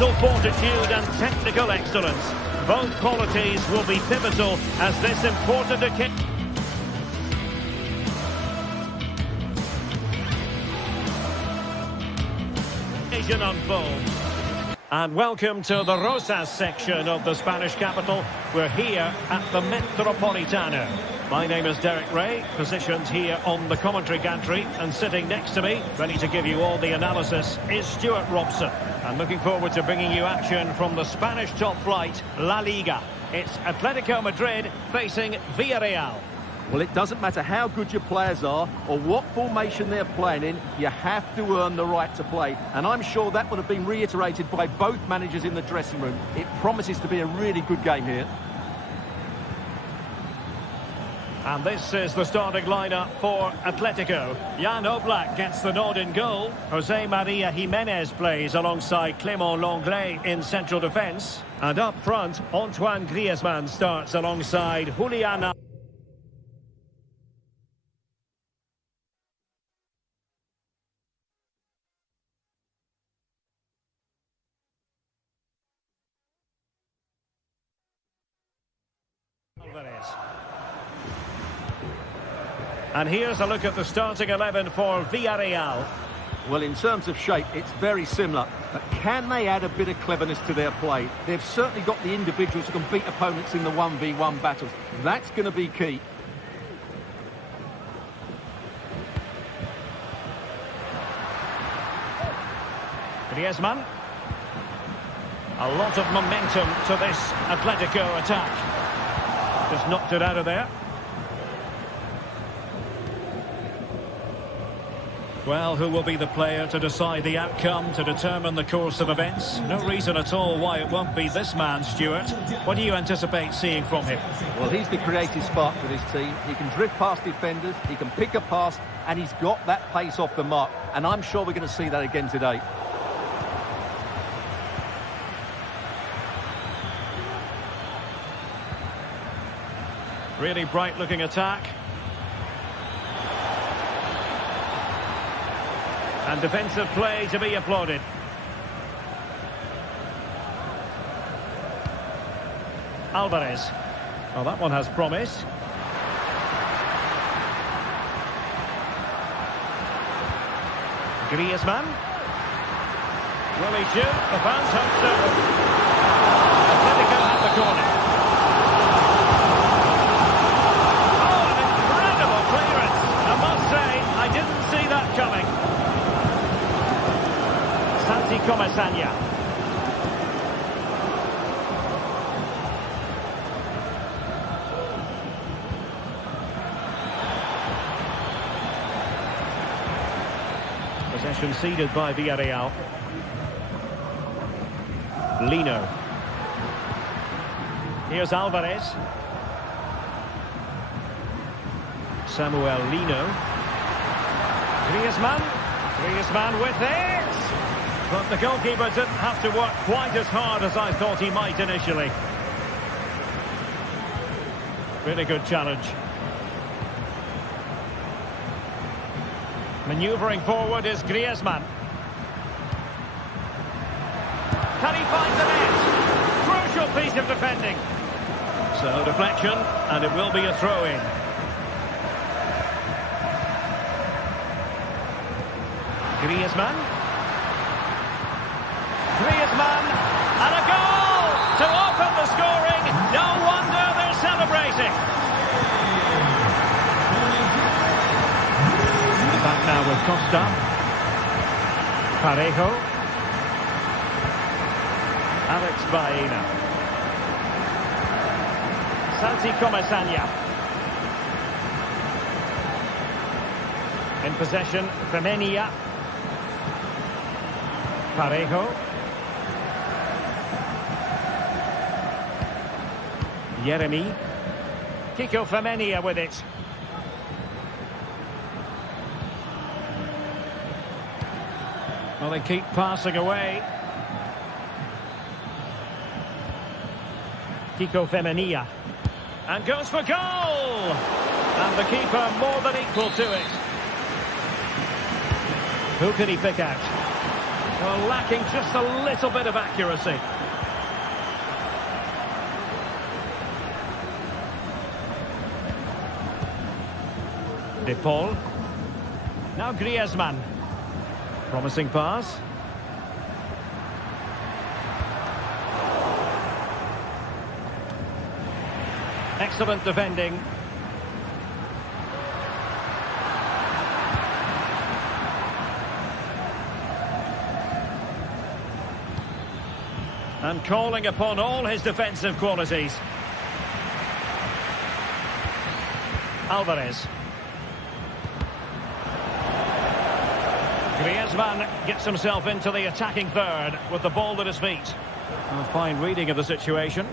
mental fortitude and technical excellence. Both qualities will be pivotal as this important occasion unfolds. And welcome to the Rosas section of the Spanish capital. We're here at the Metropolitano. My name is Derek Ray, positioned here on the commentary gantry, and sitting next to me, ready to give you all the analysis, is Stuart Robson. And looking forward to bringing you action from the Spanish top flight, La Liga. It's Atletico Madrid facing Villarreal. Well, it doesn't matter how good your players are or what formation they're playing in, you have to earn the right to play. And I'm sure that would have been reiterated by both managers in the dressing room. It promises to be a really good game here. And this is the starting lineup for Atletico. Jan Oblak gets the nod in goal. Jose Maria Jimenez plays alongside Clément Lenglet in central defence. And up front, Antoine Griezmann starts alongside Julian. And here's a look at the starting 11 for Villarreal. Well, in terms of shape, it's very similar. But can they add a bit of cleverness to their play? They've certainly got the individuals who can beat opponents in the 1v1 battles. That's going to be key. Griezmann. A lot of momentum to this Atletico attack. Just knocked it out of there. Well, who will be the player to decide the outcome, to determine the course of events? No reason at all why it won't be this man, Stuart. What do you anticipate seeing from him? Well, he's the creative spark for this team. He can drift past defenders, he can pick a pass, and he's got that pace off the mark. And I'm sure we're going to see that again today. Really bright-looking attack. And defensive play to be applauded. Alvarez. Oh, that one has promise. Griezmann. Will he shoot? The fans hope so. Atletico have the corner. Oh, an incredible clearance. I must say, I didn't see that coming. Comesaña. Possession ceded by Villarreal. Lino. Here's Alvarez. Samuel Lino. Griezmann. Griezmann with it. But the goalkeeper didn't have to work quite as hard as I thought he might initially. Really good challenge. Manoeuvring forward is Griezmann. Can he find the net? Crucial piece of defending. So deflection, and it will be a throw-in. Griezmann. Griezmann, and a goal to open the scoring. No wonder they're celebrating. Back now with Costa. Parejo. Alex Baena. Santi Comesaña. In possession, Femenia. Parejo. Yeremy. Kiko Femenia with it. Well, they keep passing away. Kiko Femenia. And goes for goal! And the keeper more than equal to it. Who can he pick out? Well, lacking just a little bit of accuracy. De Paul. Now Griezmann. Promising pass. Excellent defending. And calling upon all his defensive qualities. Alvarez. Griezmann gets himself into the attacking third with the ball at his feet. A fine reading of the situation.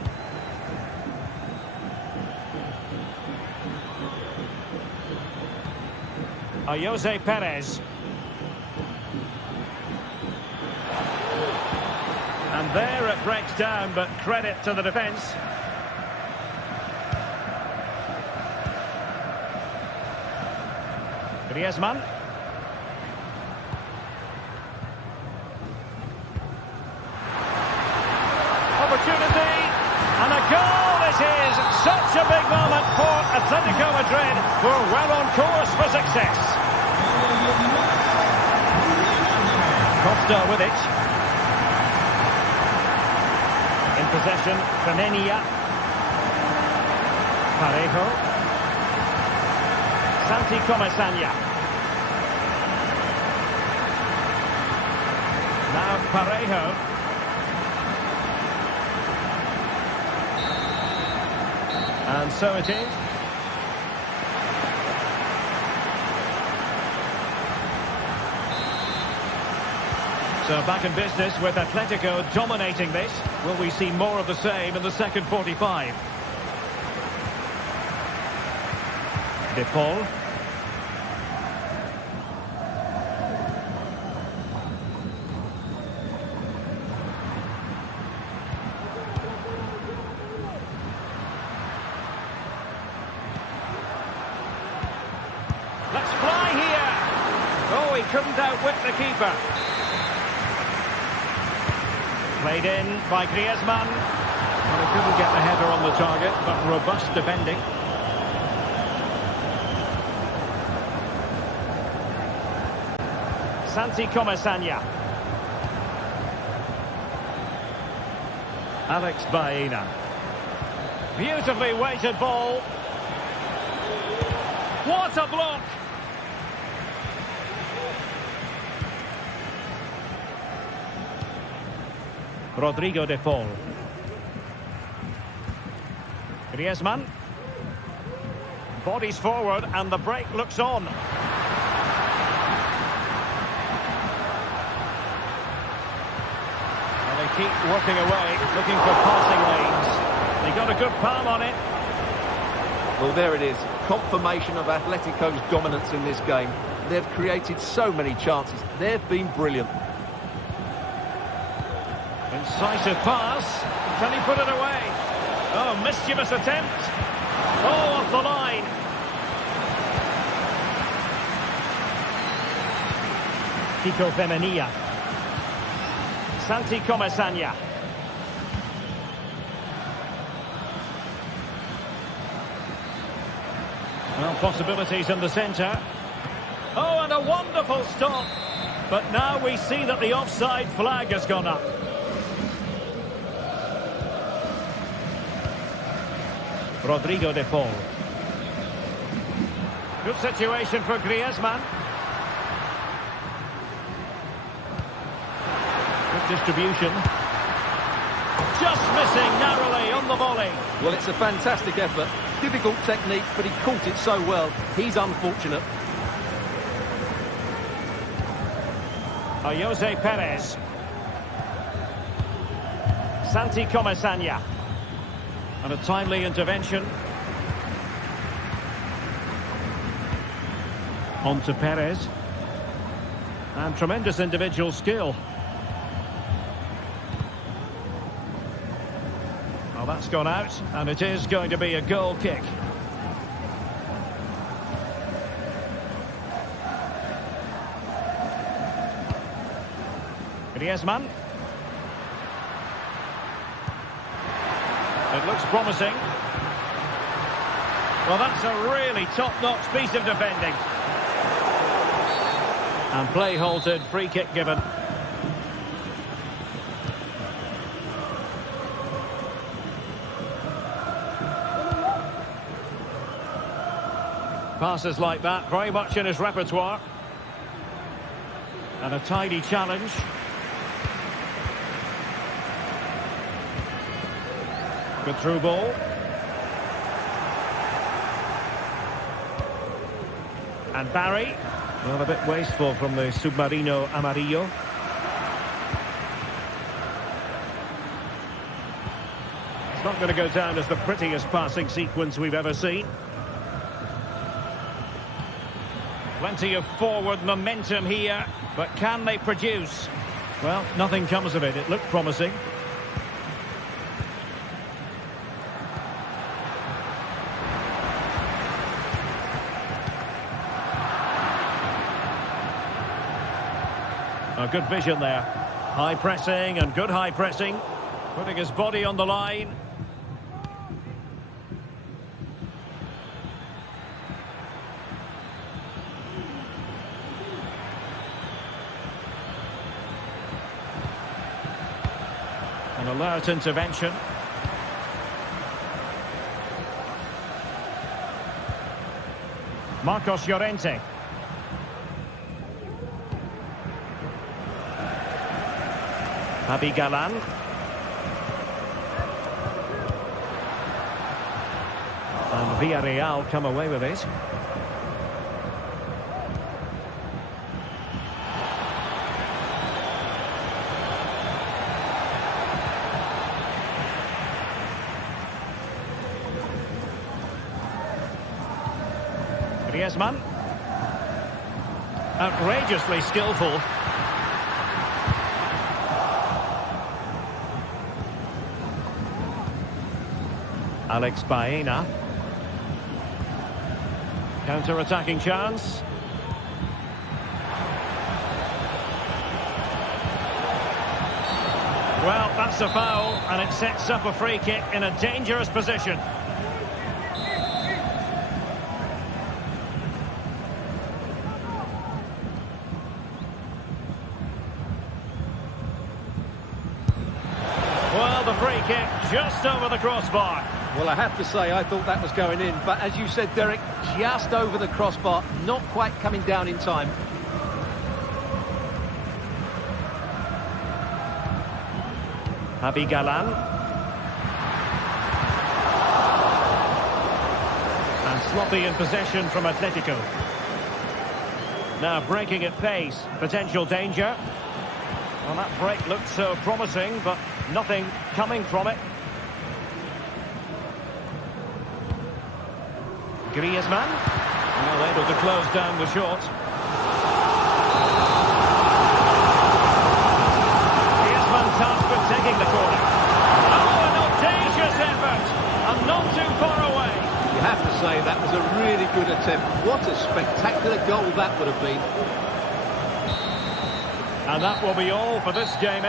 Jose Perez. And there it breaks down, but credit to the defence. Griezmann. Opportunity, and a goal it is! Such a big moment for Atletico Madrid, who are well on course for success. Costa with it. In possession, Femenia. Parejo. Santi Comesaña. Now Parejo. And so it is. So back in business with Atletico dominating this. Will we see more of the same in the second 45? De Paul. Let's fly here. Oh, he couldn't outwit the keeper. Played in by Griezmann. Well, he couldn't get the header on the target, but robust defending. Santi Comesaña. Alex Baena. Beautifully weighted ball. What a block! Rodrigo de Paul. Griezmann. Bodies forward and the break looks on. Well, they keep working away, looking for passing lanes. They got a good palm on it. Well, there it is. Confirmation of Atletico's dominance in this game. They've created so many chances. They've been brilliant. Incisive pass. Can he put it away? Oh, mischievous attempt. Oh, off the line. Kiko Femenia. Santi Comesaña. Well, possibilities in the centre. Oh, and a wonderful stop. But now we see that the offside flag has gone up. Rodrigo de Paul. Good situation for Griezmann. Good distribution. Just missing narrowly on the volley. Well, it's a fantastic effort. Difficult technique, but he caught it so well. He's unfortunate. Jose Perez. Santi Comesaña. And a timely intervention. On to Perez. And tremendous individual skill. Well, that's gone out, and it is going to be a goal kick. Griezmann. It looks promising. Well, that's a really top-notch piece of defending. And play halted, free kick given. Passes like that, very much in his repertoire. And a tidy challenge. Good through ball. And Barry. Well, a bit wasteful from the Submarino Amarillo. It's not going to go down as the prettiest passing sequence we've ever seen. Plenty of forward momentum here, but can they produce? Well, nothing comes of it. It looked promising. A good vision there. High pressing and good high pressing. Putting his body on the line. An alert intervention. Marcos Llorente. Javi Galan. And Villarreal come away with it. Griezmann. Outrageously skillful. Alex Baena. Counter-attacking chance. Well, that's a foul, and it sets up a free kick in a dangerous position. Well, the free kick just over the crossbar. Well, I have to say, I thought that was going in. But as you said, Derek, just over the crossbar, not quite coming down in time. Javi Galan. And sloppy in possession from Atletico. Now breaking at pace, potential danger. Well, that break looked so promising, but nothing coming from it. Griezmann, well, able to close down the shot. Griezmann tasked with taking the corner. Oh, an audacious effort, and not too far away. You have to say that was a really good attempt. What a spectacular goal that would have been. And that will be all for this game.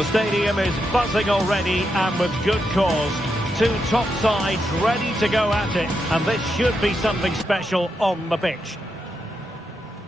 The stadium is buzzing already, and with good cause. Two top sides ready to go at it, and this should be something special on the pitch.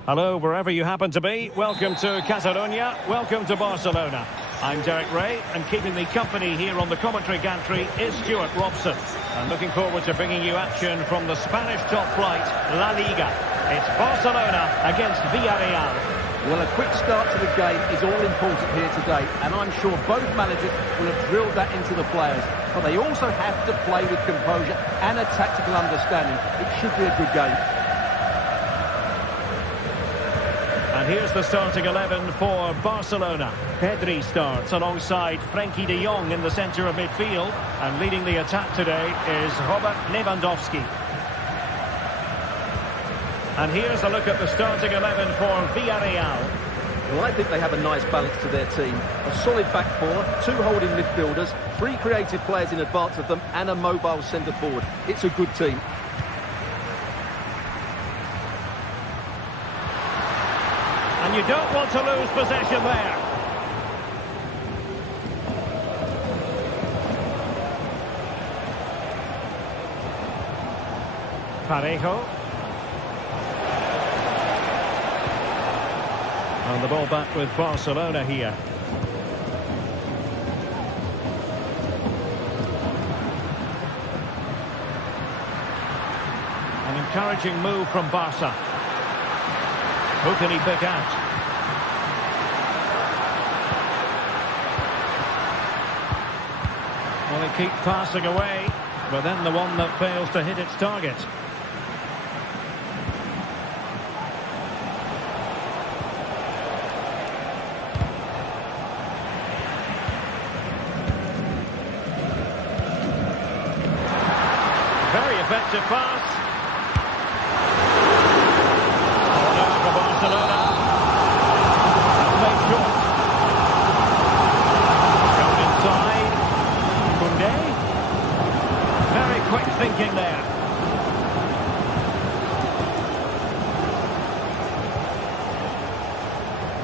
Hello, wherever you happen to be. Welcome to Catalonia. Welcome to Barcelona. I'm Derek Ray, and keeping me company here on the commentary gantry is Stuart Robson. And looking forward to bringing you action from the Spanish top flight, La Liga. It's Barcelona against Villarreal. Well, a quick start to the game is all important here today, and I'm sure both managers will have drilled that into the players. But they also have to play with composure and a tactical understanding. It should be a good game. And here's the starting 11 for Barcelona. Pedri starts alongside Frenkie de Jong in the centre of midfield. And leading the attack today is Robert Lewandowski. And here's a look at the starting 11 for Villarreal. Well, I think they have a nice balance to their team. A solid back four, two holding midfielders, three creative players in advance of them, and a mobile centre forward. It's a good team. And you don't want to lose possession there. Parejo. And the ball back with Barcelona here. An encouraging move from Barca. Who can he pick out? Well, they keep passing away, but then the one that fails to hit its target. Very effective pass. Corner for Barcelona. That's made short. Coming inside. Koundé. Very quick thinking there.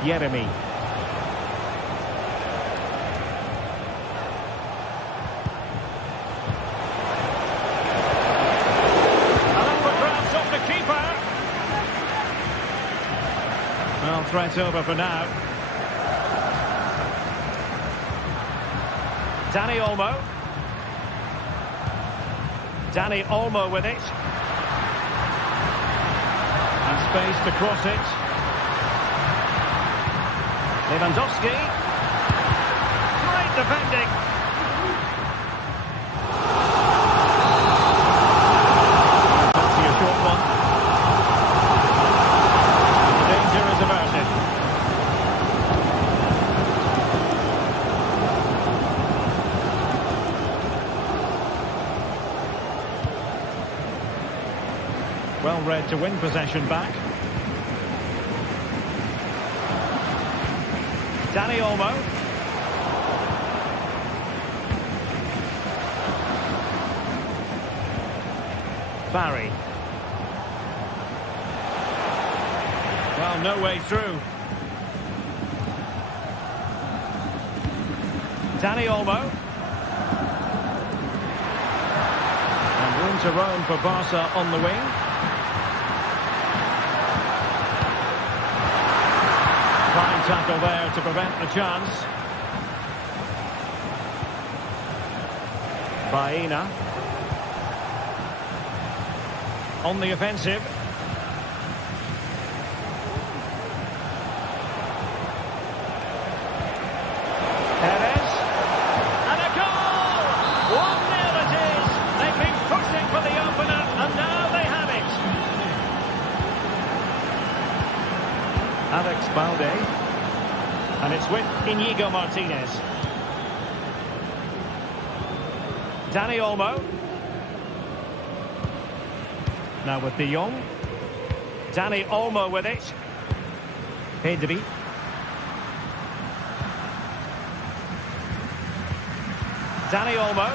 Yeremy. Well, threat over for now. Dani Olmo. Dani Olmo with it. And space to cross it. Lewandowski. Great defending. Fancy a short one. Well read to win possession back. Dani Olmo. Barry. Well, no way through. Dani Olmo. And room to roam for Barca on the wing. Fine tackle there to prevent the chance. Baena. On the offensive. Perez. And a goal! 1-0 it is. They've been pushing for the opener, and now they have it. Alex Balde. And it's with Íñigo Martinez. Dani Olmo. Now with de Jong. Dani Olmo with it. Pedri. Dani Olmo.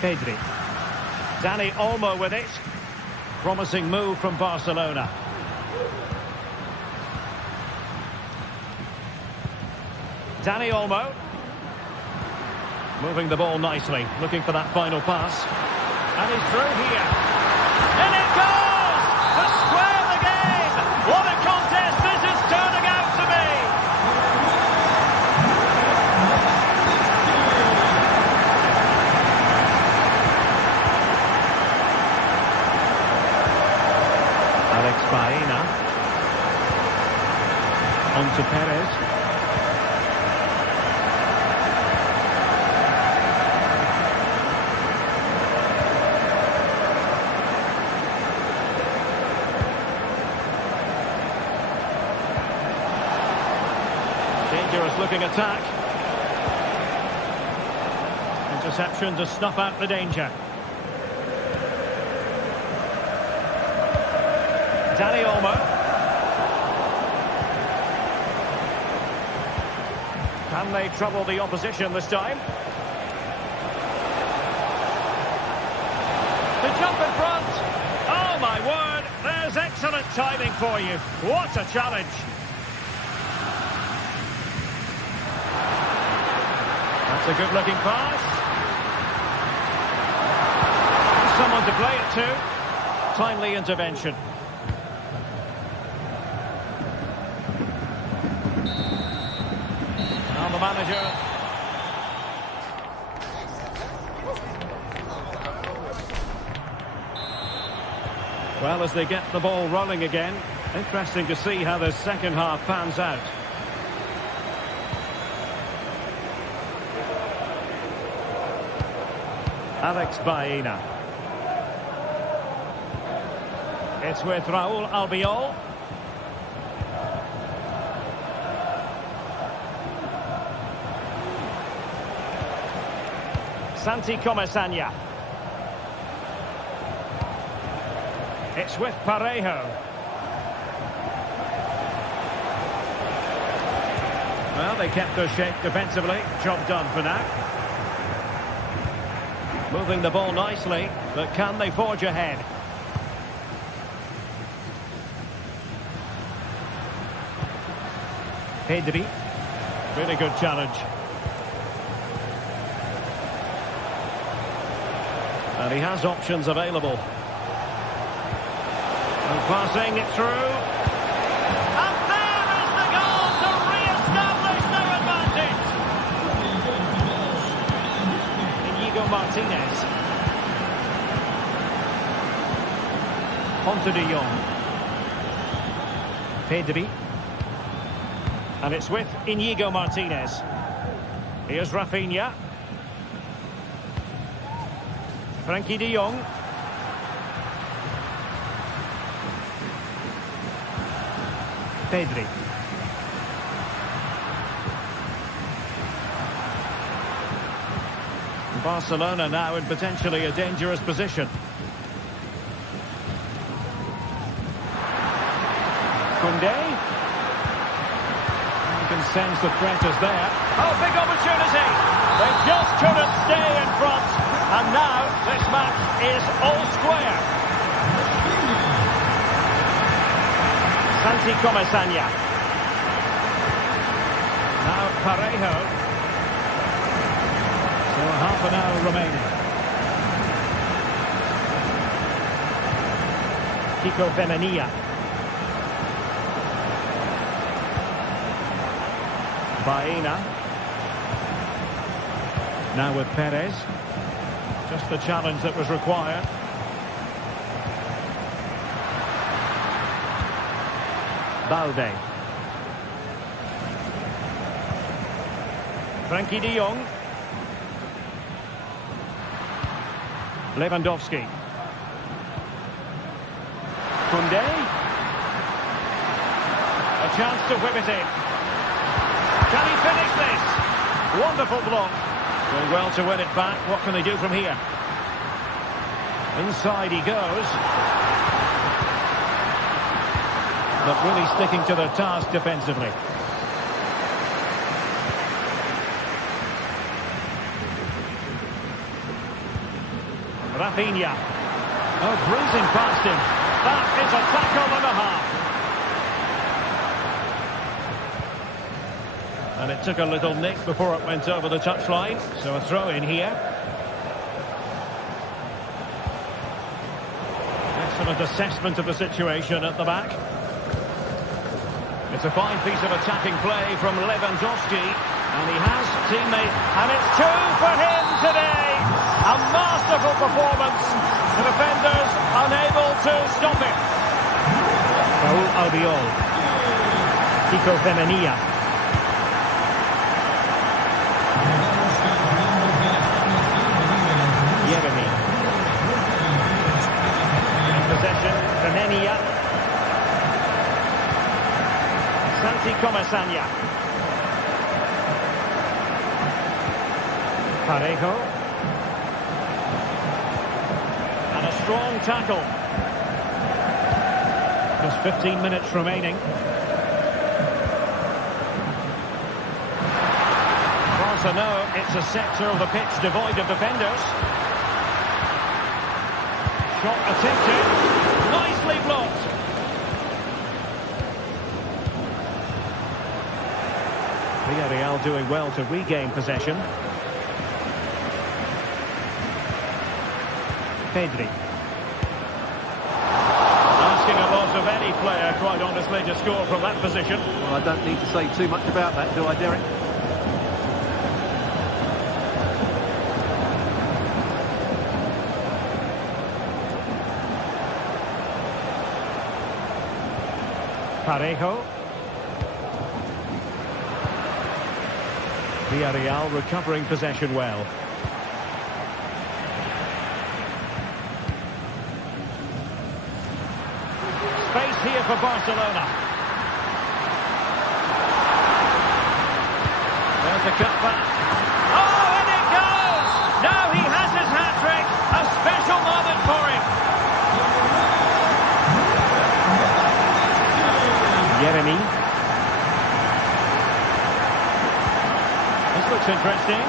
Pedri. Dani Olmo with it. Promising move from Barcelona. Danny Olmo. Moving the ball nicely, looking for that final pass. And he's through here. In it goes! To square the game! What a contest this is turning out to be! Alex Baena. On to Perez. Dangerous looking attack. Interception to snuff out the danger. Danny Olmo. Can they trouble the opposition this time? To jump in front. Oh my word, there's excellent timing for you. What a challenge. That's a good-looking pass. Someone to play it to. Timely intervention. Now the manager. Well, as they get the ball rolling again, interesting to see how the second half pans out. Alex Baena. It's with Raúl Albiol. Santi Comesaña. It's with Parejo. Well, they kept their shape defensively. Job done for now. Moving the ball nicely, but can they forge ahead? Pedri. Really good challenge. And he has options available. And passing it through. And there is the goal to re-establish their advantage. Inigo Martinez. Onto De Jong. Pedri. And it's with Inigo Martinez. Here's Rafinha. Frankie De Jong. Pedri. Barcelona now in potentially a dangerous position. Koundé. You can sense the threat is there. Oh, big opportunity. They just couldn't stay in front. And now this match is all square. Santi Comesaña. Now Parejo. So half an hour remaining. Kiko Femenia. Baena. Now with Perez. Just the challenge that was required. Balde. Frankie De Jong. Lewandowski. Koundé. A chance to whip it in. Can he finish this? Wonderful block. Doing well to win it back. What can they do from here? Inside he goes. But really sticking to their task defensively. Rafinha. Oh, bruising past him. That is a tackle and a half. And it took a little nick before it went over the touchline. So a throw in here. Excellent assessment of the situation at the back. It's a fine piece of attacking play from Lewandowski. And he has teammate. And it's two for him today. A masterful performance. The defenders unable to stop it. Raúl Albiol. Kiko Femenia. Jeremy. In possession, Femenia. Santi Comasagna. Parejo. And a strong tackle. Just 15 minutes remaining. So no, it's a sector of the pitch devoid of defenders. Shot attempted. Nicely blocked. Villarreal doing well to regain possession. Pedri. Asking a lot of any player, quite honestly, to score from that position. Well, I don't need to say too much about that, do I, Derek? Parejo. Villarreal recovering possession well. Space here for Barcelona. There's a cutback. Oh, and it goes! Now he has his hat-trick. A special moment for him. Jeremy. This looks interesting.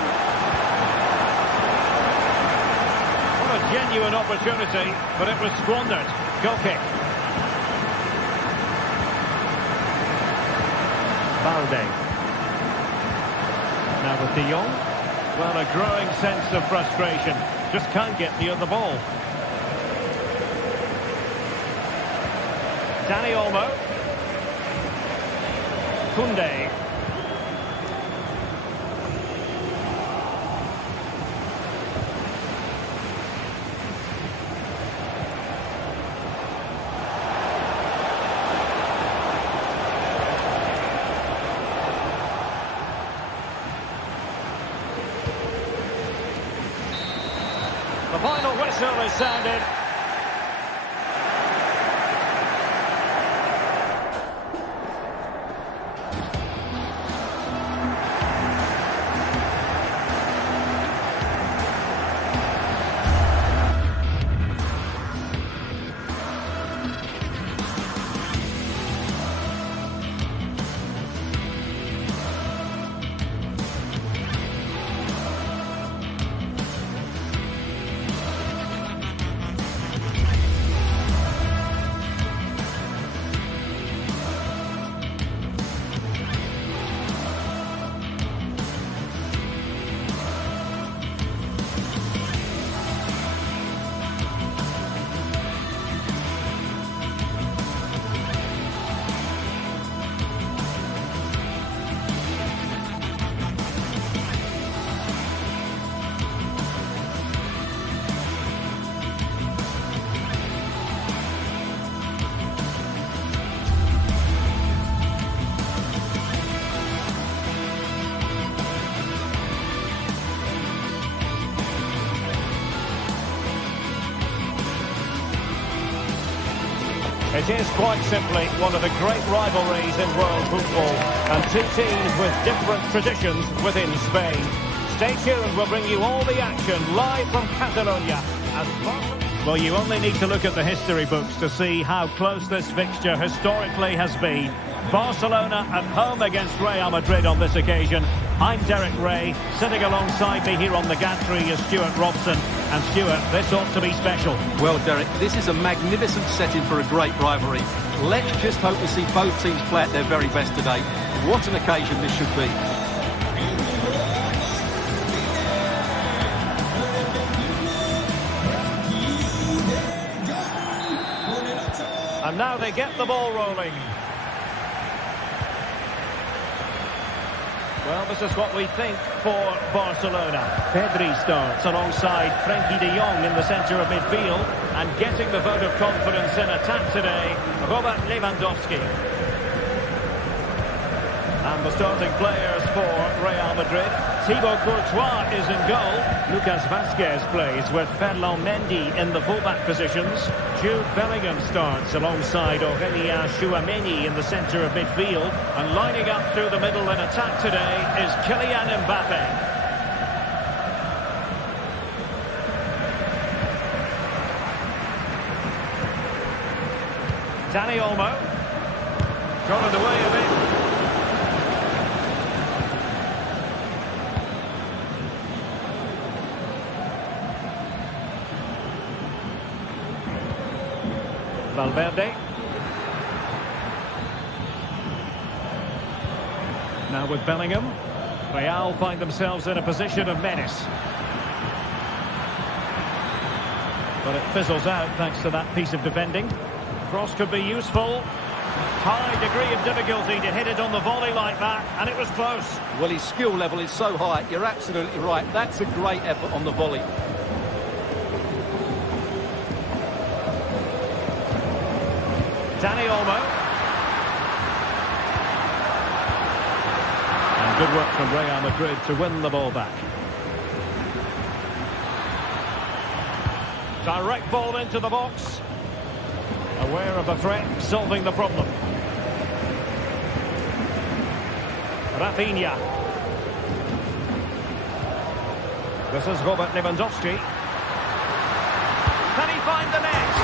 What a genuine opportunity, but it was squandered. Goal kick. Balde. Now with De Jong. Well, a growing sense of frustration. Just can't get near the ball. Dani Olmo. Koundé. The final whistle is sounded. It is quite simply one of the great rivalries in world football, and two teams with different traditions within Spain. Stay tuned, we'll bring you all the action live from Catalonia. Well, you only need to look at the history books to see how close this fixture historically has been. Barcelona at home against Real Madrid on this occasion. I'm Derek Ray. Sitting alongside me here on the gantry is Stuart Robson. And Stuart, this ought to be special. Well, Derek, this is a magnificent setting for a great rivalry. Let's just hope we see both teams play at their very best today. What an occasion this should be. now they get the ball rolling. Well, this is what we think for Barcelona. Pedri starts alongside Frenkie de Jong in the centre of midfield. And getting the vote of confidence in attack today, Robert Lewandowski. And the starting players for Real Madrid. Thibaut Courtois is in goal. Lucas Vazquez plays with Ferland Mendy in the fullback positions. Jude Bellingham starts alongside Aurélien Tchouameni in the centre of midfield. And lining up through the middle in attack today is Kylian Mbappe. Dani Olmo. Got it away a bit. Valverde. Now with Bellingham. Real find themselves in a position of menace. But it fizzles out thanks to that piece of defending. Cross could be useful. High degree of difficulty to hit it on the volley like that, and it was close. Well, his skill level is so high, you're absolutely right. That's a great effort on the volley. Dani Olmo. And good work from Real Madrid to win the ball back. Direct ball into the box. Aware of the threat, solving the problem. Rafinha. This is Robert Lewandowski. Can he find the net?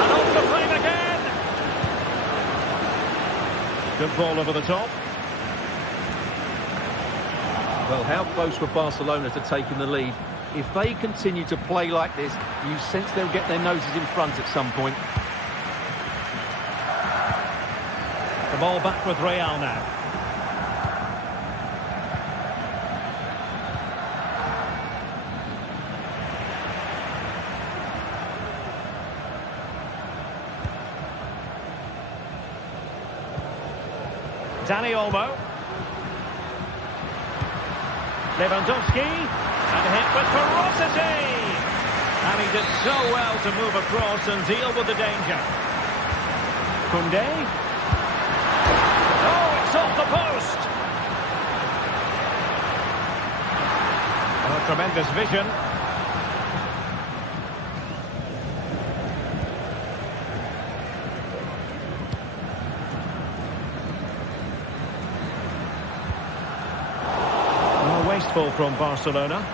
And off the flame again. Good ball over the top. Well, how close were Barcelona to taking the lead? If they continue to play like this, you sense they'll get their noses in front at some point. The ball back with Real now. Dani Olmo. Lewandowski. And hit with ferocity. And he did so well to move across and deal with the danger. Koundé. Oh, it's off the post. Oh, tremendous vision. Wasteful from Barcelona.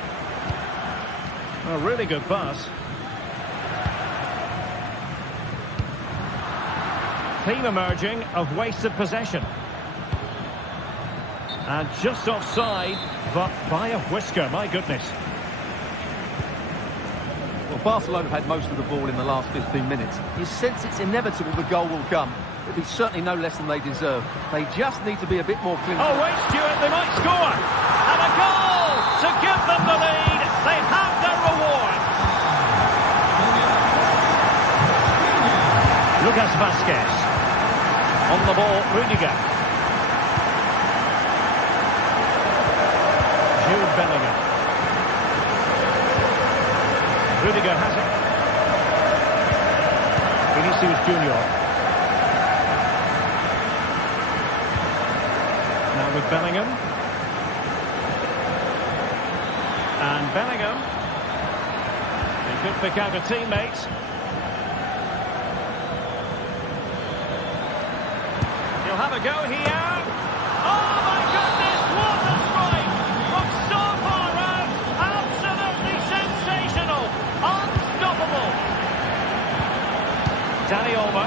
A really good pass. Theme emerging of wasted possession. And just offside, but by a whisker, my goodness. Well, Barcelona have had most of the ball in the last 15 minutes. You sense it's inevitable the goal will come. It'll be certainly no less than they deserve. They just need to be a bit more clinical. Oh, wait, Stuart, they might score. And a goal to give them the lead. They have their reward. Lucas Vazquez. On the ball, Rudiger. Jude Bellingham. Rudiger has it. Vinicius Junior. Now with Bellingham. And Bellingham. He could pick out a teammate. He'll have a go here. Oh my goodness, what a strike! From so far out, absolutely sensational, unstoppable. Dani Olmo.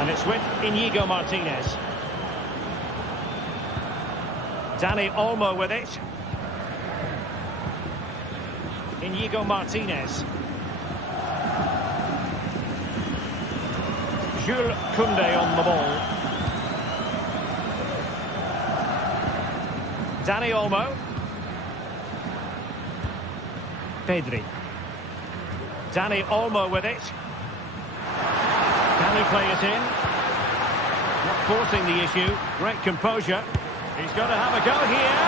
And it's with Íñigo Martínez. Dani Olmo with it. Íñigo Martínez. Jules Koundé on the ball. Dani Olmo. Pedri. Dani Olmo with it. Can he play it in? Not forcing the issue. Great composure. He's got to have a go here.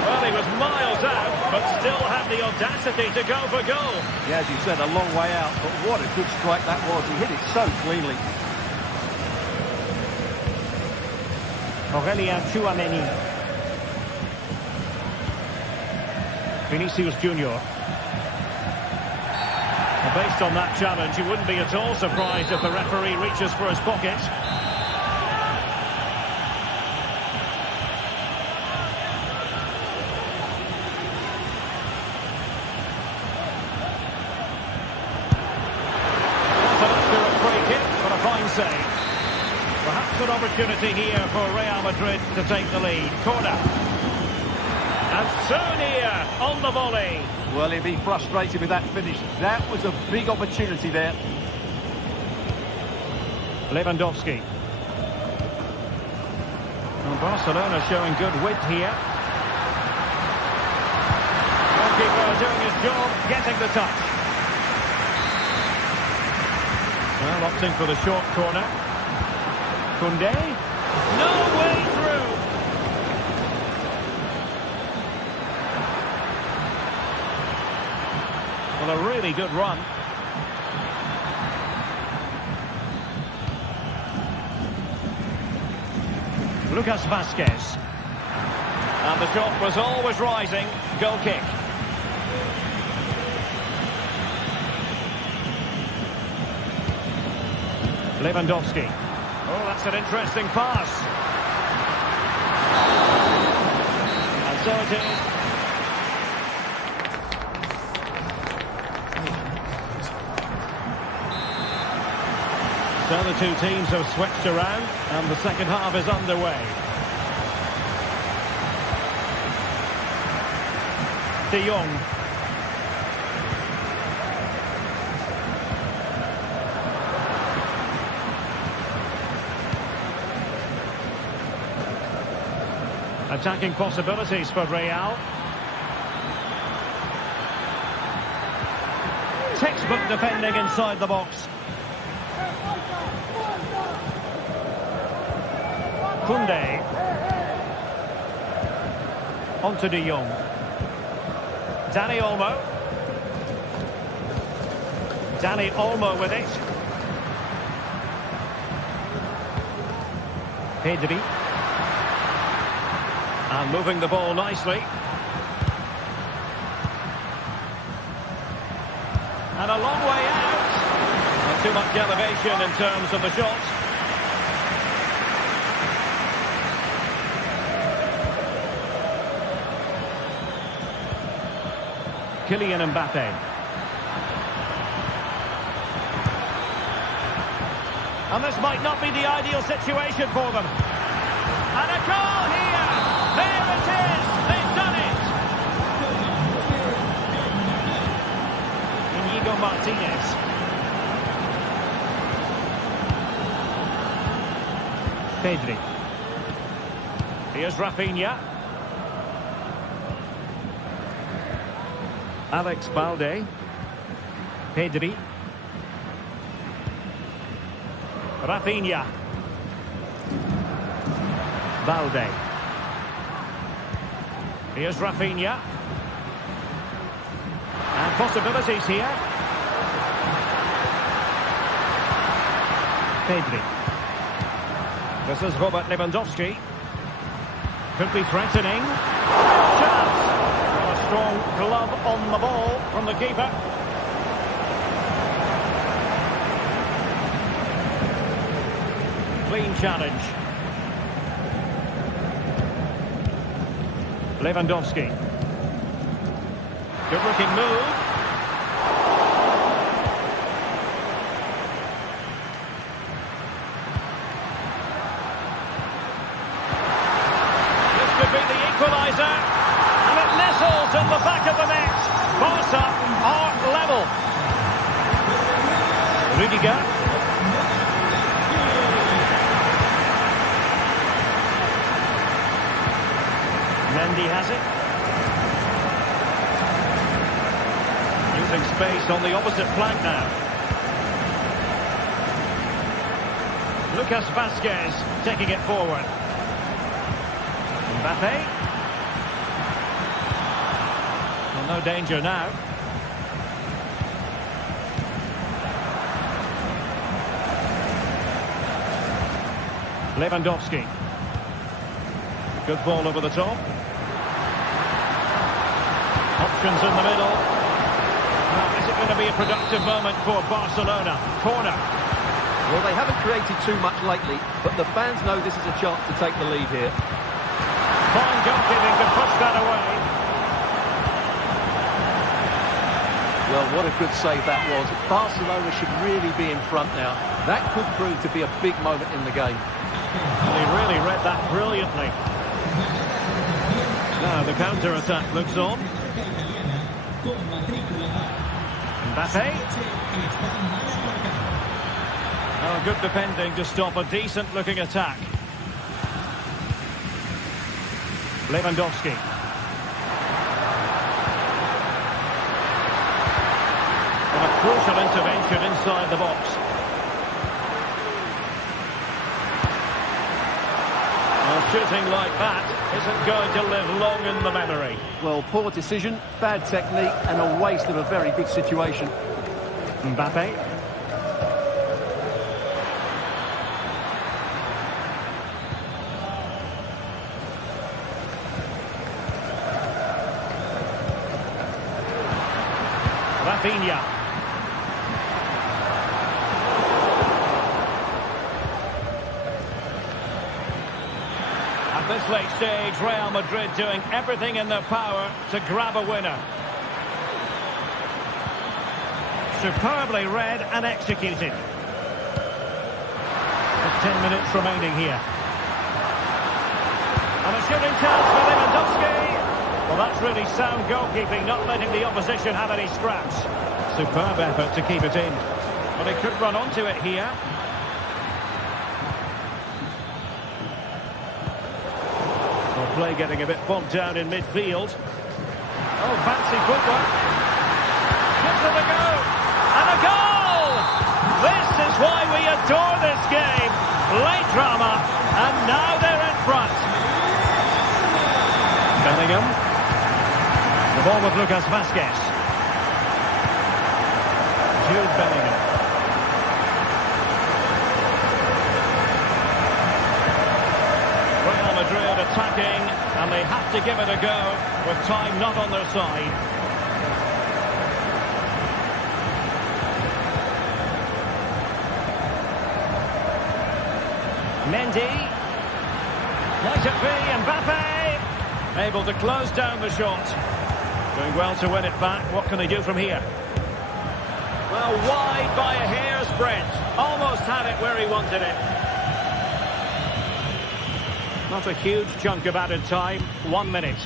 Well, he was miles out, but still had the audacity to go for goal. Yeah, as you said, a long way out, but what a good strike that was. He hit it so cleanly. Aurélien Tchouameni. Vinicius Junior. Well, based on that challenge, you wouldn't be at all surprised if the referee reaches for his pocket. Save. Perhaps an opportunity here for Real Madrid to take the lead. Corner. And Sonia on the volley. Well, he'd be frustrated with that finish. That was a big opportunity there. Lewandowski. And Barcelona showing good width here. Goalkeeper doing his job, getting the touch. Well, opting for the short corner. Koundé. No way through. Well, a really good run. Lucas Vázquez. And the shot was always rising. Goal kick. Lewandowski. Oh, that's an interesting pass. And so it is. So the two teams have switched around, and the second half is underway. De Jong. Attacking possibilities for Real. Textbook defending inside the box. Koundé. On to De Jong. Dani Olmo. Dani Olmo with it. Pedri. And moving the ball nicely. And a long way out. Not too much elevation in terms of the shot. Kylian Mbappe. And this might not be the ideal situation for them. And a goal here! There it is! They've done it! Inigo Martinez. Pedri. Here's Rafinha. Alex Balde. Pedri. Rafinha. Balde. Here's Rafinha. And possibilities here. Pedri. This is Robert Lewandowski. Could be threatening. Chance. A strong glove on the ball from the keeper. Clean challenge. Lewandowski. Good looking move. This could be the equaliser. And it nestles in the back of the net. Barca are level. Rudiger. Mendy has it. Using space on the opposite flank now. Lucas Vazquez taking it forward. Mbappe. Well, no danger now. Lewandowski. Good ball over the top. Options in the middle. Now, is it going to be a productive moment for Barcelona? Corner. Well, they haven't created too much lately, but the fans know this is a chance to take the lead here. Fine goalkeeping to push that away. Well, what a good save that was. Barcelona should really be in front now. That could prove to be a big moment in the game. Well, he really read that brilliantly. Now the counter-attack looks on. Mbappe. Oh, good defending to stop a decent-looking attack. Lewandowski. And a crucial intervention inside the box. Well, shooting like that isn't going to live long in the memory. Well, poor decision, bad technique, and a waste of a very good situation. Mbappe. Rafinha. At this late stage, Real Madrid doing everything in their power to grab a winner. Superbly read and executed. 10 minutes remaining here. And a shooting chance for Lewandowski. Well, that's really sound goalkeeping, not letting the opposition have any scraps. Superb effort to keep it in. But he could run onto it here. Well, play getting a bit bogged down in midfield. Oh, fancy footwork. Gives it a go. And a goal! This is why we adore this game. Late drama, and now they're in front. Bellingham. The ball with Lucas Vazquez. Jude Bellingham. Real Madrid attacking, and they have to give it a go with time not on their side. Mendy. Might it be Mbappe? Able to close down the shot. Doing well to win it back. What can they do from here? Well, wide by a hair's breadth. Almost had it where he wanted it. Not a huge chunk of added time. 1 minute.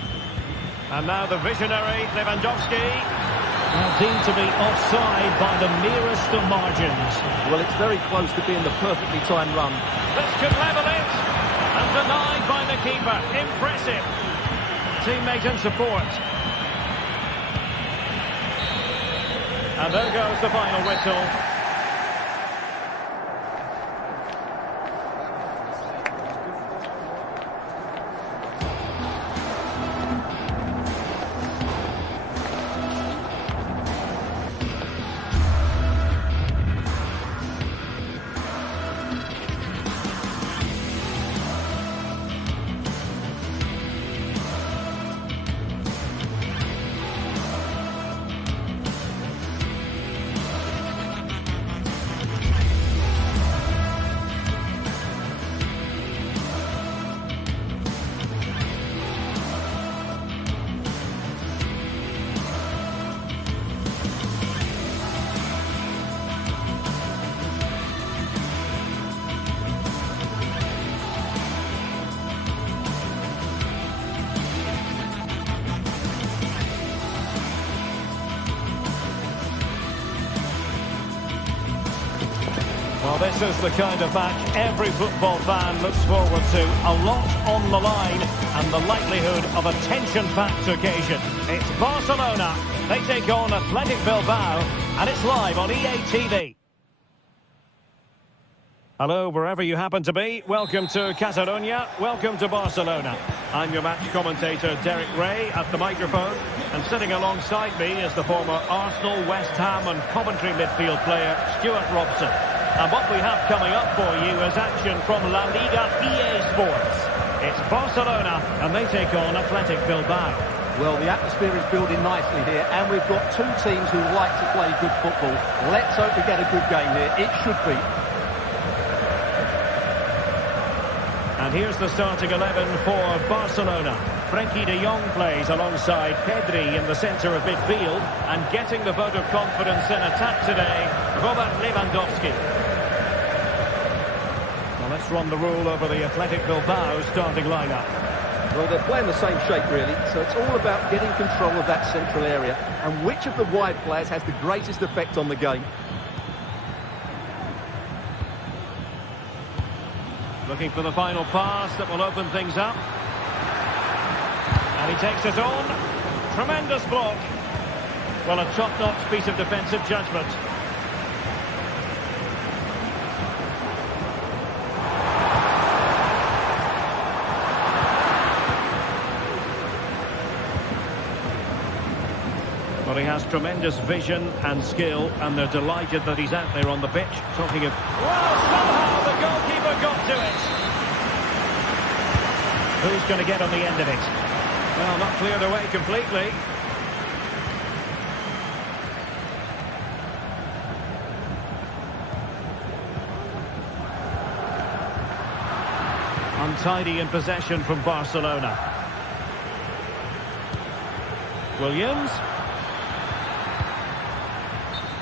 And now the visionary Lewandowski. Now deemed to be offside by the merest of margins. Well, it's very close to being the perfectly timed run. This could level it. And denied by the keeper. Impressive. Teammate and support. And there goes the final whistle. Well, this is the kind of match every football fan looks forward to. A lot on the line and the likelihood of a tension-packed occasion. It's Barcelona. They take on Athletic Bilbao, and it's live on EA TV. Hello, wherever you happen to be. Welcome to Catalonia. Welcome to Barcelona. I'm your match commentator, Derek Ray, at the microphone. And sitting alongside me is the former Arsenal, West Ham and Coventry midfield player, Stuart Robson. And what we have coming up for you is action from La Liga EA Sports. It's Barcelona, and they take on Athletic Bilbao. Well, the atmosphere is building nicely here, and we've got two teams who like to play good football. Let's hope we get a good game here. It should be. And here's the starting 11 for Barcelona. Frenkie de Jong plays alongside Pedri in the centre of midfield. And getting the vote of confidence in attack today, Robert Lewandowski. Well, let's run the rule over the Athletic Bilbao starting lineup. Well, they're playing the same shape, really, so it's all about getting control of that central area. And which of the wide players has the greatest effect on the game? Looking for the final pass that will open things up. And he takes it on. Tremendous block. Well, a top-notch piece of defensive judgment. Well, he has tremendous vision and skill, and they're delighted that he's out there on the pitch. Talking of... Well, somehow the goalkeeper got to it. Who's going to get on the end of it? Well, not cleared away completely. Untidy in possession from Barcelona. Williams.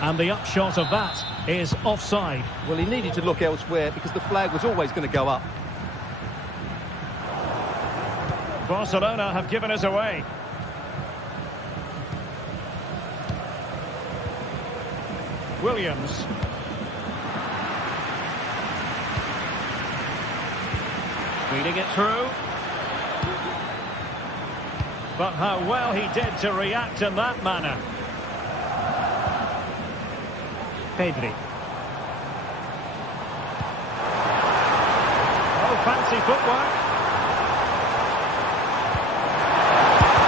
And the upshot of that is offside. Well, he needed to look elsewhere because the flag was always going to go up. Barcelona have given us away. Williams. Feeding it through. But how well he did to react in that manner. Pedri. Oh, fancy footwork.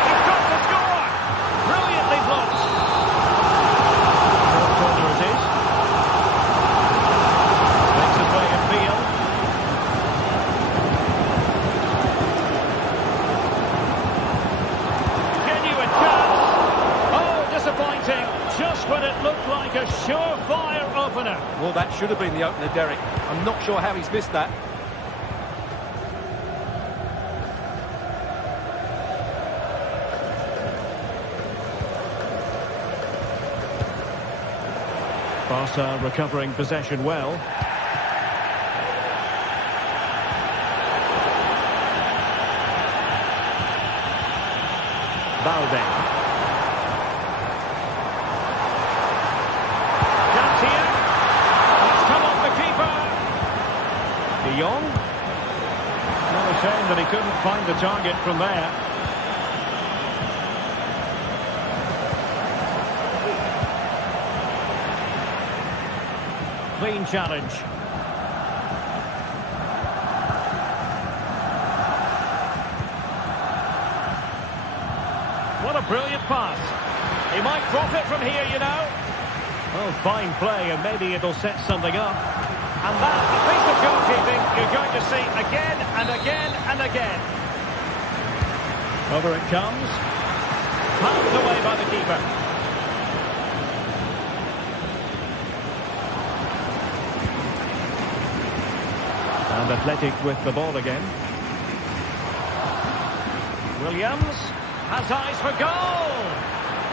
He's got to score! Brilliantly blocked. Fourth corner it is. Makes his way infield. Genuine chance. Oh, disappointing. Just when it looked like a surefire opener. Well, that should have been the opener, Derek. I'm not sure how he's missed that. Barca recovering possession well. Balde. De Jong. Not a shame that he couldn't find the target from there. Clean challenge. What a brilliant pass. He might profit from here, you know. Oh, fine play, and maybe it'll set something up. And that's a piece of goalkeeping you're going to see again and again and again. Over it comes. Pounded away by the keeper. And Athletic with the ball again. Williams has eyes for goal.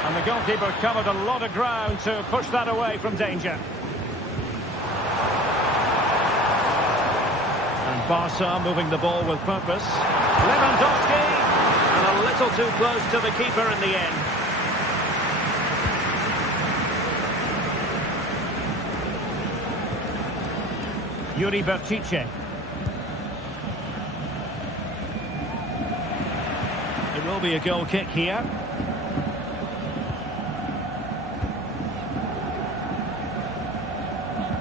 And the goalkeeper covered a lot of ground to push that away from danger. And Barca moving the ball with purpose. Lewandowski, and a little too close to the keeper in the end. Yuri Berchiche. It will be a goal kick here.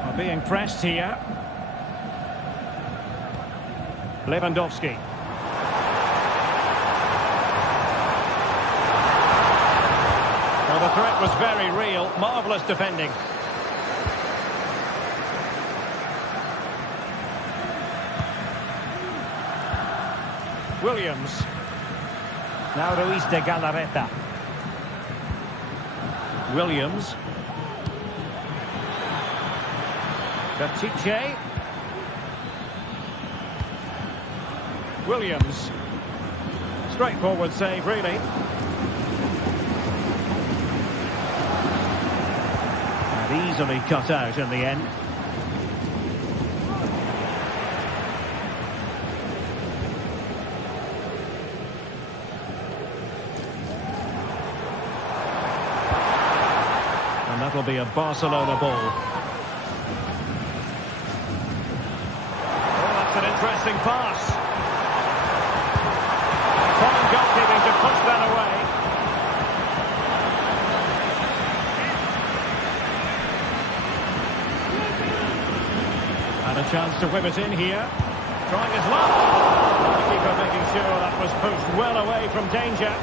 Are being pressed here. Lewandowski. Well, the threat was very real. Marvellous defending. Williams. Now Ruiz de Galarreta. Williams. Bertice. Williams. Straightforward save, really. And easily cut out in the end. And that'll be a Barcelona ball. Oh, that's an interesting pass. Fine goalkeeping to push that away. And a chance to whip it in here. Trying his luck. The keeper making sure that was pushed well away from danger.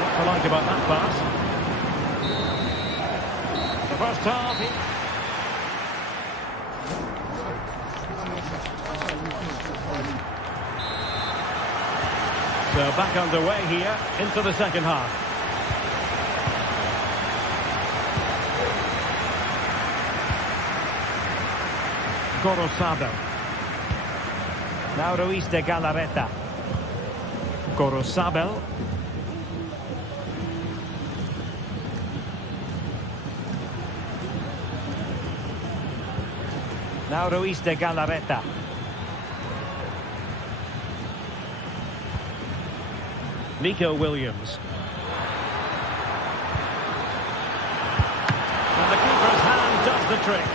What I like about that pass. The first half. So back underway here into the second half. Gorosabel. Now Ruiz de Galarreta. Gorosabel. Now Ruiz de Galarreta. Nico Williams. And the keeper's hand does the trick.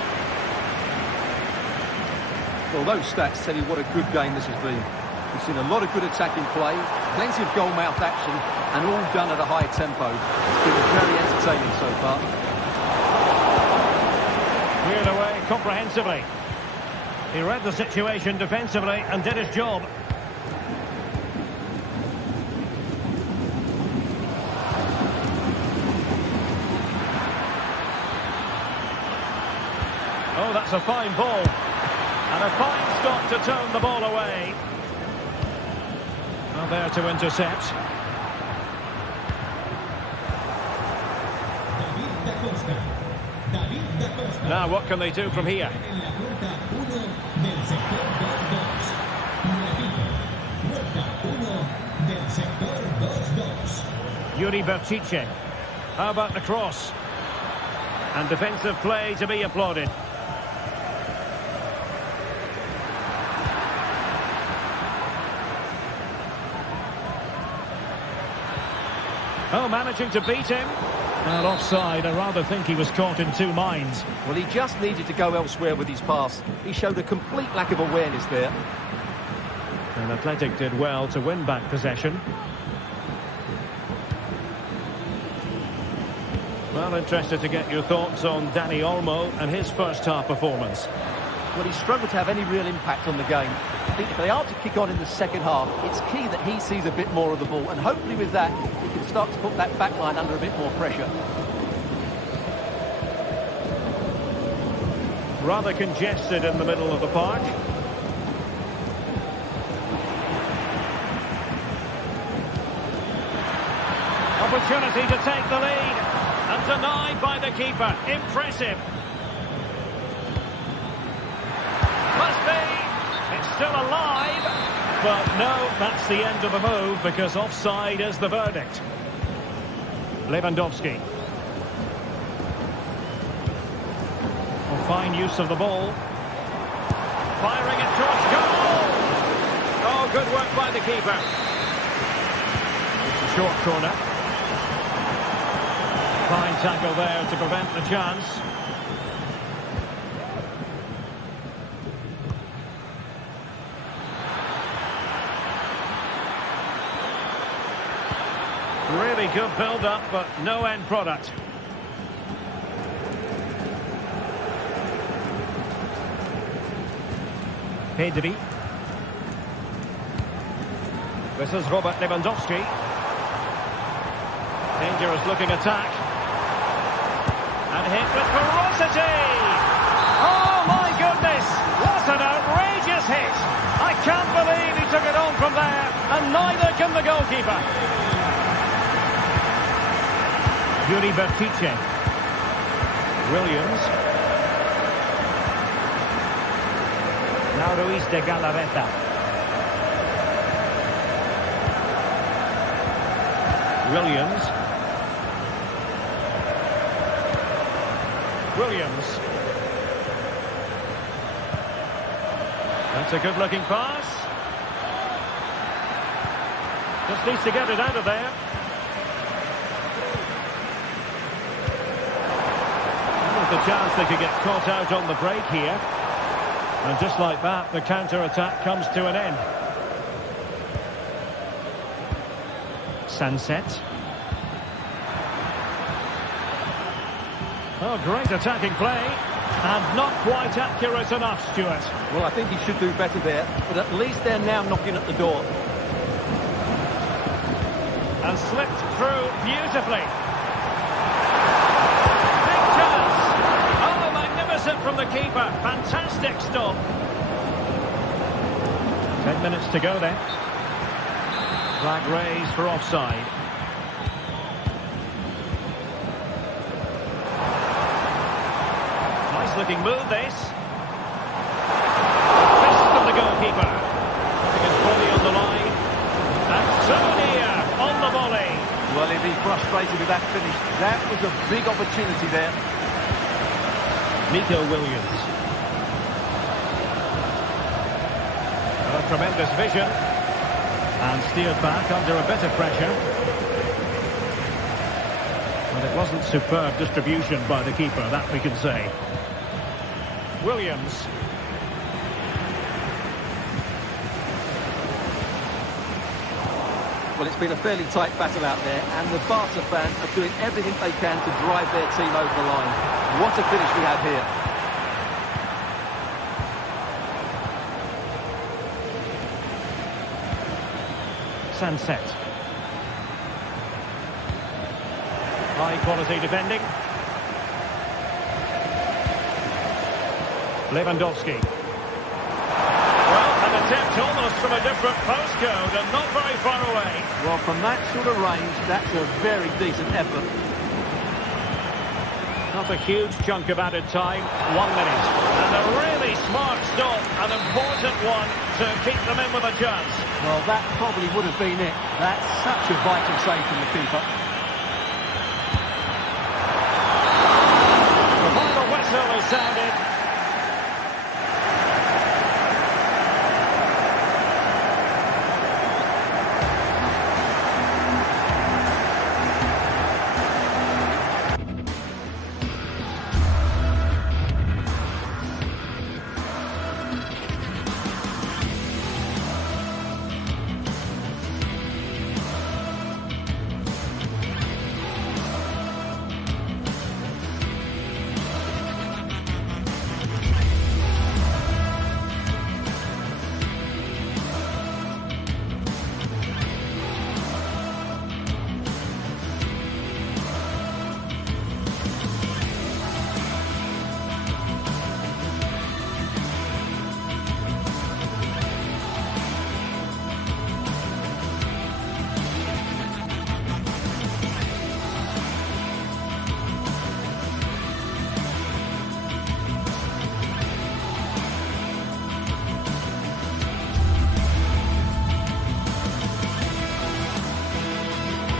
Well, those stats tell you what a good game this has been. We've seen a lot of good attacking play, plenty of goal-mouth action, and all done at a high tempo. It's been very entertaining so far. Cleared away comprehensively. He read the situation defensively and did his job. Oh, that's a fine ball. And a fine stop to turn the ball away. Well, there to intercept. Now, what can they do from here? Yuri Bertice. How about the cross? And defensive play to be applauded. Oh, managing to beat him. Well, offside. I rather think he was caught in two minds. Well, he just needed to go elsewhere with his pass. He showed a complete lack of awareness there. And Athletic did well to win back possession. Well, interested to get your thoughts on Dani Olmo and his first half performance. Well, he struggled to have any real impact on the game. I think if they are to kick on in the second half, it's key that he sees a bit more of the ball. And hopefully with that, he can start to put that back line under a bit more pressure. Rather congested in the middle of the park. Opportunity to take the lead. And denied by the keeper. Impressive. Must be. It's still alive. But no, that's the end of the move because offside is the verdict. Lewandowski. Fine use of the ball. Firing it towards goal. Oh, good work by the keeper. It's a short corner. Fine tackle there to prevent the chance. Really good build-up, but no end product. Pedri. This is Robert Lewandowski. Dangerous looking attack. And hit with ferocity! Oh my goodness! What an outrageous hit! I can't believe he took it on from there, and neither can the goalkeeper. Yuri Bertice. Williams. Now Ruiz de Galarreta. Williams. That's a good-looking pass. Just needs to get it out of there. There's the chance they could get caught out on the break here. And just like that, the counter-attack comes to an end. Sunset. Oh, great attacking play. And not quite accurate enough, Stuart. Well, I think he should do better there, but at least they're now knocking at the door. And slipped through beautifully. Big chance. Oh, magnificent from the keeper. Fantastic stop. 10 minutes to go then. Flag raised for offside. Nice looking move, this. Fist from the goalkeeper. Putting his body on the line. And so near on the volley. Well, he'd be frustrated with that finish. That was a big opportunity there. Nico Williams. A tremendous vision. And steered back under a bit of pressure. But it wasn't superb distribution by the keeper, that we can say. Williams. Well, it's been a fairly tight battle out there, and the Barca fans are doing everything they can to drive their team over the line. What a finish we have here. Sunset. High quality defending. Lewandowski. Well, an attempt almost from a different postcode and not very far away. Well, from that sort of range, that's a very decent effort. Not a huge chunk of added time. 1 minute. And a really smart stop. An important one to keep them in with a chance. Well, that probably would have been it. That's such a vital save from the keeper. The final whistle is sounded.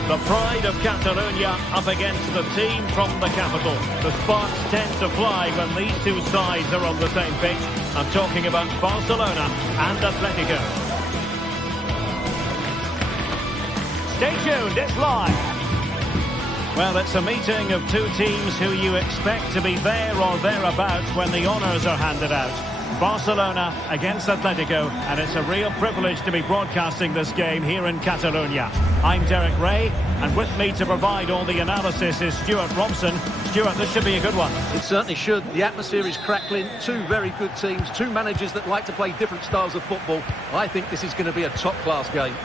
The pride of Catalonia up against the team from the capital. The sparks tend to fly when these two sides are on the same pitch. I'm talking about Barcelona and Atletico. Stay tuned, it's live. Well, it's a meeting of two teams who you expect to be there or thereabouts when the honours are handed out. Barcelona against Atletico, and it's a real privilege to be broadcasting this game here in Catalonia. I'm Derek Ray, and with me to provide all the analysis is Stuart Robson. Stuart, this should be a good one. It certainly should. The atmosphere is crackling. Two very good teams, two managers that like to play different styles of football. I think this is going to be a top-class game.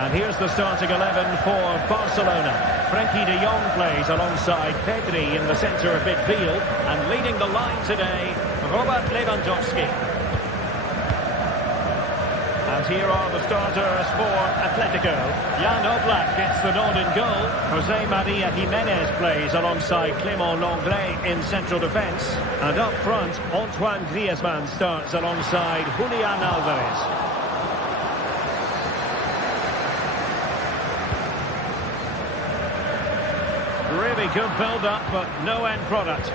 And here's the starting 11 for Barcelona. Frenkie de Jong plays alongside Pedri in the centre of midfield. And leading the line today, Robert Lewandowski. And here are the starters for Atletico. Jan Oblak gets the nod in goal. Jose Maria Jimenez plays alongside Clément Lenglet in central defence. And up front, Antoine Griezmann starts alongside Julian Alvarez. Really good build-up, but no end product.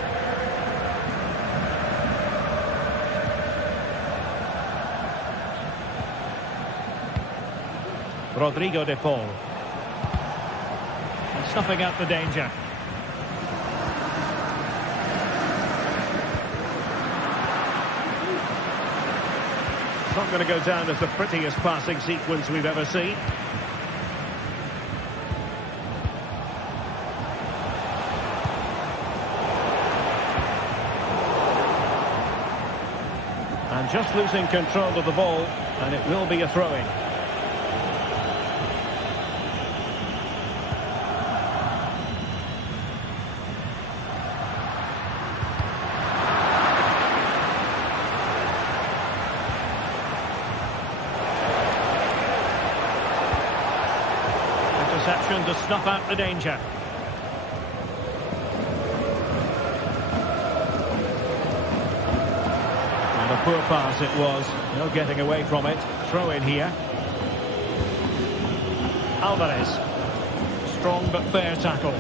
Rodrigo de Paul. And snuffing out the danger. It's not going to go down as the prettiest passing sequence we've ever seen. And just losing control of the ball, and it will be a throw-in. Interception to snuff out the danger. A poor pass it was. No getting away from it. Throw in here. Alvarez. Strong but fair tackle.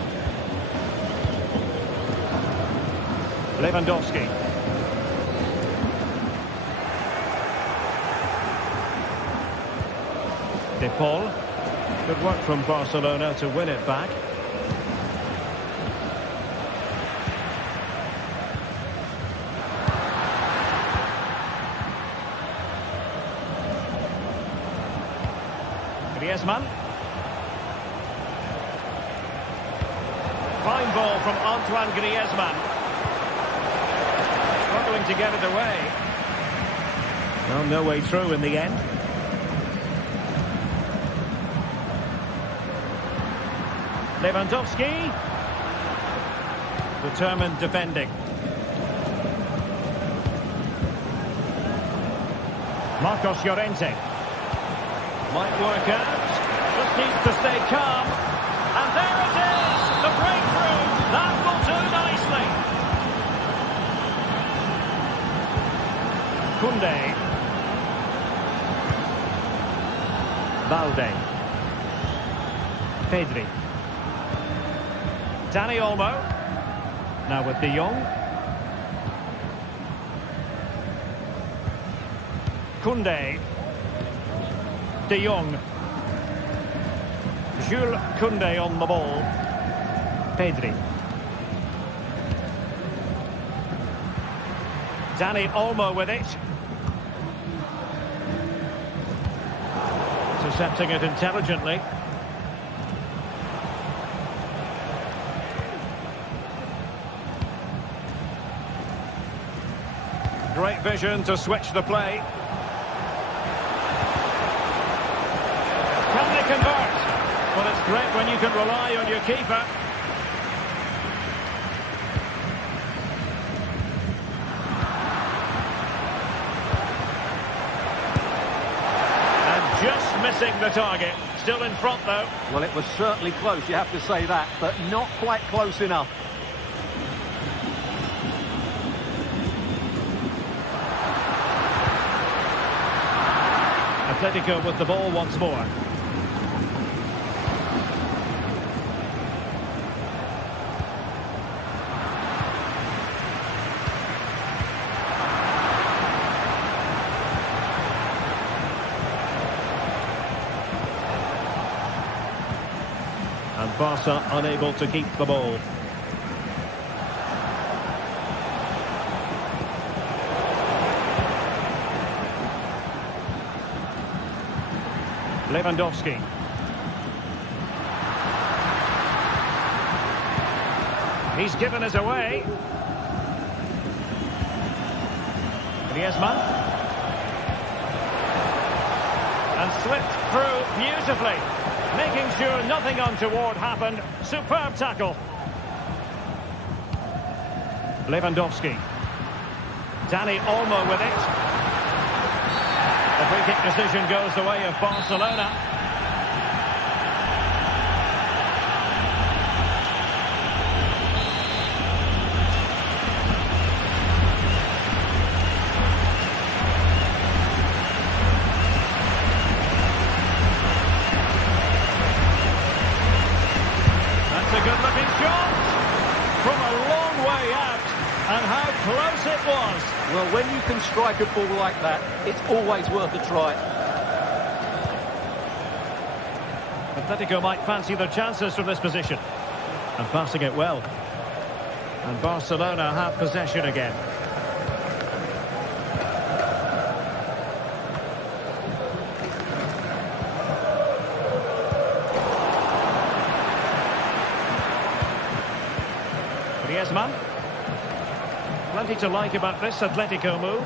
Lewandowski. De Paul. Good work from Barcelona to win it back. Griezmann. Fine ball from Antoine Griezmann. Struggling to get it away. Well, no way through in the end. Lewandowski. Determined defending. Marcos Llorente. Might work out. Just needs to stay calm. And there it is! The breakthrough! That will do nicely. Koundé. Balde. Pedri. Dani Olmo. Now with De Jong. Koundé. De Jong. Jules Koundé on the ball. Pedri. Dani Olmo with it. Intercepting it intelligently. Great vision to switch the play. Can they convert? Well, it's great when you can rely on your keeper. And just missing the target. Still in front, though. Well, it was certainly close, you have to say that, but not quite close enough. Atletico with the ball once more. And Barca unable to keep the ball. Lewandowski. He's given us away. Griezmann. And slipped through beautifully. Making sure nothing untoward happened. Superb tackle. Lewandowski. Dani Olmo with it. The free kick decision goes the way of Barcelona. That's a good-looking shot from a long way out. And how close it was. Well, when you can strike a ball like that, it's always worth a try. Atletico might fancy their chances from this position. And passing it well. And Barcelona have possession again. Griezmann. Plenty to like about this Atletico move.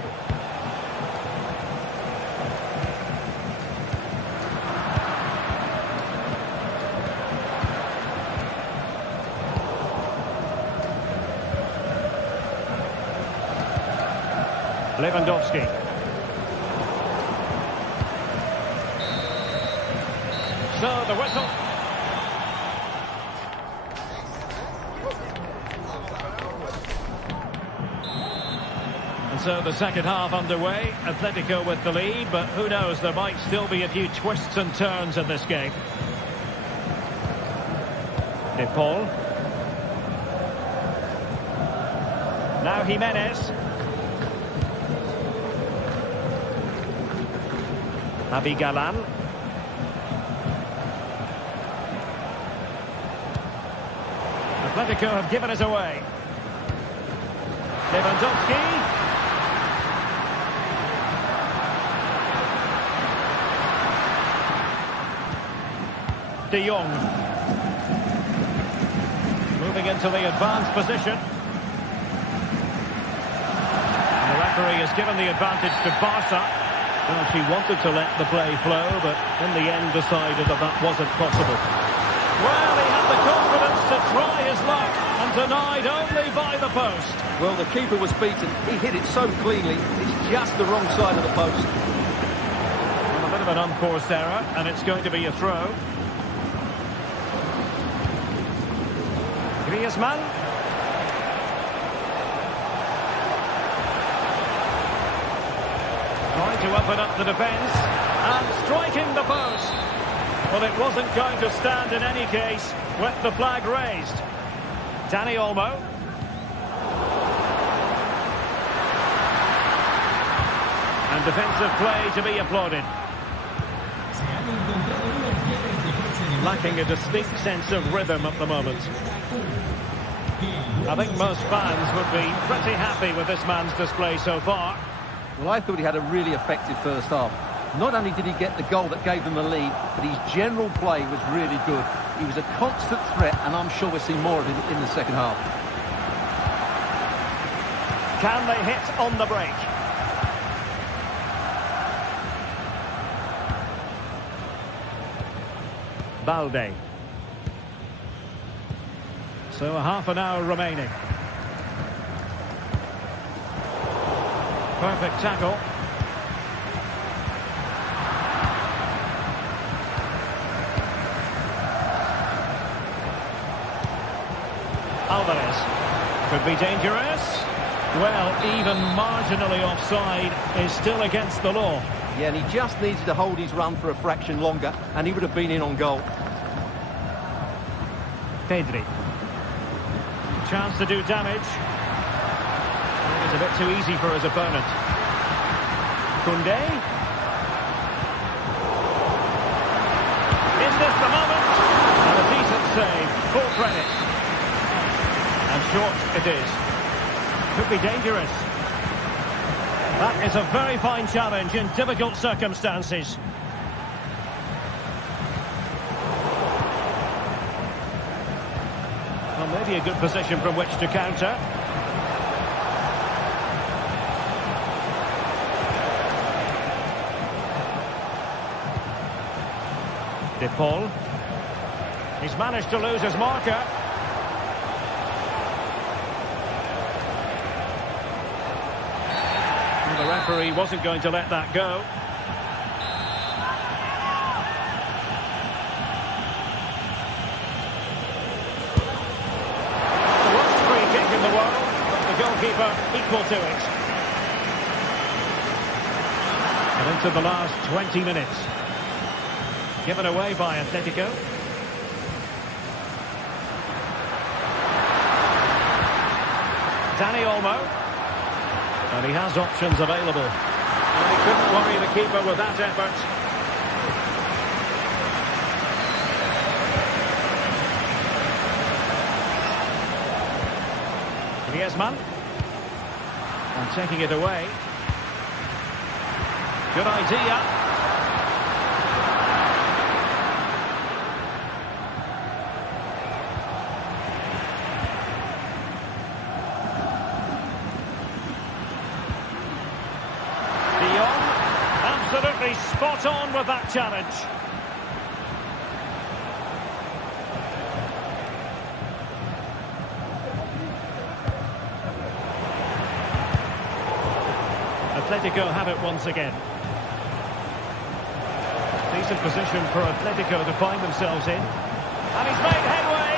Lewandowski. So the whistle. So the second half underway, Atletico with the lead, but who knows, there might still be a few twists and turns in this game. De Paul. Now Jimenez. Abigalan. Atletico have given us away. Lewandowski. De Jong. Moving into the advanced position. And the referee has given the advantage to Barca. Well, she wanted to let the play flow, but in the end decided that that wasn't possible. Well, he had the confidence to try his luck, and denied only by the post. Well, the keeper was beaten. He hit it so cleanly, it's just the wrong side of the post. Well, a bit of an unforced error, and it's going to be a throw. Griezmann. Trying to open up the defence and striking the post. Well, it wasn't going to stand in any case with the flag raised. Dani Olmo. And defensive play to be applauded. Lacking a distinct sense of rhythm at the moment. I think most fans would be pretty happy with this man's display so far. Well, I thought he had a really effective first half. Not only did he get the goal that gave them the lead, but his general play was really good. He was a constant threat, and I'm sure we'll see more of him in the second half. Can they hit on the break? Balde. So a half an hour remaining. Perfect tackle. Alvarez. Could be dangerous. Well, even marginally offside is still against the law. Yeah, and he just needed to hold his run for a fraction longer, and he would have been in on goal. Pedri. Chance to do damage. It's a bit too easy for his opponent. Koundé. Is this the moment? And a decent save. Full credit. And short it is. Could be dangerous. That is a very fine challenge in difficult circumstances. Well, Maybe a good position from which to counter. De Paul. He's managed to lose his marker. And the referee wasn't going to let that go. The worst free kick in the world, but the goalkeeper equal to it. And into the last 20 minutes. Given away by Atletico. Dani Olmo. And he has options available. And he couldn't worry the keeper with that effort. Griezmann. And taking it away. Good idea. Absolutely spot on with that challenge. Atletico have it once again. Decent position for Atletico to find themselves in. And he's made headway.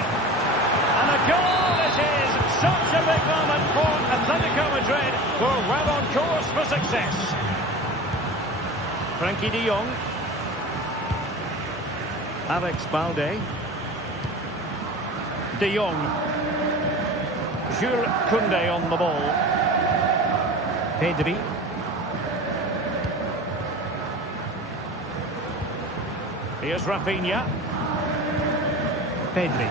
And a goal it is. Such a big moment for Atletico Madrid, who are well on course for success. Frankie de Jong. Alex Balde. De Jong. Jules Koundé on the ball. Pedri. Here's Rafinha. Pedri.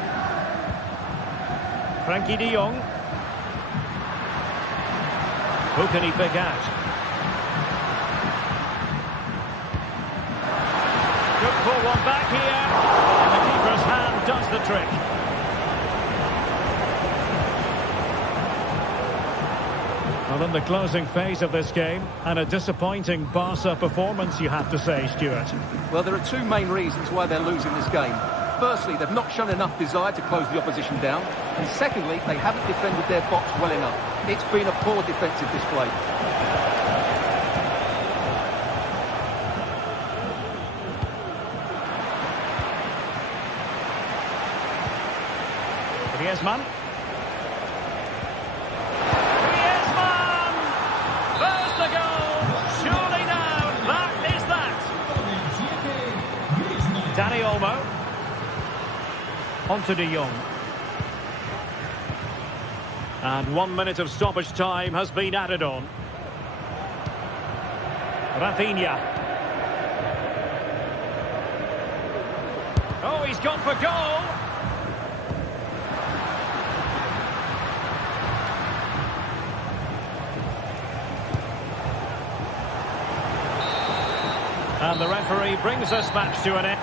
Frankie de Jong. Who can he pick out? For one back here, and the keeper's hand does the trick. Well, in the closing phase of this game, and a disappointing Barca performance, you have to say, Stuart. Well, there are two main reasons why they're losing this game. Firstly, they've not shown enough desire to close the opposition down, and secondly, they haven't defended their box well enough. It's been a poor defensive display. Griezmann. Griezmann! There's the goal! Surely now, that is that! Dani Olmo. On to de Jong. And 1 minute of stoppage time has been added on. Rafinha. Oh, he's gone for goal! And the referee brings this match to an end.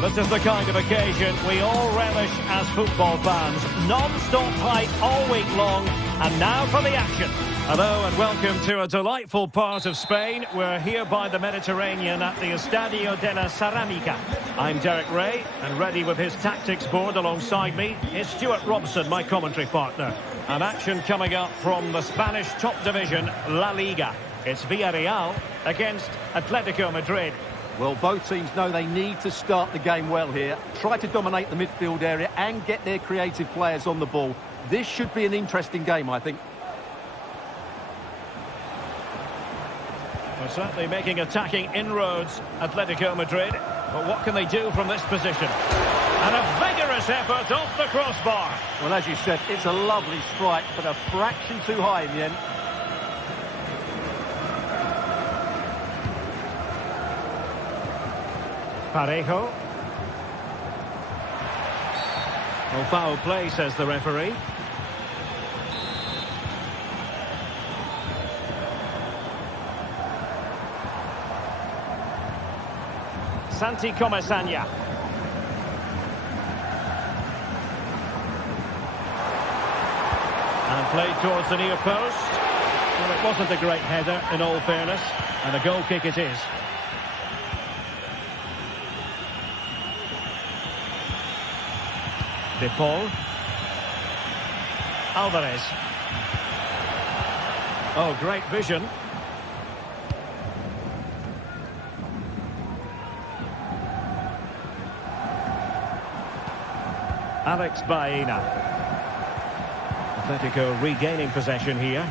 This is the kind of occasion we all relish as football fans. Non-stop hype all week long. And now for the action. Hello and welcome to a delightful part of Spain. We're here by the Mediterranean at the Estadio de la Ceramica. I'm Derek Ray, and ready with his tactics board alongside me is Stuart Robson, my commentary partner. An action coming up from the Spanish top division, La Liga. It's Villarreal against Atletico Madrid. Well, both teams know they need to start the game well here. Try to dominate the midfield area and get their creative players on the ball. This should be an interesting game, I think. Well, certainly making attacking inroads, Atletico Madrid. But what can they do from this position? And a vigorous effort off the crossbar. Well, as you said, it's a lovely strike, but a fraction too high in the end. Parejo. Well, foul play, says the referee. Santi Comesaña. And played towards the near post. Well, it wasn't a great header, in all fairness. And a goal kick it is. De Paul. Alvarez. Oh, great vision. Alex Baena. Atletico regaining possession here.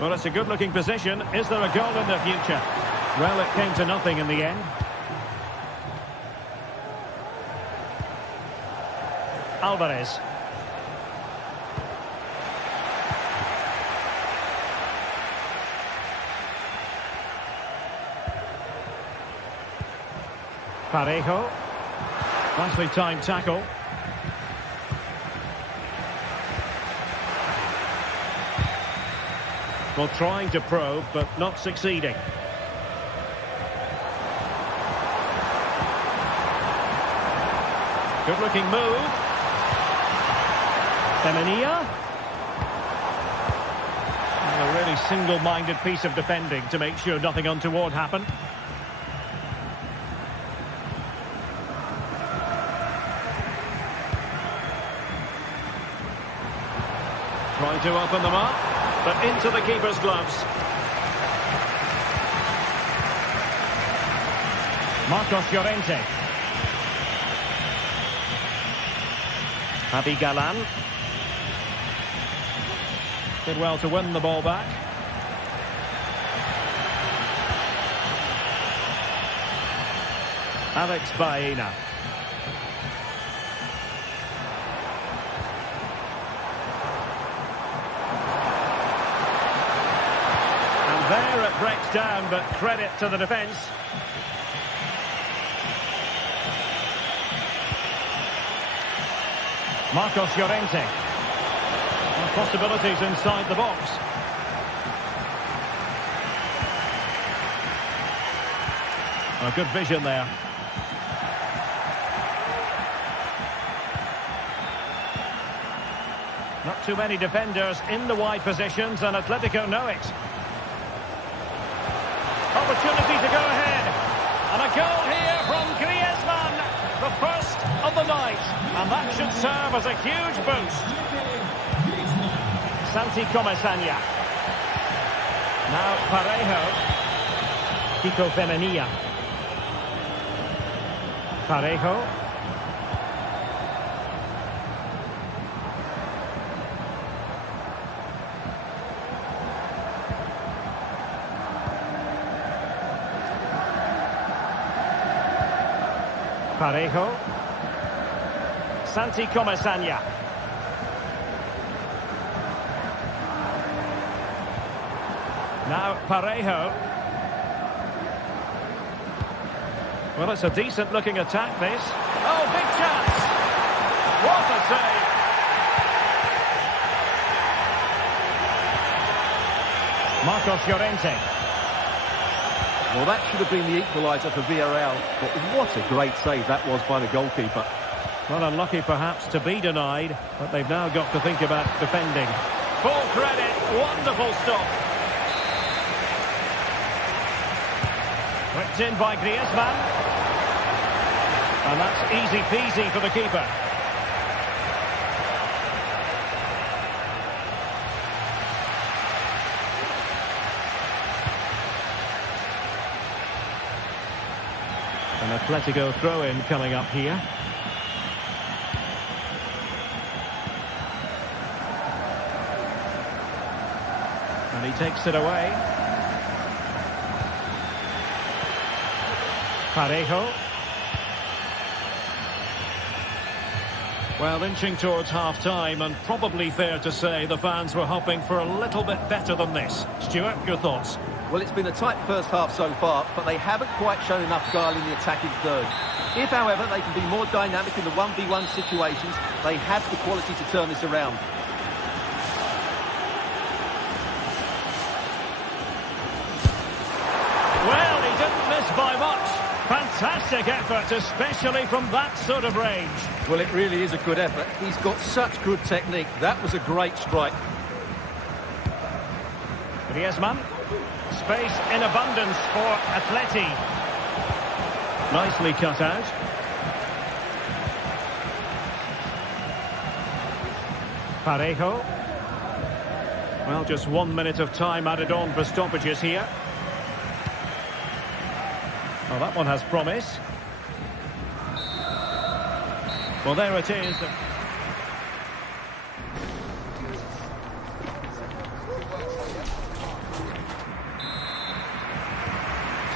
Well, it's a good-looking position. Is there a goal in the future? Well, it came to nothing in the end. Alvarez. Parejo. Nicely timed tackle. Well, trying to probe, but not succeeding. Good-looking move. Femenia. A really single-minded piece of defending to make sure nothing untoward happened. Trying to open them up, but into the keeper's gloves. Marcos Llorente. Javi Galan. Did well to win the ball back. Alex Baena. And there it breaks down, but credit to the defence. Marcos Llorente. And possibilities inside the box. A good vision there. Not too many defenders in the wide positions, and Atletico know it. Opportunity to go ahead. And a goal here from Griezmann. The first of the night. And that should serve as a huge boost. Santi Comesaña. Now Parejo. Kiko Femenia. Parejo. Parejo. Santi Comesaña. Now Parejo. Well, it's a decent-looking attack, this. Oh, big chance! What a save! Marcos Llorente. Well, that should have been the equaliser for Villarreal, but what a great save that was by the goalkeeper. Well, unlucky perhaps to be denied, but they've now got to think about defending. Full credit, wonderful stop. Whipped in by Griezmann. And that's easy peasy for the keeper. An Atletico throw-in coming up here. And he takes it away. Parejo. Well, inching towards half-time, and probably fair to say the fans were hoping for a little bit better than this. Stuart, your thoughts? Well, it's been a tight first half so far, but they haven't quite shown enough guile in the attacking third. If, however, they can be more dynamic in the 1v1 situations, they have the quality to turn this around. Well, he didn't miss by much. Fantastic effort, especially from that sort of range. Well, it really is a good effort. He's got such good technique. That was a great strike. Griezmann. Space in abundance for Atleti. Nicely cut out. Parejo. Well, just 1 minute of time added on for stoppages here. Well, that one has promise. Well, there it is.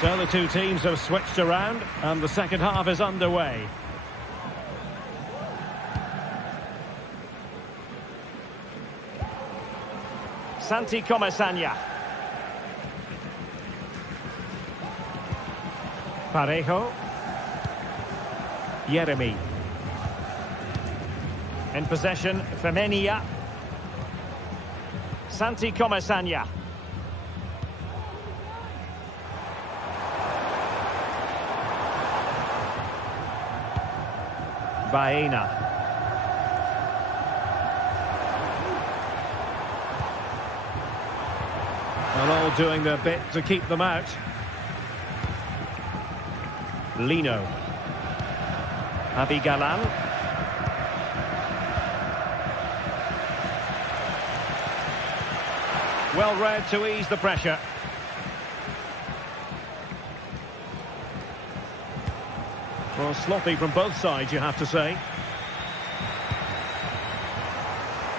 So the two teams have switched around and the second half is underway. Santi Comesaña. Parejo. Yeremi. In possession, Femenia. Santi Comesaña. Baena. Well, all doing their bit to keep them out. Lino. Abigalan. Well read to ease the pressure. Well, sloppy from both sides, you have to say.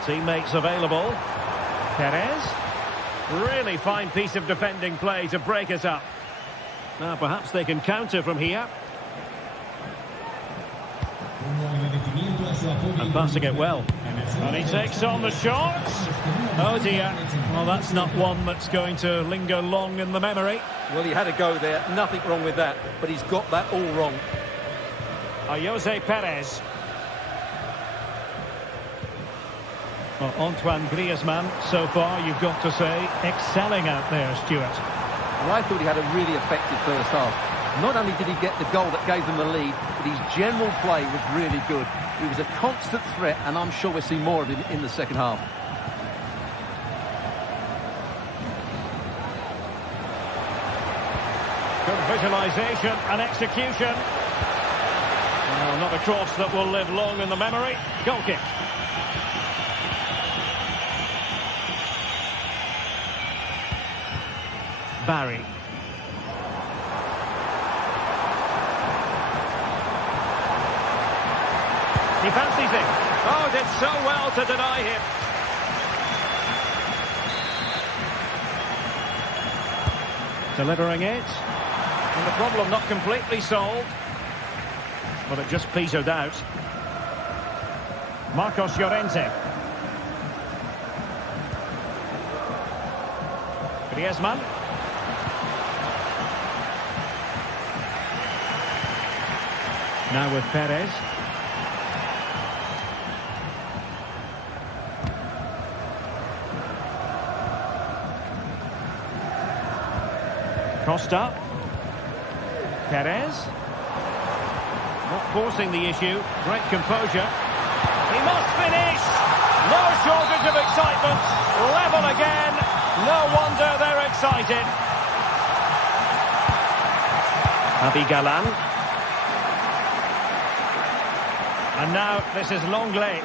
Teammates available. Perez. Really fine piece of defending play to break it up. Now, perhaps they can counter from here. And passing it well. And he takes on the shots. Oh dear. Well, that's not one that's going to linger long in the memory. Well, he had a go there. Nothing wrong with that. But he's got that all wrong. Jose Perez. Well, Antoine Griezmann, so far, you've got to say, excelling out there, Stuart. Well, I thought he had a really effective first half. Not only did he get the goal that gave them the lead, but his general play was really good. He was a constant threat, and I'm sure we'll see more of him in the second half. Good visualisation and execution. Well, not a cross that will live long in the memory. Goal kick. Barry. He fancies it. Oh, did so well to deny him. Delivering it. And the problem not completely solved. But it just petered out. Marcos Llorente. Griezmann. Now with Perez. Costa. Perez. Not forcing the issue. Great composure. He must finish. No shortage of excitement. Level again. No wonder they're excited. Abigalan. And now this is Longley.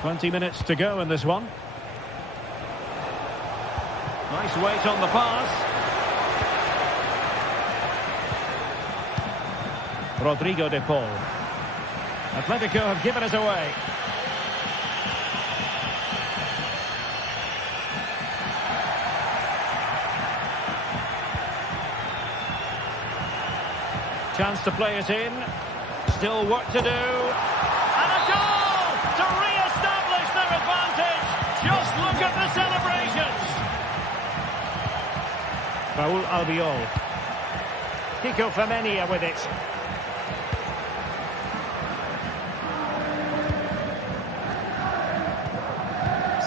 "20 minutes to go in this one. Nice weight on the pass. Rodrigo de Paul. Atletico have given us away. Chance to play it in. Still work to do. And a goal to re-establish their advantage. Just look at the celebrations. Raul Albiol. Kiko Femenia with it.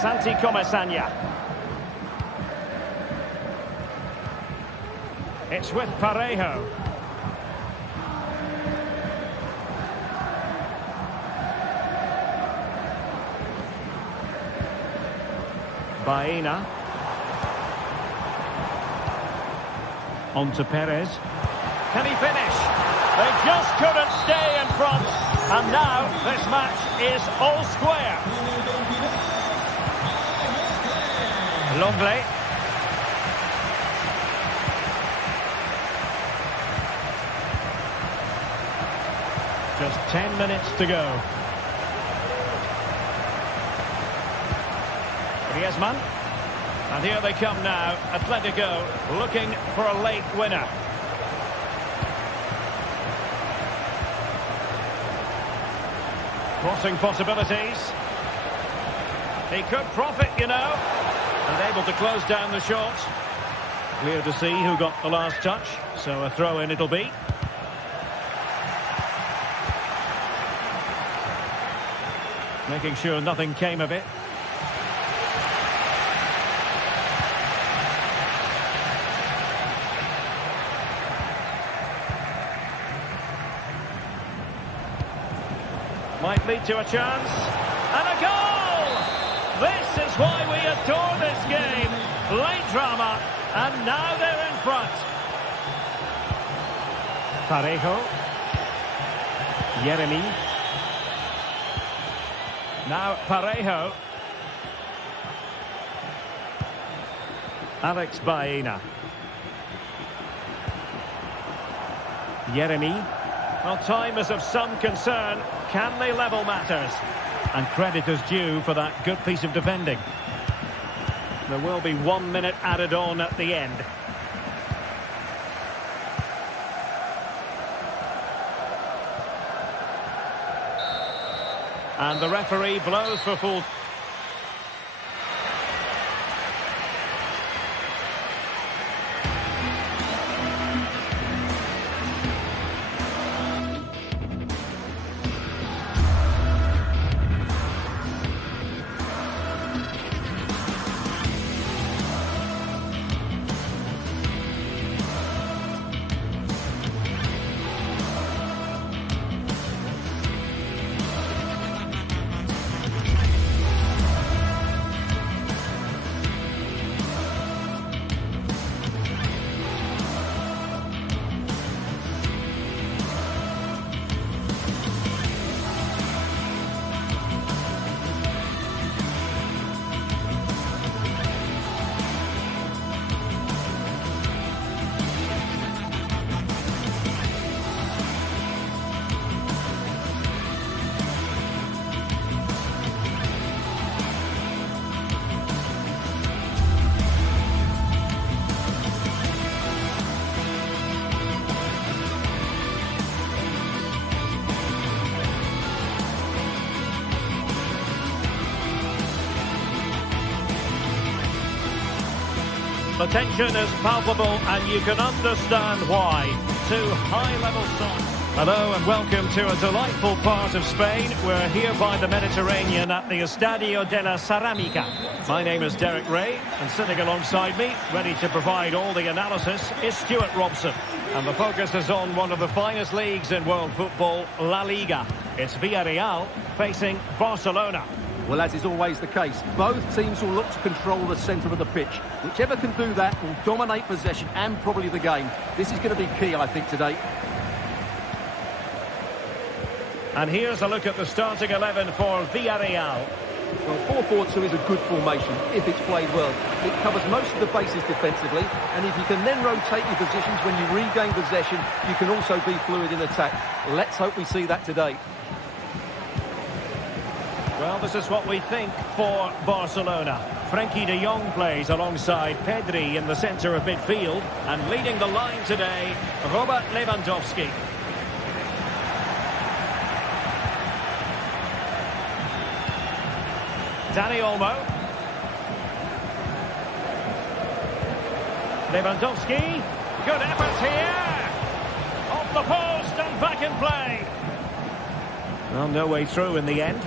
Santi Comesaña. It's with Parejo. Baena. On to Perez. Can he finish? They just couldn't stay in front. And now this match is all square. Longley. Just 10 minutes to go. Griezmann. And here they come now. Atletico looking for a late winner. Crossing possibilities. He could profit, you know. And able to close down the shot. Clear to see who got the last touch. So a throw-in it'll be. Making sure nothing came of it. Might lead to a chance. And a goal! This is why we adore this game. Late drama. And now they're in front. Parejo. Yeremy. Now Parejo. Alex Baena. Yeremy. Well, time is of some concern. Can they level matters? And credit is due for that good piece of defending. There will be 1 minute added on at the end. And the referee blows for full. The tension is palpable and you can understand why. two high-level shots. Hello and welcome to a delightful part of Spain. We're here by the Mediterranean at the Estadio de la Ceramica. My name is Derek Ray, and sitting alongside me, ready to provide all the analysis, is Stuart Robson. And the focus is on one of the finest leagues in world football, La Liga. It's Villarreal facing Barcelona. Well, as is always the case, both teams will look to control the centre of the pitch. Whichever can do that will dominate possession and probably the game. This is going to be key, I think, today. And here's a look at the starting 11 for Villarreal. Well, 4-4-2 is a good formation if it's played well. It covers most of the bases defensively, and if you can then rotate your positions when you regain possession, you can also be fluid in attack. Let's hope we see that today. Well, this is what we think for Barcelona. Frenkie de Jong plays alongside Pedri in the centre of midfield, and leading the line today, Robert Lewandowski. Dani Olmo. Lewandowski. Good effort here. Off the post and back in play. Well, no way through in the end.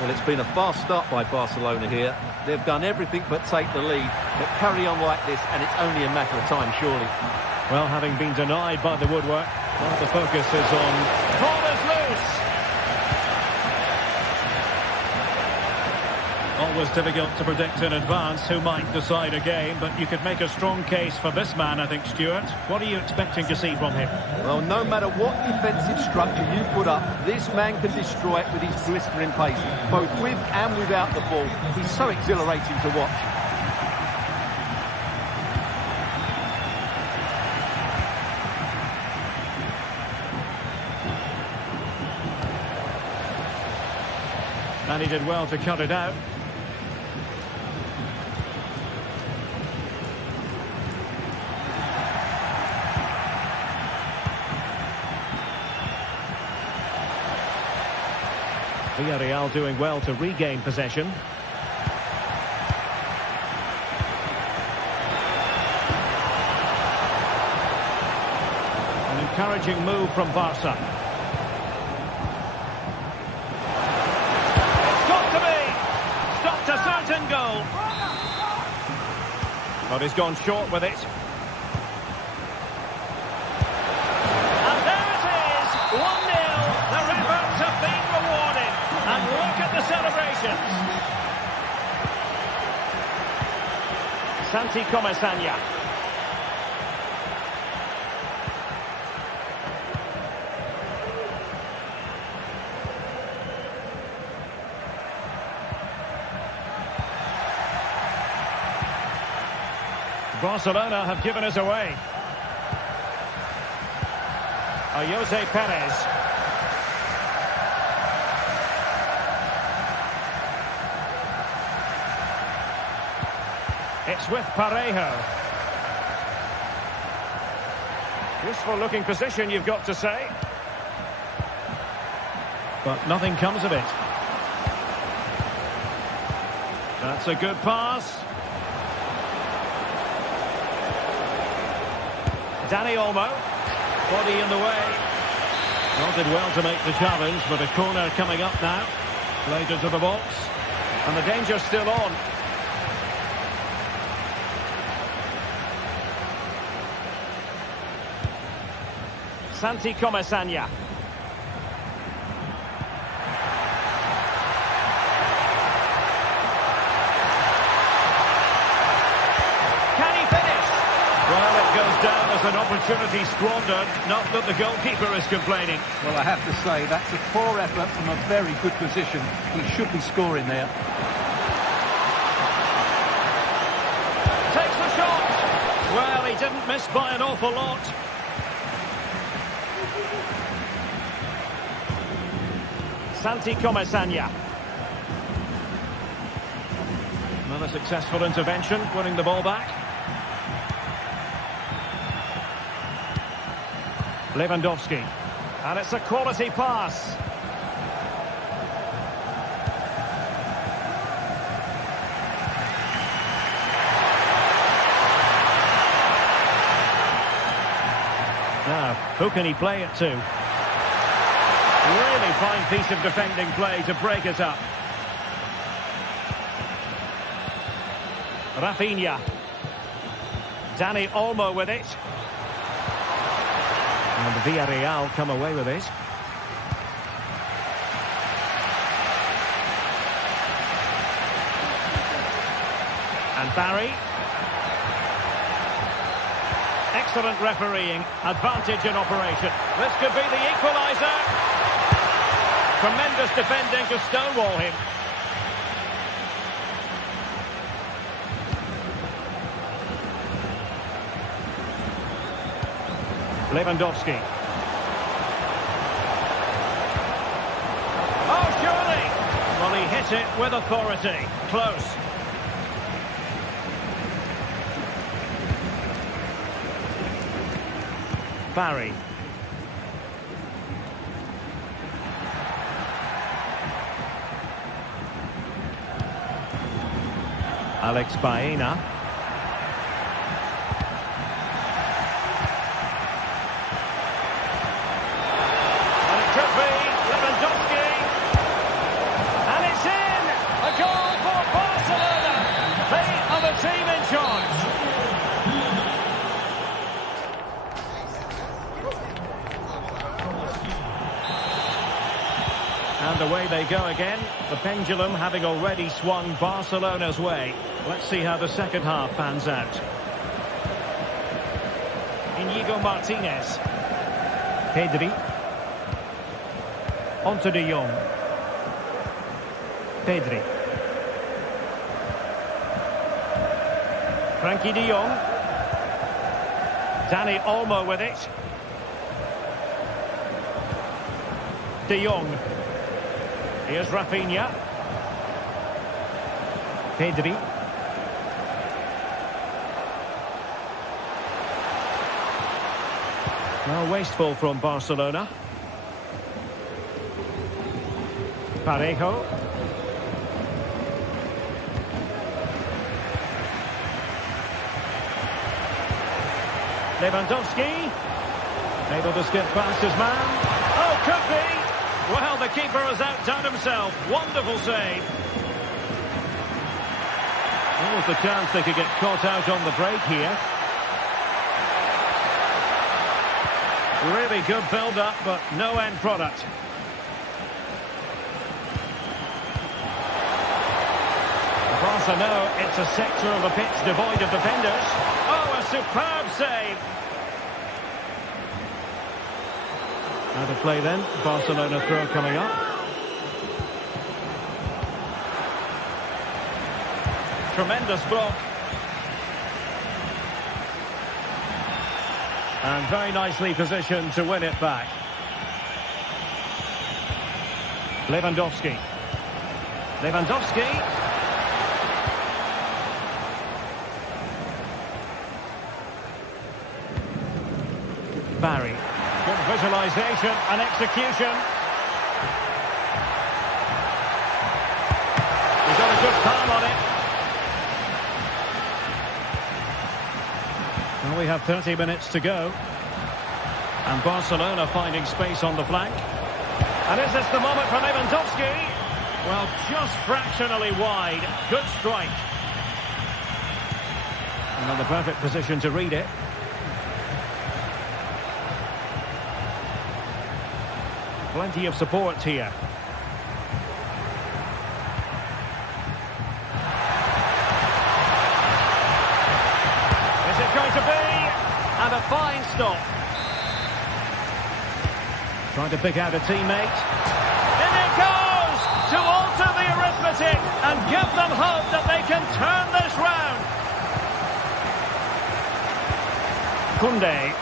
Well, it's been a fast start by Barcelona here. They've done everything but take the lead. But carry on like this, and it's only a matter of time, surely. Well, having been denied by the woodwork, well, the focus is on... Ball is loose! Always difficult to predict in advance who might decide a game, but you could make a strong case for this man, I think, Stuart. What are you expecting to see from him? Well, no matter what defensive structure you put up, this man can destroy it with his blistering pace, both with and without the ball. He's so exhilarating to watch. And he did well to cut it out. Villarreal doing well to regain possession. An encouraging move from Barca. It's got to be! Stopped a certain goal. But he's gone short with it. And there it is! 1-0. Their efforts have been rewarded. And look at the celebrations. Santi Comesaña. Barcelona have given us away. Jose Perez. It's with Parejo. Useful looking position, you've got to say. But nothing comes of it. That's a good pass. Dani Olmo. Body in the way. Well, did well to make the challenge, but a corner coming up now. Played into the box. And the danger's still on. Santi Comesaña. Can he finish? Well, it goes down as an opportunity squandered. Not that the goalkeeper is complaining. Well, I have to say, that's a poor effort from a very good position. He should be scoring there. Takes the shot. Well, he didn't miss by an awful lot. Santi Comesaña. Another successful intervention, winning the ball back. Lewandowski. And it's a quality pass. Now, who can he play it to? Really fine piece of defending play to break it up. Rafinha. Dani Olmo with it. And Villarreal come away with it. And Barry. Excellent refereeing. Advantage in operation. This could be the equaliser. Tremendous defending to stonewall him. Lewandowski. Oh, surely! Well, he hit it with authority. Close. Barry. Alex Baena. And it could be Lewandowski. And it's in! A goal for Barcelona. They are the team in charge. And away they go again. The pendulum having already swung Barcelona's way. Let's see how the second half pans out. Inigo Martinez. Pedri. Onto de Jong. Pedri. Frankie de Jong. Dani Olmo with it. De Jong. Here's Rafinha. Pedri. Well, wasteful from Barcelona. Parejo. Lewandowski. Able to skip past his man. Oh, could be! Well, the keeper has outdone himself. Wonderful save. There was the chance they could get caught out on the break here. Really good build-up, but no end product. Barca know it's a sector of the pitch devoid of defenders. Oh, a superb save. Out of play then. Barcelona throw coming up. Tremendous block. And very nicely positioned to win it back. Lewandowski. Lewandowski. Barry. Good visualisation and execution. He's got a good palm on it. Well, we have 30 minutes to go. And Barcelona finding space on the flank. And is this the moment for Lewandowski? Well, just fractionally wide. Good strike. And on the perfect position to read it. Plenty of support here. Is it going to be? And a fine stop. Trying to pick out a teammate. In it goes! To alter the arithmetic and give them hope that they can turn this round. Koundé.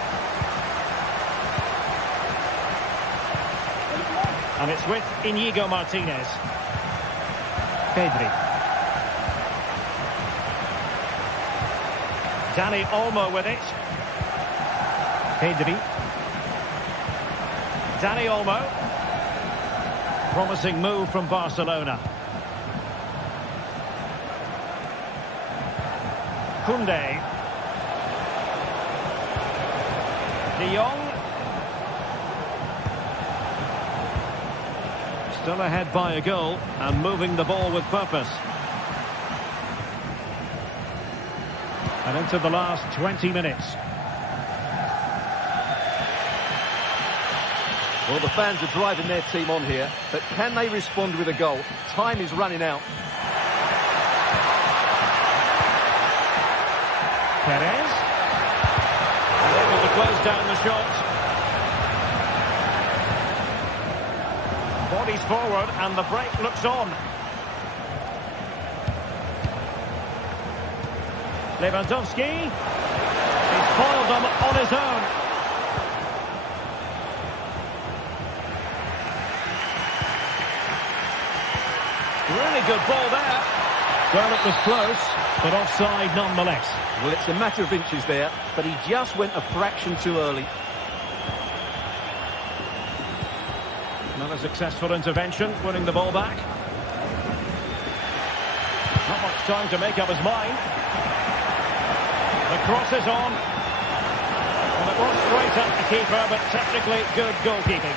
And it's with Inigo Martinez. Pedri. Dani Olmo with it. Pedri. Dani Olmo. Promising move from Barcelona. Koundé. De Jong. Still ahead by a goal and moving the ball with purpose. And into the last 20 minutes. Well, the fans are driving their team on here, but can they respond with a goal? Time is running out. Perez. And able to close down the shot. Bodies forward and the break looks on. Lewandowski. He's foiled them on his own. Really good ball there. Well, it was close, but offside nonetheless. Well, it's a matter of inches there, but he just went a fraction too early. Not a successful intervention, winning the ball back. Not much time to make up his mind. The cross is on. And it was straight at the keeper, but technically good goalkeeping.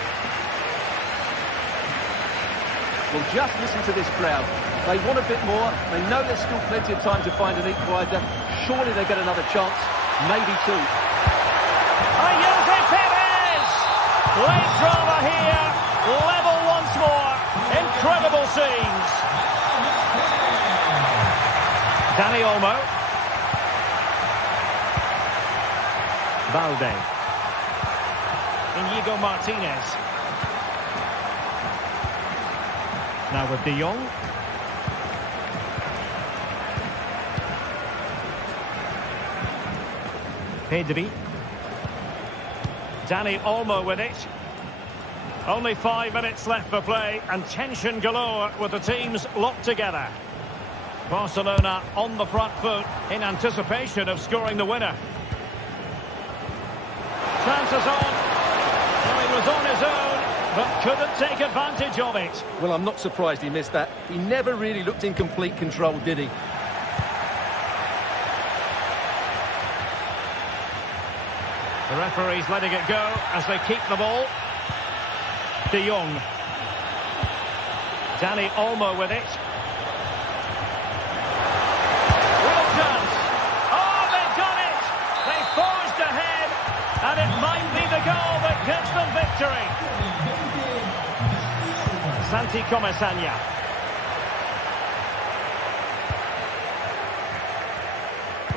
Well, just listen to this crowd. They want a bit more. They know there's still plenty of time to find an equaliser. Surely they get another chance. Maybe two. Perez! Late drama here. Level once more. Incredible scenes. Dani Olmo. Balde. Inigo Martinez. Now with De Jong. Pedri. Dani Olmo with it. Only 5 minutes left for play and tension galore with the teams locked together. Barcelona on the front foot in anticipation of scoring the winner. Chances on. Well, he was on his own, but couldn't take advantage of it. Well, I'm not surprised he missed that. He never really looked in complete control, did he? The referee's letting it go as they keep the ball. De Jong. Dani Olmo with it. Real chance. Oh, they've done it! They forged ahead, and it might be the goal that gives them victory. Santi Comesaña.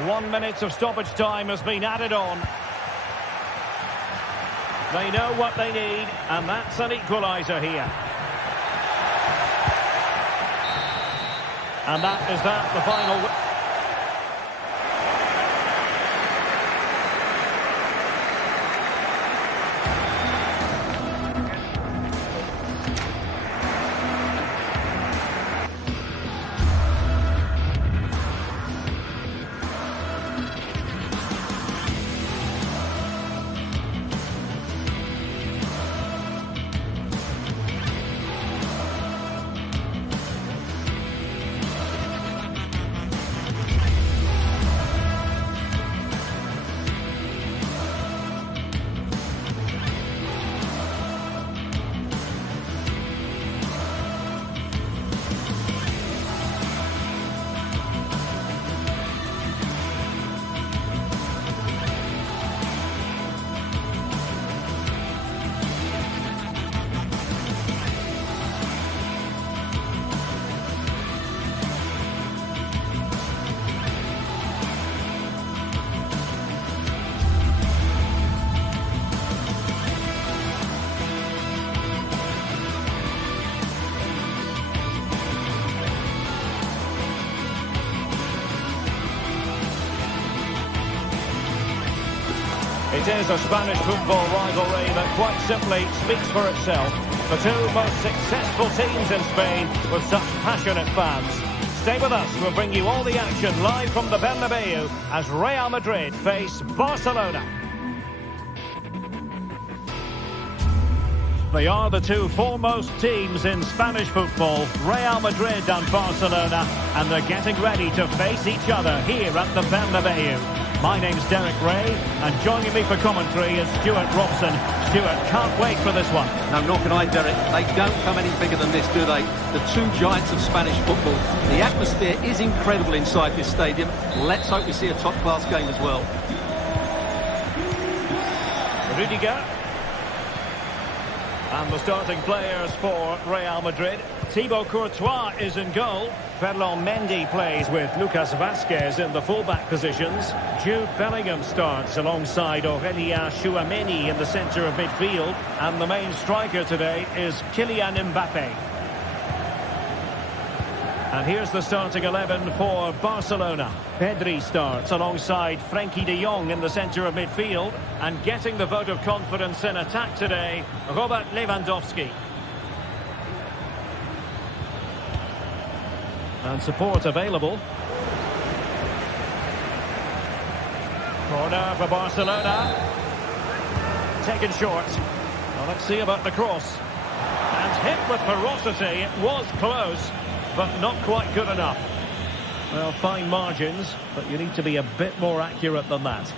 One minute of stoppage time has been added on. They know what they need, and that's an equaliser here. And that is the final... It is a Spanish football rivalry that quite simply speaks for itself. The two most successful teams in Spain with such passionate fans. Stay with us, we'll bring you all the action live from the Bernabeu as Real Madrid face Barcelona. They are the two foremost teams in Spanish football, Real Madrid and Barcelona, and they're getting ready to face each other here at the Bernabeu. My name's Derek Ray, and joining me for commentary is Stuart Robson. Stuart, can't wait for this one. No, nor can I, Derek. They don't come any bigger than this, do they? The two giants of Spanish football. The atmosphere is incredible inside this stadium. Let's hope we see a top-class game as well. Rudiger. And the starting players for Real Madrid. Thibaut Courtois is in goal. Ferland Mendy plays with Lucas Vazquez in the full-back positions. Jude Bellingham starts alongside Aurélien Tchouaméni in the centre of midfield. And the main striker today is Kylian Mbappe. And here's the starting 11 for Barcelona. Pedri starts alongside Frenkie de Jong in the centre of midfield. And getting the vote of confidence in attack today, Robert Lewandowski. And support available. Corner for Barcelona. Taken short. Well, let's see about the cross. And hit with ferocity. It was close, but not quite good enough. Well, fine margins, but you need to be a bit more accurate than that.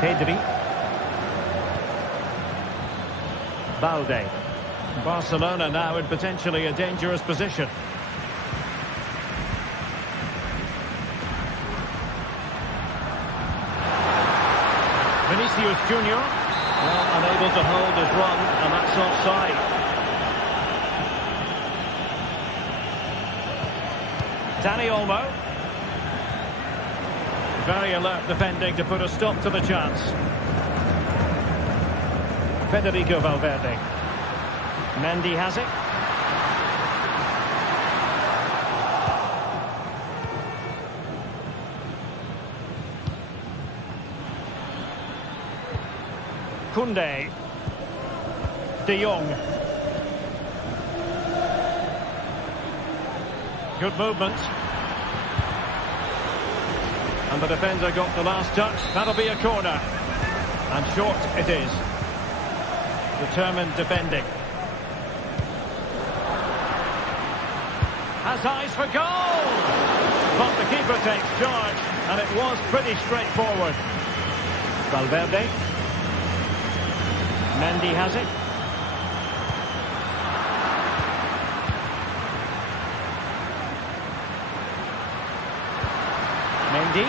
Pedri. Balde. Barcelona now in potentially a dangerous position. Vinicius Junior. Well, unable to hold his run, and that's offside. Dani Olmo. Very alert defending to put a stop to the chance. Federico Valverde. Mendy has it. Koundé. De Jong. Good movement. And the defender got the last touch. That'll be a corner. And short it is. Determined defending. Has eyes for goal! But the keeper takes charge, and it was pretty straightforward. Valverde. Mendy has it. Mendy.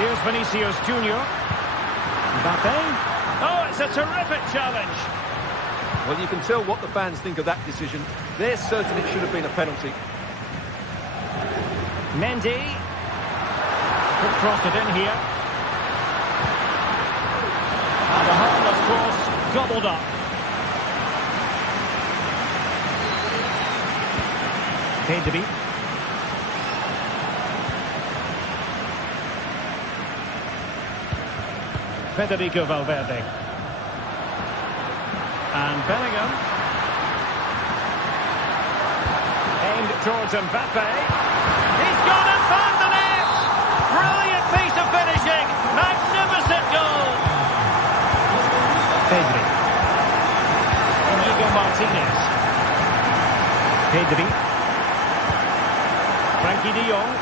Here's Vinicius Junior. Mbappe. Oh, it's a terrific challenge. Well, you can tell what the fans think of that decision. They're certain it should have been a penalty. Mendy. Could cross it in here. And a harmless cross gobbled up. Pedri. Federico Valverde. And Bellingham. Aimed towards Mbappe. He's gone and found the net! Brilliant piece of finishing! Magnificent goal! Pedri. Inigo Martinez. Pedri. Frenkie de Jong.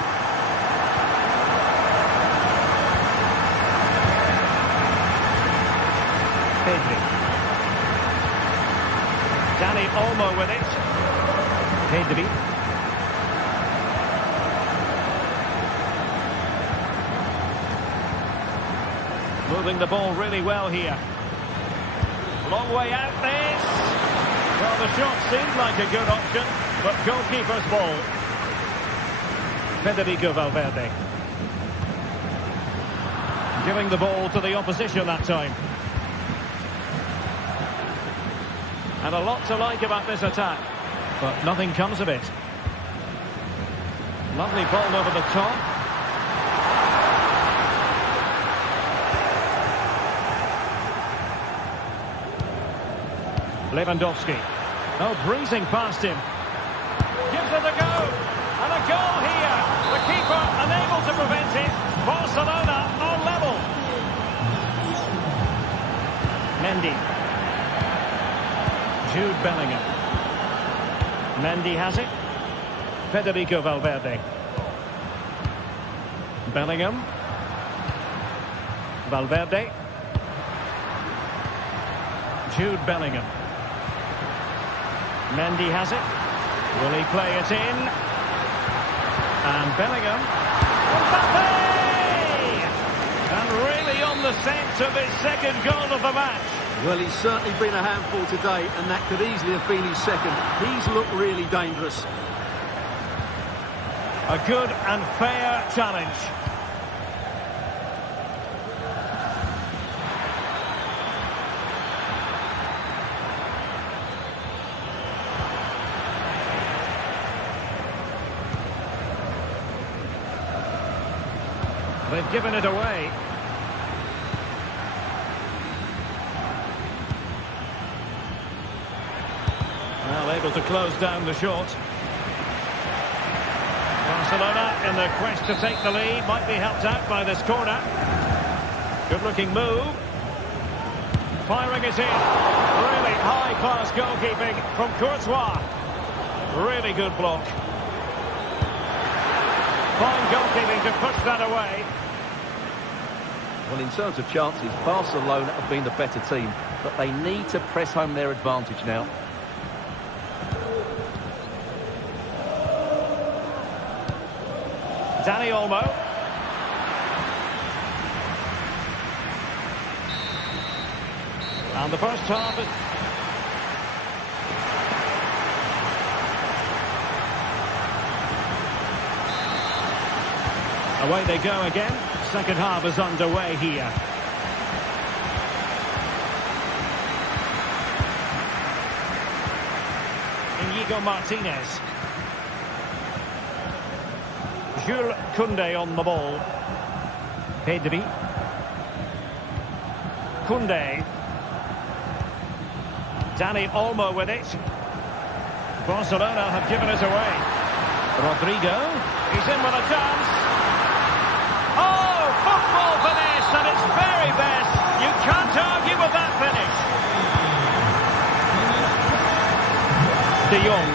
Pedri. Dani Olmo with it. Pedri. Moving the ball really well here. Long way out this. Well, the shot seemed like a good option, but goalkeeper's ball. Federico Valverde. Giving the ball to the opposition that time. And a lot to like about this attack, but nothing comes of it. Lovely ball over the top. Lewandowski. Oh, breezing past him. Gives it a go. And a goal here. The keeper unable to prevent it. Barcelona are level. Mendy. Jude Bellingham. Mendy has it. Federico Valverde. Bellingham. Valverde. Jude Bellingham. Mendy has it. Will he play it in? And Bellingham. Mbappe! And really on the scent of his second goal of the match. Well, he's certainly been a handful today, and that could easily have been his second. He's looked really dangerous. A good and fair challenge. They've given it away. Well, able to close down the shot. Barcelona in their quest to take the lead might be helped out by this corner. Good looking move. Firing it in. Really high-class goalkeeping from Courtois. Really good block. Fine goalkeeping to push that away. Well, in terms of chances, Barcelona have been the better team, but they need to press home their advantage now. Dani Olmo. And the first half is... Away they go again. Second half is underway here. Inigo Martinez. Jules Koundé on the ball. Pedri. Koundé. Dani Olmo with it. Barcelona have given it away. Rodrigo. He's in with a chance. Oh, football finish, and it's very best. You can't argue with that finish. De Jong.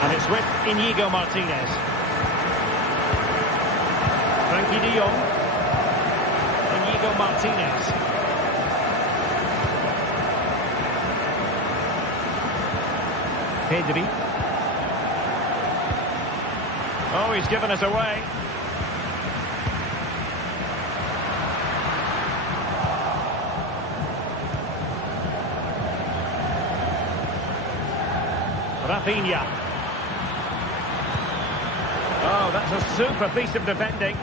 And it's with Inigo Martinez. Frankie de Jong. Inigo Martinez. Pedri. Oh, he's given us away. Rafinha. Oh, that's a super piece of defending.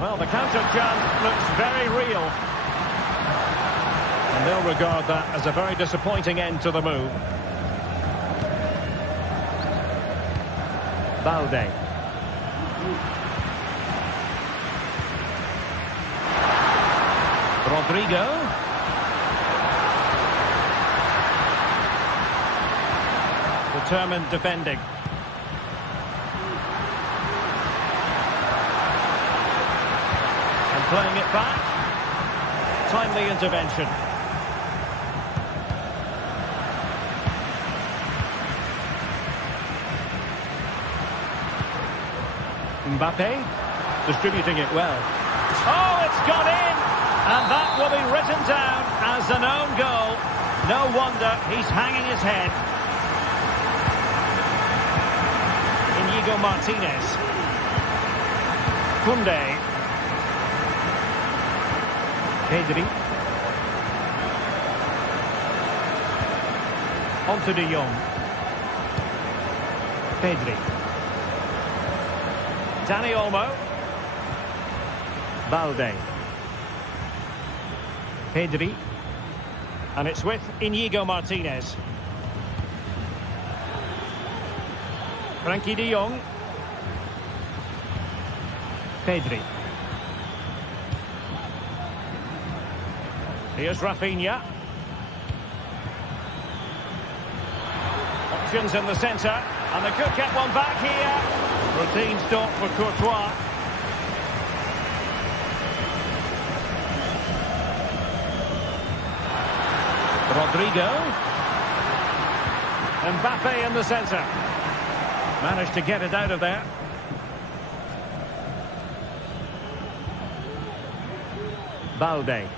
Well, the counter chance looks very real. And they'll regard that as a very disappointing end to the move. Balde. Rodrigo. Determined defending. And playing it back. Timely intervention. Mbappe distributing it well. Oh, it's gone in! And that will be written down as an own goal. No wonder he's hanging his head. Inigo Martinez. Koundé. Pedri. On to De Jong. Pedri. Dani Olmo. Balde. Pedri. And it's with Inigo Martinez. Frankie de Jong. Pedri. Here's Rafinha. Options in the centre. And they could get one back here. Routine stop for Courtois. Rodrigo. Mbappe in the centre. Managed to get it out of there. Balde.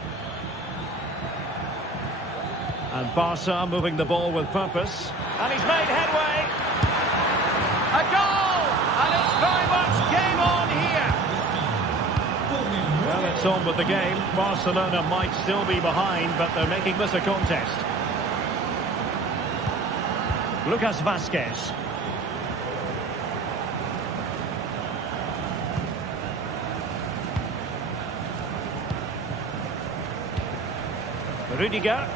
And Barca moving the ball with purpose. And he's made headway. A goal! And it's very much game on here. Well, it's on with the game. Barcelona might still be behind, but they're making this a contest. Lucas Vazquez. Rudiger.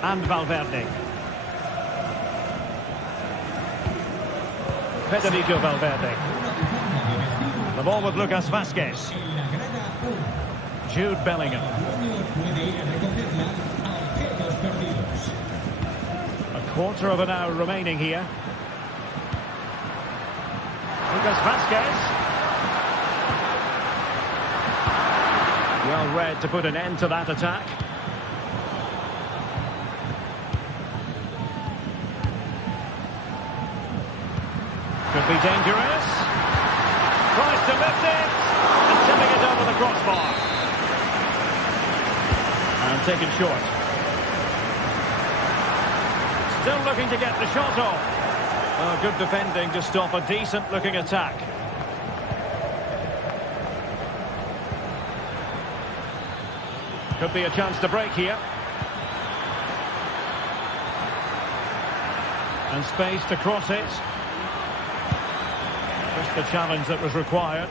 And Valverde. Federico Valverde. The ball with Lucas Vazquez. Jude Bellingham. A quarter of an hour remaining here. Lucas Vazquez. Well read to put an end to that attack. Could be dangerous. Tries to lift it. And tipping it over the crossbar. And taken short. Still looking to get the shot off. Oh, good defending to stop a decent-looking attack. Could be a chance to break here. And space to cross it. Just the challenge that was required.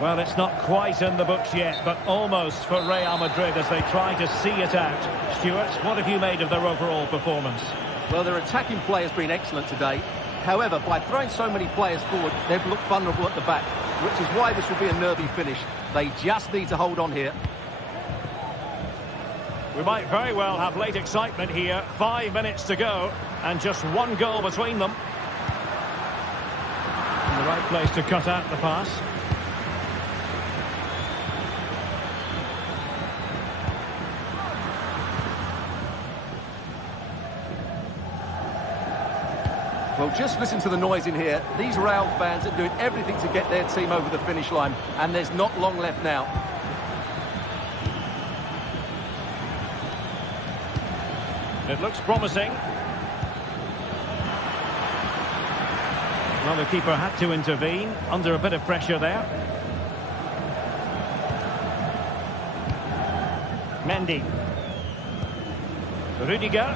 Well, it's not quite in the books yet, but almost for Real Madrid as they try to see it out. Stuart, what have you made of their overall performance? Well, their attacking play has been excellent today. However, by throwing so many players forward, they've looked vulnerable at the back, which is why this will be a nervy finish. They just need to hold on here. We might very well have late excitement here. 5 minutes to go, and just one goal between them. In the right place to cut out the pass. Well, just listen to the noise in here. These Real fans are doing everything to get their team over the finish line, and there's not long left now. It looks promising. Well, the keeper had to intervene under a bit of pressure there. Mendy. Rudiger.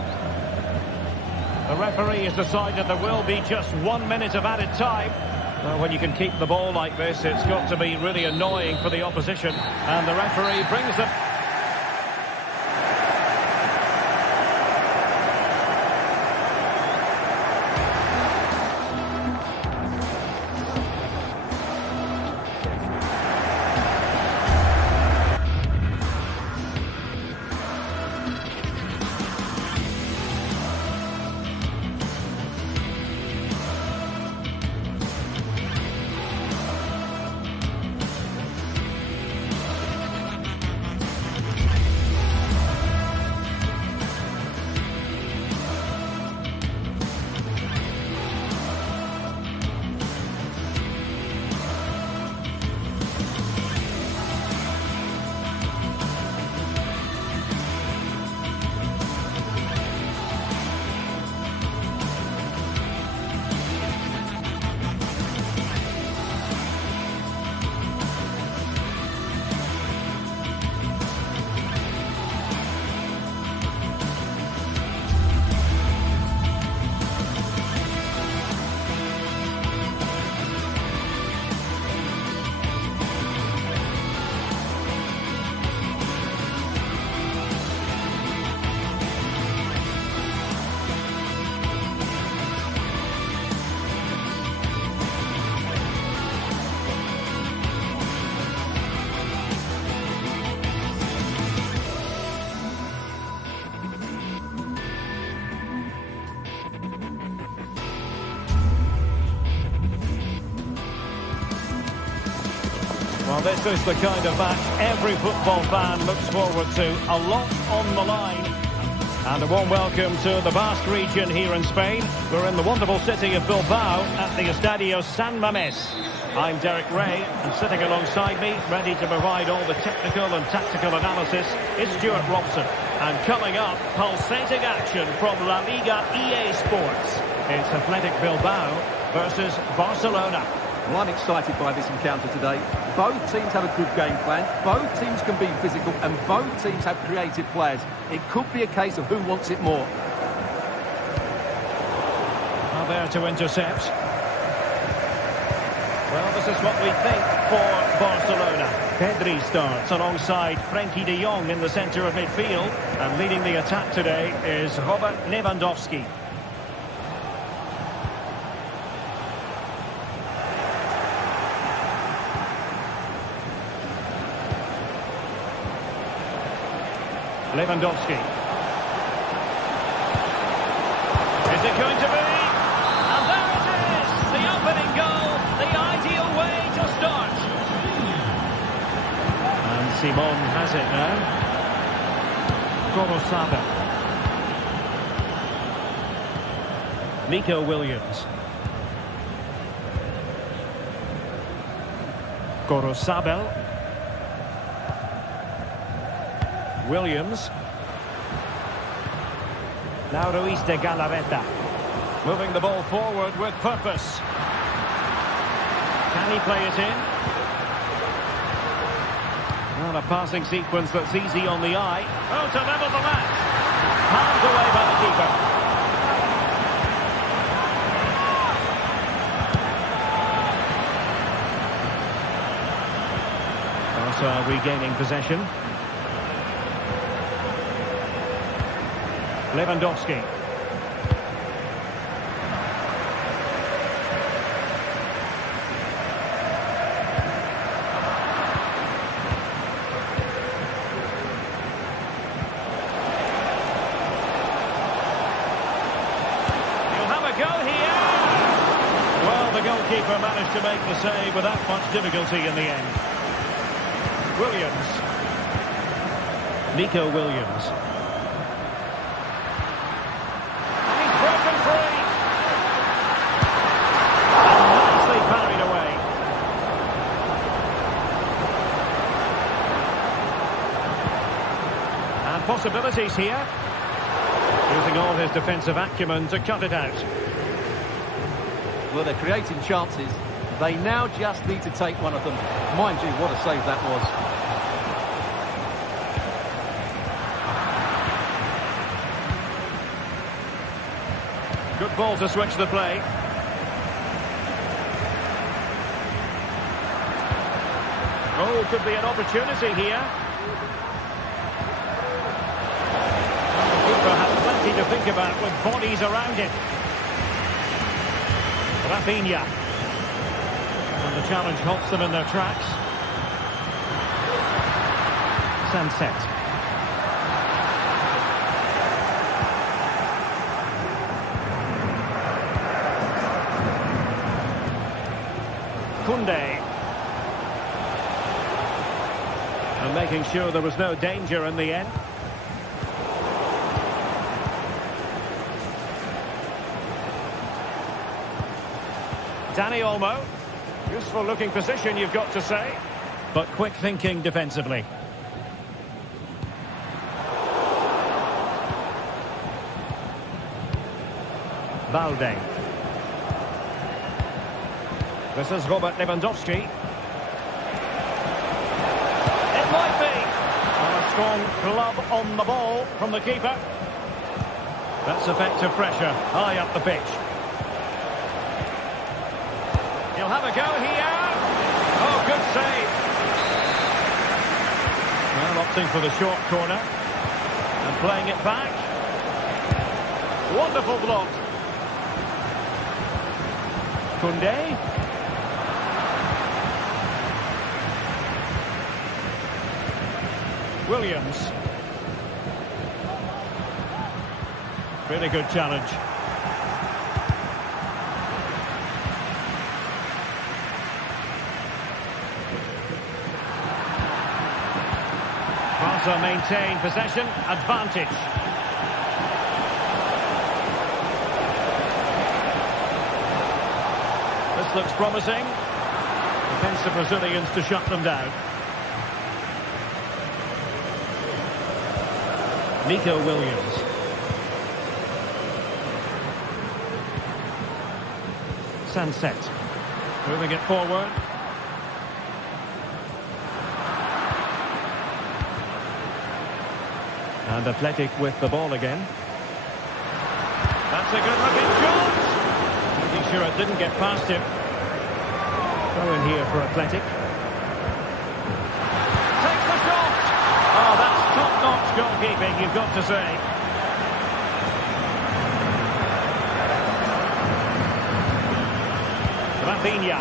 The referee has decided there will be just 1 minute of added time. Well, when you can keep the ball like this, it's got to be really annoying for the opposition. And the referee brings them. Well, this is the kind of match every football fan looks forward to. A lot on the line. And a warm welcome to the Basque region here in Spain. We're in the wonderful city of Bilbao at the Estadio San Mamés. I'm Derek Ray, and sitting alongside me, ready to provide all the technical and tactical analysis, is Stuart Robson. And coming up, pulsating action from La Liga EA Sports. It's Athletic Bilbao versus Barcelona. Well, I'm excited by this encounter today. Both teams have a good game plan, both teams can be physical, and both teams have creative players. It could be a case of who wants it more. Now there to intercept. Well, this is what we think for Barcelona. Pedri starts alongside Frenkie de Jong in the centre of midfield. And leading the attack today is Robert Lewandowski. Lewandowski. Is it going to be? And there it is! The opening goal, the ideal way to start. And Simon has it now. Gorosabel. Nico Williams. Gorosabel. Williams. Now Ruiz de Galarreta. Moving the ball forward with purpose. Can he play it in? Well, a passing sequence that's easy on the eye. Oh, to level the match. Palmed away by the keeper. Barca regaining possession. Lewandowski. He'll have a go here. Well, the goalkeeper managed to make the save without much difficulty in the end. Williams. Nico Williams. Possibilities here. Using all his defensive acumen to cut it out. Well, they're creating chances. They now just need to take one of them. Mind you, what a save that was. Good ball to switch the play. Oh, could be an opportunity here. To think about with bodies around it. Rafinha. And the challenge halts them in their tracks. Sunset. Koundé. And making sure there was no danger in the end. Dani Olmo. Useful looking position, you've got to say. But quick thinking defensively. Balde. This is Robert Lewandowski. It might be. And a strong glove on the ball from the keeper. That's effective pressure high up the pitch. He'll have a go here. Oh, good save. Well, opting for the short corner. And playing it back. Wonderful block. Koundé. Williams. Really good challenge. to maintain possession, advantage. This looks promising. Against the Brazilians to shut them down. Nico Williams. Sunset. Moving it forward. And Athletic with the ball again. That's a good looking shot. Making sure it didn't get past him. Throw in here for Athletic. Takes the shot. Oh, that's top-notch goalkeeping, you've got to say. Rafinha.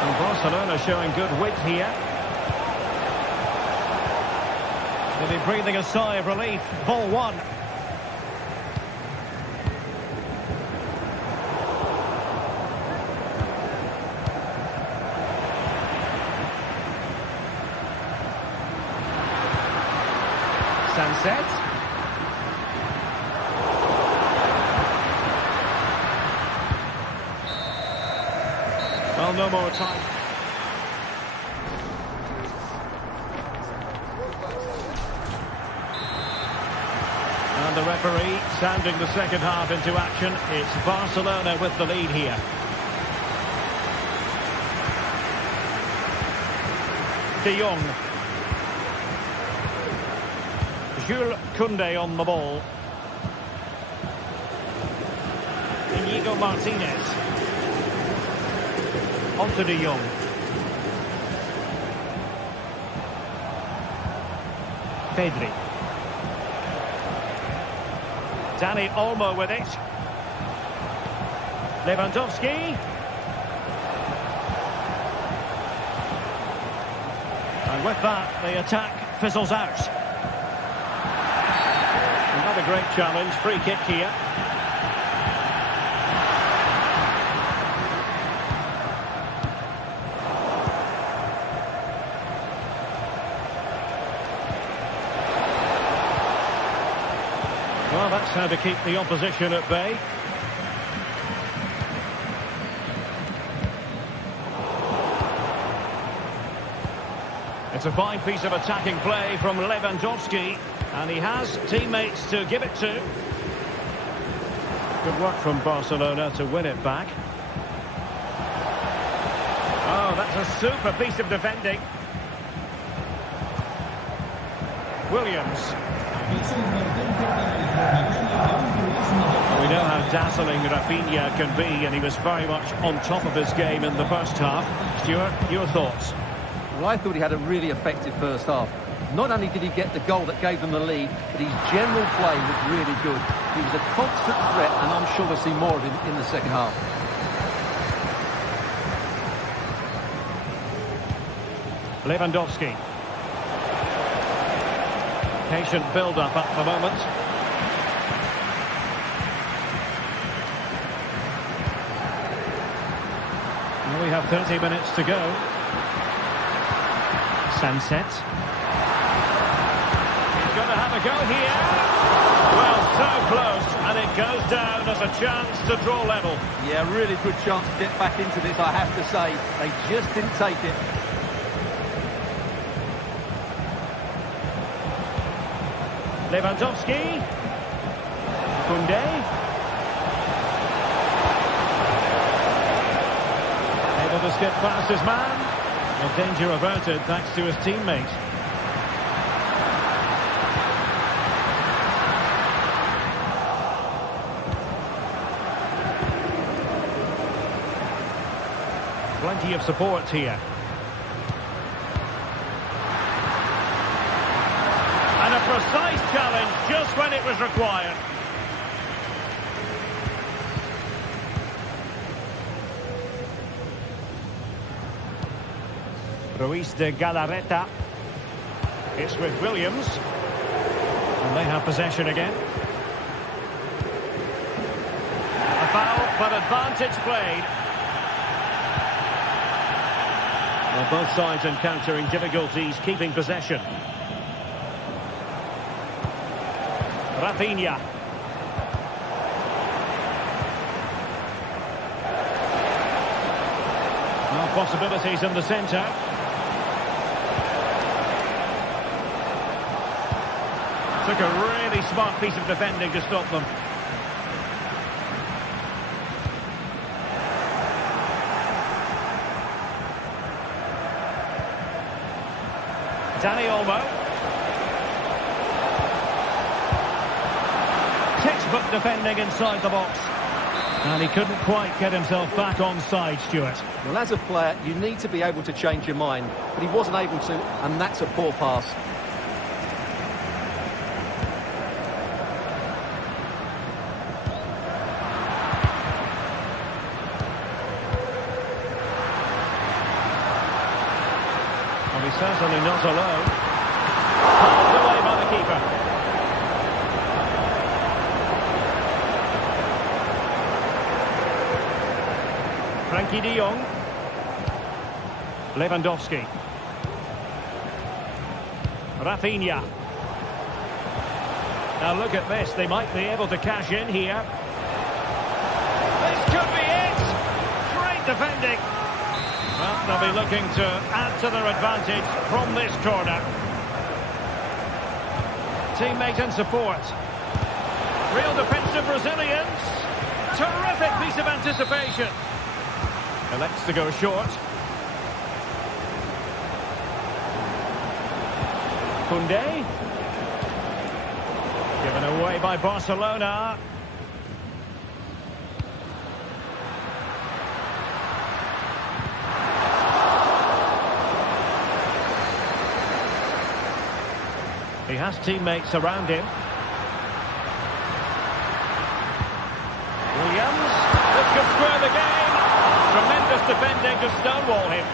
And Barcelona showing good width here. They'll be breathing a sigh of relief. Ball one. Sunset. Well, no more time. And the referee sounding the second half into action. It's Barcelona with the lead here. De Jong. Jules Koundé on the ball. Inigo Martinez. On to De Jong. Pedri. Dani Olmo with it. Lewandowski. And with that, the attack fizzles out. Another great challenge, free kick here. Well, that's how to keep the opposition at bay. It's a fine piece of attacking play from Lewandowski. And he has teammates to give it to. Good work from Barcelona to win it back. Oh, that's a super piece of defending. Williams. We know how dazzling Rafinha can be, and he was very much on top of his game in the first half. Stuart, your thoughts? Well, I thought he had a really effective first half. Not only did he get the goal that gave them the lead, but his general play was really good. He was a constant threat, and I'm sure we'll see more of him in the second half. Lewandowski. Patient build-up at the moment. Well, we have 30 minutes to go. Sunset. He's going to have a go here. Well, so close, and it goes down as a chance to draw level. Yeah, really good chance to get back into this, I have to say. They just didn't take it. Lewandowski. Koundé. Able to skip past his man. Well, danger averted thanks to his teammate. Plenty of support here. And a precise challenge just when it was required. Ruiz de Galarreta. It's with Williams. And they have possession again. A foul, but advantage played. Well, both sides encountering difficulties keeping possession. Rafinha. Well, possibilities in the centre. Took a really smart piece of defending to stop them. Dani Olmo. Textbook defending inside the box. And he couldn't quite get himself back on side, Stuart. Well, as a player, you need to be able to change your mind, but he wasn't able to, and that's a poor pass. Well, he's certainly not alone. Pulled away by the keeper. Frankie de Jong. Lewandowski. Rafinha. Now look at this, they might be able to cash in here. This could be it! Great defending. Well, they'll be looking to add to their advantage from this corner. Teammate and support. Real defensive Brazilians. Terrific piece of anticipation. Elects to go short. Koundé. Given away by Barcelona. He has teammates around him. Williams. This could square the game. Tremendous defending to stonewall him.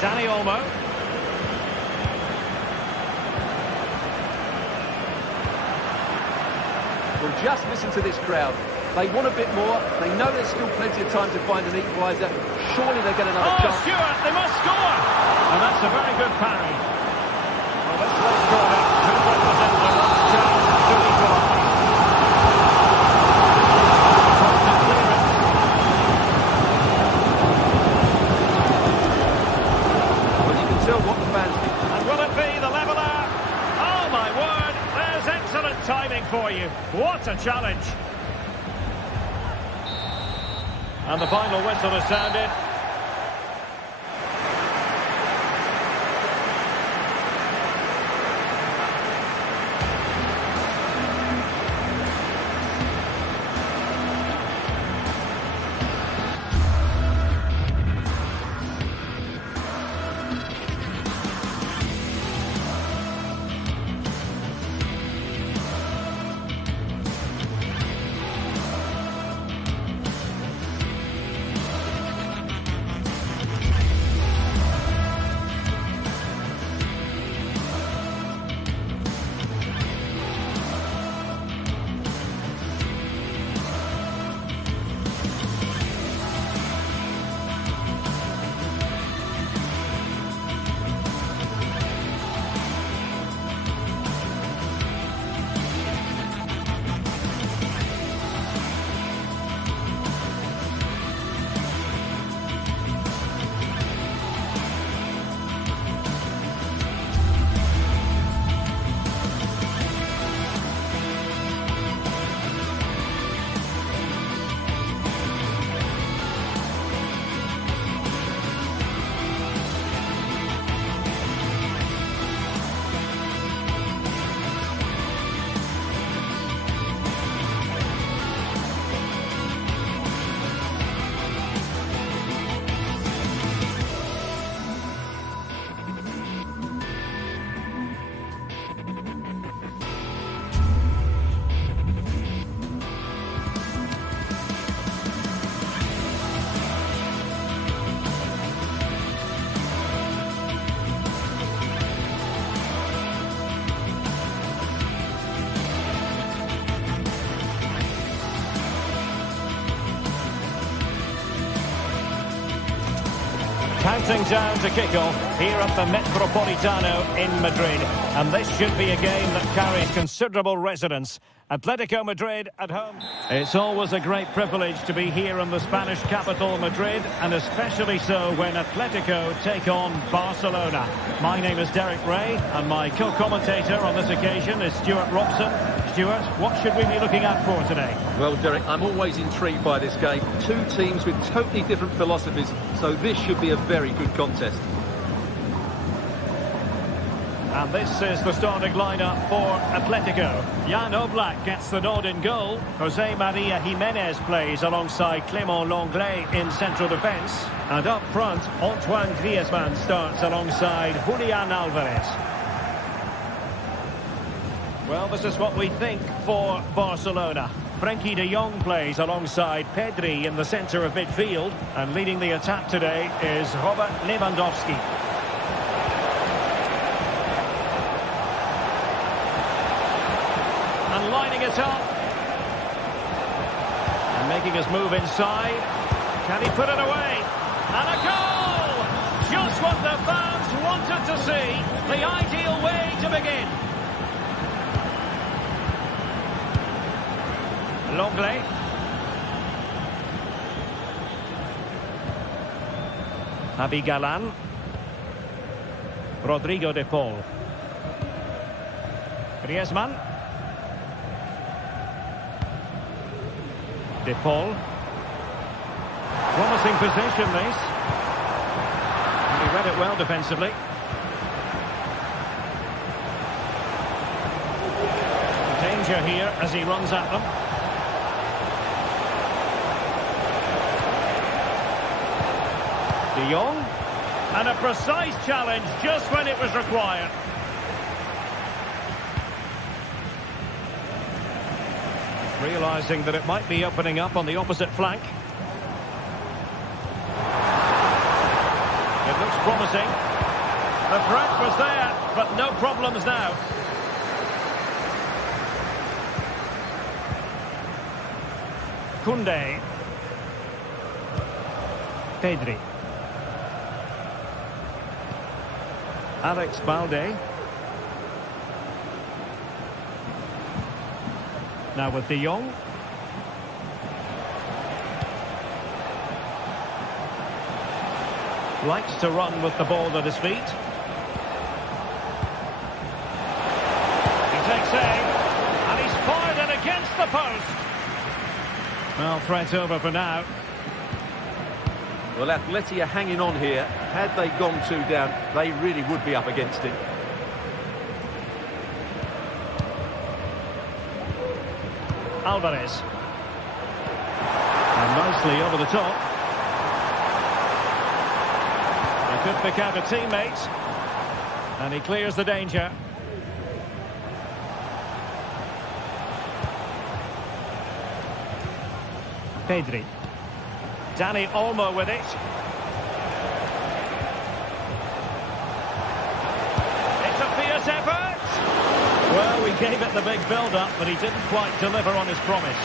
Dani Olmo. Well, just listen to this crowd. They want a bit more. They know there's still plenty of time to find an equaliser. Surely they get another chance. Stuart, they must score! And that's a very good parry. Well, this late corner could represent the last chance to equalise. Well, you can tell what the fans think. And will it be the leveller? Oh, my word, there's excellent timing for you. What a challenge. And the final whistle has sounded. Counting down to kick-off here at the Metropolitano in Madrid. And this should be a game that carries considerable resonance. Atletico Madrid at home. It's always a great privilege to be here in the Spanish capital, Madrid, and especially so when Atletico take on Barcelona. My name is Derek Ray, and my co-commentator on this occasion is Stuart Robson. Stuart, what should we be looking out for today? Well, Derek, I'm always intrigued by this game. Two teams with totally different philosophies, so this should be a very good contest. And this is the starting lineup for Atletico. Jan Oblak gets the nod in goal. Jose Maria Jimenez plays alongside Clément Lenglet in central defence. And up front, Antoine Griezmann starts alongside Julian Alvarez. Well, this is what we think for Barcelona. Frenkie de Jong plays alongside Pedri in the centre of midfield. And leading the attack today is Robert Lewandowski. And lining it up. And making his move inside. Can he put it away? And a goal! Just what the fans wanted to see. The ideal way to begin. Lenglet. Javi Galán. Rodrigo de Paul. Griezmann. De Paul. Promising position, this. And he read it well defensively. Danger here as he runs at them. De Jong. And a precise challenge just when it was required. Realising that it might be opening up on the opposite flank. It looks promising. The threat was there, but no problems now. Koundé. Pedri. Alex Balde. Now with De Jong. Likes to run with the ball at his feet. He takes aim. And he's fired it against the post. Well, threat over for now. Well, Atleti are hanging on here. Had they gone 2 down, they really would be up against it. Alvarez. And nicely over the top. He could pick out a teammate. And he clears the danger. Pedri. Dani Olmo with it. It's a fierce effort. Well, we gave it the big build-up, but he didn't quite deliver on his promise.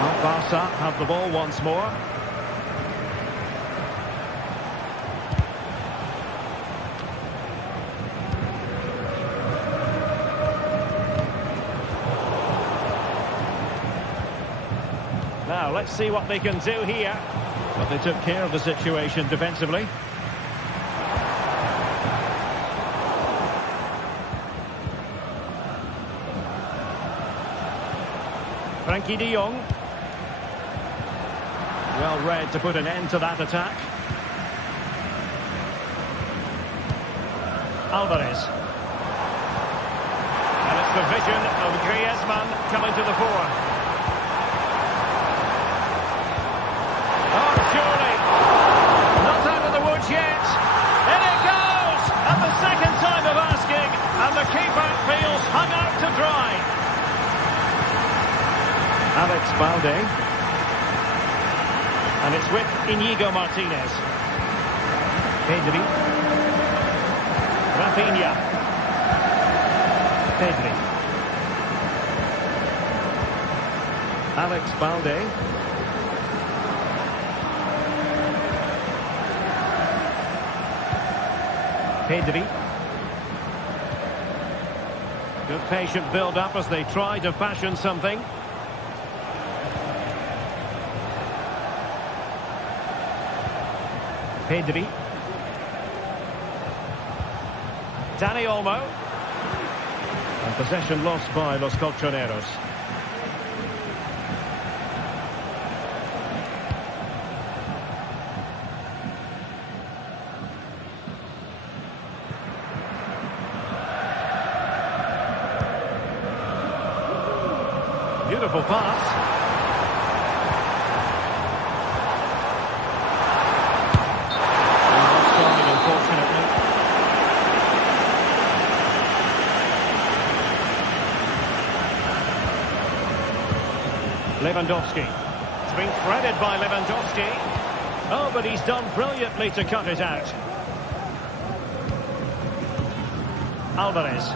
Well, Barca have the ball once more. Now, let's see what they can do here. But they took care of the situation defensively. Frenkie de Jong. Well read to put an end to that attack. Alvarez. And it's the vision of Griezmann coming to the fore. Surely, not out of the woods yet. In it goes! And the second time of asking, and the keeper feels hung out to dry. Alex Balde. And it's with Íñigo Martínez. Pedri. Rafinha. Pedri. Alex Balde. Pedri. Good patient build-up as they try to fashion something. Pedri. Dani Olmo. And possession lost by Los Colchoneros. Beautiful pass. Offside, unfortunately. Lewandowski. It's been threaded by Lewandowski. Oh, but he's done brilliantly to cut it out. Alvarez.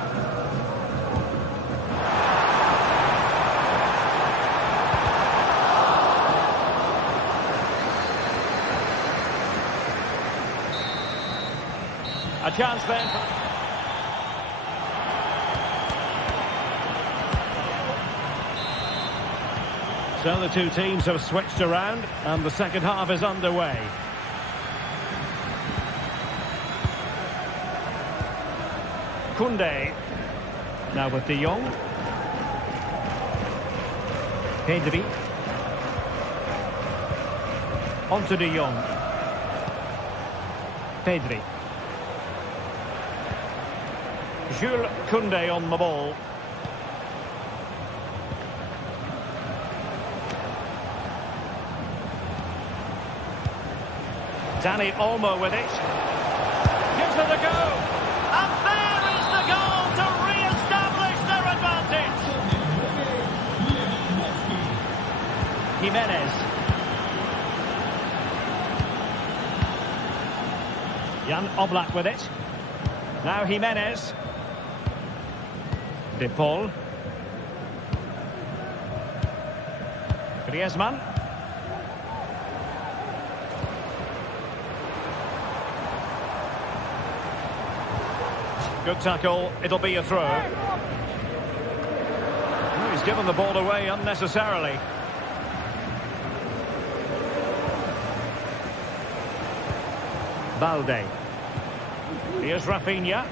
A chance then. So the two teams have switched around and the second half is underway. Koundé. Now with De Jong. Pedri. On to De Jong. Pedri. Jules Koundé on the ball. Dani Olmo with it. Gives it a go. And there is the goal to re-establish their advantage. Jimenez. Jan Oblak with it. Now Jimenez. De Paul. Griezmann. Good tackle, it'll be a throw. Oh, he's given the ball away unnecessarily. Balde. Here's Rafinha.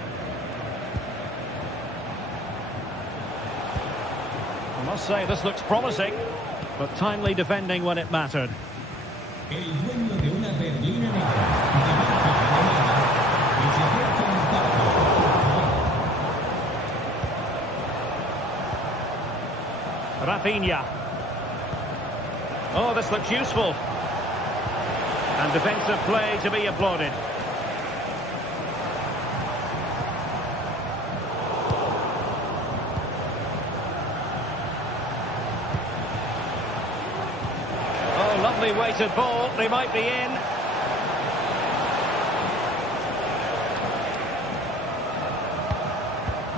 I must say this looks promising, but timely defending when it mattered. Rafinha. Oh, this looks useful. And defensive play to be applauded. Oh, lovely weighted ball. They might be in.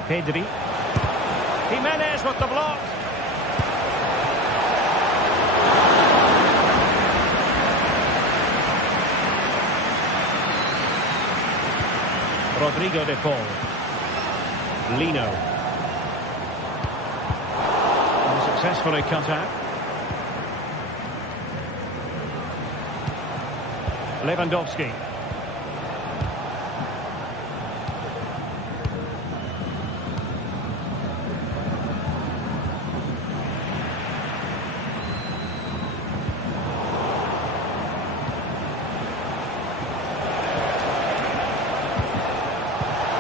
Pedri. Jimenez with the block. Rodrigo de Paul. Lino. Successfully cut out. Lewandowski.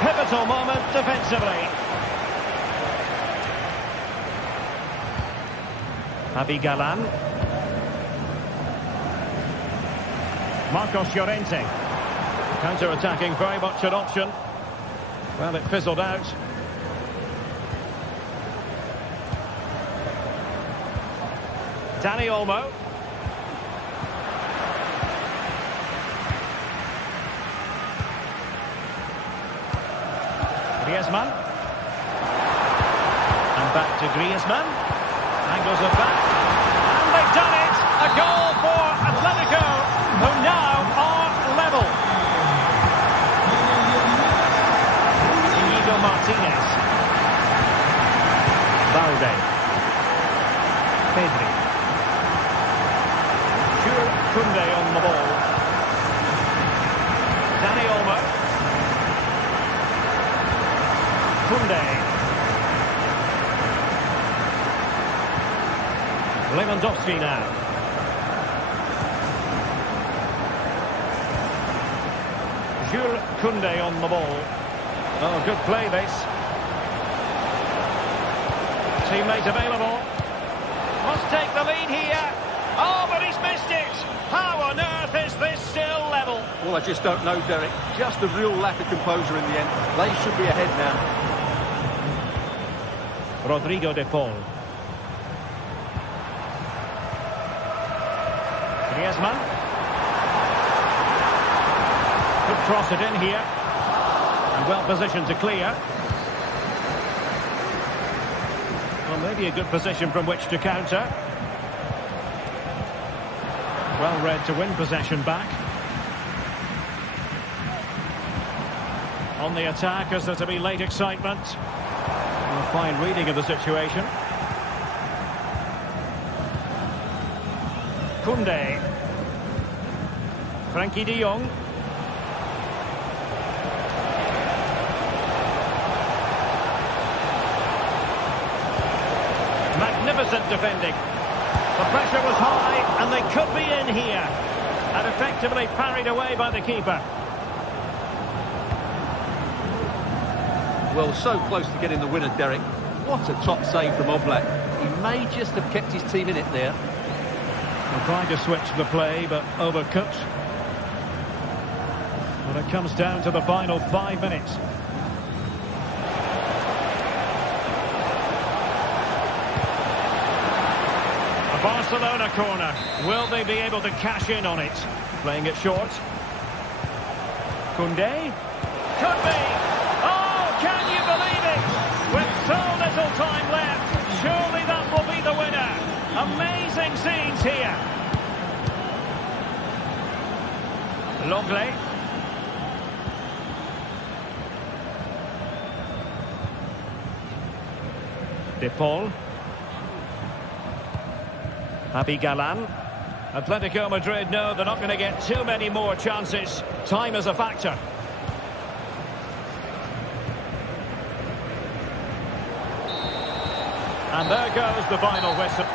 Pivotal moment defensively. Javi Galan. Marcos Llorente. Counter-attacking, very much an option. Well, it fizzled out. Dani Olmo. Griezmann. And back to Griezmann. Angles it back. Lewandowski now. Jules Koundé on the ball. Oh, good play this. Teammate available. Must take the lead here. Oh, but he's missed it. How on earth is this still level? Well, I just don't know, Derek. Just a real lack of composure in the end. They should be ahead now. Rodrigo de Paul. Griezmann. Could cross it in here. And well positioned to clear. Well, maybe a good position from which to counter. Well read to win possession back. On the attack, as there to be late excitement. A fine reading of the situation. Koundé. Frankie de Jong. Magnificent defending. The pressure was high, and they could be in here. And effectively parried away by the keeper. Well, so close to getting the winner, Derek. What a top save from Oblak. He may just have kept his team in it there. They're trying to switch the play, but overcooked. But it comes down to the final 5 minutes. A Barcelona corner. Will they be able to cash in on it? Playing it short. Koundé. Could be. Oh, can you believe it? With so little time left, surely that will be the winner. Amazing scenes here. Longley. De Paul. Javi Galán. Atletico Madrid know they're not going to get too many more chances. Time is a factor. And there goes the final whistle.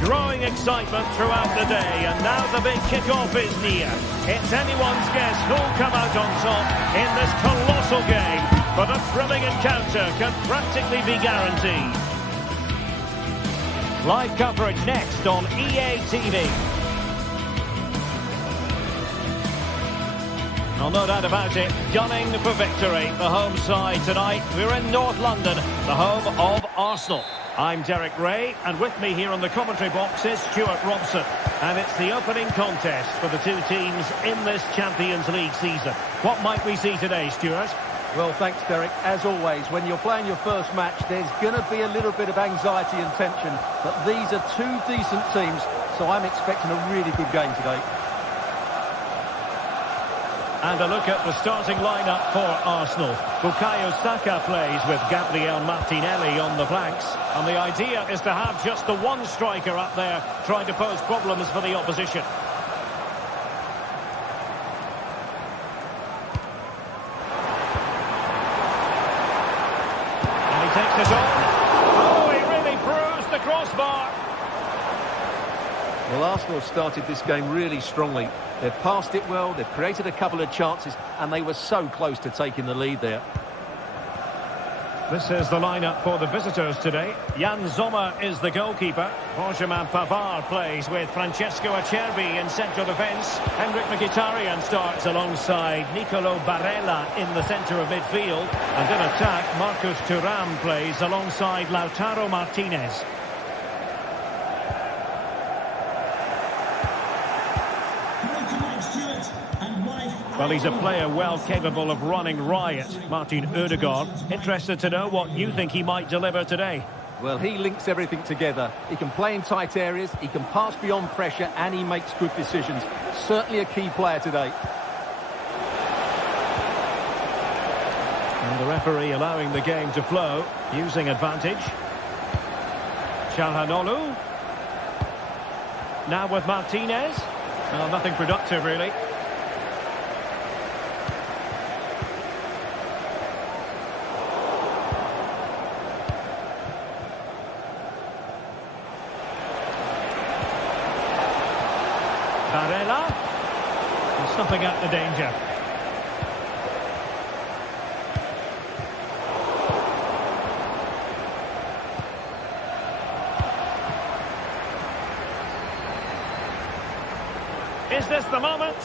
Growing excitement throughout the day, and now the big kick-off is near. It's anyone's guess who'll come out on top in this colossal game, but a thrilling encounter can practically be guaranteed. Live coverage next on EA TV. Well, no doubt about it, gunning for victory. The home side tonight. We're in North London, the home of Arsenal. I'm Derek Ray, and with me here on the commentary box is Stuart Robson. And it's the opening contest for the two teams in this Champions League season. What might we see today, Stuart? Well, thanks, Derek. As always, when you're playing your first match, there's going to be a little bit of anxiety and tension. But these are two decent teams, so I'm expecting a really good game today. And a look at the starting lineup for Arsenal. Bukayo Saka plays with Gabriel Martinelli on the flanks. And the idea is to have just the one striker up there trying to pose problems for the opposition. And he takes it on. Oh, he really bruised the crossbar. Well, Arsenal started this game really strongly. They've passed it well, they've created a couple of chances, and they were so close to taking the lead there. This is the lineup for the visitors today. Jan Sommer is the goalkeeper. Benjamin Pavard plays with Francesco Acerbi in central defence. Henrik Mkhitaryan starts alongside Nicolo Barella in the centre of midfield. And in attack, Marcus Thuram plays alongside Lautaro Martinez. Well, he's a player well capable of running riot, Martin Ødegaard. Interested to know what you think he might deliver today. Well, he links everything together. He can play in tight areas, he can pass beyond pressure, and he makes good decisions. Certainly a key player today. And the referee allowing the game to flow, using advantage. Çalhanoğlu. Now with Martinez. Well, nothing productive, really. Barella, stopping out the danger. Is this the moment?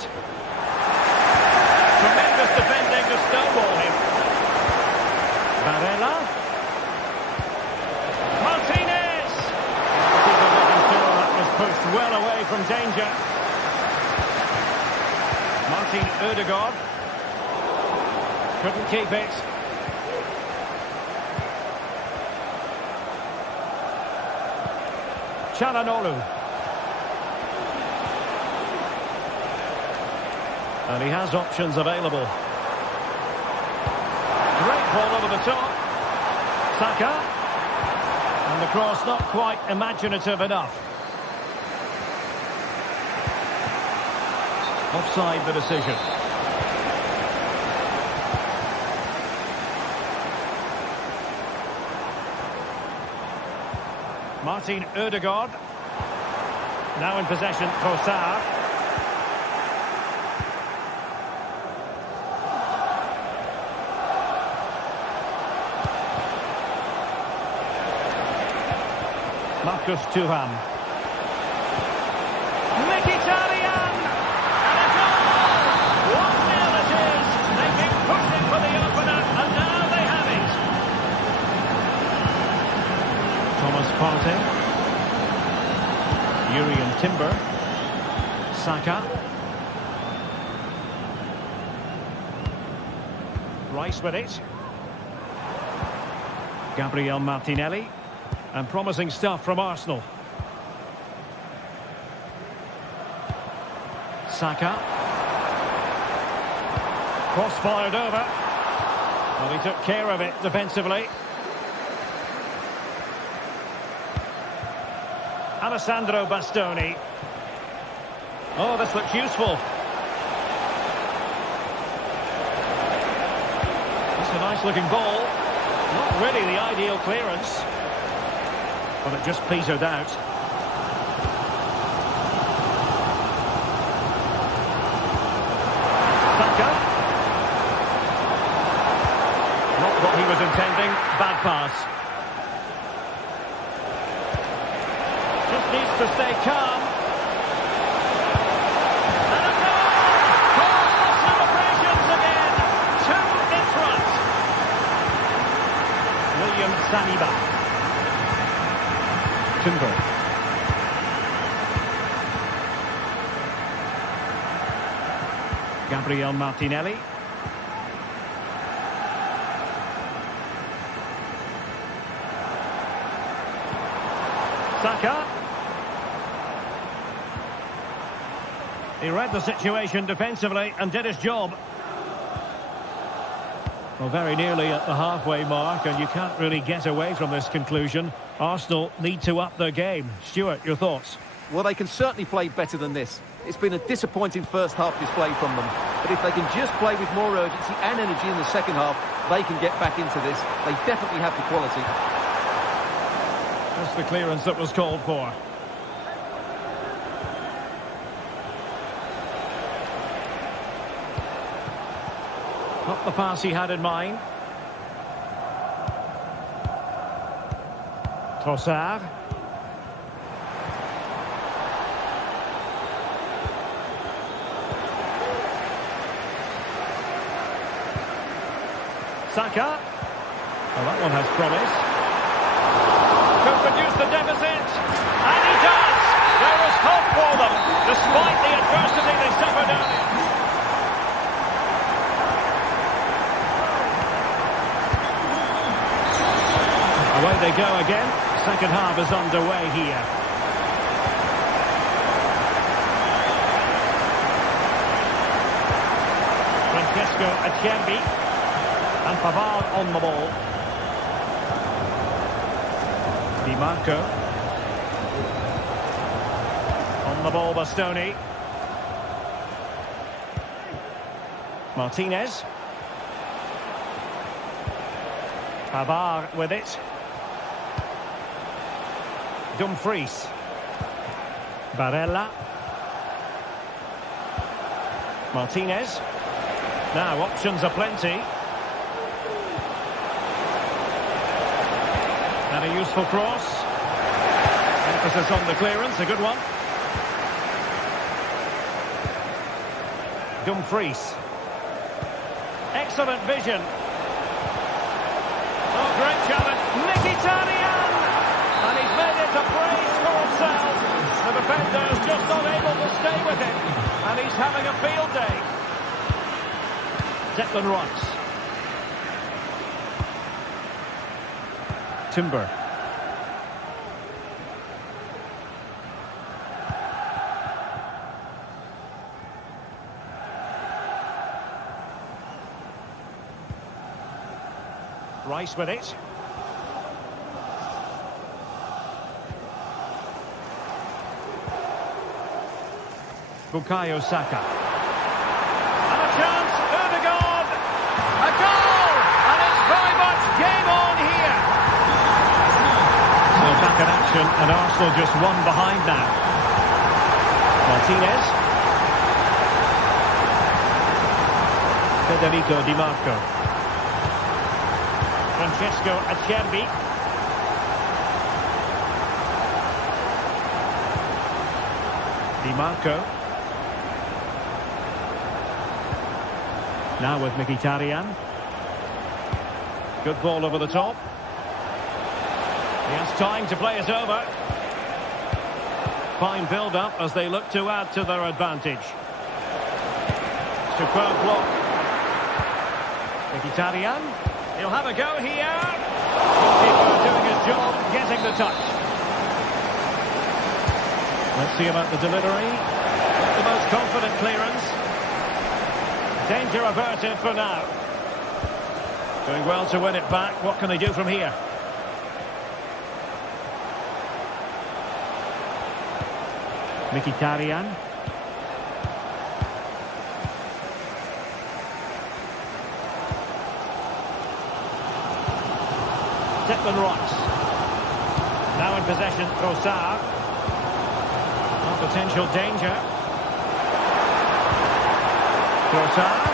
Tremendous defending to stonewall him. Barella. Martinez! That was pushed well away from danger. Martin Ødegaard couldn't keep it. Çalhanoğlu. And he has options available. Great ball over the top. Saka. And the cross not quite imaginative enough. Offside the decision. Martin Ødegaard. Now in possession, Trossard. Marcus Thuram. Mkhitaryan! And a goal! 1-0 it is! They've been pushing for the opener, and now they have it! Thomas Partey. Jurriën Timber. Saka. Rice with it. Gabriel Martinelli. And promising stuff from Arsenal. Saka. Cross fired over. Well, he took care of it defensively. Alessandro Bastoni. Oh, this looks useful. It's a nice looking ball. Not really the ideal clearance. But it just petered out. Saka. Not what he was intending. Bad pass. Just needs to stay calm. And a goal! Goal celebrations again. 2 in front. William Saliba. Timber. Gabriel Martinelli. Saka. He read the situation defensively and did his job. Well, very nearly at the halfway mark, and you can't really get away from this conclusion. Arsenal need to up their game. Stuart, your thoughts? Well, they can certainly play better than this. It's been a disappointing first half display from them. But if they can just play with more urgency and energy in the second half, they can get back into this. They definitely have the quality. That's the clearance that was called for. Not the pass he had in mind. Trossard. Saka. Well, that one has promise. Could reduce the deficit. And he does! There is hope for them, despite the adversity they suffered earlier. Away they go again. Second half is underway here. Francesco Acerbi. And Pavard on the ball. Di Marco. On the ball, Bastoni. Martinez. Pavard with it. Dumfries. Barella. Martinez. Now options are plenty. And a useful cross. Emphasis on the clearance, a good one. Dumfries. Excellent vision. Oh, great challenge. Mkhitaryan! And he's made it a brace for himself. The defender's just not able to stay with him. And he's having a field day. Declan Rice. Timber. Rice with it. Bukayo Saka. And a chance, Ødegaard! A goal! And it's very much game on here. So back in action, and Arsenal just one behind now. Martinez. Federico Di Marco. Francesco Acerbi. Di Marco. Now with Mkhitaryan. Good ball over the top. He has time to play it over. Fine build-up as they look to add to their advantage. Superb block. Mkhitaryan. He'll have a go here. Goalkeeper doing his job, getting the touch. Let's see about the delivery. Not the most confident clearance. Danger averted for now. Doing well to win it back. What can they do from here? Mkhitaryan. Declan Rice. Now in possession, Trossard. Potential danger. Trossard.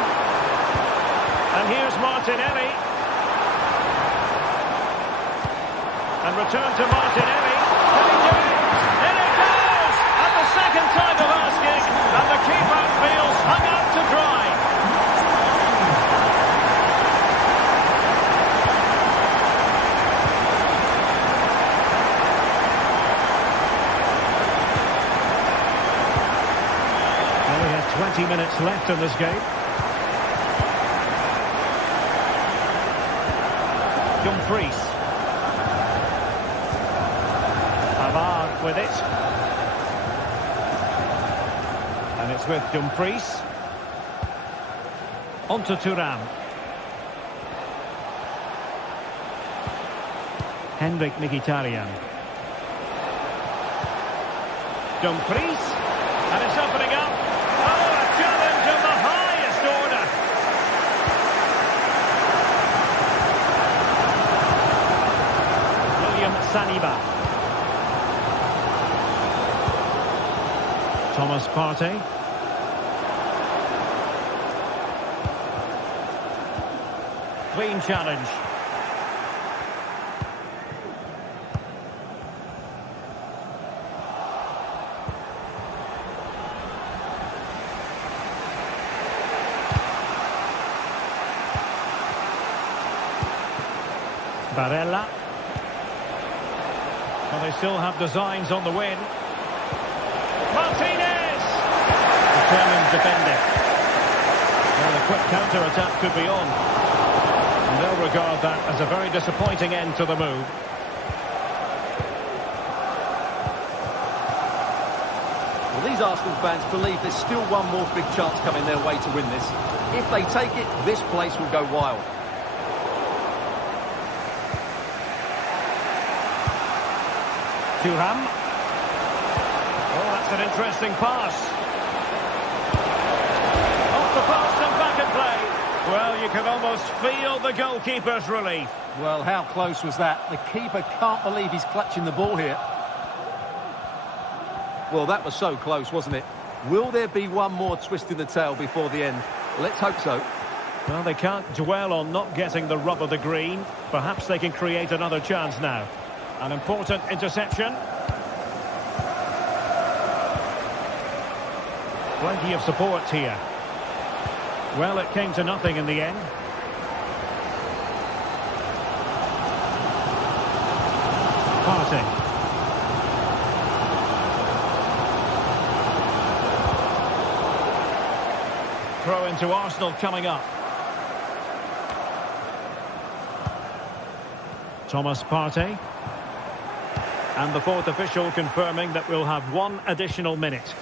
And here's Martinelli. And return to Martinelli. Can he do it? In it goes! And the second time of asking. And the keeper feels hung out to dry. Well, we have 20 minutes left in this game. Dumfries. Pavard with it. And it's with Dumfries. On to Thuram. Henrik Mkhitaryan. Dumfries. And it's opening up. Oh, a challenge of the highest order. William Saliba. Thomas Partey. Clean challenge. Barella. Well, they still have designs on the win. Martinez! Determined defending. Well, the quick counter-attack could be on. And they'll regard that as a very disappointing end to the move. Well, these Arsenal fans believe there's still one more big chance coming their way to win this. If they take it, this place will go wild. Thuram. Oh, that's an interesting pass. Off the post and back in play. Well, you can almost feel the goalkeeper's relief. Well, how close was that? The keeper can't believe he's clutching the ball here. Well, that was so close, wasn't it? Will there be one more twist in the tail before the end? Let's hope so. Well, they can't dwell on not getting the rub of the green. Perhaps they can create another chance now. An important interception. Plenty of support here. Well, it came to nothing in the end. Partey. Throw into Arsenal coming up. Thomas Partey. And the fourth official confirming that we'll have one additional minute.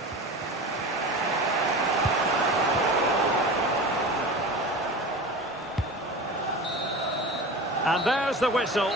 And there's the whistle.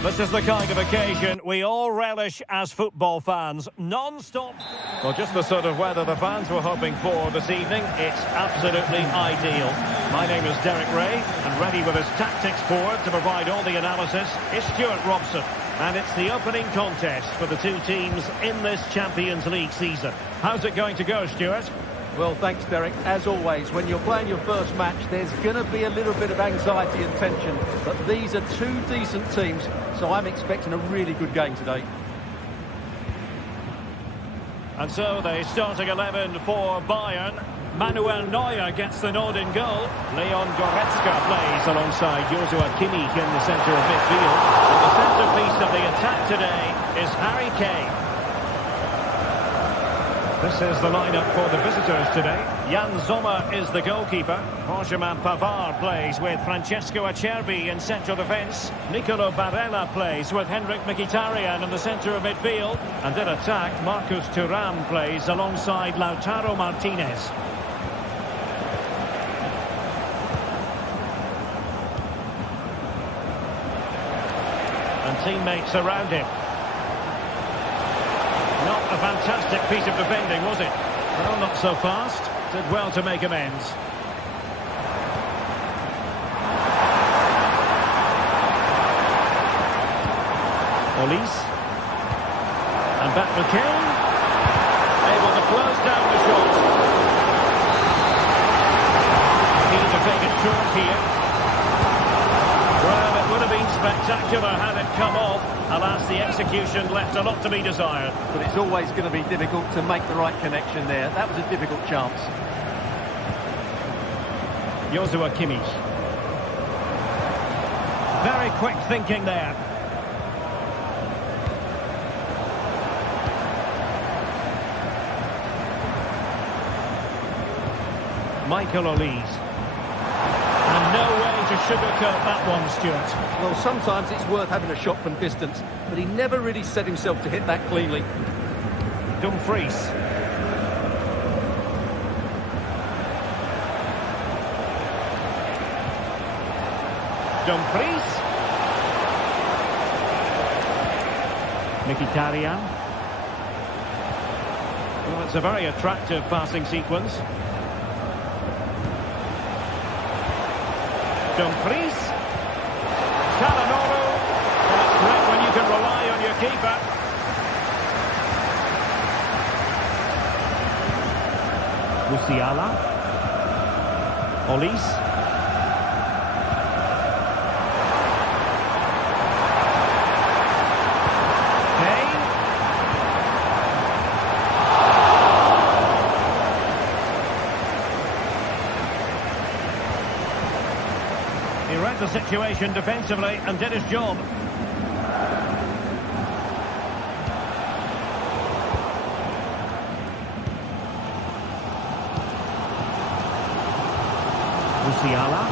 This is the kind of occasion we all relish as football fans. Non-stop. Well, just the sort of weather the fans were hoping for this evening. It's absolutely ideal. My name is Derek Ray, and ready with his tactics board to provide all the analysis is Stuart Robson. And it's the opening contest for the two teams in this Champions League season. How's it going to go, Stuart? Well, thanks, Derek. As always, when you're playing your first match, there's going to be a little bit of anxiety and tension. But these are two decent teams, so I'm expecting a really good game today. And so the starting 11 for Bayern. Manuel Neuer gets the nod in goal. Leon Goretzka plays alongside Joshua Kimmich in the centre of midfield. And the centrepiece of the attack today is Harry Kane. This is the lineup for the visitors today. Jan Sommer is the goalkeeper. Benjamin Pavard plays with Francesco Acerbi in central defence. Nicolo Barella plays with Henrik Mkhitaryan in the centre of midfield. And in attack, Marcus Thuram plays alongside Lautaro Martinez. And teammates around him. Not a fantastic piece of defending, was it? Well, not so fast. Did well to make amends. Olise. And back with Kane. Able to close down the shot. Keen to take it short here. Well, it would have been spectacular had it come off. Alas, the execution left a lot to be desired. But it's always going to be difficult to make the right connection there. That was a difficult chance. Joshua Kimmich. Very quick thinking there. Michael Olise. And no way to sugarcoat that one, Stuart. Well, sometimes it's worth having a shot from distance, but he never really set himself to hit that cleanly. Dumfries. Dumfries. Mkhitaryan. Well, it's a very attractive passing sequence. Dumfries. Calhanoglu. Well, it's great when you can rely on your keeper. Musiala. Olise. Kane. He read the situation defensively and did his job. Musiala.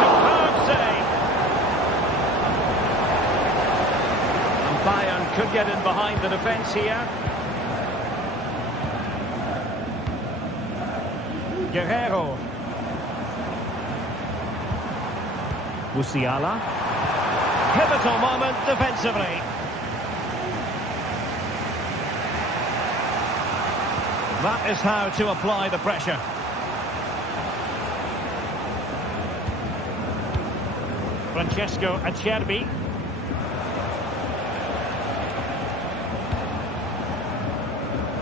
Superb save. And Bayern could get in behind the defence here. Guerrero. Musiala. Pivotal moment defensively. That is how to apply the pressure. Francesco Acerbi.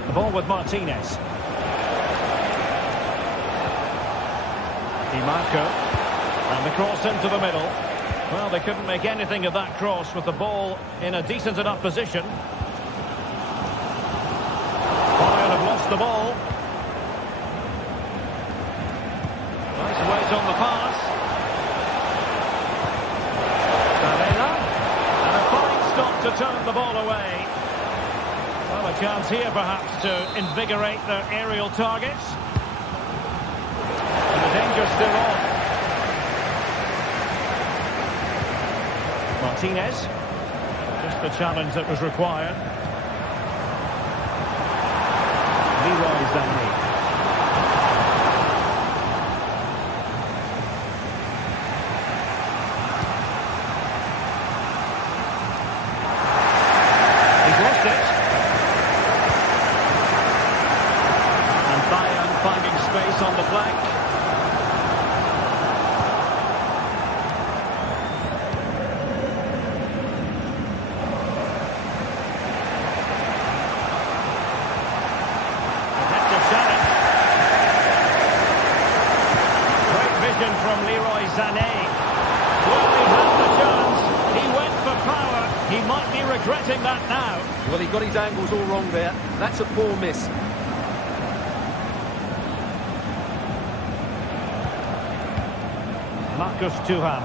The ball with Martinez. Di Marco. And the cross into the middle. Well, they couldn't make anything of that cross with the ball in a decent enough position. Bayern have lost the ball. Nice weight on the pass. Barella. And a fine stop to turn the ball away. Well, a chance here perhaps to invigorate their aerial targets. And the danger still on. Martinez. Just the challenge that was required. Leroy Sané. He's lost it. And Bayern finding space on the flank. Sané. Well, he had the chance. He went for power. He might be regretting that now. Well, he got his angles all wrong there. That's a poor miss. Marcus Thuram.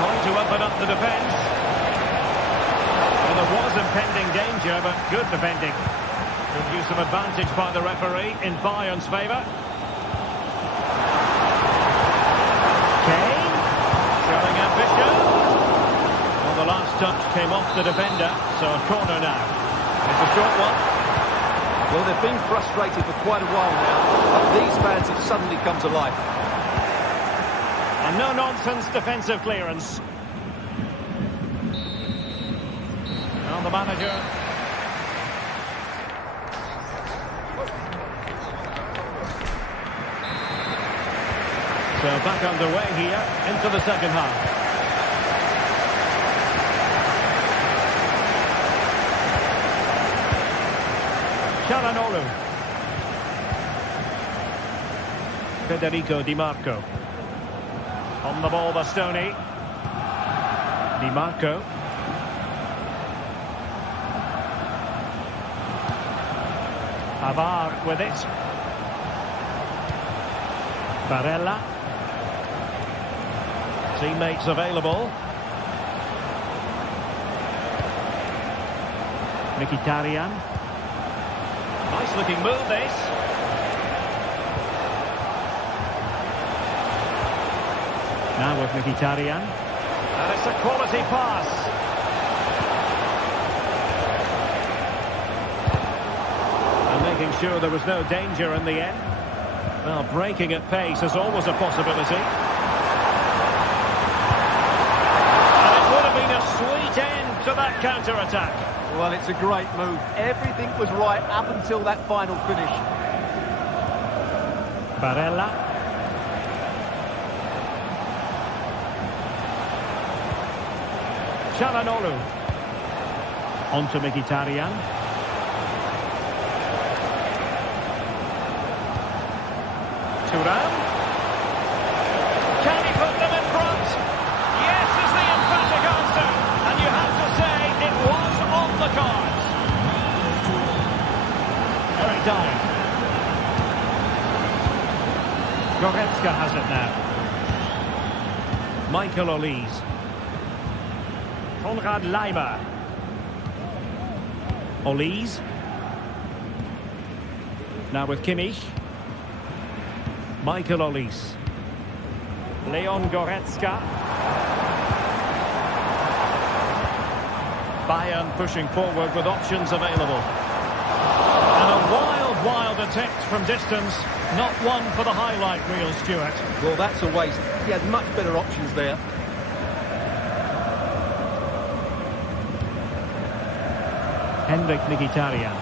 Going to open up the defence. Well, there was impending danger, but good defending. Good use of advantage by the referee in Bayern's favour. Kane. Showing ambition. Well, the last touch came off the defender, so a corner now. It's a short one. Well, they've been frustrated for quite a while now, but these fans have suddenly come to life. And no-nonsense defensive clearance. Now the manager. So back underway here into the second half. Çalhanoğlu. Federico Di Marco. On the ball, Bastoni. Di Marco. Avar with it. Barella. Teammates available. Mkhitaryan. Nice looking move this. Now with Mkhitaryan. And it's a quality pass. And making sure there was no danger in the end. Well, breaking at pace is always a possibility. And it would have been a sweet end to that counter-attack. Well, it's a great move. Everything was right up until that final finish. Barella. Çalhanoğlu. On to Mkhitaryan. Thuram. Can he put them in front? Yes is the emphatic answer. And you have to say it was on the cards. Very dire. Goretzka has it now. Michael Olise. Konrad Leimer. Olise. Now with Kimmich. Michael Olise. Leon Goretzka. Bayern pushing forward with options available. And a wild attempt from distance. Not one for the highlight reel, Stuart. Well, that's a waste. He had much better options there. Henrik Mkhitaryan.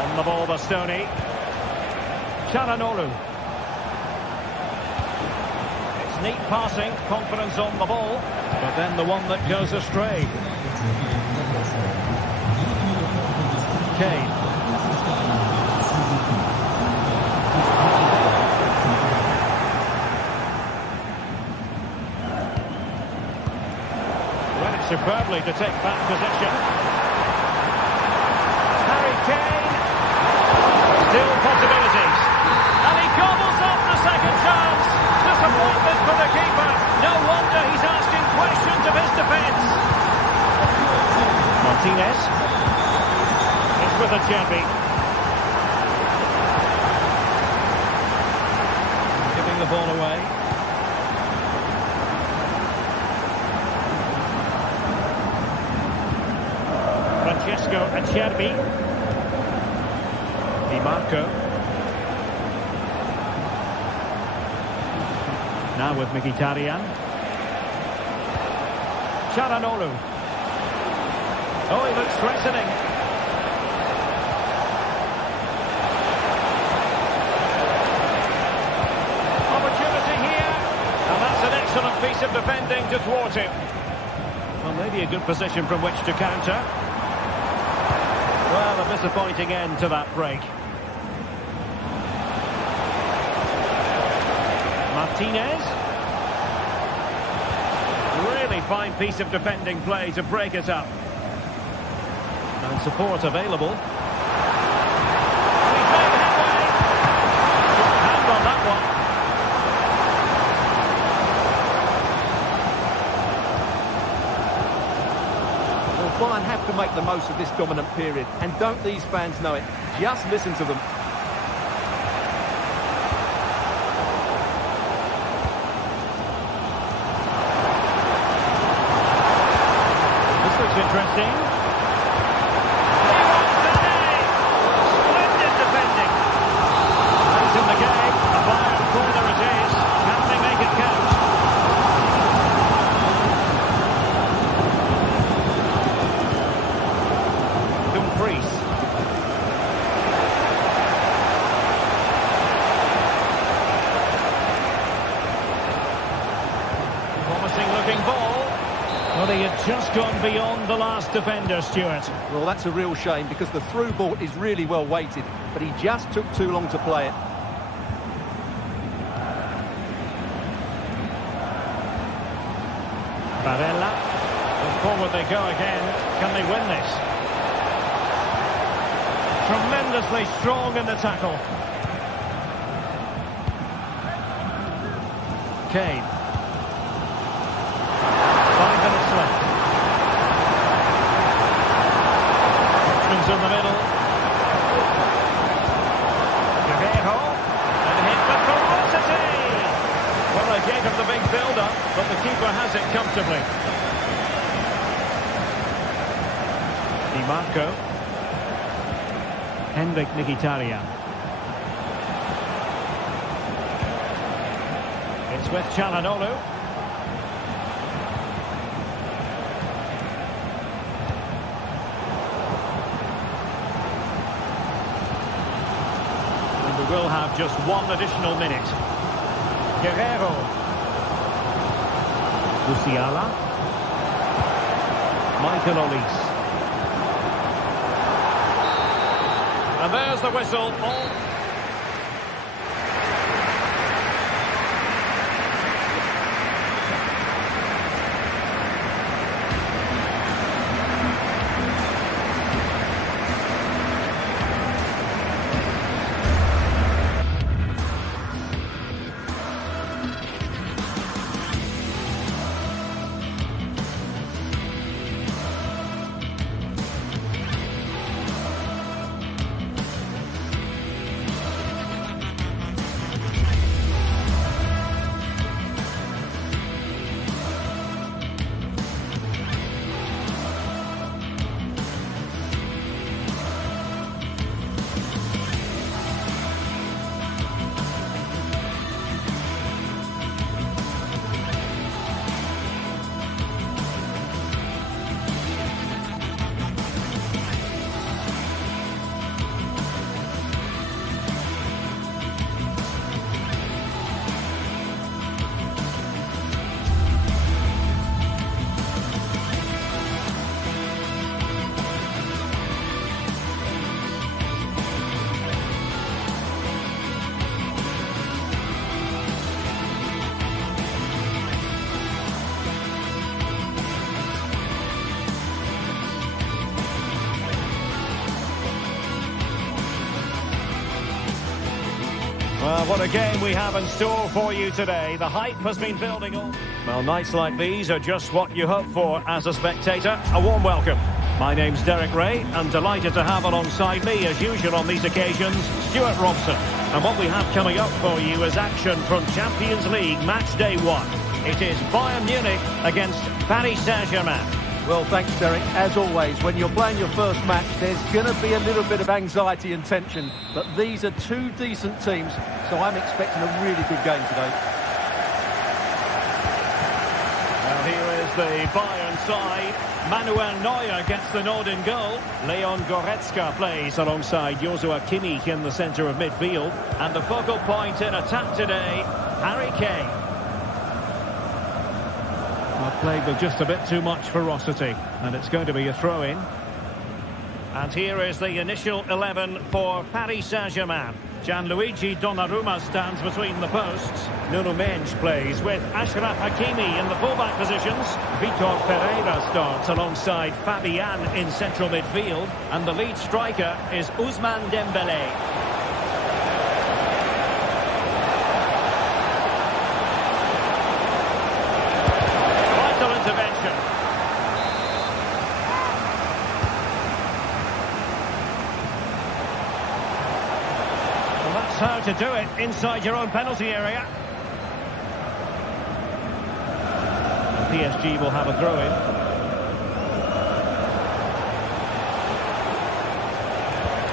On the ball, Bastoni. Çalhanoğlu. It's neat passing, confidence on the ball, but then the one that goes astray. Kane. Read it superbly to take back possession. Harry Kane. Still possibilities. And he gobbles up the second chance. Disappointment for the keeper. No wonder he's asking questions of his defence. Martinez. It's with a Cherby. Giving the ball away. Francesco Acerbi. Di Marco. Now with Mkhitaryan. Çalhanoğlu. Oh, he looks threatening. Opportunity here. And that's an excellent piece of defending to thwart him. Well, maybe a good position from which to counter. Well, a disappointing end to that break. Martinez. Really fine piece of defending play to break it up. And support available. He's made headway. Good hand on that one. Well, Bayern have to make the most of this dominant period. And don't these fans know it? Just listen to them. This looks interesting. Splendid defending. Late in the game, a Bayern corner it is. Can they make it count? Dumfries. Promising looking ball. Well, he had just gone beyond the last defender, Stuart. Well, that's a real shame because the through ball is really well weighted, but he just took too long to play it. Barella. And forward they go again. Can they win this? Tremendously strong in the tackle. Kane. 5 minutes left. Options in the middle. Guerrero. And hit with ferocity. Well, they gave him the big build-up, but the keeper has it comfortably. Di Marco. Henrik Mkhitaryan. It's with Çalhanoğlu. And we will have just one additional minute. Guerrero. Musiala. Michael Olise. And there's the whistle. All Well, what a game we have in store for you today. The hype has been building up. Well, nights like these are just what you hope for as a spectator. A warm welcome. My name's Derek Ray, and delighted to have alongside me, as usual on these occasions, Stuart Robson. And what we have coming up for you is action from Champions League match day 1. It is Bayern Munich against Paris Saint-Germain. Well, thanks, Derek. As always, when you're playing your first match, there's going to be a little bit of anxiety and tension. But these are two decent teams, so I'm expecting a really good game today. Well, here is the Bayern side. Manuel Neuer gets the nod in goal. Leon Goretzka plays alongside Joshua Kimmich in the centre of midfield. And the focal point in attack today, Harry Kane. Played with just a bit too much ferocity, and it's going to be a throw-in. And here is the initial 11 for Paris Saint-Germain. Gianluigi Donnarumma stands between the posts. Nuno Mendes plays with Achraf Hakimi in the fullback positions. Vitor Pereira starts alongside Fabian in central midfield. And the lead striker is Ousmane Dembélé. Vital intervention. That's how to do it inside your own penalty area. And PSG will have a throw-in.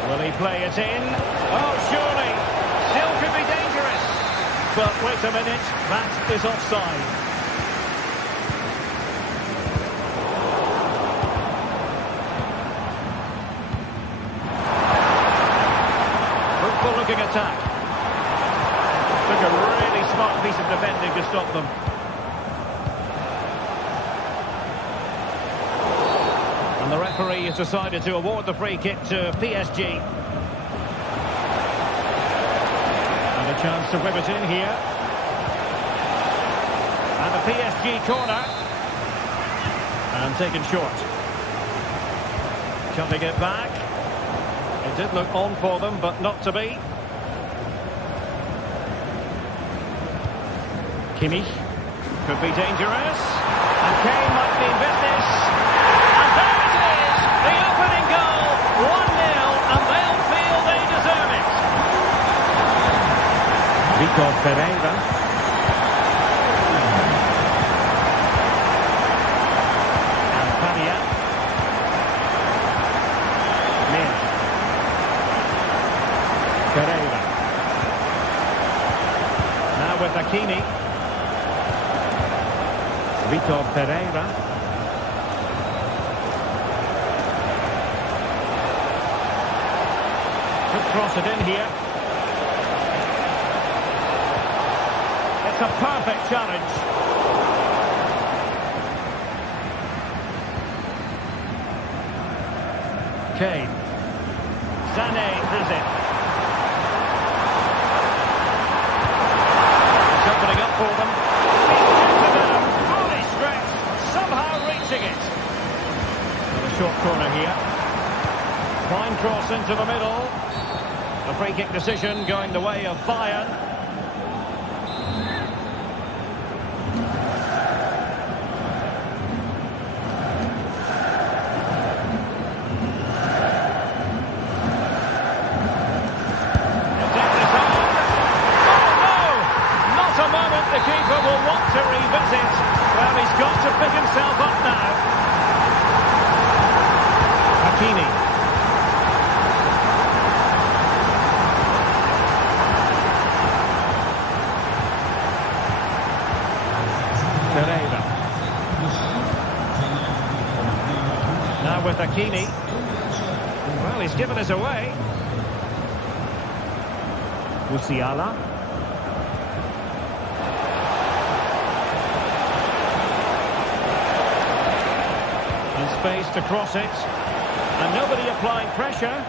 Will he play it in? Oh, surely. Still could be dangerous. But wait a minute, that is offside. Looking attack. Took a really smart piece of defending to stop them. And the referee has decided to award the free kick to PSG. And a chance to whip it in here. And a PSG corner. And taken short. Cutting it back. It did look on for them, but not to be. Kimmich could be dangerous. And Kane might be in business. And there it is! The opening goal! 1-0, and they'll feel they deserve it. Vitor Pereira. And Fabian. Mendes. Pereira. Now with Hakimi. Vitor Pereira. Could cross it in here. It's a perfect challenge. Kane. Sané has it. It's opening up for them. It. And a short corner here. Fine cross into the middle. A free kick decision going the way of Bayern. Not a moment the keeper will want to revisit. Well, he's got to pick himself up now. Hakimi. Pereira. Now with Hakimi. Well, he's given us away. Musiala. Space to cross it, and nobody applying pressure.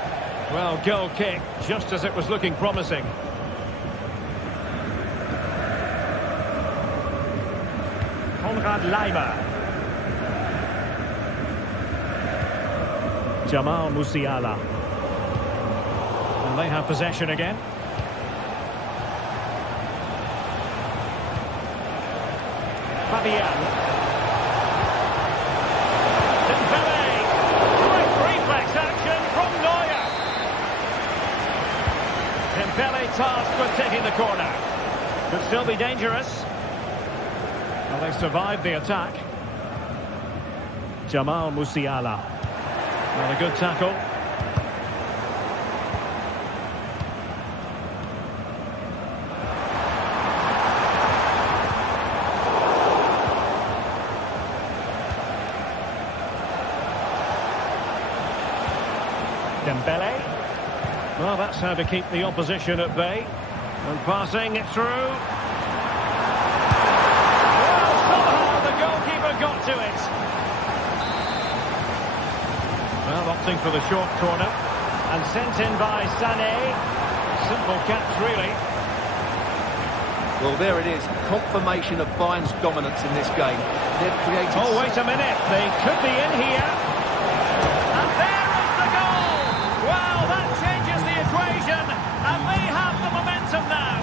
Well, goal kick, just as it was looking promising. Konrad Laimer. Jamal Musiala. And they have possession again. Fabian. Dembélé tasked with taking the corner. Could still be dangerous. Well, they survived the attack. Jamal Musiala. Not a good tackle. Dembélé. Well, that's how to keep the opposition at bay. And passing it through. Well, somehow the goalkeeper got to it. Well, opting for the short corner. And sent in by Sané. Simple catch, really. Well, there it is. Confirmation of Bayern's dominance in this game. They've created... Oh, wait a minute. They could be in here. And there is the goal! Wow, that changes the equation. And they have the momentum now.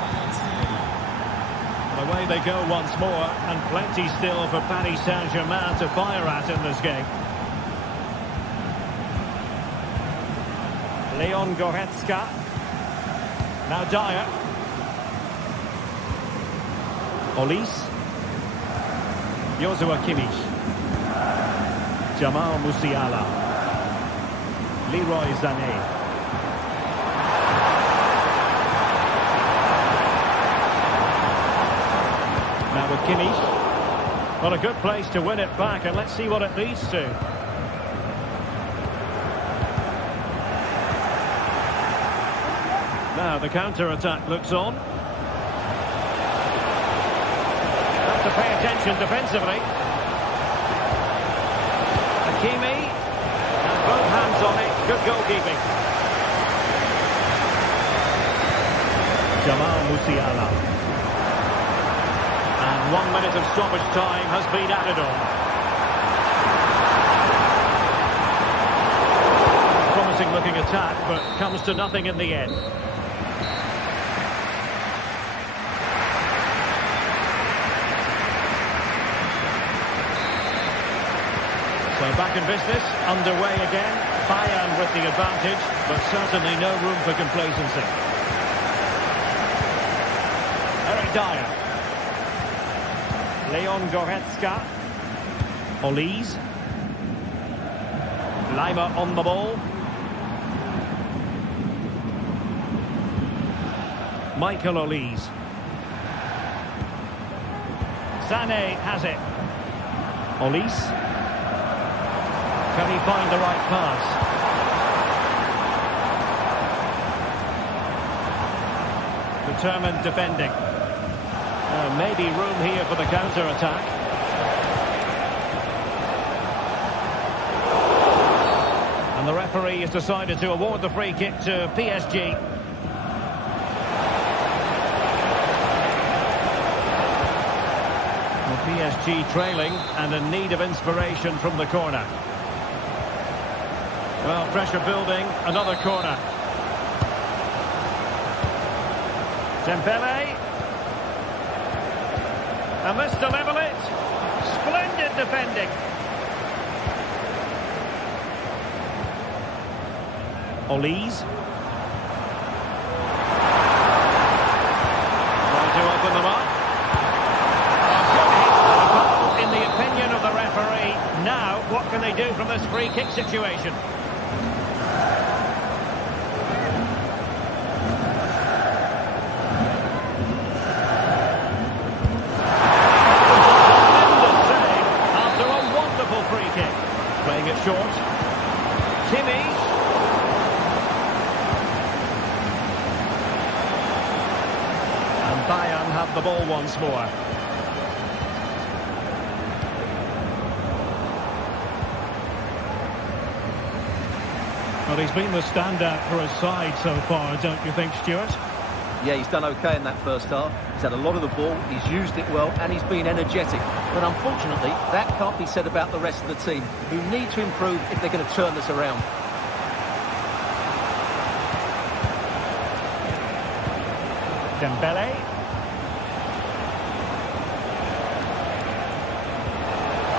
Away they go once more. And plenty still for Paris Saint-Germain to fire at in this game. Leon Goretzka. Now Dyer. Olise. Joshua Kimmich. Jamal Musiala. Leroy Sané. Now with Kimmich. Well, a good place to win it back, and let's see what it leads to. Now the counter-attack looks on. Have to pay attention defensively. Hakimi. And both hands on it. Good goalkeeping. Jamal Musiala. And 1 minute of stoppage time has been added on. Promising looking attack, but comes to nothing in the end. So back in business, underway again. Bayern with the advantage, but certainly no room for complacency. Eric Dyer. Leon Goretzka. Olise. Lima on the ball. Michael Olise. Sané has it. Olise. Can he find the right pass? Determined defending. Maybe room here for the counter-attack. And the referee has decided to award the free kick to PSG. Well, PSG trailing and in need of inspiration from the corner. Well, pressure building, another corner. Dembele. And this to level it. Splendid defending. Olise. Trying to open them up. A goal in the opinion of the referee. Now, what can they do from this free kick situation? Playing it short. Kimmich. And Bayern have the ball once more. Well, he's been the standout for his side so far, don't you think, Stuart? Yeah, he's done okay in that first half. He's had a lot of the ball, he's used it well, and he's been energetic. But unfortunately, that can't be said about the rest of the team, who need to improve if they're going to turn this around. Dembele.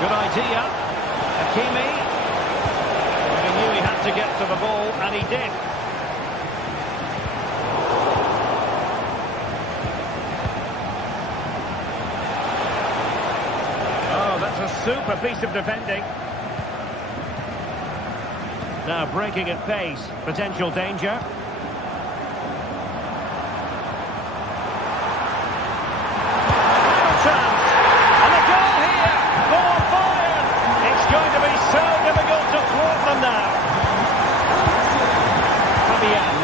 Good idea. Hakimi. Well, he knew he had to get to the ball, and he did. A super piece of defending. Now breaking at pace. Potential danger. Chance. And a goal here for Bayern. It's going to be so difficult to thwart them now. Fabian.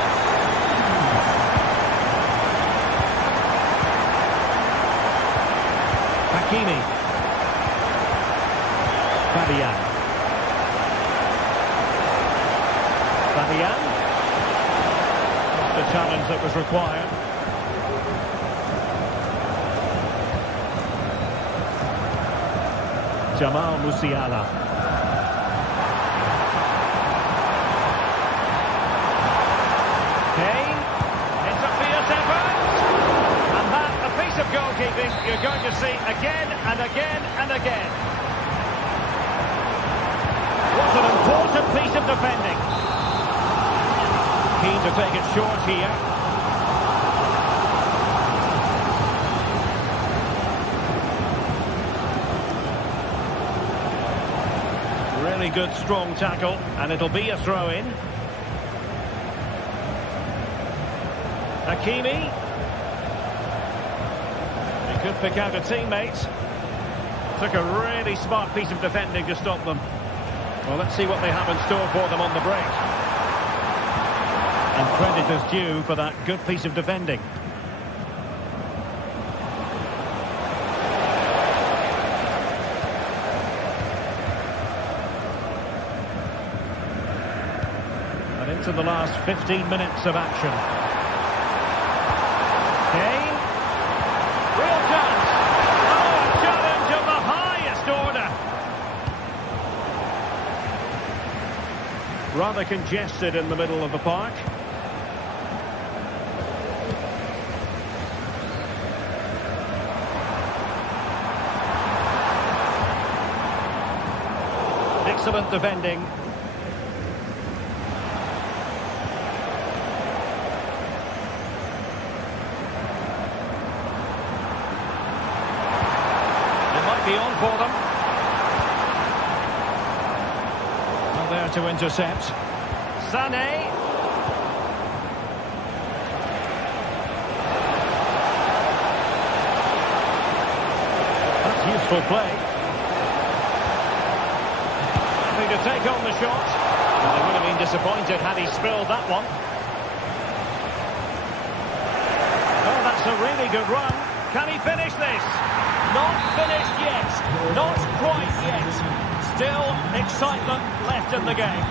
Hakimi. Fabian. the challenge that was required. Jamal Musiala. Kane. It's a fierce effort. And that, a piece of goalkeeping you're going to see again and again and again. What an important piece of defending. Keen to take it short here. Really good, strong tackle, and it'll be a throw-in. Hakimi. He could pick out a teammate. Took a really smart piece of defending to stop them. Well, let's see what they have in store for them on the break. And credit is due for that good piece of defending. And into the last 15 minutes of action. Kane. Real chance. Oh, a challenge of the highest order. Rather congested in the middle of the park. Excellent defending. It might be on for them. And there to intercept. Sané. That's useful play. To take on the shot. Well, they would have been disappointed had he spilled that one. Oh, that's a really good run. Can he finish this? Not finished yet. Not quite yet. Still excitement left in the game.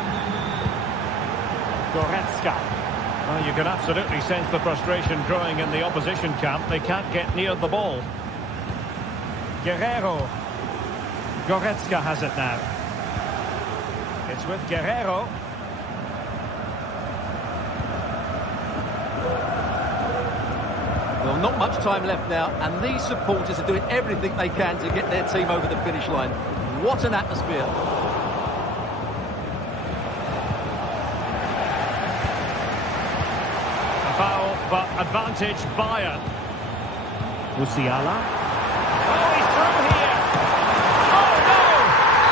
Goretzka. Well, you can absolutely sense the frustration growing in the opposition camp. They can't get near the ball. Guerrero. Goretzka has it now. It's with Guerrero. Well, not much time left now, and these supporters are doing everything they can to get their team over the finish line. What an atmosphere. A foul, but advantage Bayern. Musiala. Oh, he's through here. Oh, no!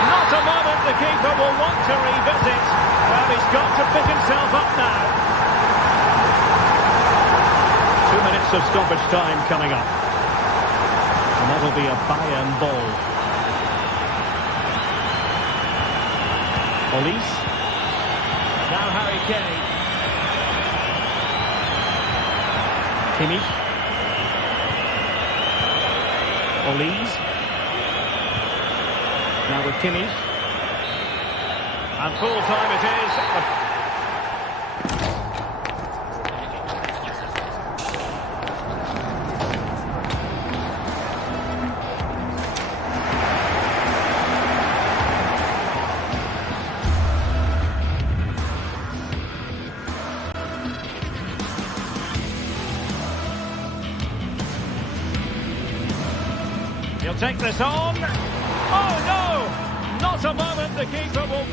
Not a moment the keeper will want to revisit. Well, he's got to pick himself up now. 2 minutes of stoppage time coming up. And that'll be a Bayern ball. Olise. Now Harry Kane. Kimmich. Olise. Now with Kimmich. And full time it is. He'll take this on. Oh no! Not a moment the keeper will...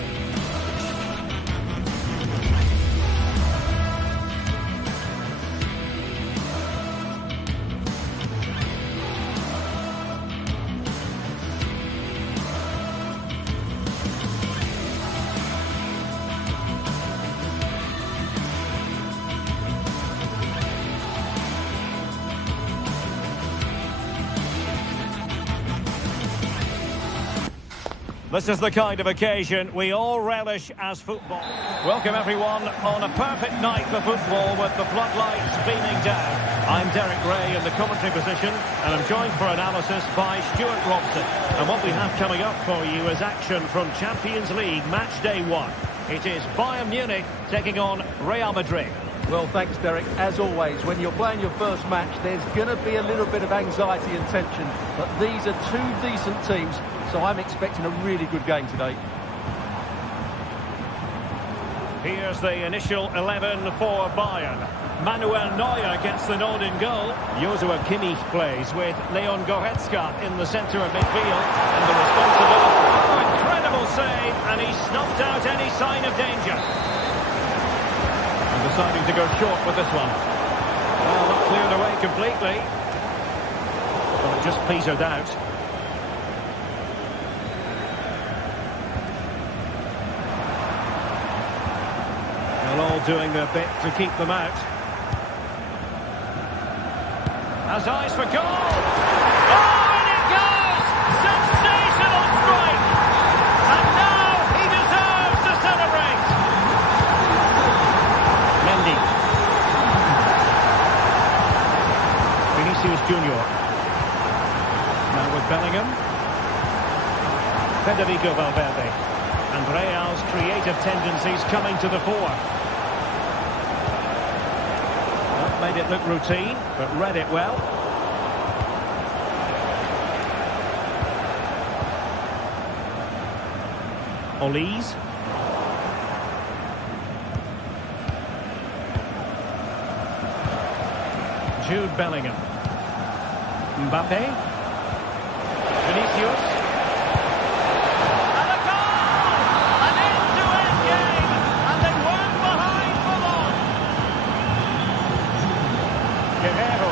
This is the kind of occasion we all relish as football. Welcome everyone on a perfect night for football with the floodlights beaming down. I'm Derek Ray in the commentary position and I'm joined for analysis by Stuart Robson. And what we have coming up for you is action from Champions League match day 1. It is Bayern Munich taking on Real Madrid. Well, thanks, Derek. As always, when you're playing your first match, there's going to be a little bit of anxiety and tension. But these are two decent teams, so I'm expecting a really good game today. Here's the initial 11 for Bayern. Manuel Neuer gets the nod in goal. Joshua Kimmich plays with Leon Goretzka in the centre of midfield. And the responsibility... Oh, incredible save! And he snuffed out any sign of danger. And deciding to go short with this one. Well, not cleared away completely. Well, it just petered out. They're all doing their bit to keep them out. Has eyes for goal! Oh, and it goes! Sensational strike! And now he deserves to celebrate! Mendy. Vinicius Junior. Now with Bellingham. Federico Valverde. And Real's creative tendencies coming to the fore. Made it look routine, but read it well. Olise. Jude Bellingham. Mbappe. Vinicius. And a goal! An end-to-end game! And they weren't behind for long! Guerrero.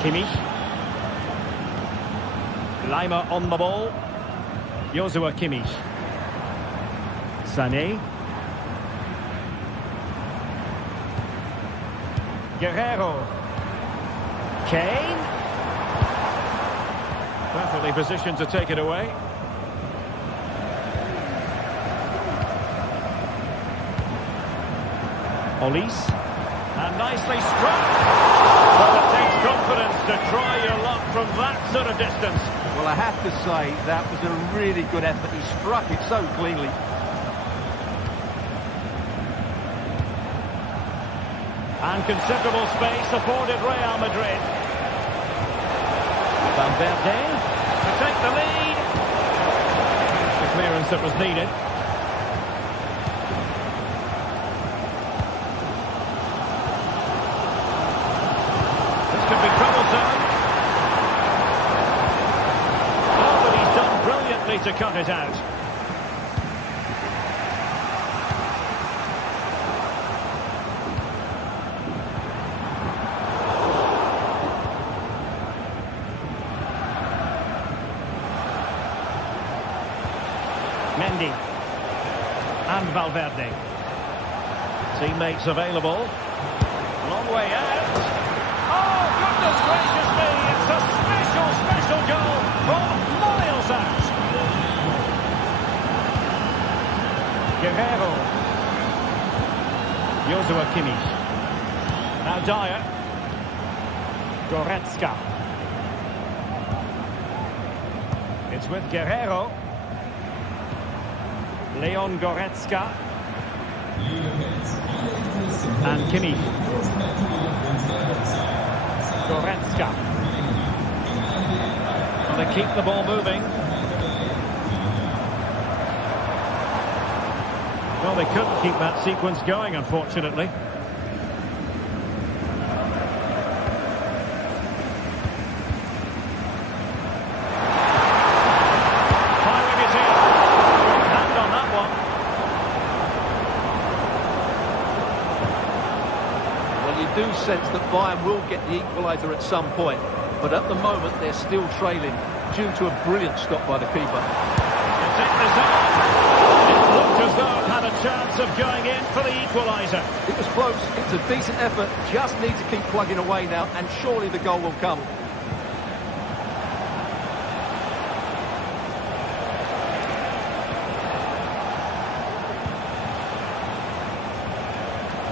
Kimmich. Lima on the ball. Joshua Kimmich. Sané. Guerrero. Kane. Perfectly positioned to take it away. Olise. And nicely struck. Well, it takes confidence to try your luck from that sort of distance. Well, I have to say, that was a really good effort. He struck it so cleanly. And considerable space afforded Real Madrid. Valverde to take the lead. The clearance that was needed. This could be troublesome. Oh, but he's done brilliantly to cut it out. Mendy and Valverde. Teammates available. Long way out. Oh, goodness gracious me! It's a special, special goal from miles out. Guerrero. Joshua Kimmich. Now Dyer. Goretzka. It's with Guerrero. Leon Goretzka. And Kimmich. Goretzka. Well, they keep the ball moving. Well, they couldn't keep that sequence going, unfortunately. Do sense that Bayern will get the equaliser at some point, but at the moment they're still trailing due to a brilliant stop by the keeper. It's in the zone. It looked as though it had a chance of going in for the equaliser. It was close. It's a decent effort. Just need to keep plugging away now, and surely the goal will come.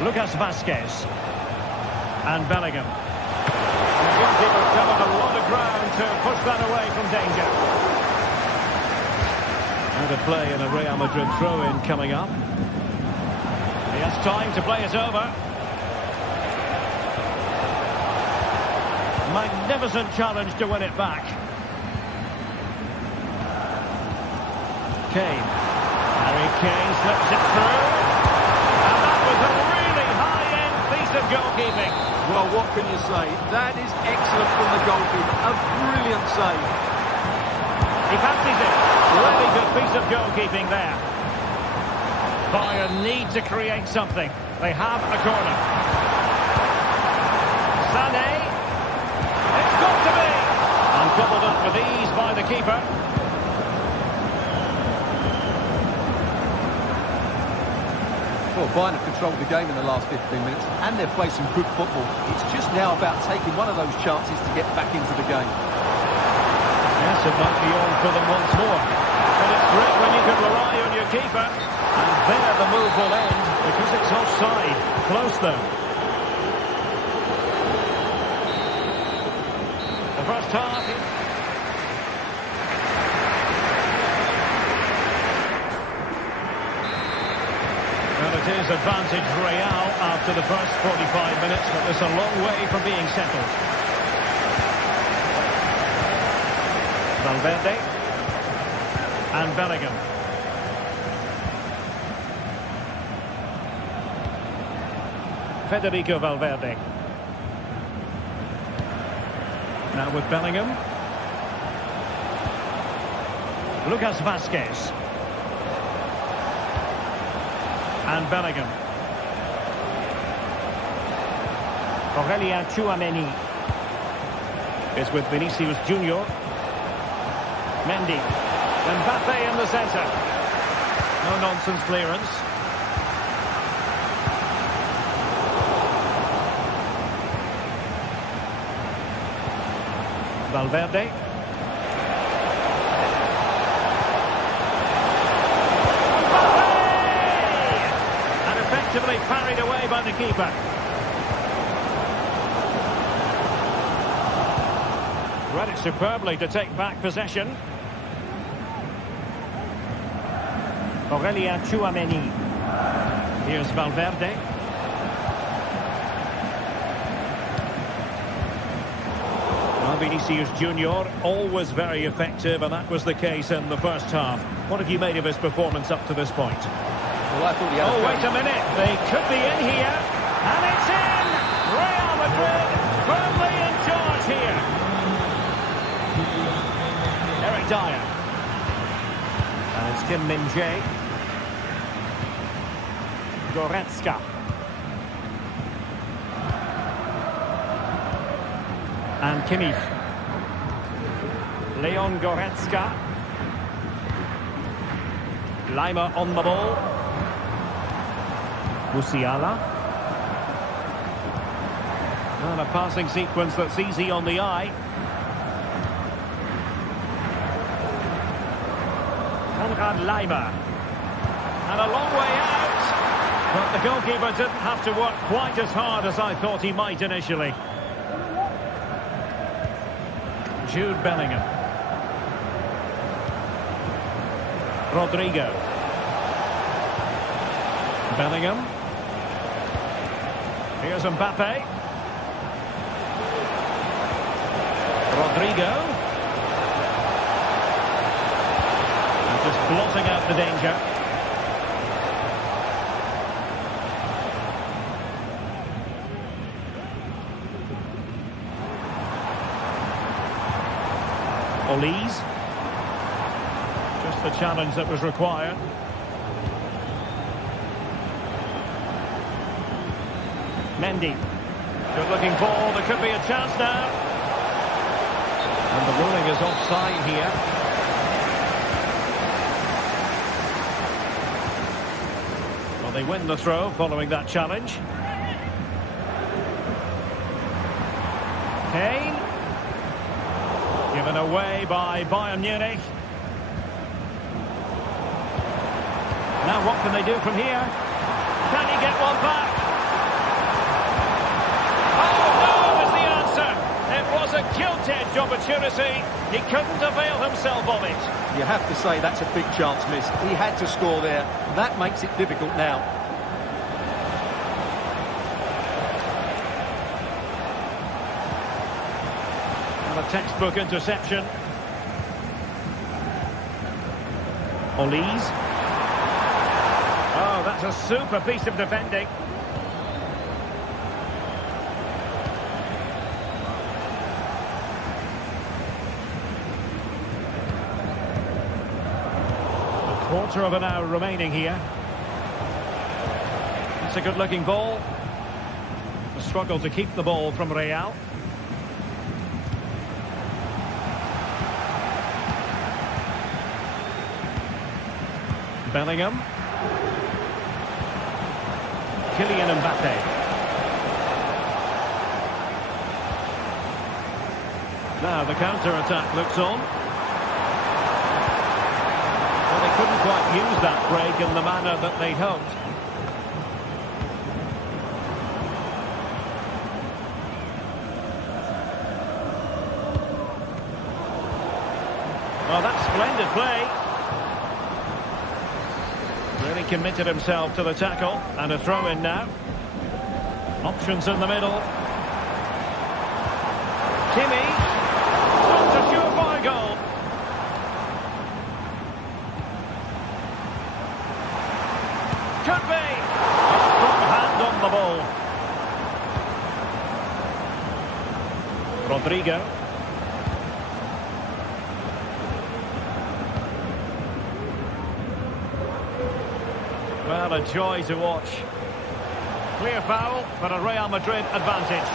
Lucas Vazquez. And Bellingham. The goalkeeper covered a lot of ground to push that away from danger. Out of play in a Real Madrid throw-in coming up. He has time to play it over. Magnificent challenge to win it back. Kane. Harry Kane slips it through. And that was a really high-end piece of goalkeeping. Well, what can you say? That is excellent from the goalkeeper. A brilliant save. He fancies it. Really good piece of goalkeeping there. Bayern need to create something. They have a corner. Sané. It's got to be. And gobbled up with ease by the keeper. Well, Bayern have controlled the game in the last 15 minutes, and they've played some good football. It's just now about taking one of those chances to get back into the game. Yes, it might be on for them once more. But it's great when you can rely on your keeper. And there the move will end, because it's offside. Close, though. The first half. Well, it is advantage Real after the first 45 minutes, but it's a long way from being settled. Valverde and Bellingham. Federico Valverde. Now with Bellingham. Lucas Vazquez. And Bellingham. Aurelien Tchouameni is with Vinicius Junior. Mendy. Mbappe in the centre. No nonsense clearance. Valverde. And effectively parried away by the keeper. Read it superbly to take back possession. Aurelien Tchouameni. Here's Valverde. Well, Vinicius Junior, always very effective, and that was the case in the first half. What have you made of his performance up to this point? Well, I thought he had wait a minute. They could be in here. And it's in! Real Madrid firmly in charge here. Eric Dyer. And it's Kim Min-jae. Goretzka. And Kimmich. Leon Goretzka. Lima on the ball. Musiala. And a passing sequence that's easy on the eye. Konrad Lima. And a long way out. But the goalkeeper didn't have to work quite as hard as I thought he might initially. Jude Bellingham. Rodrigo. Bellingham. Here's Mbappe. Rodrigo. And just blotting out the danger. Olise. Just the challenge that was required. Mendy. Good looking ball. There could be a chance now. And the ruling is offside here. Well, they win the throw following that challenge. Kane. Given away by Bayern Munich. Now what can they do from here? Can he get one back? Oh, no, was the answer. It was a gilt-edged opportunity. He couldn't avail himself of it. You have to say that's a big chance missed. He had to score there. That makes it difficult now. And a textbook interception. Olise. Oh, that's a super piece of defending. Quarter of an hour remaining here. It's a good-looking ball. A struggle to keep the ball from Real. Bellingham. Kylian Mbappe. Now the counter-attack looks on. They couldn't quite use that break in the manner that they'd hoped. Well, that's splendid play. Really committed himself to the tackle, and a throw-in now. Options in the middle. Kimmich. Not a surefire goal. Could be. A strong hand on the ball. Rodrigo. Well, a joy to watch. Clear foul, but a Real Madrid advantage.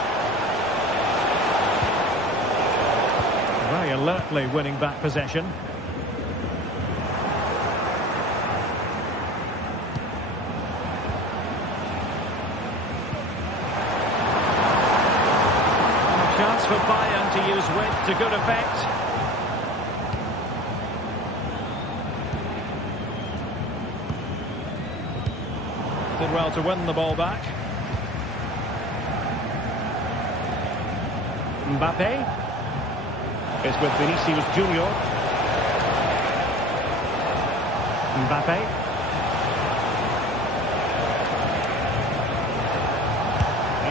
Very alertly winning back possession. Chance for Bayern to use width to good effect. Did well to win the ball back. Mbappe is with Vinicius Junior. Mbappe.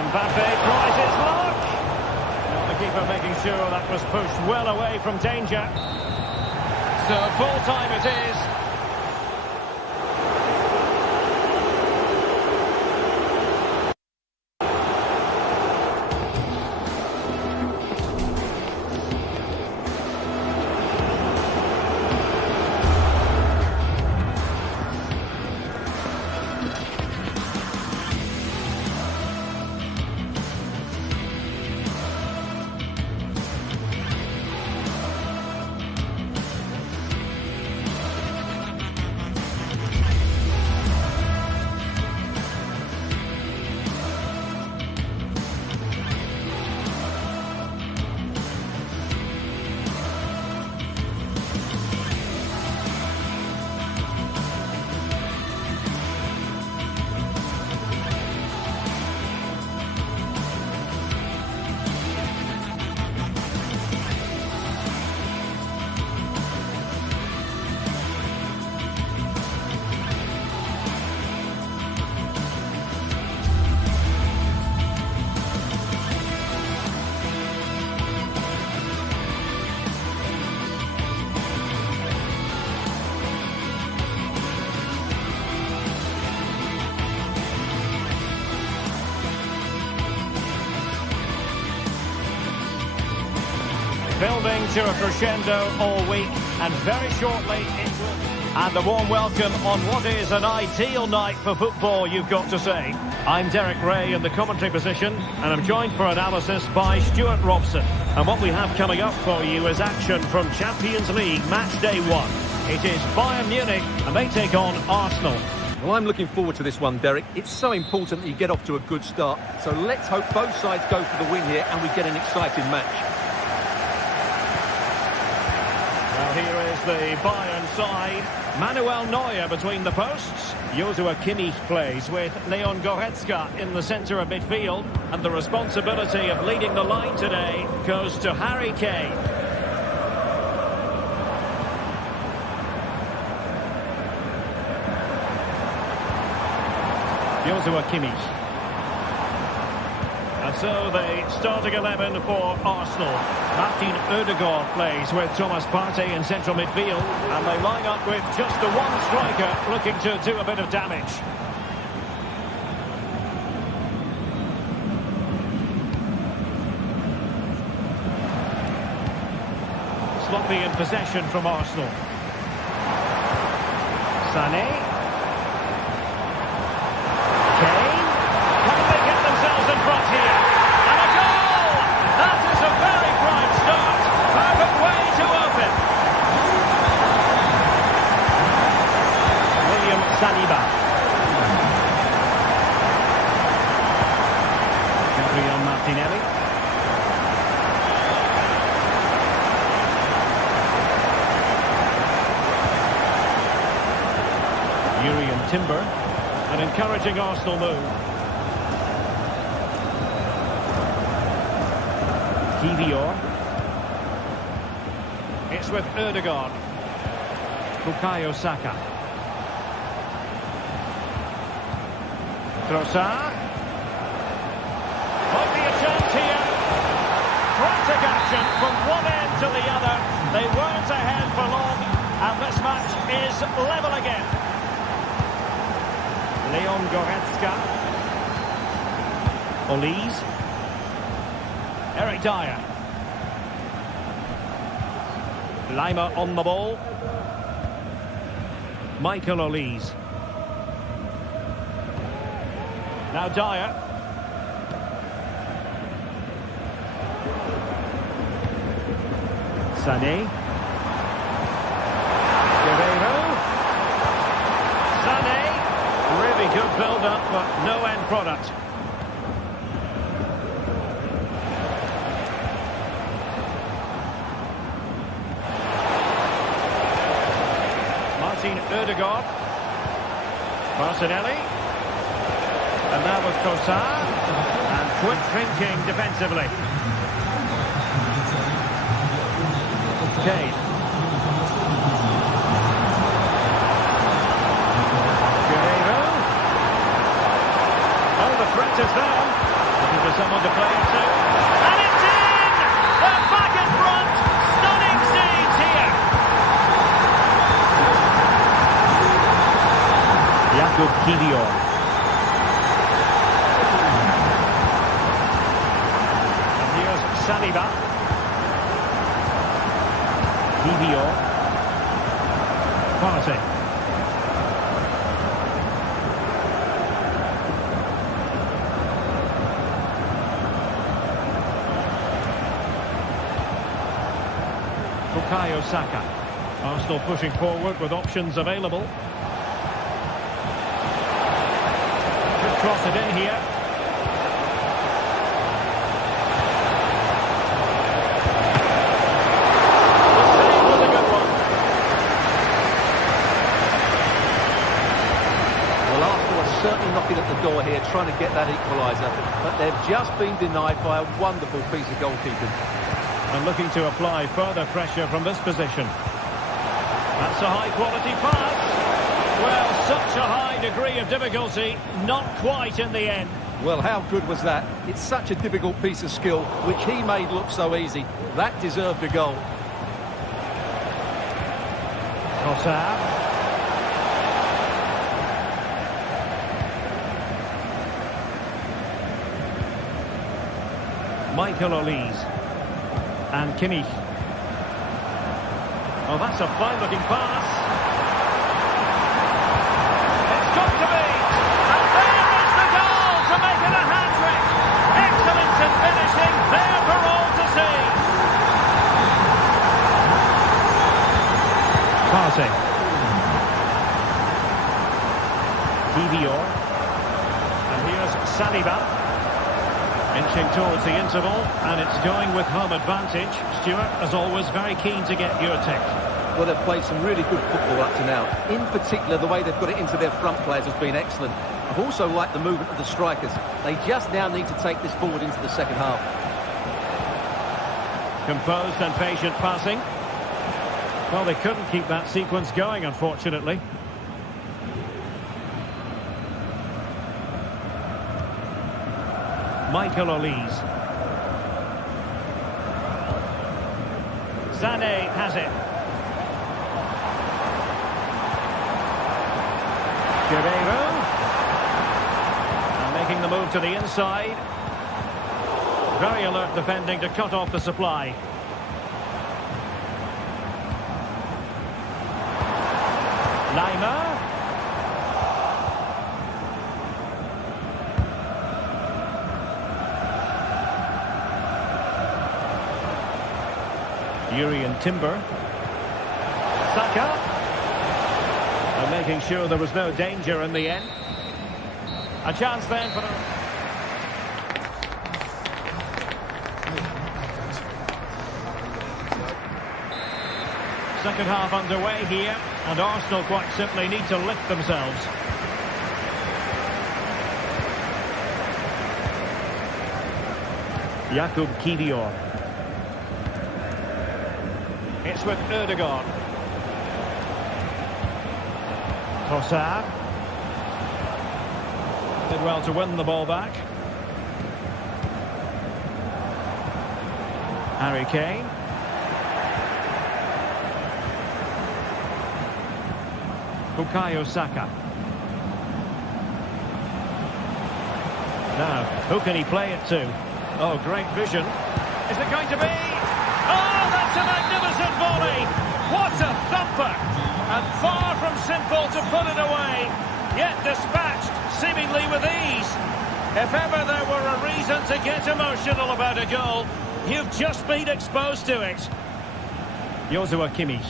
Mbappe tries his luck. Well, the keeper making sure that was pushed well away from danger. So full time it is. Building to a crescendo all week, and very shortly it will. And a warm welcome on what is an ideal night for football, you've got to say. I'm Derek Ray in the commentary position, and I'm joined for analysis by Stuart Robson. And what we have coming up for you is action from Champions League match day 1. It is Bayern Munich, and they take on Arsenal. Well, I'm looking forward to this one, Derek. It's so important that you get off to a good start. So let's hope both sides go for the win here and we get an exciting match. Well, here is the Bayern side. Manuel Neuer between the posts. Joshua Kimmich plays with Leon Goretzka in the centre of midfield. And the responsibility of leading the line today goes to Harry Kane. Joshua Kimmich. And so the starting 11 for Arsenal. Martin Ødegaard plays with Thomas Partey in central midfield. And they line up with just the one striker looking to do a bit of damage. Sloppy in possession from Arsenal. Sané. Timber, an encouraging Arsenal move. Kivior. It's with Ødegaard. Bukayo Saka. Trossard. Might be a chance here. Frantic action from one end to the other. They weren't ahead for long, and this match is level again. Leon Goretzka. Olise. Eric Dyer. Lima on the ball. Michael Olise. Now Dyer. Sané. Really good build-up, but no end product. Martin Ødegaard. Martinelli. And now with Trossard. And quick thinking defensively. Kane. Threat is there. Looking for someone to play it to. And it's in! They're back in front. Stunning scenes here. Jakub Kivior. And here's Saliba. Kivior. Partey. Bukayo Saka. Arsenal pushing forward with options available. Could cross it in here. The save was a good one. Well, Arsenal are certainly knocking at the door here, trying to get that equaliser, but they've just been denied by a wonderful piece of goalkeeping. And looking to apply further pressure from this position. That's a high-quality pass. Well, such a high degree of difficulty, not quite in the end. Well, how good was that? It's such a difficult piece of skill, which he made look so easy. That deserved a goal. Trossard. Michael Olise. And Kimmich. Oh, that's a fine-looking pass. It's got to be. And there is the goal to make it a hat-trick. Excellence in finishing, there for all to see. Partey. Kivior. And here's Saliba. Inching towards the interval, and it's going with home advantage. Stuart, as always, very keen to get your take. Well, they've played some really good football up to now. In particular, the way they've got it into their front players has been excellent. I've also liked the movement of the strikers. They just now need to take this forward into the second half. Composed and patient passing. Well, they couldn't keep that sequence going, unfortunately. Michael Olise. Sané has it. Guerreiro. And making the move to the inside. Very alert defending to cut off the supply. Lima. Yuri and Timber. Saka. And making sure there was no danger in the end. A chance then for the... Second half underway here, and Arsenal quite simply need to lift themselves. Jakub Kivior. It's with Ødegaard. Trossard. Did well to win the ball back. Harry Kane. Bukayo Saka. Now, who can he play it to? Oh, great vision. Is it going to be? Oh, that's a magnificent volley! What a thumper! And far from simple to put it away, yet dispatched seemingly with ease. If ever there were a reason to get emotional about a goal, you've just been exposed to it. Joshua Kimmich.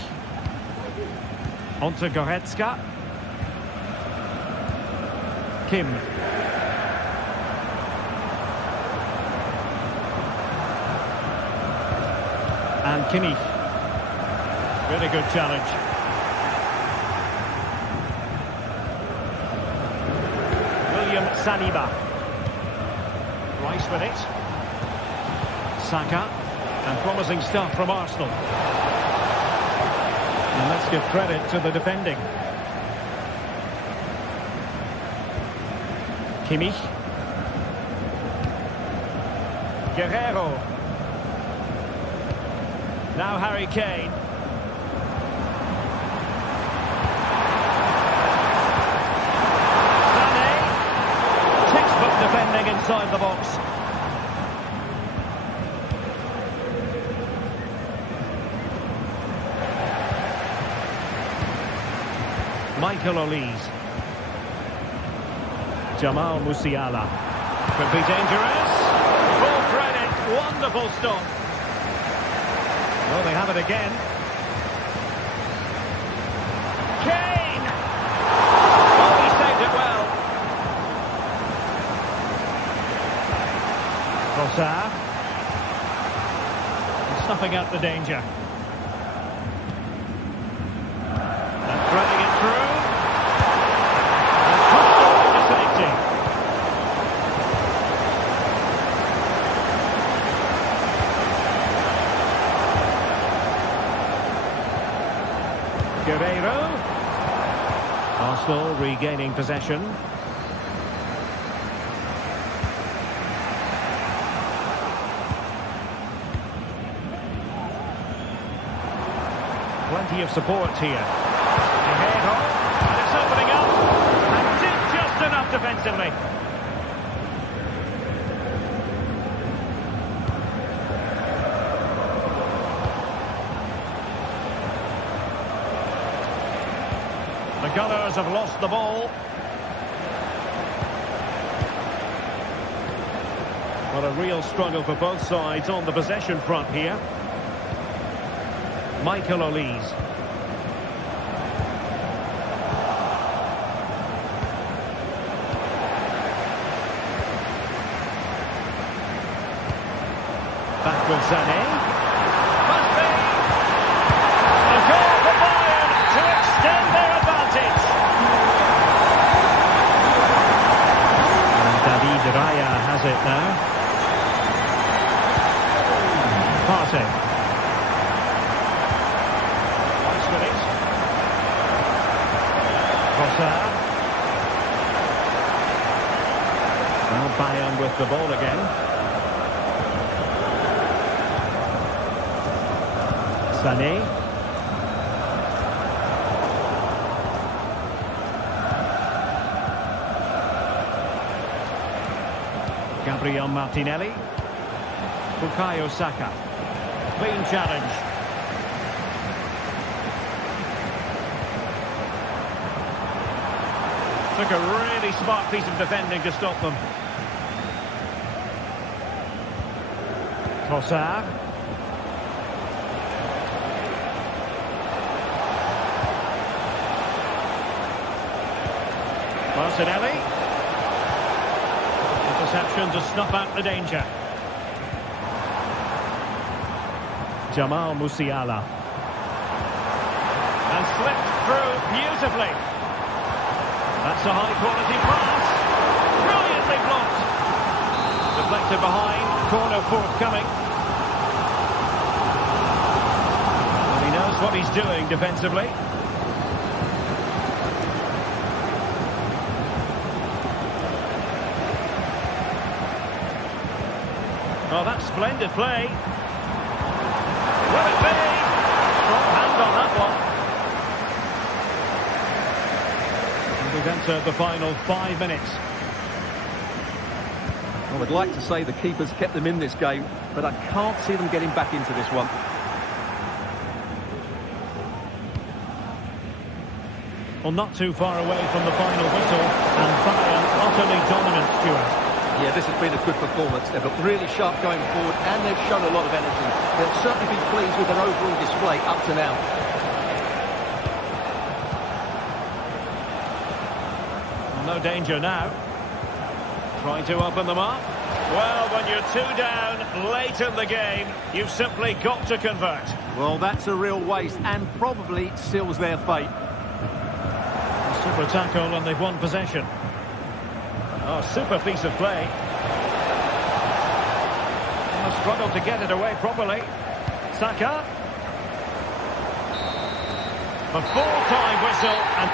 Onto Goretzka. Kim. And Kimmich. Really good challenge. William Saliba. Rice with it. Saka. And promising stuff from Arsenal. And let's give credit to the defending. Kimmich. Guerreiro. Now Harry Kane. Sané. Textbook defending inside the box. Michael Olise. Jamal Musiala. Could be dangerous. Full credit. Wonderful stop. Well, they have it again. Kane! Oh, he saved it well. Trossard. Snuffing out the danger. And threading it through. And pushed away to safety. Guerreiro. Arsenal regaining possession. Plenty of support here. Guerreiro. And it's opening up. And did just enough defensively. The Gunners have lost the ball. What a real struggle for both sides on the possession front here. Michael Olise. Back with Sané. Must be! A goal for Trossard. Well, Bayern with the ball again. Sané. Gabriel Martinelli. Bukayo Saka. Clean challenge. Took a really smart piece of defending to stop them. Trossard. Martinelli. Interception to snuff out the danger. Jamal Musiala. And slipped through beautifully. That's a high-quality pass. Brilliantly blocked. Deflected behind. Corner forthcoming. And he knows what he's doing defensively. Oh, that's splendid play. Will it be? Strong hand on that one. And we've entered the final 5 minutes. I would like to say the keeper's kept them in this game, but I can't see them getting back into this one. Well, not too far away from the final whistle, and Bayern utterly dominant, Stuart. Yeah, this has been a good performance. They've looked really sharp going forward, and they've shown a lot of energy. They'll certainly be pleased with their overall display up to now. Well, no danger now. Trying to open them up. Well, when you're 2 down late in the game, you've simply got to convert. Well, that's a real waste, and probably seals their fate. Super tackle, and they've won possession. Oh, super piece of play. Struggled to get it away properly. Saka. A full-time whistle and...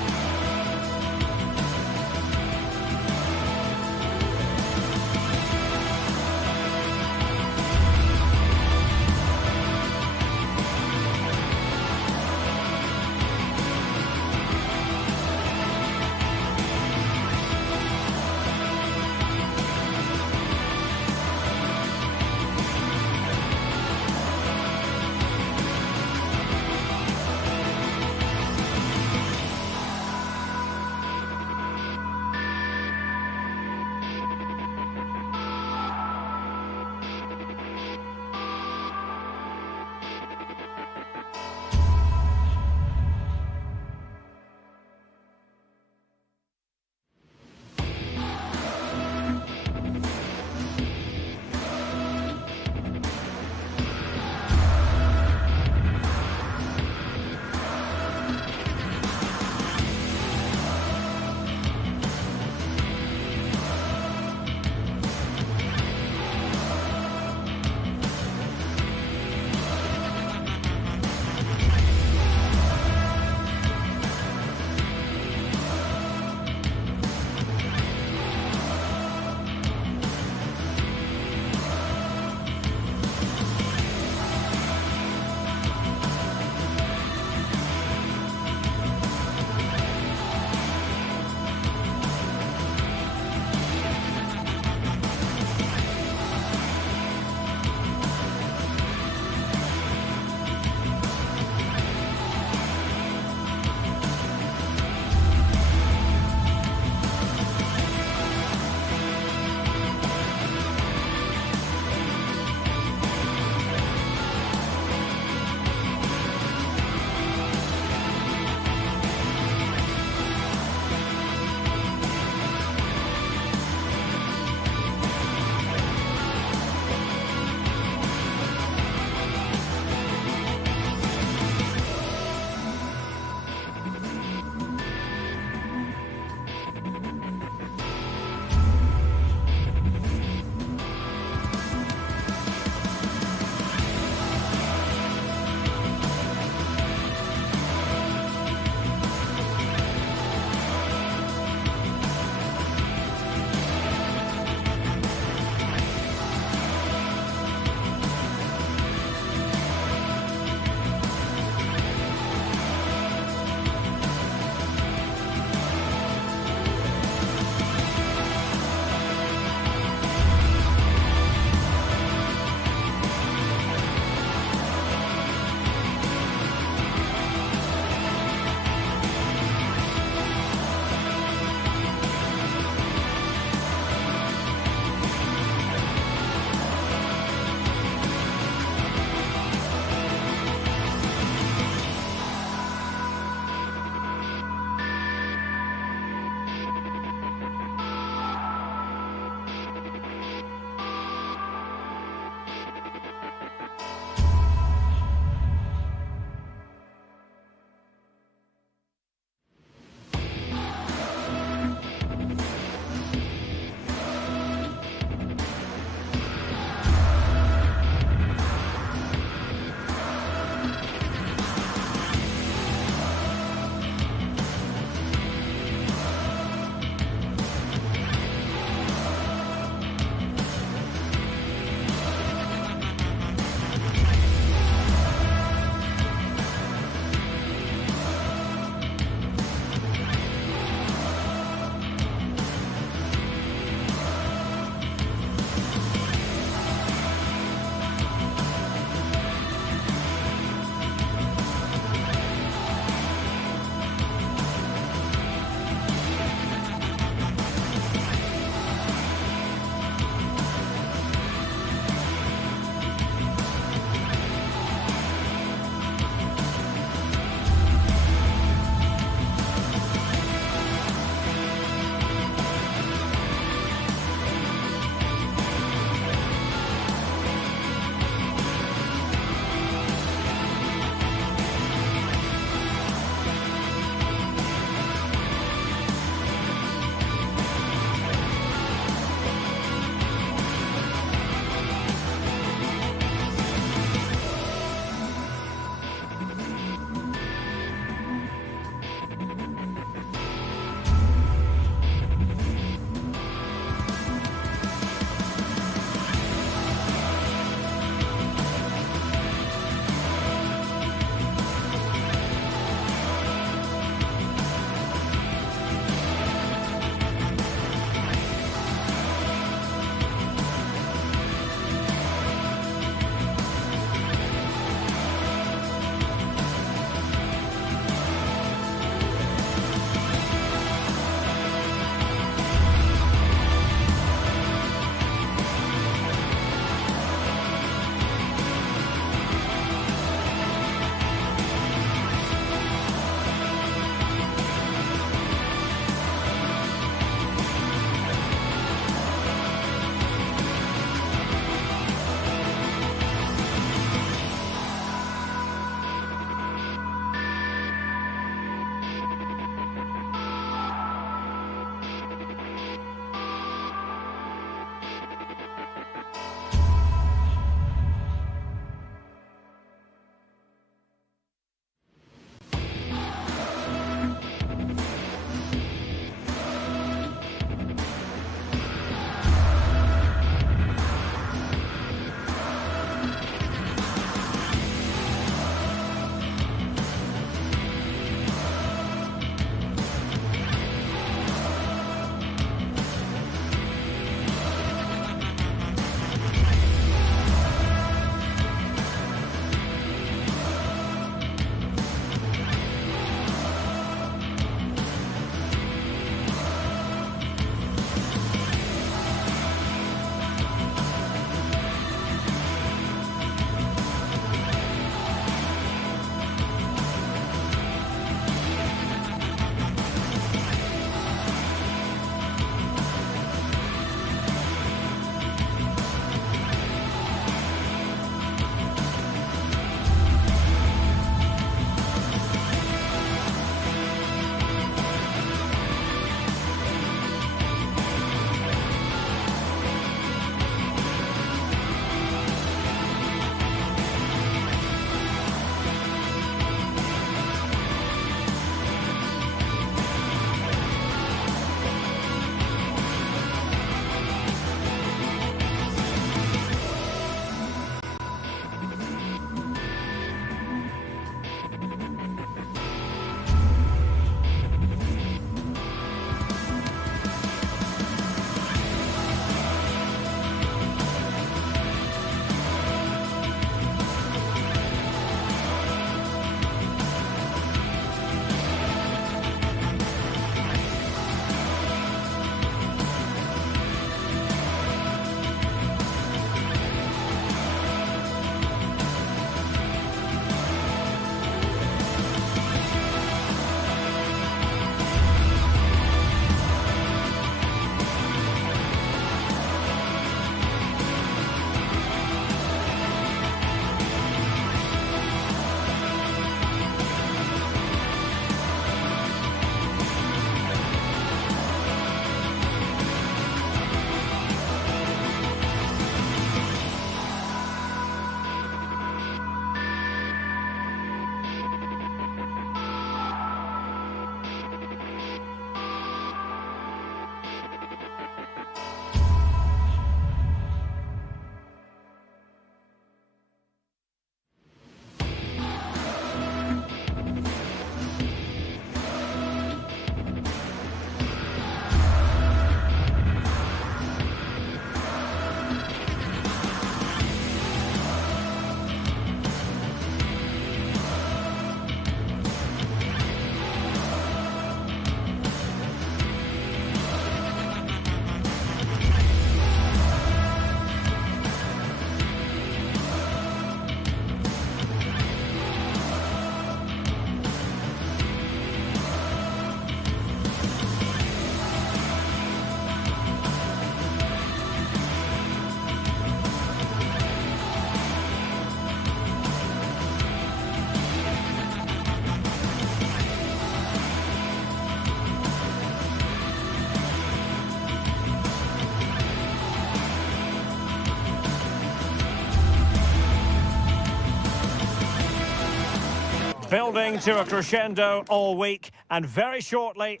Building to a crescendo all week, and very shortly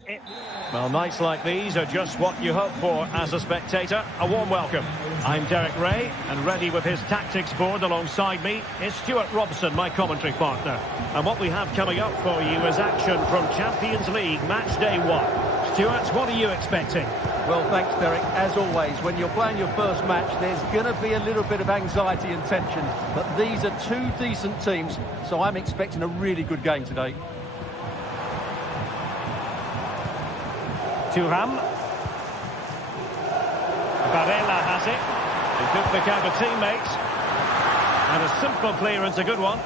Well, nights like these are just what you hope for as a spectator. A warm welcome. I'm Derek Ray, and ready with his tactics board alongside me is Stuart Robson, my commentary partner. And what we have coming up for you is action from Champions League Match Day 1. Stuart, what are you expecting? Well, thanks, Derek. As always, when you're playing your first match, there's going to be a little bit of anxiety and tension. But these are two decent teams, so I'm expecting a really good game today. Thuram. Barella has it. He could pick out a teammate. And a simple clearance, a good one.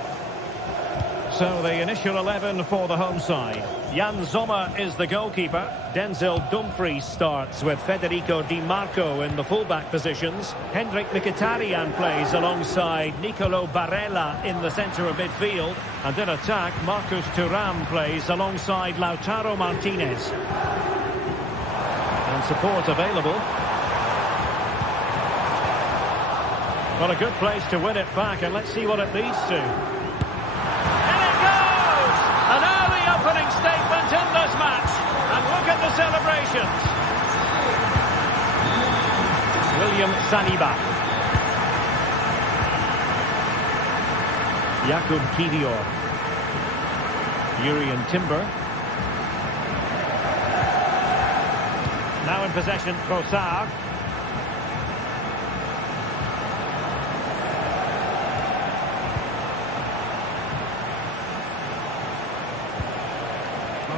So the initial 11 for the home side. Jan Sommer is the goalkeeper. Denzel Dumfries starts with Federico Di Marco in the fullback positions. Hendrik Mkhitaryan plays alongside Nicolo Barella in the centre of midfield. And in attack, Marcus Thuram plays alongside Lautaro Martinez. And support available. Got a good place to win it back, and let's see what it leads to. An early opening statement in this match. And look at the celebrations. William Saliba. Jakub Kivior. Jurrien Timber. Now in possession, Trossard.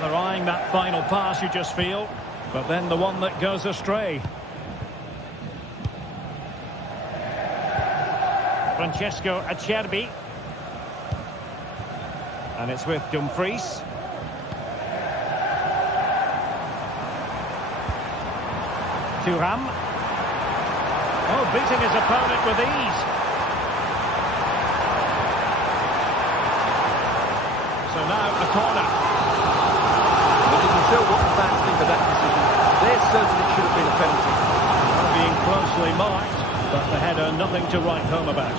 They're eyeing that final pass, you just feel, but then the one that goes astray. Francesco Acerbi. And it's with Dumfries. Thuram. Oh, beating his opponent with ease. So now a corner. Tell what the fans think of that decision. They're certain it should have been a penalty. Being closely marked, but the header nothing to write home about.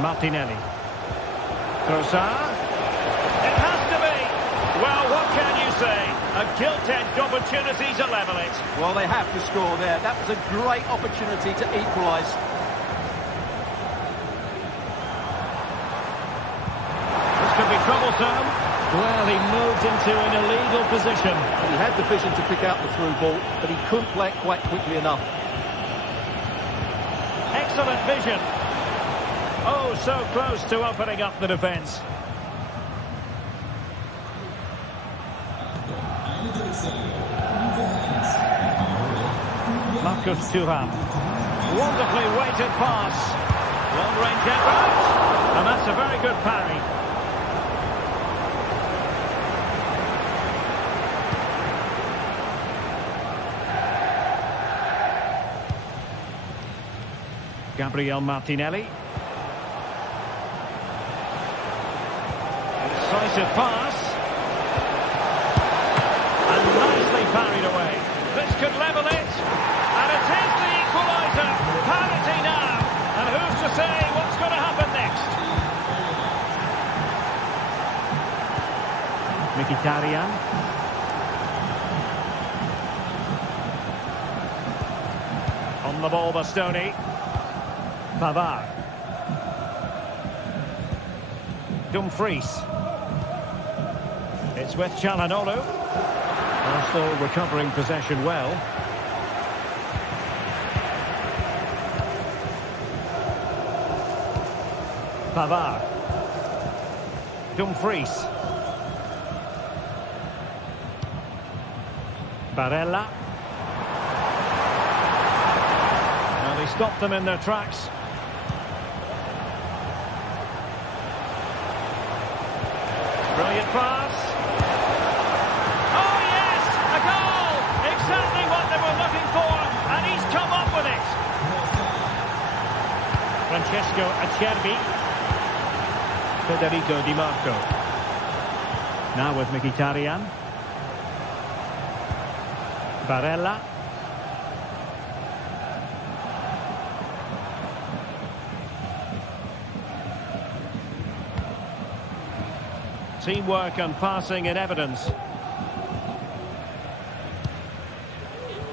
Martinelli. Trossard. It has to be. Well, what can you say? A gilt-edged opportunity to level it. Well, they have to score there. That was a great opportunity to equalise. This could be troublesome. Well, he moved into an illegal position. He had the vision to pick out the through ball, but he couldn't play it quite quickly enough. Excellent vision. Oh, so close to opening up the defence. Marcus Thuram. Wonderfully weighted pass. Long range effort. And that's a very good parry. Gabriel Martinelli. Decisive pass. And nicely parried away. This could level it. And it is the equaliser. Parity now. And who's to say what's going to happen next? Mkhitaryan. On the ball, Bastoni. Pavard. Dumfries. It's with Çalhanoğlu. Still recovering possession well. Pavard. Dumfries. Barella. Well, he stopped them in their tracks. Brilliant pass. Oh, yes! A goal! Exactly what they were looking for, and he's come up with it. Francesco Acerbi. Federico Di Marco. Now with Mkhitaryan. Barella. Teamwork and passing in evidence.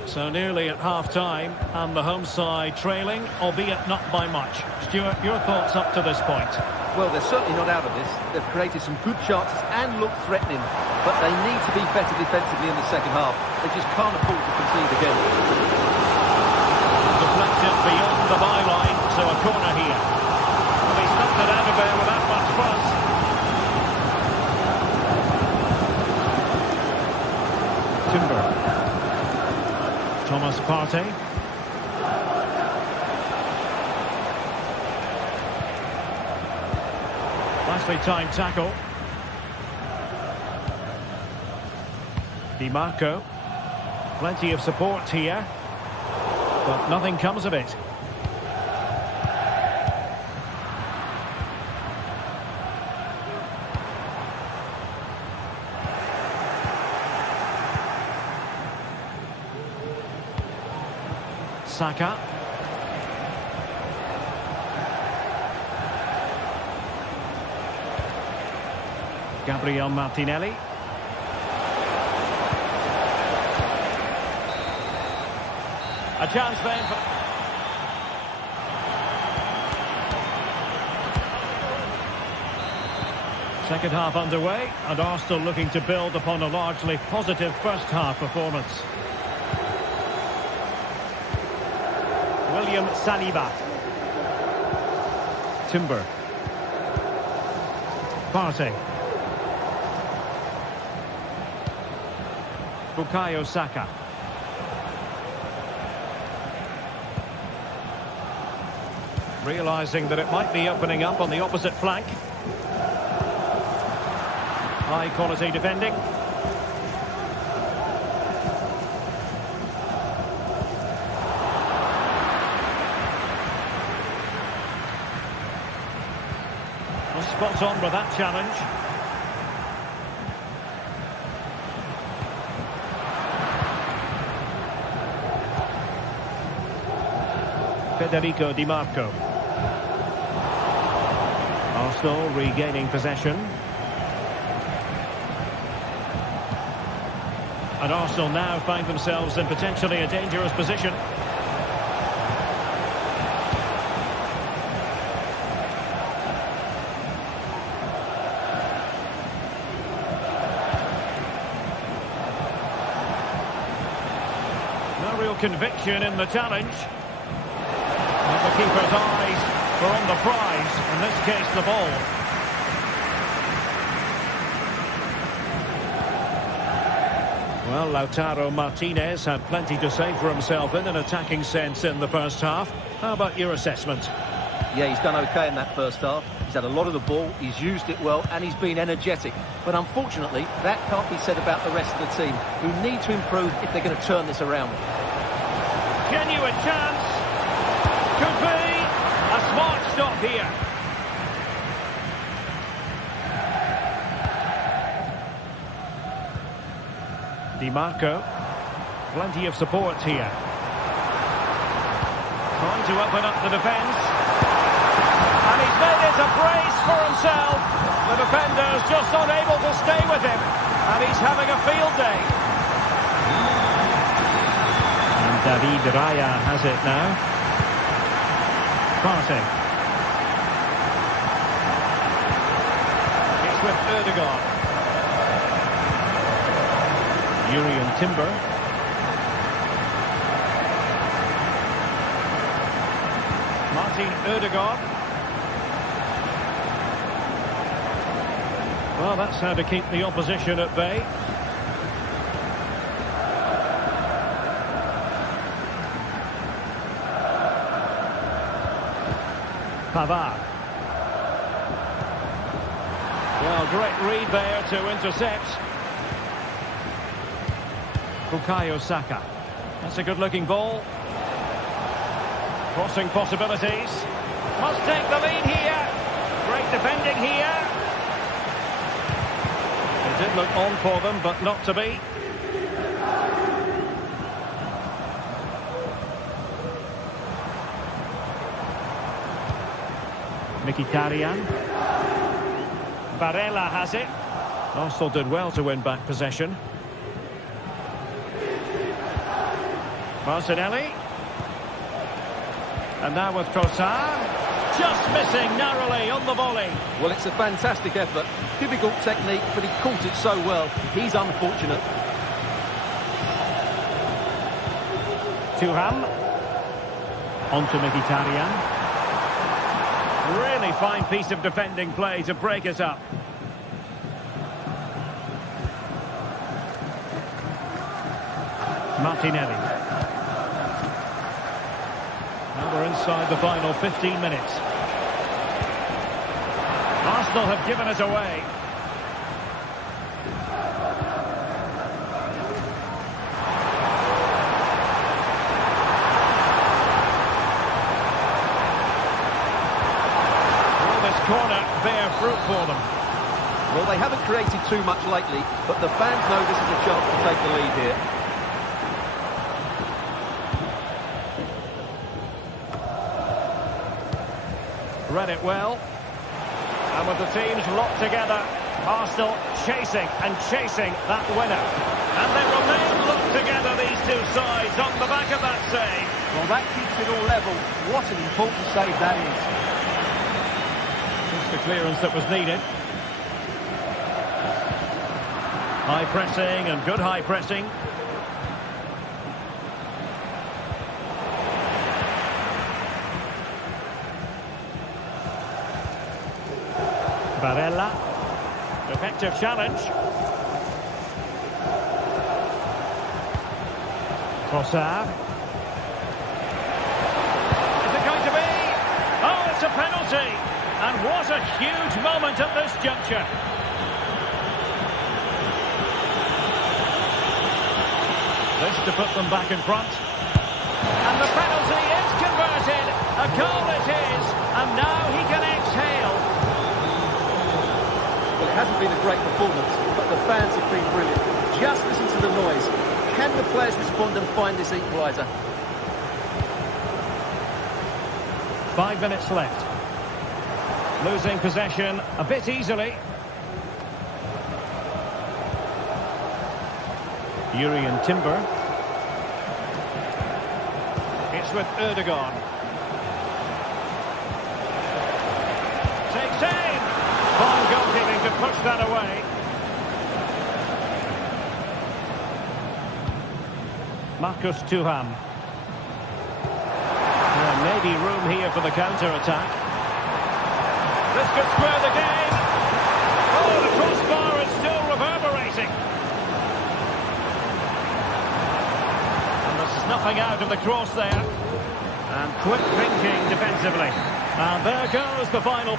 So nearly at half-time, and the home side trailing, albeit not by much. Stuart, your thoughts up to this point? Well, they're certainly not out of this. They've created some good chances and look threatening, but they need to be better defensively in the second half. They just can't afford to concede again. Deflected beyond the byline, so a corner here. Well, he stumped it out of there without much fuss. Timber. Thomas Partey. Nicely timed tackle. Di Marco. Plenty of support here, but nothing comes of it. Saka. Gabriel Martinelli. A chance then for... Second half underway, and Arsenal looking to build upon a largely positive first half performance. William Saliba. Timber. Partey. Bukayo Saka. Realising that it might be opening up on the opposite flank. High quality defending. Well, spot on with that challenge. Federico Di Marco. Arsenal regaining possession. And Arsenal now find themselves in potentially a dangerous position. No real conviction in the challenge. And the keeper's eyes were on the prize, in this case the ball. Well, Lautaro Martinez had plenty to say for himself in an attacking sense in the first half. How about your assessment? Yeah, he's done okay in that first half. He's had a lot of the ball, he's used it well, and he's been energetic. But unfortunately, that can't be said about the rest of the team, who need to improve if they're going to turn this around. Genuine chance. Could be a smart stop here. Di Marco. Plenty of support here. Trying to open up the defence. And he's made it a brace for himself. The defender's just unable to stay with him. And he's having a field day. And David Raya has it now. Partey. It's with Ødegaard. Urian Timber. Martin Ødegaard. Well, that's how to keep the opposition at bay. Pavard. Well, great read there to intercept. Bukayo Saka. That's a good-looking ball. Crossing possibilities. Must take the lead here. Great defending here. It did look on for them, but not to be. Mkhitaryan. Barella has it. Arsenal did well to win back possession. Martinelli. And now with Trossard. Just missing narrowly on the volley. Well, it's a fantastic effort. Difficult technique, but he caught it so well. He's unfortunate. Thuram. On to Mkhitaryan. Really fine piece of defending play to break it up. Martinelli. Now we're inside the final 15 minutes. Arsenal have given it away. Will this corner bear fruit for them? Well, they haven't created too much lately, but the fans know this is a chance to take the lead here. Read it well. And with the teams locked together, Arsenal chasing and chasing that winner. And they remain locked together, these two sides, on the back of that save. Well, that keeps it all level. What an important save that is. Just the clearance that was needed. High pressing and good high pressing. Barella. Effective challenge. Trossard. Is it going to be? Oh, it's a penalty. And what a huge moment at this juncture. This to put them back in front. And the penalty is converted. A goal it is. And now he can exhale. Well, it hasn't been a great performance, but the fans have been brilliant. Just listen to the noise. Can the players respond and find this equaliser? 5 minutes left. Losing possession a bit easily. Urian Timber. It's with Erdogan. Takes aim. Fine goalkeeping to push that away. Marcus Thuram. Maybe room here for the counter-attack. This could square the game. Oh, the crossbar is still reverberating. And there's nothing out of the cross there. And quick thinking defensively. And there goes the final.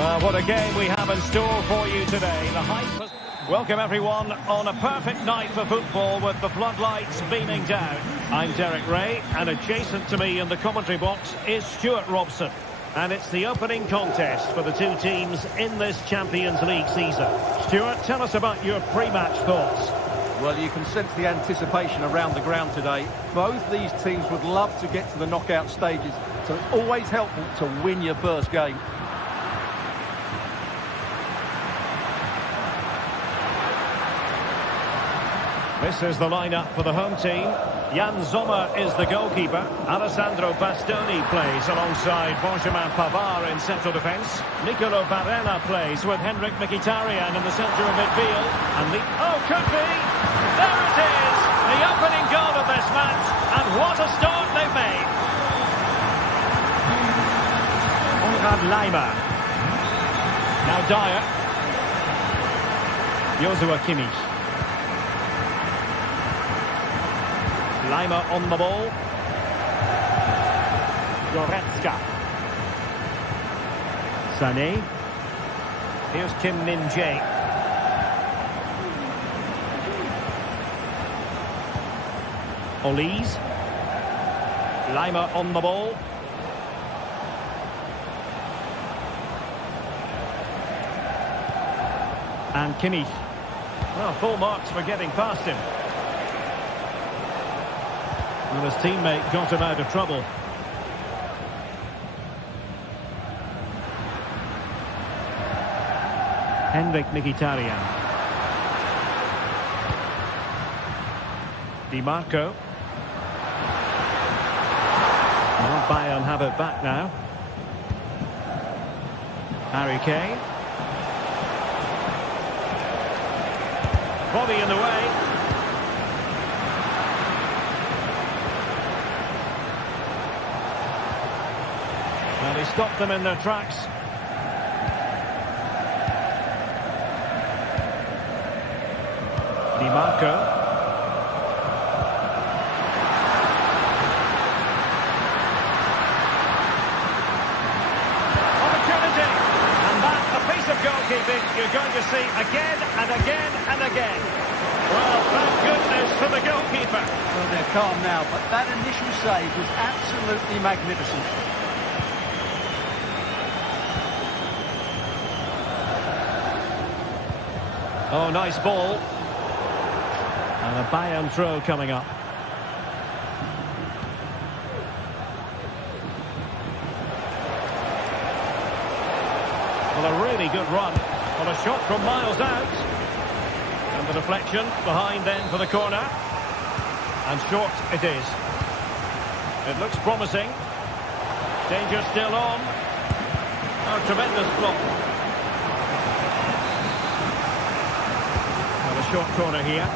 Well, what a game we have in store for you today. The hype. Welcome everyone on a perfect night for football with the floodlights beaming down. I'm Derek Ray, and adjacent to me in the commentary box is Stuart Robson. And it's the opening contest for the two teams in this Champions League season. Stuart, tell us about your pre-match thoughts. Well, you can sense the anticipation around the ground today. Both these teams would love to get to the knockout stages, so it's always helpful to win your first game. This is the lineup for the home team. Jan Sommer is the goalkeeper. Alessandro Bastoni plays alongside Benjamin Pavard in central defence. Nicolo Barella plays with Henrik Mkhitaryan in the centre of midfield. And could be! There it is! The opening goal of this match. And what a start they've made. Konrad Laimer. Now Dyer. Joshua Kimmich. Laimer on the ball. Goretzka. Sané. Here's Kim Min-jae. Olise. Laimer on the ball. And Kimmich. Well, full marks for getting past him. And his teammate got him out of trouble. Henrik Mkhitaryan. Di Marco. Well, Bayern have it back now. Harry Kane. Body in the way. Well, he stopped them in their tracks. Di Marco. Opportunity. And that's a piece of goalkeeping you're going to see again and again and again. Well, thank goodness for the goalkeeper. Well, they're calm now, but that initial save was absolutely magnificent. Oh, nice ball. And a Bayern throw coming up. Well, a really good run. Well, a shot from miles out. And the deflection behind then for the corner. And short it is. It looks promising. Danger still on. Oh, tremendous block. Short corner here.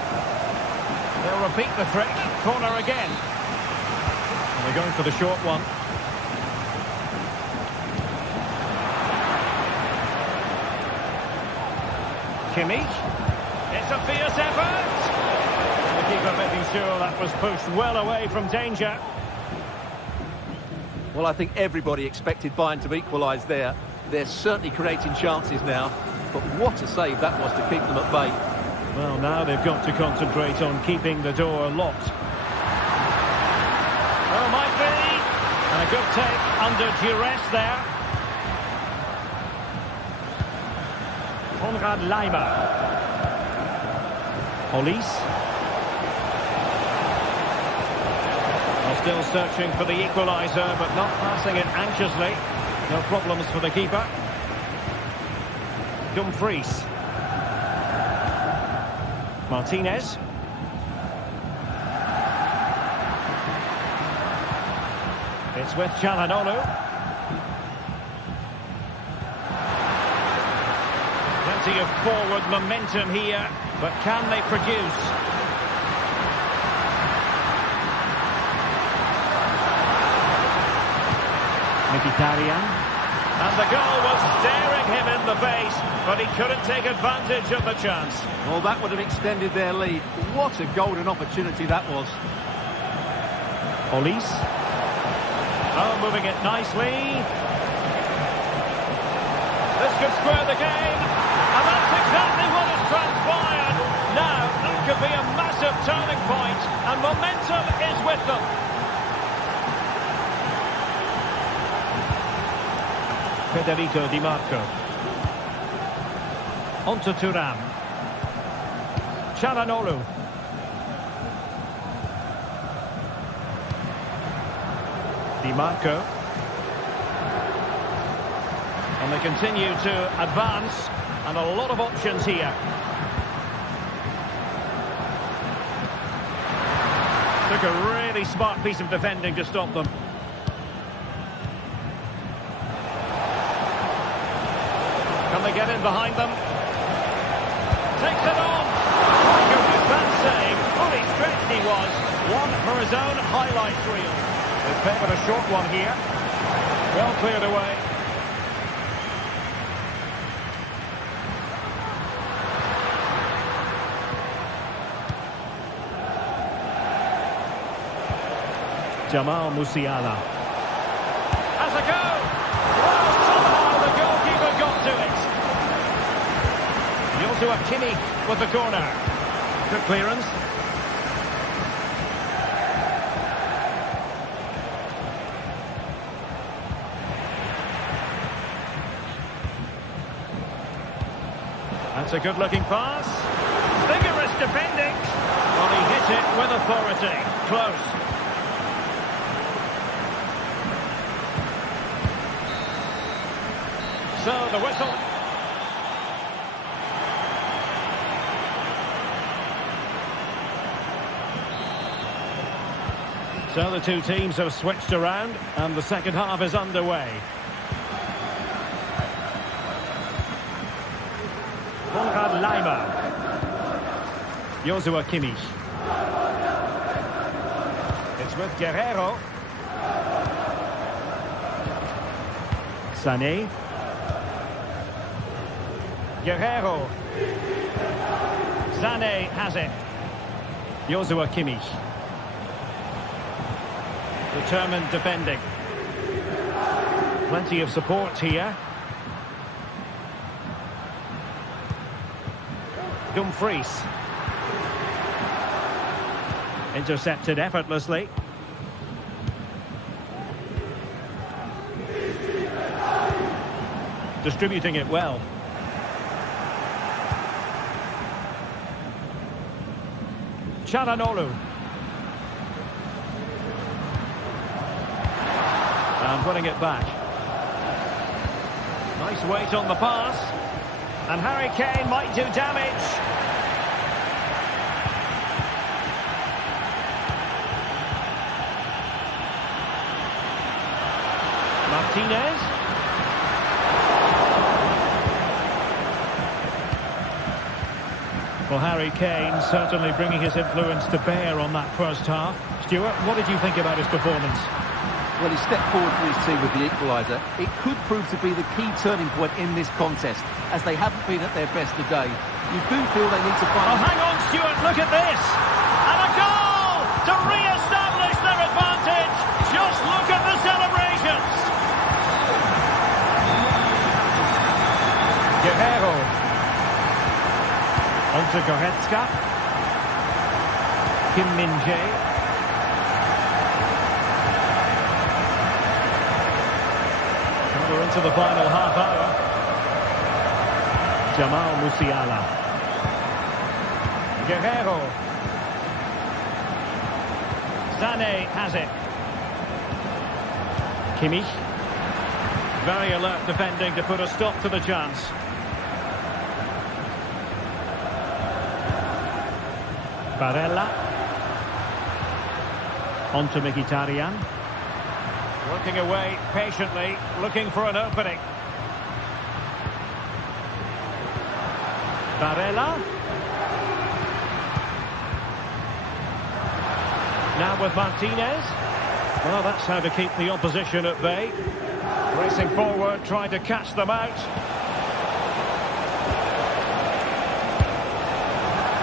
They'll repeat the trick. Corner again. And they're going for the short one. Kimmich. It's a fierce effort. And the keeper making sure that was pushed well away from danger. Well, I think everybody expected Bayern to equalise there. They're certainly creating chances now. But what a save that was to keep them at bay. Well, now they've got to concentrate on keeping the door locked. Well, might be. And a good take under duress there. Konrad Laimer. Olise. Well, still searching for the equaliser, but not passing it anxiously. No problems for the keeper. Dumfries. Martinez. It's with Çalhanoğlu. Plenty of forward momentum here, but can they produce? Mkhitaryan. And the goal was staring him in the face, but he couldn't take advantage of the chance. Well, that would have extended their lead. What a golden opportunity that was. Olise. Oh, moving it nicely. This could square the game. And that's exactly what has transpired. Now, that could be a massive turning point, and momentum is with them. Federico Di Marco. On to Thuram. Çalhanoğlu. Di Marco. And they continue to advance, and a lot of options here. Took a really smart piece of defending to stop them. Can they get in behind them? Takes it on! Oh, goodness, that save. Fully stretched he was. One for his own highlights reel. They favoured a short one here. Well cleared away. Jamal Musiala. Has a go! Oh, somehow the goalkeeper got to it. Joshua Kimmich with the corner. Good clearance. That's a good-looking pass. Vigorous defending. Well, he hit it with authority. Close. So, the whistle. So the two teams have switched around, and the second half is underway. Konrad Laimer. Joshua Kimmich. It's with Guerrero. Sané. Guerrero. Sané has it. Joshua Kimmich. Determined defending. Plenty of support here. Dumfries. Intercepted effortlessly. Distributing it well. Çalhanoğlu. And winning it back. Nice weight on the pass. And Harry Kane might do damage. Martinez. Well, Harry Kane certainly bringing his influence to bear on that first half. Stuart, what did you think about his performance? Well, he stepped forward for his team with the equaliser. It could prove to be the key turning point in this contest, as they haven't been at their best today. You do feel they need to find... Oh, hang on, Stuart, look at this! And a goal to re-establish their advantage! Just look at the celebrations! Guerrero. On to Goretzka. Kim Min-jae. We're into the final half hour. Jamal Musiala. Guerrero. Sané has it. Kimmich. Very alert defending to put a stop to the chance. Barella. On to Mkhitaryan. Working away patiently, looking for an opening. Barella. Now with Martinez. Well, that's how to keep the opposition at bay. Racing forward, trying to catch them out.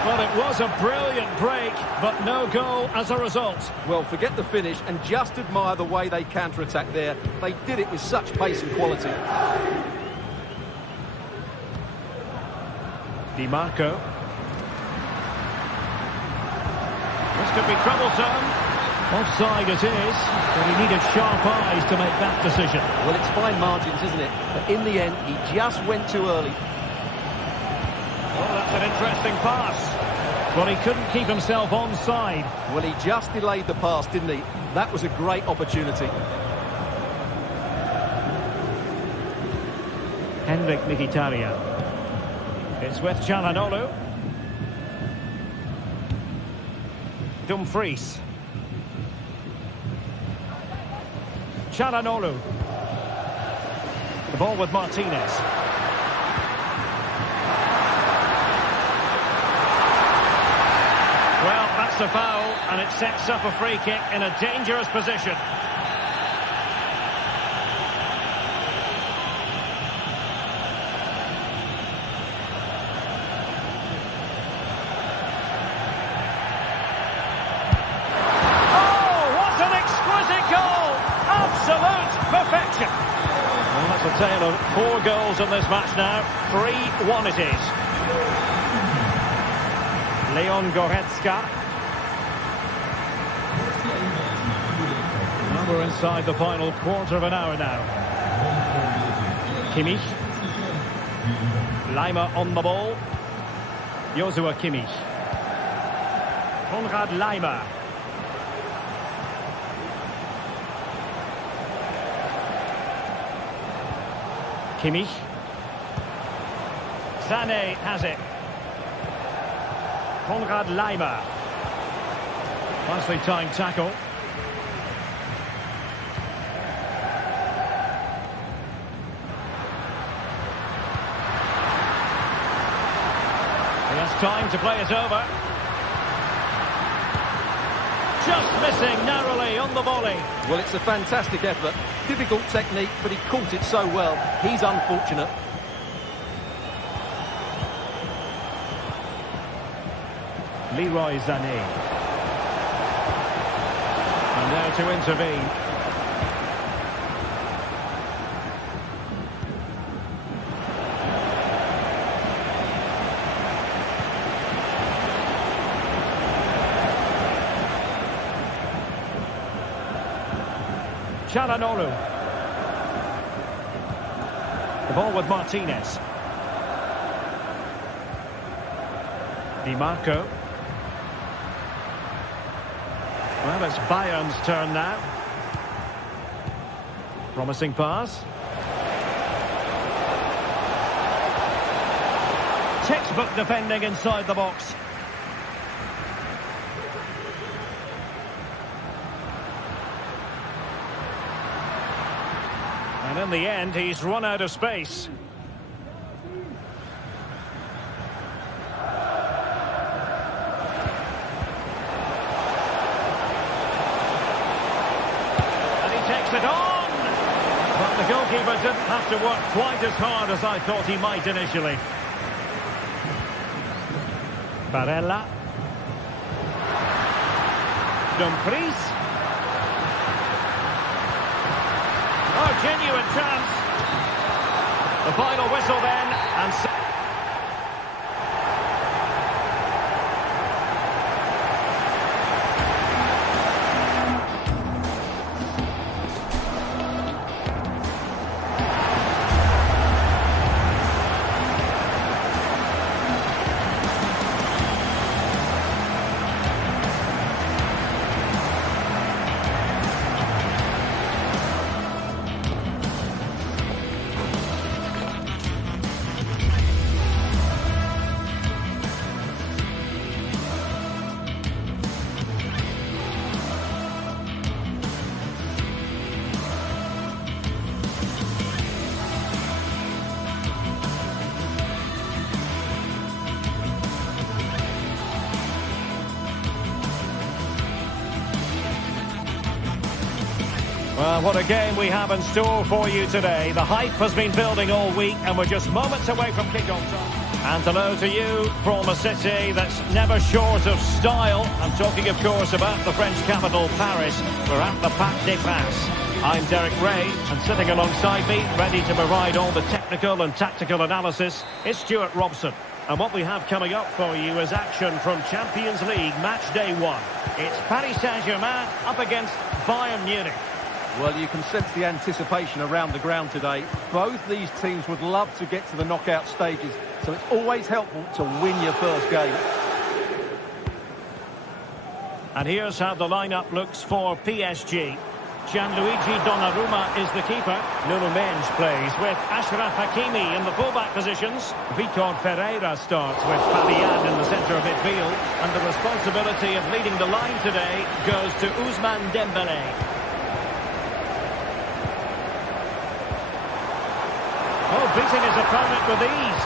Well, it was a brilliant break, but no goal as a result. Well, forget the finish and just admire the way they counter-attacked there. They did it with such pace and quality. Di Marco. This could be troublesome. Offside it is, but he needed sharp eyes to make that decision. Well, it's fine margins, isn't it? But in the end, he just went too early. Oh, that's an interesting pass. Well, he couldn't keep himself onside. Well, he just delayed the pass, didn't he? That was a great opportunity. Henrik Mkhitaryan. It's with Çalhanoğlu. Dumfries. Çalhanoğlu. The ball with Martinez. Well, that's a foul, and it sets up a free kick in a dangerous position. Absolute perfection. Well, that's a tale of 4 goals in this match now. 3-1 it is. Leon Goretzka. Well, we're inside the final quarter of an hour now. Kimmich. Lima on the ball. Joshua Kimmich. Konrad Lima. Kimmich. Sané has it. Konrad Lima. Nicely timed tackle. He has time to play it over. Just missing narrowly on the volley. Well, it's a fantastic effort. Difficult technique, but he caught it so well. He's unfortunate. Leroy Sané. And now to intervene. Çalhanoğlu. The ball with Martinez. Di Marco. Well, it's Bayern's turn now. Promising pass. Textbook defending inside the box. And in the end, he's run out of space. And he takes it on! But the goalkeeper didn't have to work quite as hard as I thought he might initially. Barella. Dumfries. Oh, genuine chance. The final whistle then, and well, what a game we have in store for you today. The hype has been building all week, and we're just moments away from kick-off time. And hello to you from a city that's never short of style. I'm talking, of course, about the French capital, Paris. We're at the Parc des Princes. I'm Derek Ray, and sitting alongside me, ready to provide all the technical and tactical analysis, is Stuart Robson. And what we have coming up for you is action from Champions League Match Day 1. It's Paris Saint-Germain up against Bayern Munich. Well, you can sense the anticipation around the ground today. Both these teams would love to get to the knockout stages, so it's always helpful to win your first game. And here's how the lineup looks for PSG. Gianluigi Donnarumma is the keeper. Nuno Mendes plays with Achraf Hakimi in the fullback positions. Vitor Ferreira starts with Fabian in the centre of midfield. And the responsibility of leading the line today goes to Ousmane Dembélé. Oh, beating his opponent with ease.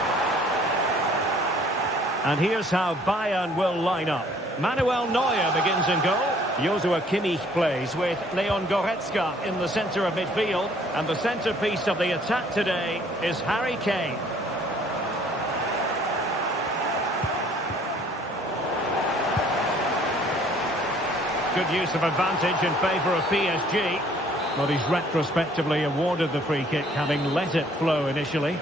And here's how Bayern will line up. Manuel Neuer begins in goal. Joshua Kimmich plays with Leon Goretzka in the centre of midfield. And the centrepiece of the attack today is Harry Kane. Good use of advantage in favour of PSG. But he's retrospectively awarded the free kick, having let it flow initially.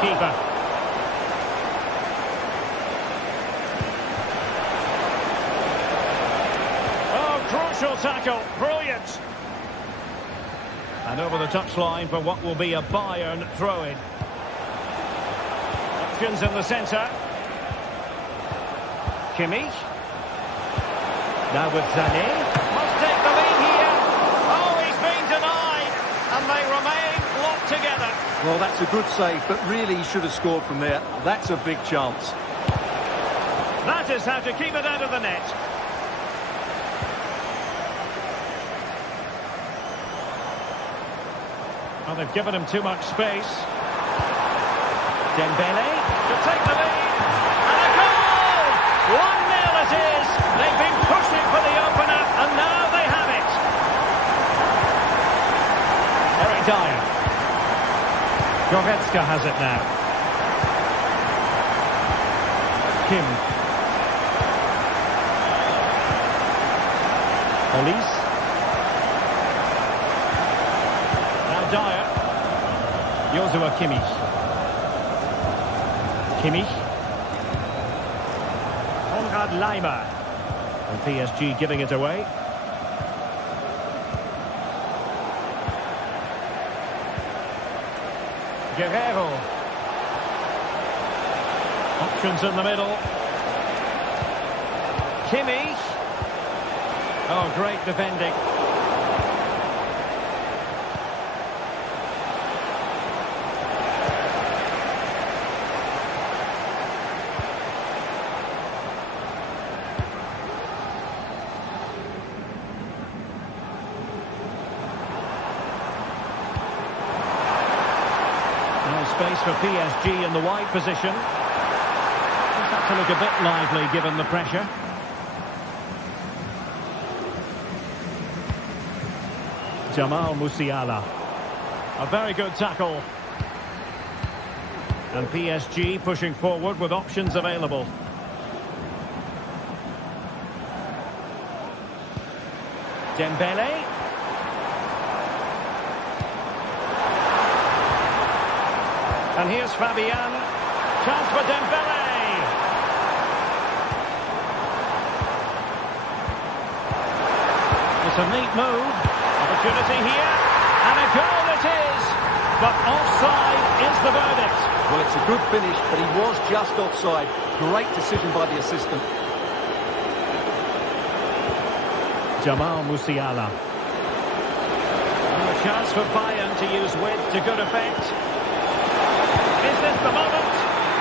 Keeper. Oh, crucial tackle. Brilliant. And over the touchline for what will be a Bayern throw-in. Options in the centre. Kimmich. Now with Sané. Must take the lead here. Oh, he's been denied. And they remain locked together. Well, that's a good save, but really he should have scored from there. That's a big chance. That is how to keep it out of the net. Well, they've given him too much space. Dembélé to take the lead. And a goal! 1-0 it is. They've been pushing for the opener, and now they have it. Eric Dyer. Goretzka has it now. Kim. Police. Now Dyer. Joshua Kimmich. Kimmich. Konrad Laimer. And PSG giving it away. Guerrero. Options in the middle. Kimmich. Oh, great defending. Space for PSG in the wide position. Just have to look a bit lively given the pressure. Jamal Musiala. A very good tackle. And PSG pushing forward with options available. Dembélé. And here's Fabian. Chance for Dembélé. It's a neat move. Opportunity here. And a goal it is. But offside is the verdict. Well, it's a good finish, but he was just offside. Great decision by the assistant. Jamal Musiala. And a chance for Bayern to use width to good effect. Is this the moment?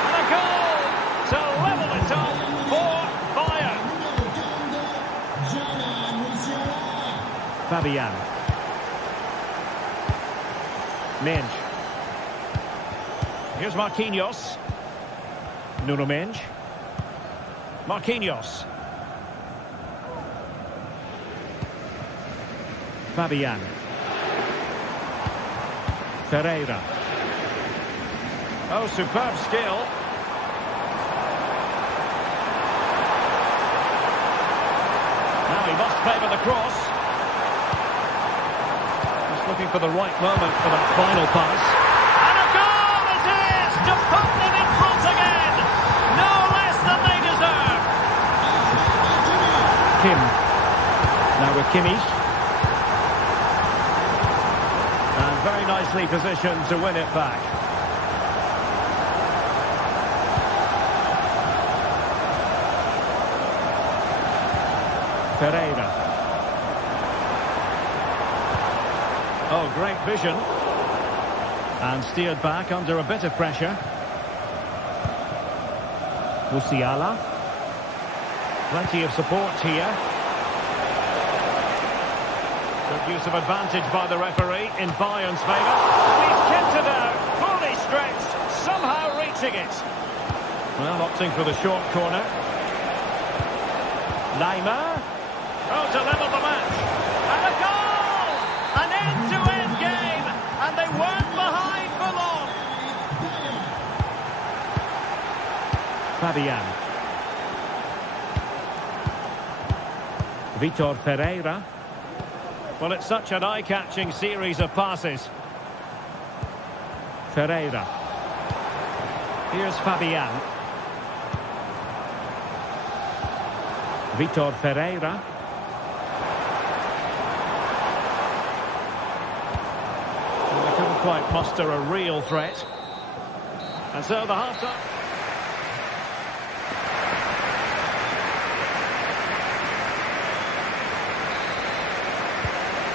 And a goal to level it up for Bayern. Fabian. Mendes. Here's Marquinhos. Nuno Mendes. Marquinhos. Fabian. Ferreira. Oh, superb skill. Now he must favour the cross. Just looking for the right moment for that final pass. And a goal it is! To put them in front again! No less than they deserve! Kim. Now with Kimmich. And very nicely positioned to win it back. Ferreira. Oh, great vision. And steered back under a bit of pressure. Musiala. Plenty of support here. Good use of advantage by the referee in Bayern's favour. He's kicked it out, fully stretched, somehow reaching it. Well, opting for the short corner. Lima. Oh, to level the match. And a goal! An end-to-end game, and they weren't behind for long. Fabian. Vitor Ferreira. Well, it's such an eye-catching series of passes. Ferreira. Here's Fabian. Vitor Ferreira. Well, they couldn't quite muster a real threat. And so the half-time...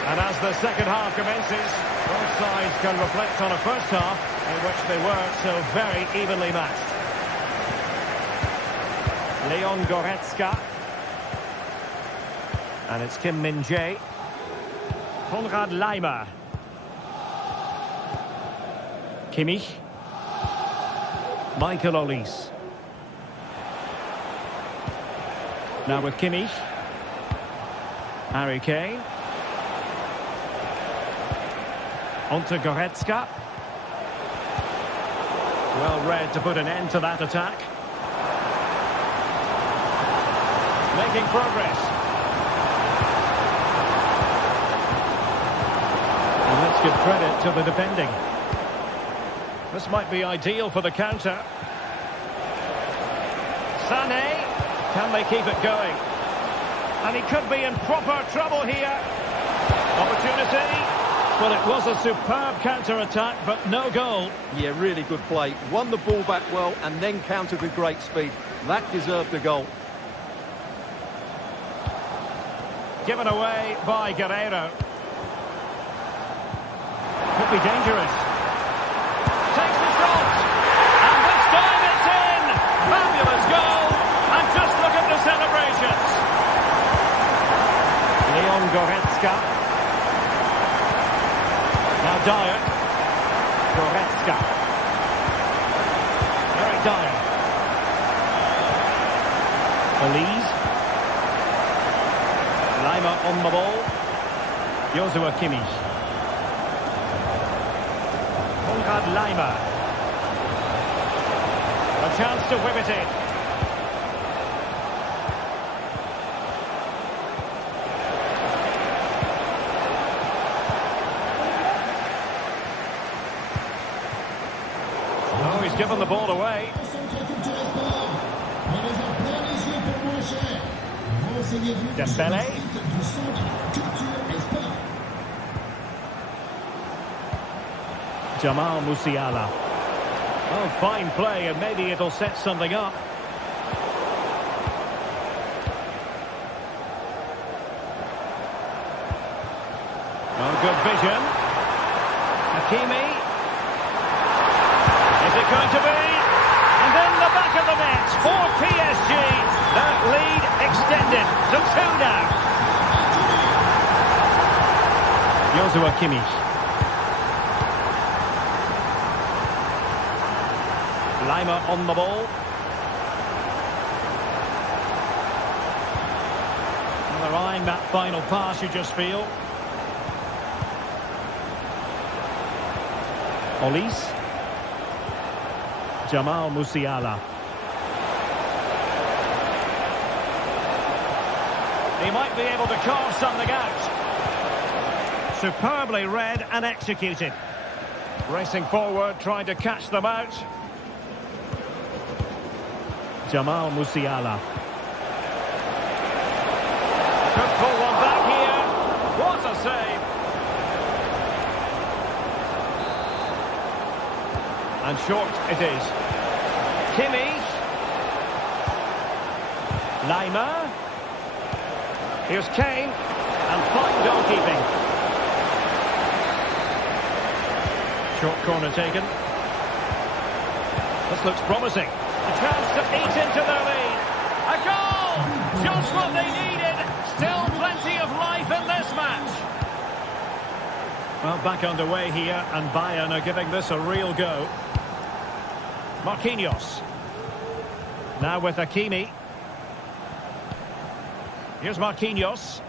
And as the second half commences, both sides can reflect on a first half in which they were so very evenly matched. Leon Goretzka. And it's Kim Min-jae. Konrad Laimer. Kimmich. Michael Olise. Now with Kimmich. Harry Kane. On to Goretzka. Well read to put an end to that attack. Making progress. And let's give credit to the defending. This might be ideal for the counter. Sané. Can they keep it going? And he could be in proper trouble here. Opportunity. Well, it was a superb counter-attack, but no goal. Yeah, really good play. Won the ball back well and then countered with great speed. That deserved a goal. Given away by Guerreiro. Could be dangerous. Takes the shot. And this time it's in. Fabulous goal. And just look at the celebrations. Leon Goretzka. Now Dyer. Goretzka. Very Dyer. Olise. Lima on the ball. Joshua Kimmich. Konrad Lima. A chance to whip it in. Oh, he's given the ball away. Dembele. Jamal Musiala. Oh, fine play, and maybe it'll set something up. Oh, good vision. Hakimi. Is it going to be? And then the back of the net for PSG. That lead extended to 2 now. Joshua Kimmich. Lima on the ball. And they're eyeing that final pass, you just feel. Olise. Jamal Musiala. He might be able to carve something out. Superbly read and executed. Racing forward, trying to catch them out. Jamal Musiala. Could pull one back here. What a save. And short it is. Kimmich. Lima. Here's Kane, and fine goalkeeping. Short corner taken. This looks promising. A chance to eat into their lead. A goal! Just what they needed. Still plenty of life in this match. Well, back underway here, and Bayern are giving this a real go. Marquinhos. Now with Hakimi. Here's Marquinhos.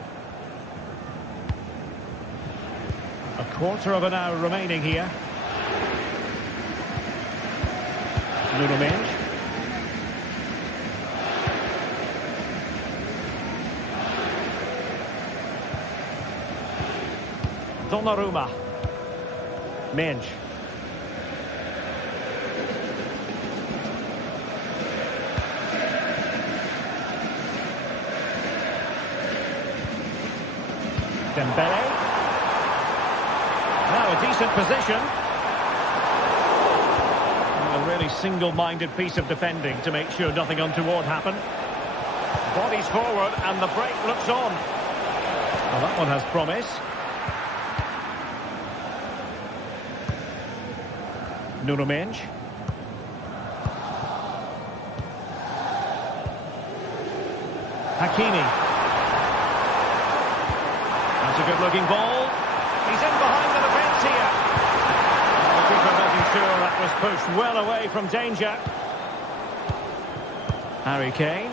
A quarter of an hour remaining here. Nuno Mendes. Donnarumma. Mendes. Dembele. Now a decent position. A really single-minded piece of defending to make sure nothing untoward happened. Bodies forward and the break looks on. Well, that one has promise. Nuno Mendes. Hakimi. That's a good-looking ball. He's in behind the defence here. The keeper making sure that was pushed well away from danger. Harry Kane.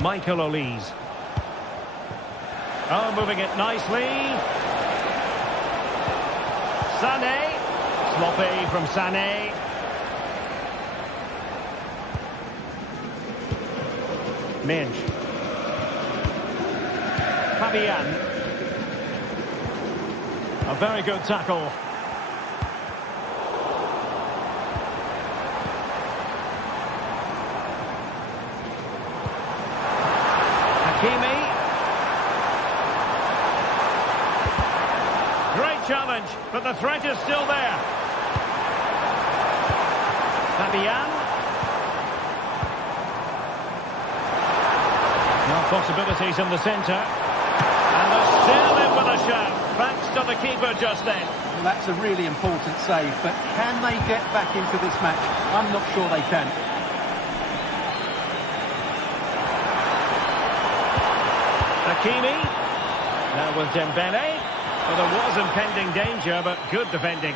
Michael Olise. Oh, moving it nicely. Sané. Sloppy from Sané. Mendes. Fabian. A very good tackle. Hakimi. Great challenge, but the threat is still there. Fabian. No possibilities in the centre. And they're still in with a shout, thanks to the keeper just then. Well, that's a really important save, but can they get back into this match? I'm not sure they can. Hakimi. Now with Dembele. Well, there was impending danger, but good defending.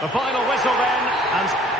The final whistle then, and...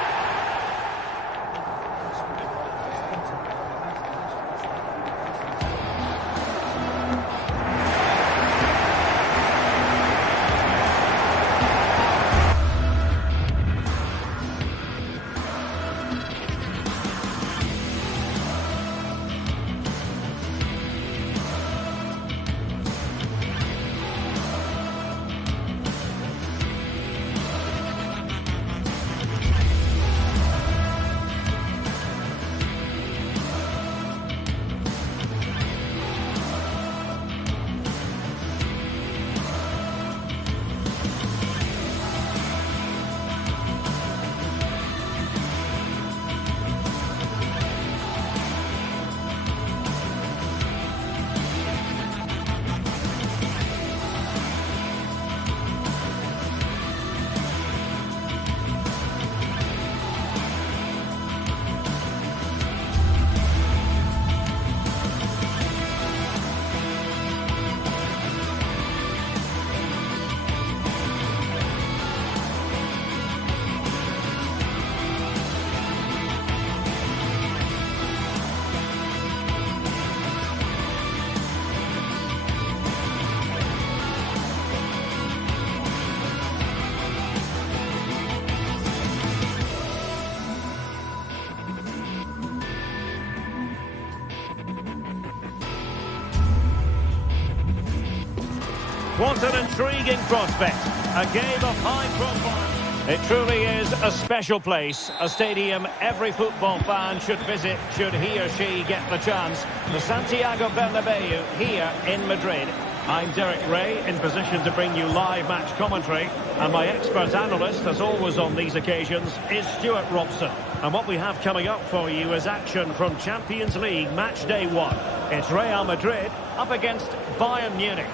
What an intriguing prospect. A game of high profile. It truly is a special place, a stadium every football fan should visit should he or she get the chance. The Santiago Bernabeu here in Madrid. I'm Derek Ray, in position to bring you live match commentary. And my expert analyst, as always on these occasions, is Stuart Robson. And what we have coming up for you is action from Champions League match day 1. It's Real Madrid up against Bayern Munich.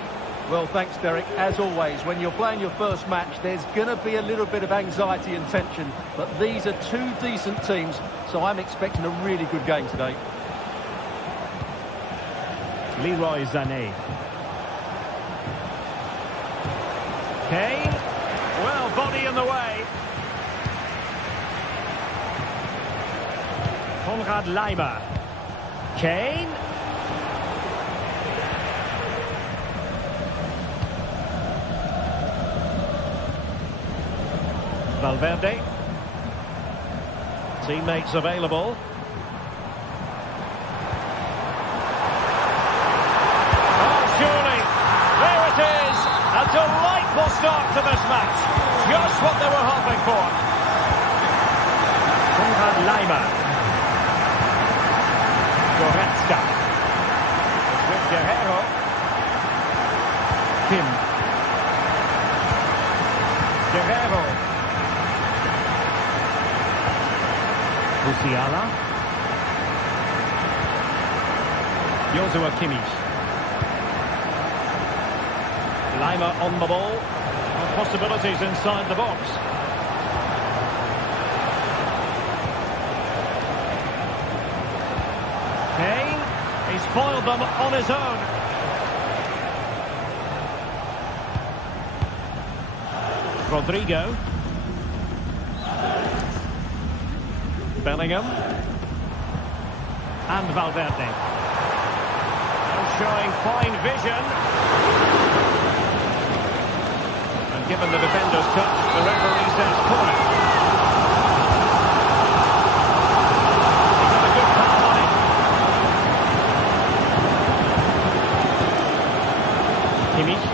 Well, thanks, Derek. As always, when you're playing your first match, there's going to be a little bit of anxiety and tension. But these are two decent teams, so I'm expecting a really good game today. Leroy Sané. Kane. Well, body in the way. Konrad Laimer. Kane. Valverde. Teammates available. Oh, surely. There it is. A delightful start to this match. Just what they were hoping for. Konrad Laimer. Goretzka. It's with Guerrero. Kim. Guerrero. Musiala. Joshua Kimmich. Laimer on the ball. And possibilities inside the box. Kane. He's foiled them on his own. Rodrigo. Bellingham. And Valverde. And showing fine vision. And given the defender's touch, the referee says corner. He got a good palm on it. Kimmich.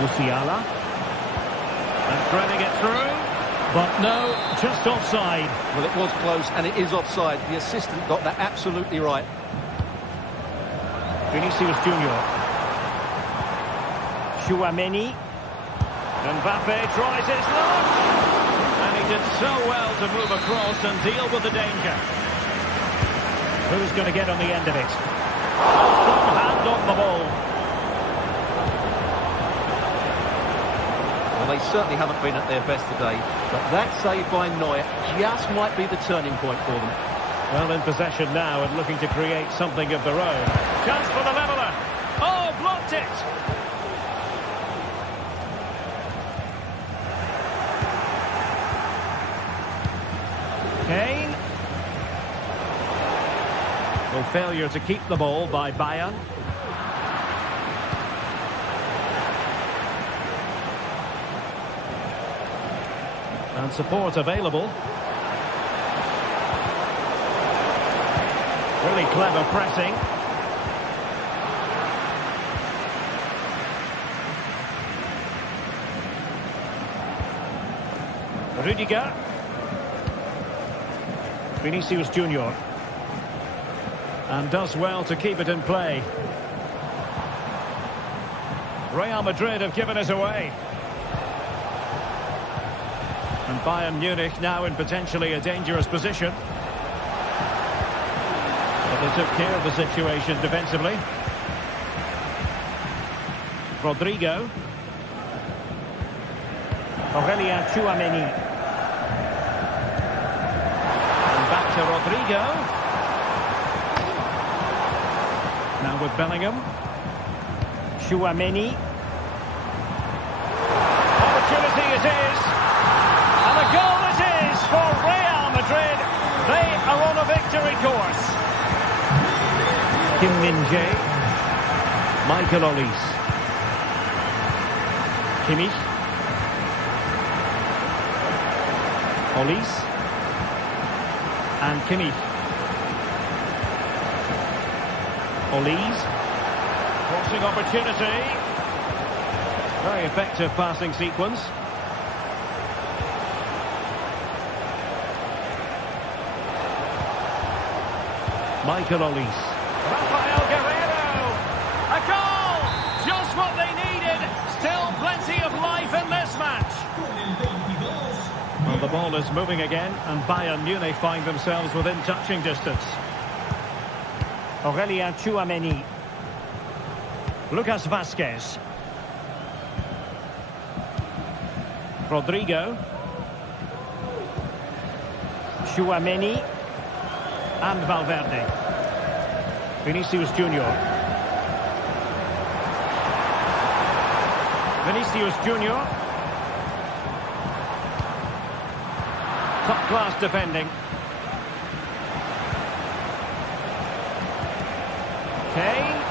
Musiala. And threading it through. But no, just offside. Well, it was close, and it is offside. The assistant got that absolutely right. Vinicius Junior. Tchouaméni. Mbappe tries his luck. And he did so well to move across and deal with the danger. Who's going to get on the end of it? Strong hand on the ball. Well, they certainly haven't been at their best today, but that save by Neuer just might be the turning point for them. Well, in possession now and looking to create something of their own. Chance for the leveller. Oh, blocked it. Kane. Well, failure to keep the ball by Bayern. And support available. Really clever pressing. Rudiger. Vinicius Junior. And does well to keep it in play. Real Madrid have given us away. And Bayern Munich now in potentially a dangerous position. But they took care of the situation defensively. Rodrigo. Aurelien Tchouaméni. And back to Rodrigo. Now with Bellingham. Tchouaméni. Opportunity it is. And a goal it is for Real Madrid. They are on a victory course. Kim Min-jae. Michael Olise. Kimmich. Olise. And Kimmich. Olise. Crossing opportunity. Very effective passing sequence. Michael Olise. Rafael ball is moving again, and Bayern Munich find themselves within touching distance. Aurélien Tchouaméni. Lucas Vazquez. Rodrigo. Tchouaméni. And Valverde. Vinicius Junior. Vinicius Junior. Top-class defending. Kane.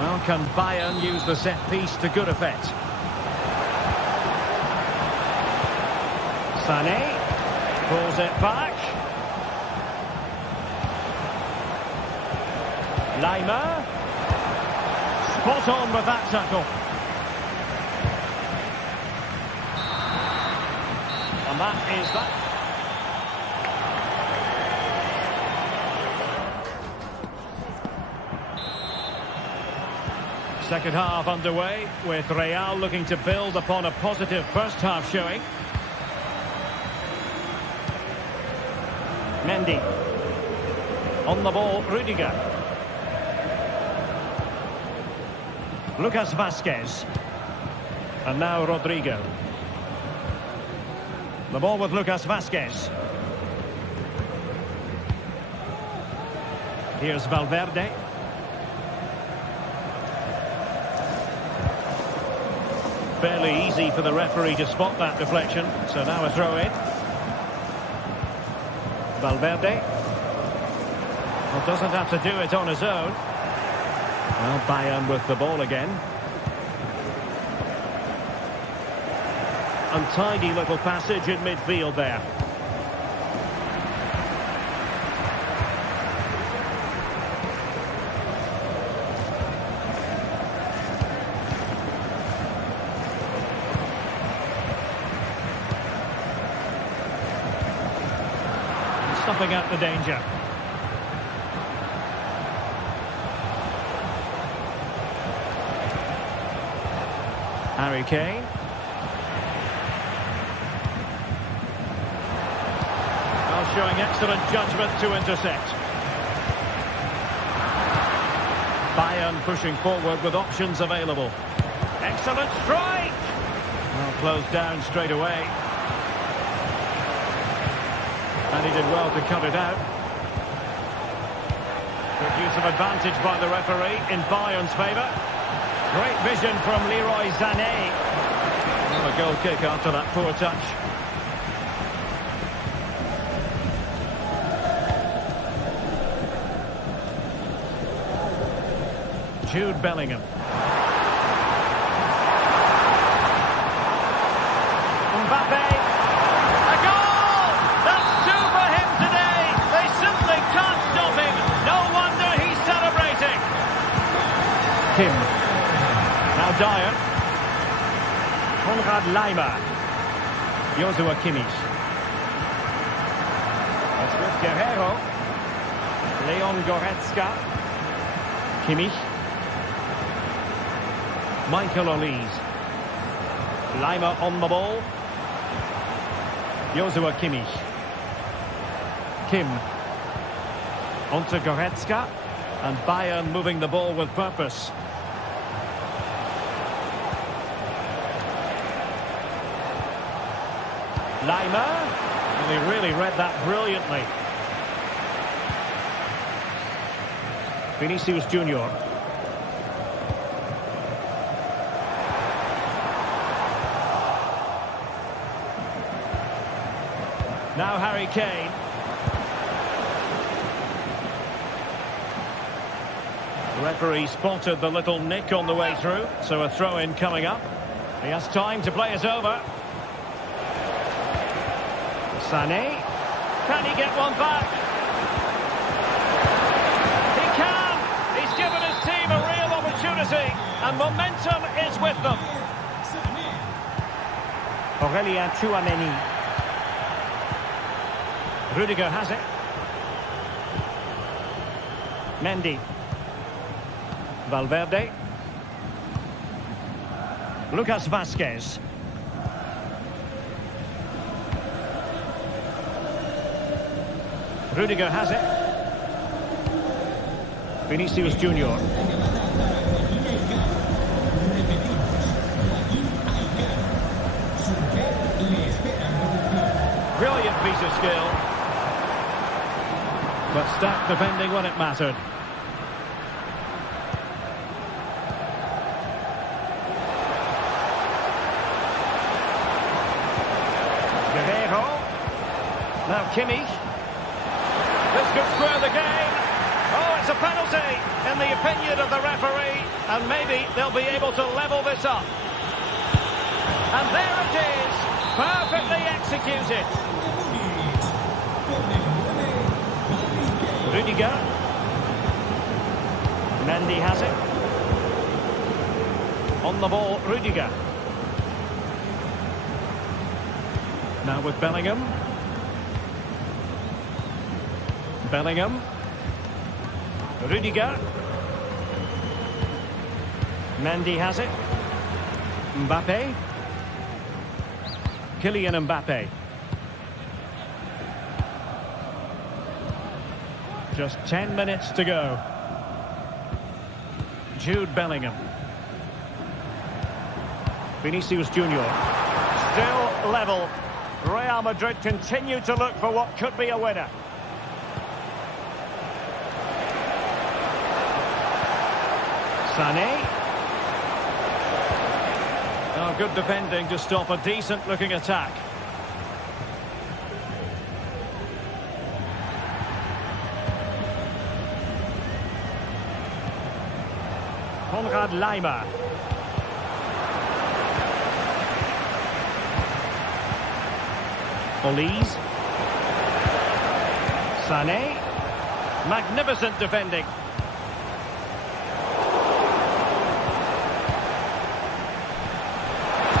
Well, can Bayern use the set piece to good effect? Sané. Pulls it back. Lima. Spot on with that tackle. And that is that. Second half underway, with Real looking to build upon a positive first half showing. Mendy. On the ball, Rudiger. Lucas Vazquez. And now Rodrigo. The ball with Lucas Vazquez. Here's Valverde. Fairly easy for the referee to spot that deflection. So now a throw in. Valverde. Well, doesn't have to do it on his own. Well, Bayern with the ball again. Untidy little passage in midfield there. Stopping out the danger. Harry Kane. Well, showing excellent judgment to intercept. Bayern pushing forward with options available. Excellent strike! Well, closed down straight away. And he did well to cut it out. Good use of advantage by the referee in Bayern's favour. Great vision from Leroy Sané. Well, a goal kick after that poor touch. Jude Bellingham. Mbappe. A goal! That's two for him today. They simply can't stop him. No wonder he's celebrating. Kim. Now Dyer. Konrad Laimer. Joshua Kimmich. That's with Guerrero. Leon Goretzka. Kimmich. Michael Olise. Laimer on the ball. Joshua Kimmich. Kim. Onto Goretzka. And Bayern moving the ball with purpose. Laimer. And he really read that brilliantly. Vinicius Junior. Now Harry Kane. The referee spotted the little nick on the way through, so a throw-in coming up. He has time to play it over. Sané. Can he get one back? He can! He's given his team a real opportunity, and momentum is with them. Aurélien Tchouaméni. Rudiger has it. Mendy. Valverde. Lucas Vazquez. Rudiger has it. Vinicius Junior. Brilliant piece of skill. But stacked defending when it mattered. Guerrero. Now Kimmich. This could square the game. Oh, it's a penalty in the opinion of the referee. And maybe they'll be able to level this up. And there it is. Perfectly executed. Rudiger. Mendy has it. On the ball, Rudiger. Now with Bellingham. Bellingham. Rudiger. Mendy has it. Mbappe. Kylian Mbappe. Just 10 minutes to go. Jude Bellingham. Vinicius Junior. Still level. Real Madrid continue to look for what could be a winner. Sané. Oh, good defending to stop a decent-looking attack. Konrad Laimer. Olise. Sané. Magnificent defending.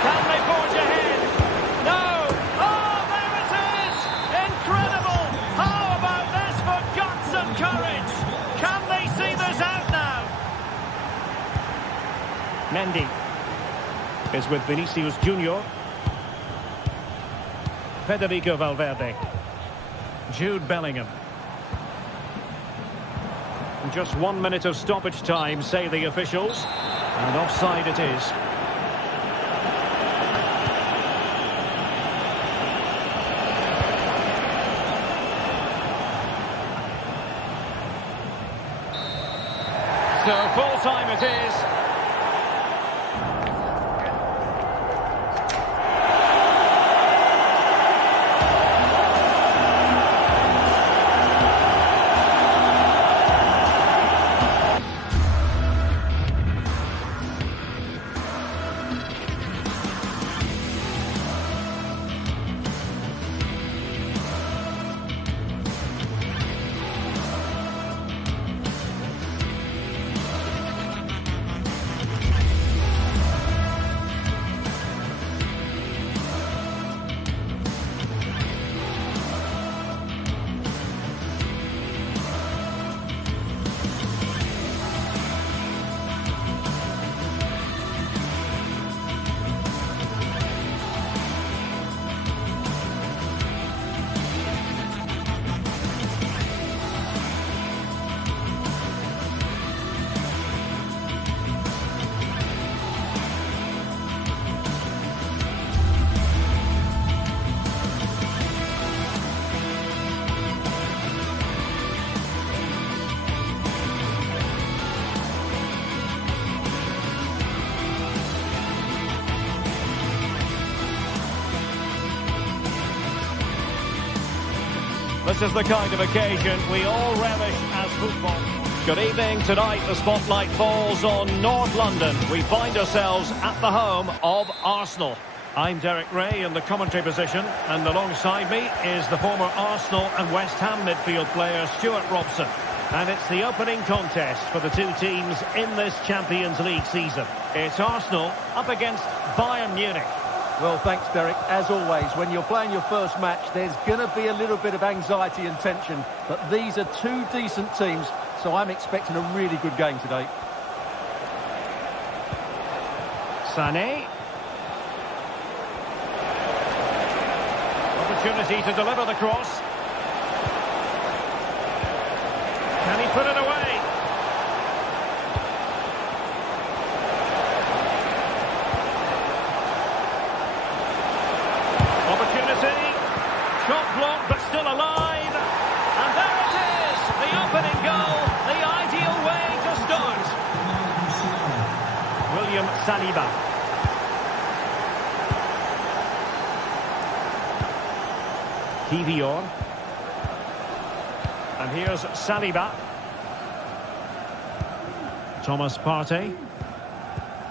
Can they forge ahead? No! Oh, there it is! Incredible! How about this for guts and courage? Can they see this out now? Mendy is with Vinicius Junior. Federico Valverde. Jude Bellingham. Just 1 minute of stoppage time, say the officials. And offside it is. So full time it is. This is the kind of occasion we all relish as football. Good evening. Tonight the spotlight falls on North London. We find ourselves at the home of Arsenal. I'm Derek Ray in the commentary position, and alongside me is the former Arsenal and West Ham midfield player Stuart Robson. And it's the opening contest for the two teams in this Champions League season. It's Arsenal up against Bayern Munich. Well, thanks, Derek. As always, when you're playing your first match, there's going to be a little bit of anxiety and tension. But these are two decent teams, so I'm expecting a really good game today. Sané. opportunity to deliver the cross. Can he put it away? Opportunity. Shot blocked, but still alive. And there it is, the opening goal, the ideal way to start. William Saliba. Kivior. And here's Saliba. Thomas Partey.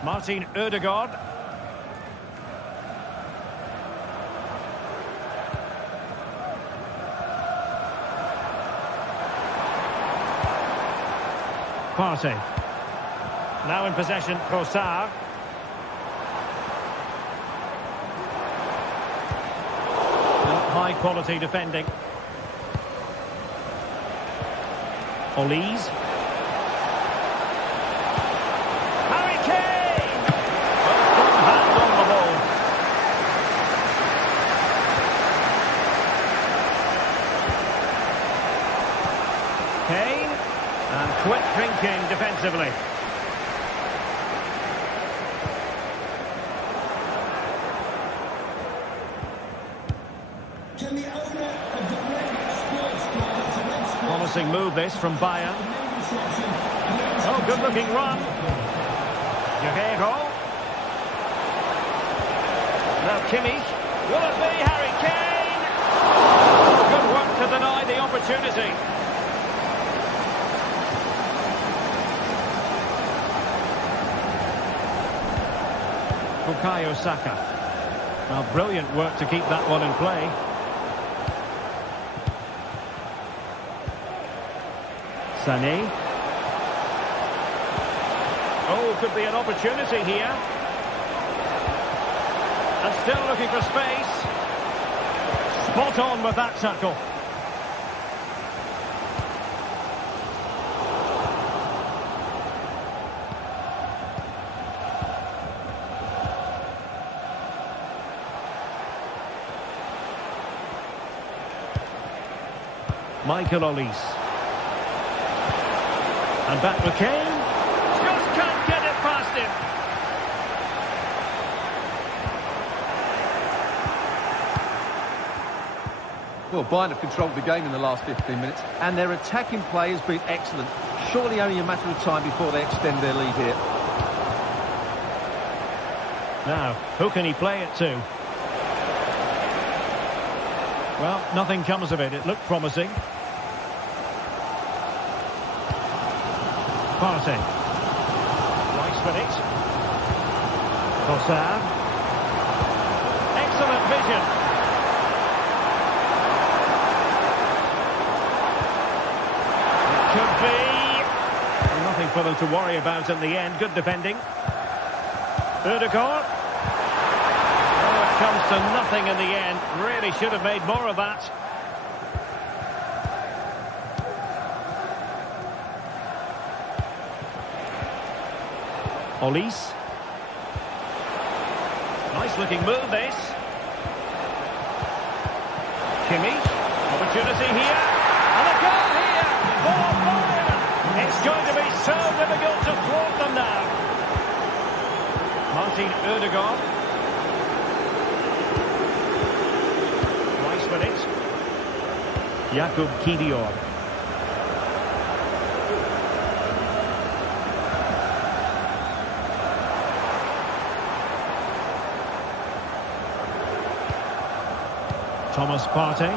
Martin Ødegaard. Partey. Now in possession, Trossard. High quality defending. Olise. Harry Kane! Strong hand on the ball. Kane. And quick thinking defensively. Promising move this from Bayern. Oh, good looking run. Guerrero. Now Kimmich. Will it be Harry Kane? Oh, good work to deny the opportunity. Bukayo Saka. Well, brilliant work to keep that one in play. Sané. Oh, could be an opportunity here. And still looking for space. Spot on with that tackle. Michael Olise. And back with Kane. Just can't get it past him. Well, Bayern have controlled the game in the last 15 minutes, and their attacking play has been excellent. Surely only a matter of time before they extend their lead here. Now, who can he play it to? Well, nothing comes of it. It looked promising. Partey. Rice with it. Trossard. Excellent vision. It could be. Nothing for them to worry about in the end. Good defending. Ødegaard. Oh, it comes to nothing in the end. Really should have made more of that. Olise. Nice looking move this. Kimmich. Opportunity here. And a goal here for Bayern. It's going to be so difficult to thwart them now. Martin Ødegaard. Nice with it. Jakub Kivior. Thomas Partey.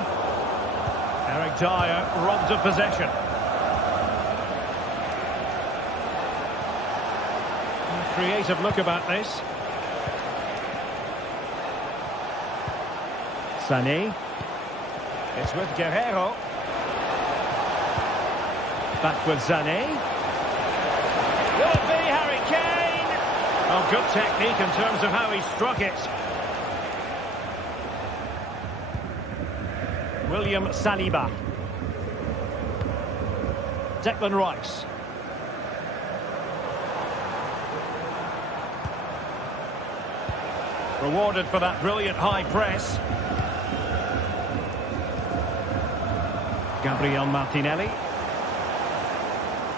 Eric Dyer robbed of possession. Creative look about this. Sané. It's with Guerrero. Back with Sané. Will it be Harry Kane? Oh, good technique in terms of how he struck it. William Saliba. Declan Rice. Rewarded for that brilliant high press. Gabriel Martinelli.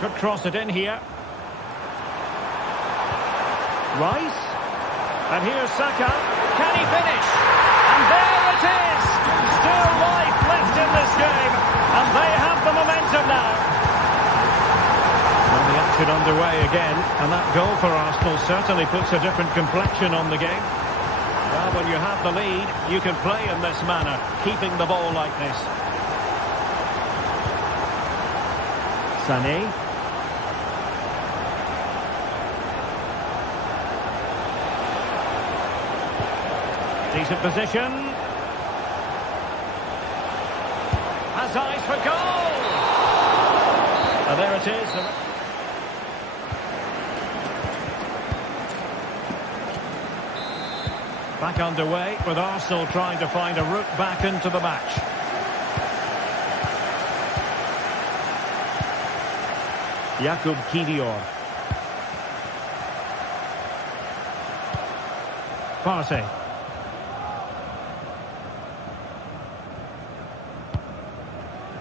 Could cross it in here. Rice. And here's Saka. Can he finish? And there it is! Still life left in this game. And they have the momentum now. And the action underway again. And that goal for Arsenal certainly puts a different complexion on the game. Well, when you have the lead, you can play in this manner, keeping the ball like this. Sané. Decent position. Has eyes for goal. And there it is. Back underway with Arsenal trying to find a route back into the match. Jakub Kivior. Partey.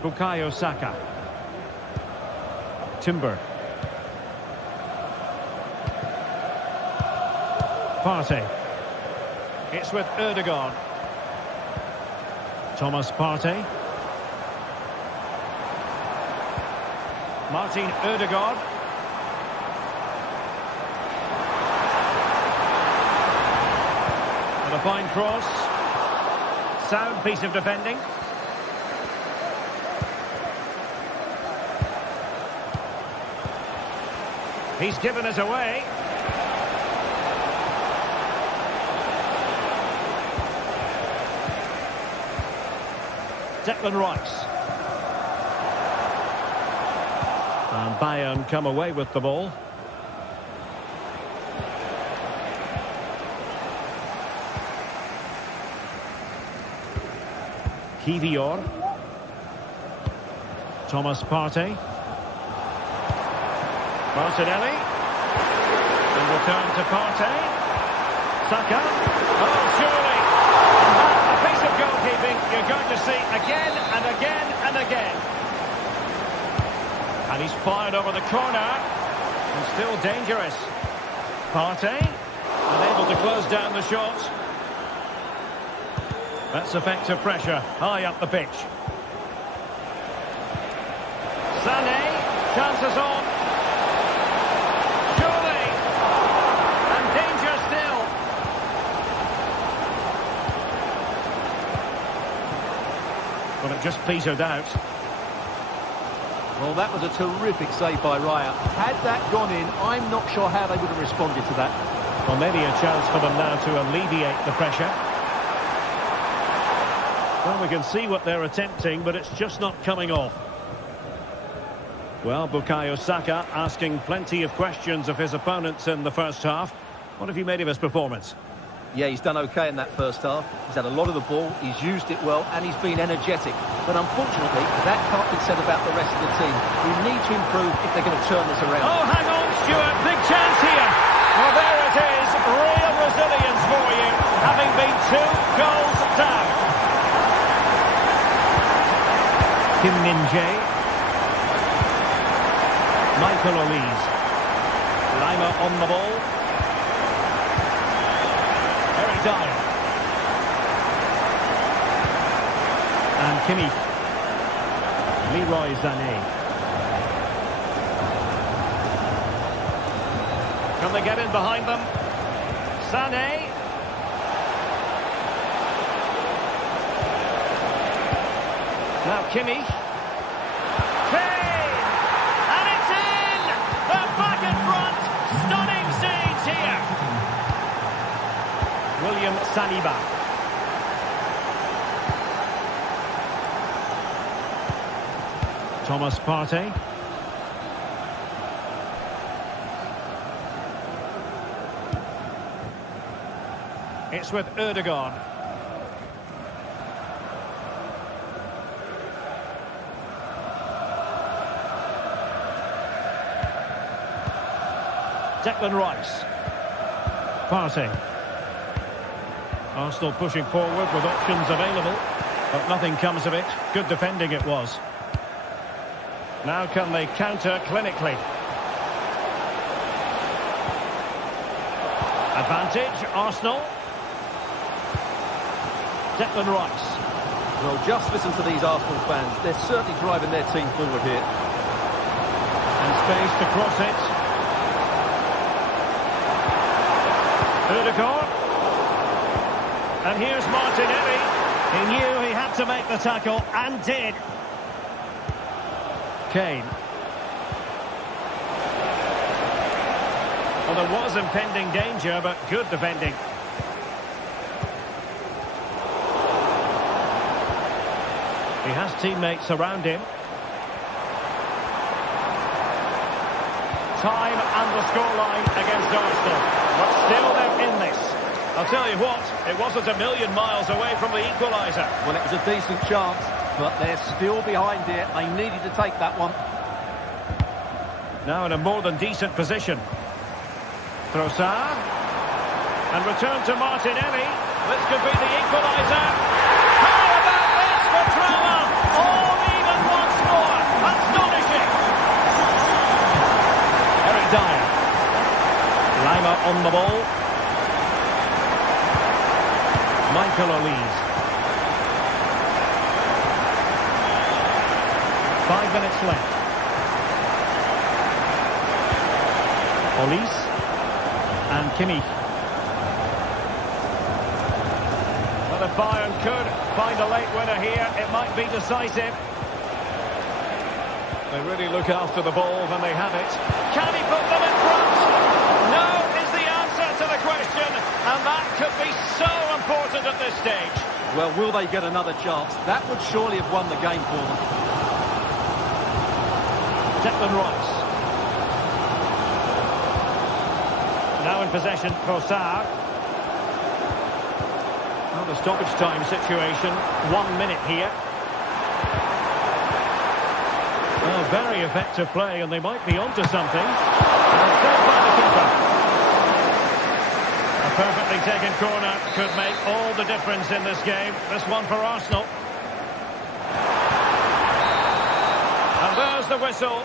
Bukayo Saka. Timber. Partey. It's with Ødegaard. Thomas Partey. Martin Ødegaard. And a fine cross. Sound piece of defending. He's given us away. Declan Rice. And Bayern come away with the ball. Kivior. Thomas Partey. Martinelli. And return to Partey. Saka. Oh, surely. And that's a piece of goalkeeping you're going to see again and again and again. And he's fired over the corner. And still dangerous. Partey. Unable to close down the shot. That's effective pressure. High up the pitch. Sané. Chances on. Surely. And danger still. But it just petered out. Well, that was a terrific save by Raya. Had that gone in, I'm not sure how they would have responded to that. Well, maybe a chance for them now to alleviate the pressure. Well, we can see what they're attempting, but it's just not coming off. Well, Bukayo Saka asking plenty of questions of his opponents in the first half. What have you made of his performance? Yeah, he's done okay in that first half. He's had a lot of the ball, he's used it well, and he's been energetic. But unfortunately, that can't be said about the rest of the team. We need to improve if they're going to turn this around. Oh, hang on, Stuart. Big chance here. Well, there it is. Real resilience for you, having been 2 goals down. Kim Min-jae. Michael Olise. Lima on the ball. Very Dyer. And Kimmich. Leroy Sané. Can they get in behind them? Sané. Now Kimmich. Kane! And it's in! They're back in front! Stunning scenes here! William Saliba. Thomas Partey. It's with Ødegaard. Declan Rice. Partey. Arsenal pushing forward with options available, but nothing comes of it. Good defending it was. Now can they counter clinically? Advantage, Arsenal. Declan Rice. Well, just listen to these Arsenal fans. They're certainly driving their team forward here. And space to cross it. Odegaard. And here's Martinelli. He knew he had to make the tackle, and did. Kane. Well, there was impending danger, but good defending. He has teammates around him. Time and the scoreline against Arsenal. But still they're in this. I'll tell you what, it wasn't a million miles away from the equaliser. Well, it was a decent chance, but they're still behind here. They needed to take that one. Now in a more than decent position. Trossard. And return to Martinelli. This could be the equaliser. How about this for drama? All even once more. Astonishing. Eric Dyer. Lima on the ball. Michael Olise. 5 minutes left. Olise and Kimmich. Well, if Bayern could find a late winner here, it might be decisive. They really look after the ball when they have it. Can he put them in front? No is the answer to the question, and that could be so important at this stage. Well, will they get another chance? That would surely have won the game for them. Declan Rice. Now in possession, Trossard. Well, the stoppage time situation, 1 minute here. Well, very effective play, and they might be onto something. And saved by the keeper. A perfectly taken corner could make all the difference in this game. This one for Arsenal. And there's the whistle.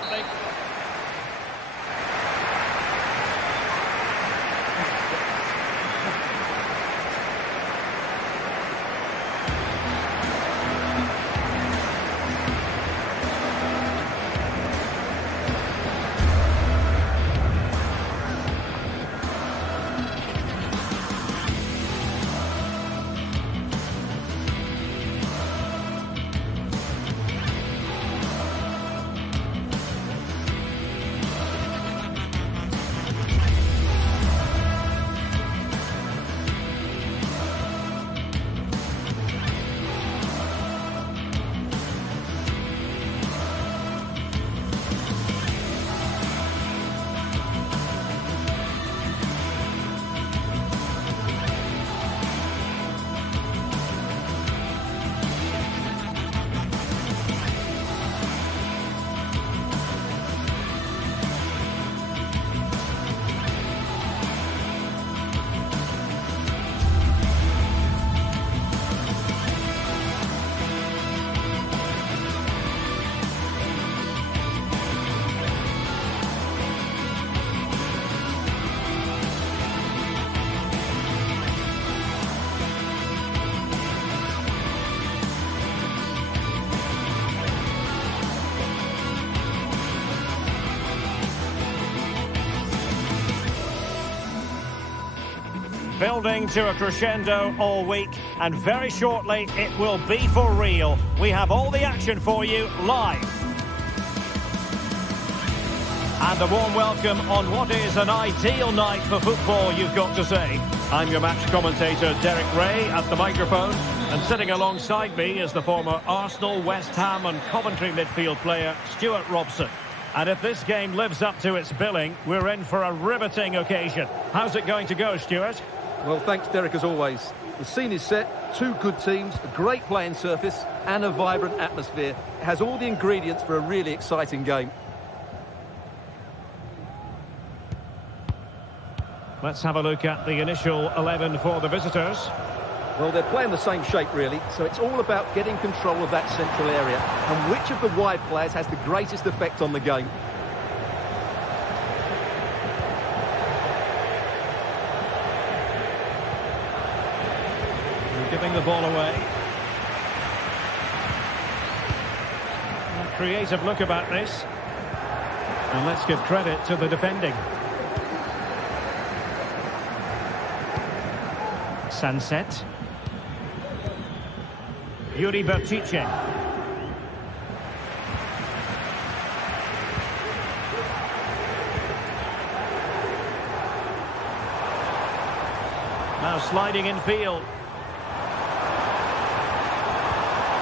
Building to a crescendo all week, and very shortly it will be for real. We have all the action for you live. And a warm welcome on what is an ideal night for football, you've got to say. I'm your match commentator, Derek Ray, at the microphone. And sitting alongside me is the former Arsenal, West Ham and Coventry midfield player, Stuart Robson. And if this game lives up to its billing, we're in for a riveting occasion. How's it going to go, Stuart? Well, thanks, Derek, as always. The scene is set, two good teams, a great playing surface and a vibrant atmosphere. It has all the ingredients for a really exciting game. Let's have a look at the initial 11 for the visitors. Well, they're playing the same shape, really, so it's all about getting control of that central area and which of the wide players has the greatest effect on the game. They're giving the ball away. A creative look about this. And let's give credit to the defending. Sunset. Yuri Bertice. Now sliding in field.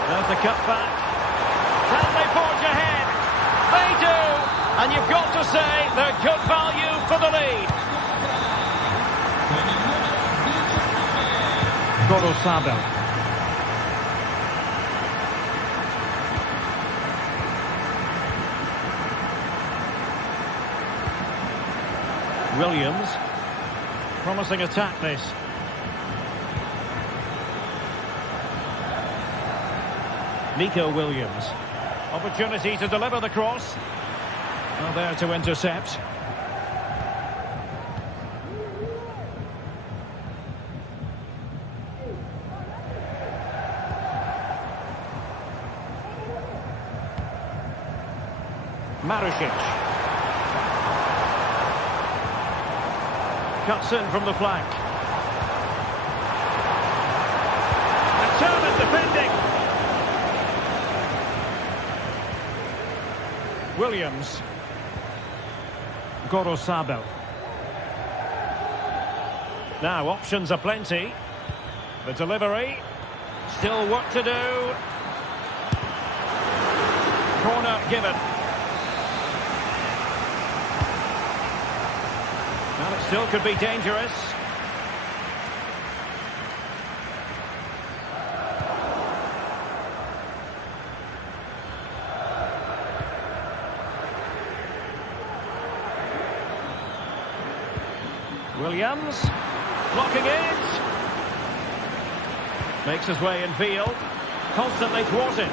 There's the cut back. Can they forge ahead? They do! And you've got to say they're good value for the lead. Gorosabel. Williams. Promising attack this. Nico Williams. Opportunity to deliver the cross. Well, there to intercept. Marusic. Cuts in from the flank. Determined defending. Williams. Gorosabel. Now options are plenty. The delivery. Still work to do. Corner given. Well, it still could be dangerous. Williams, blocking it. Makes his way in field. Constantly thwarted.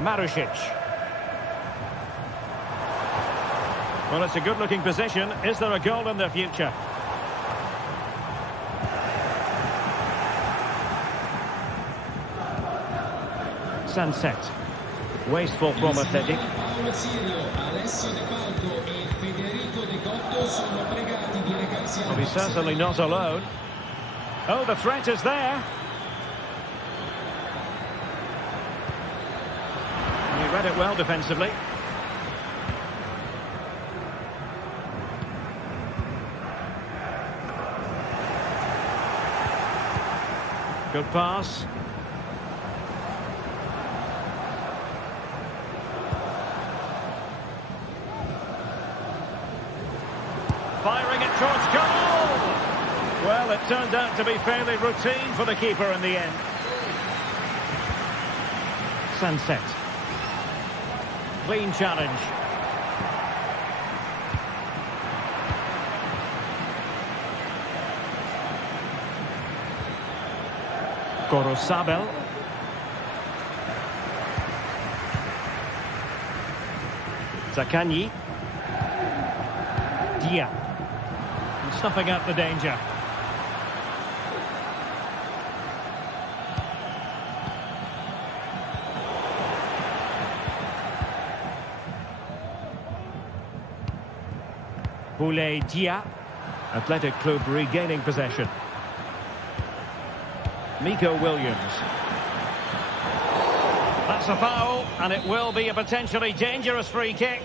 Marusic. Well, it's a good-looking position. Is there a goal in the future? Sunset. Wasteful from athletic. Well, he's certainly not alone. Oh, the threat is there. He read it well defensively. Good pass. Firing it towards goal! Well, it turned out to be fairly routine for the keeper in the end. Sunset. Clean challenge. Gorosabel. Zaccagni. Dia. Stuffing out the danger. Boulaye Dia. Athletic Club regaining possession. Nico Williams. That's a foul, and it will be a potentially dangerous free kick.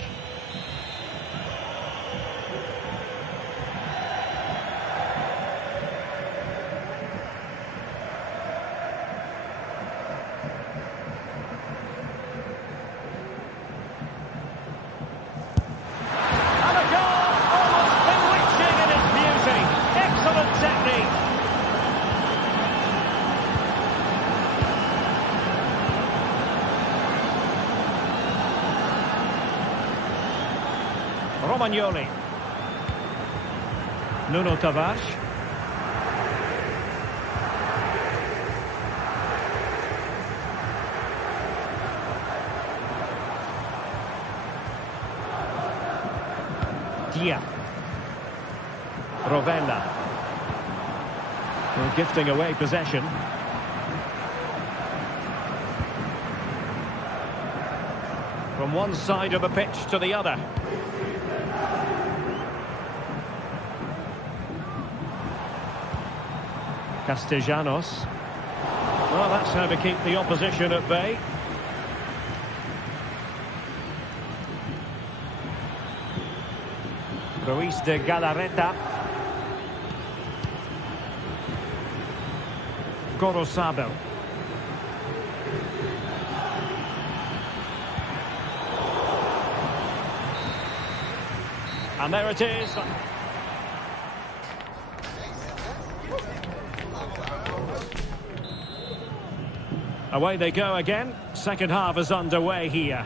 Romagnoli. Nuno Tavares. Dia. Rovella. They're gifting away possession. From one side of the pitch to the other. Castellanos. Well, that's how to keep the opposition at bay. Ruiz de Galarreta. Gorosabel. And there it is. Away they go again. Second half is underway here.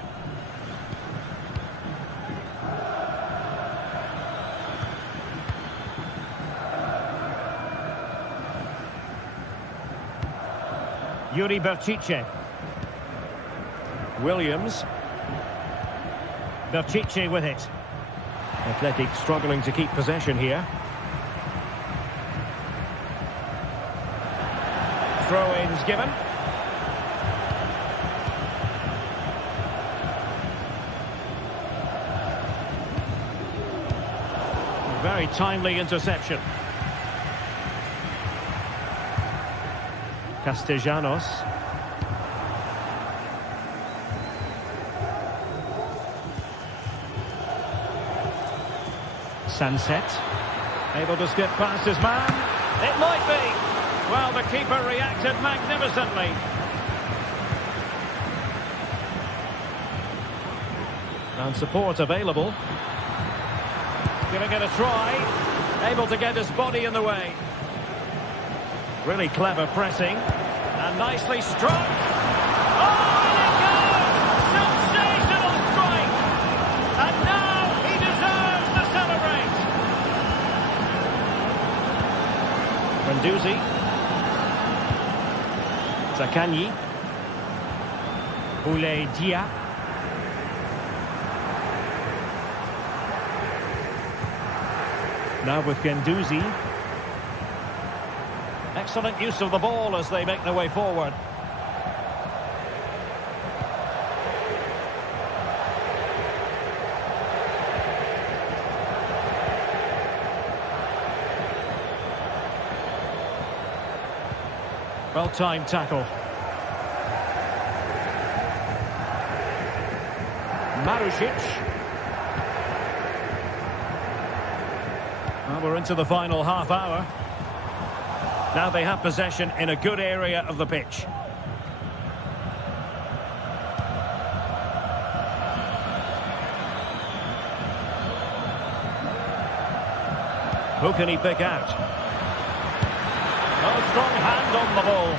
Yuri Berchiche. Williams. Berchiche with it. Athletic struggling to keep possession here. Throw-ins given. Very timely interception. Castellanos. Sunset. Able to skip past his man. It might be. Well, the keeper reacted magnificently. And support available. Giving it a try. Able to get his body in the way. Really clever pressing. And nicely struck. Oh, and it goes! Sensational strike! And now he deserves to celebrate. Guendouzi. Zaccagni. Boulaye Dia. Now with Guendouzi. Excellent use of the ball as they make their way forward. Well-timed tackle. Marusic. Well, we're into the final half hour. Now they have possession in a good area of the pitch. Who can he pick out? Oh, strong hand on the ball.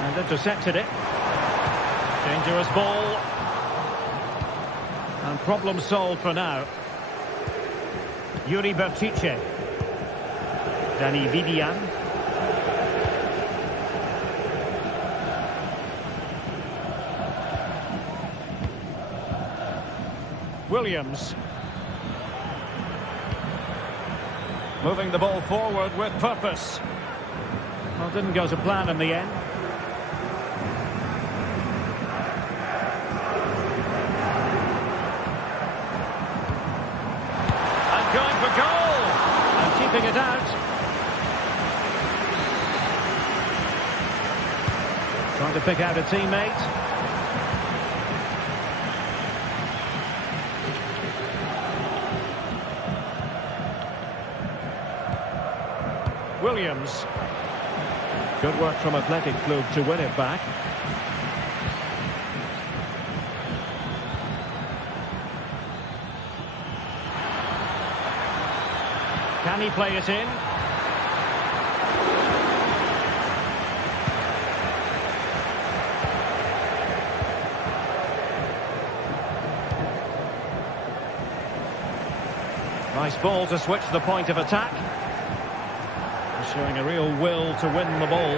And intercepted it. Dangerous ball. And problem solved for now. Yuri Berchiche. Dani Vidian. Williams. Moving the ball forward with purpose. Well, didn't go to plan in the end. Going for goal and keeping it out. Trying to pick out a teammate. Williams. Good work from Athletic Club to win it back. Can he play it in? Nice ball to switch the point of attack. He's showing a real will to win the ball.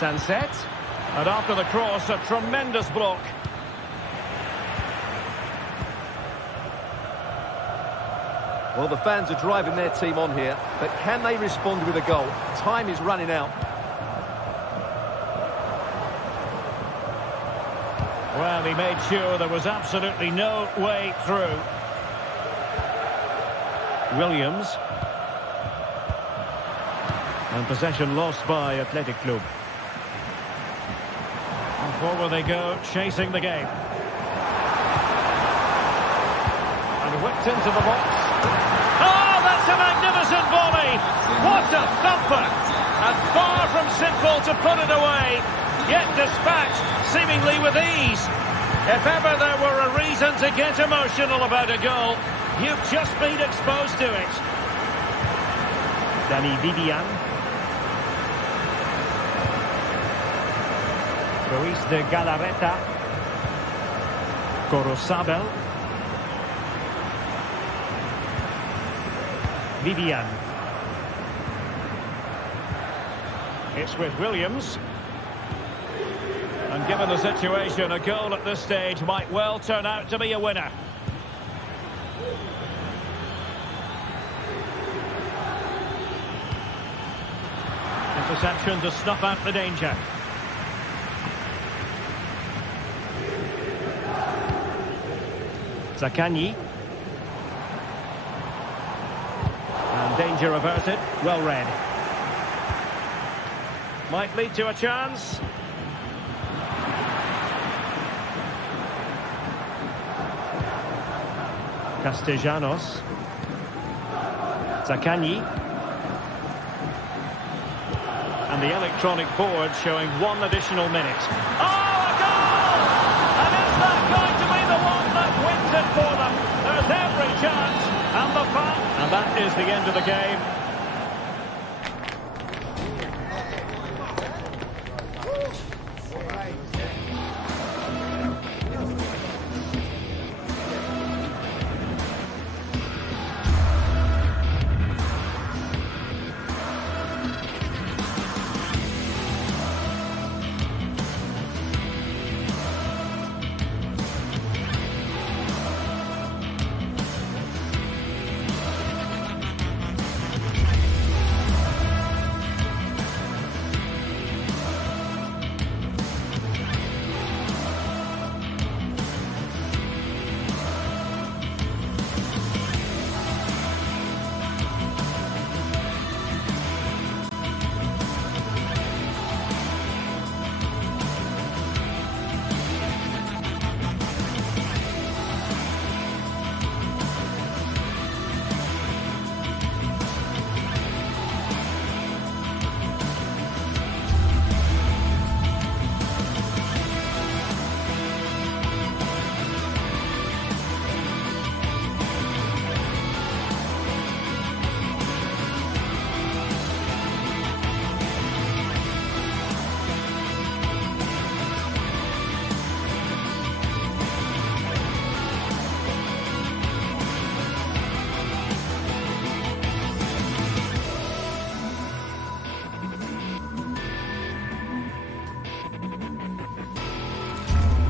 Sunset. And after the cross, a tremendous block. Well, the fans are driving their team on here, but can they respond with a goal? Time is running out. Well, he made sure there was absolutely no way through. Williams. And possession lost by Athletic Club. And forward they go, chasing the game. And whipped into the box. Oh, that's a magnificent volley! What a thumper! And far from simple to put it away, yet dispatched seemingly with ease. If ever there were a reason to get emotional about a goal, you've just been exposed to it. Danny Vivian. Ruiz de Galarreta. Corozabel. Vivian. It's with Williams. And given the situation, a goal at this stage might well turn out to be a winner. Interception to snuff out the danger. Zaccagni. And danger averted. Well read. Might lead to a chance. Castellanos. Zaccagni. And the electronic board showing 1 additional minute. Oh, a goal! And is that going to be the one that wins it for them? There's every chance. And the foul. And that is the end of the game.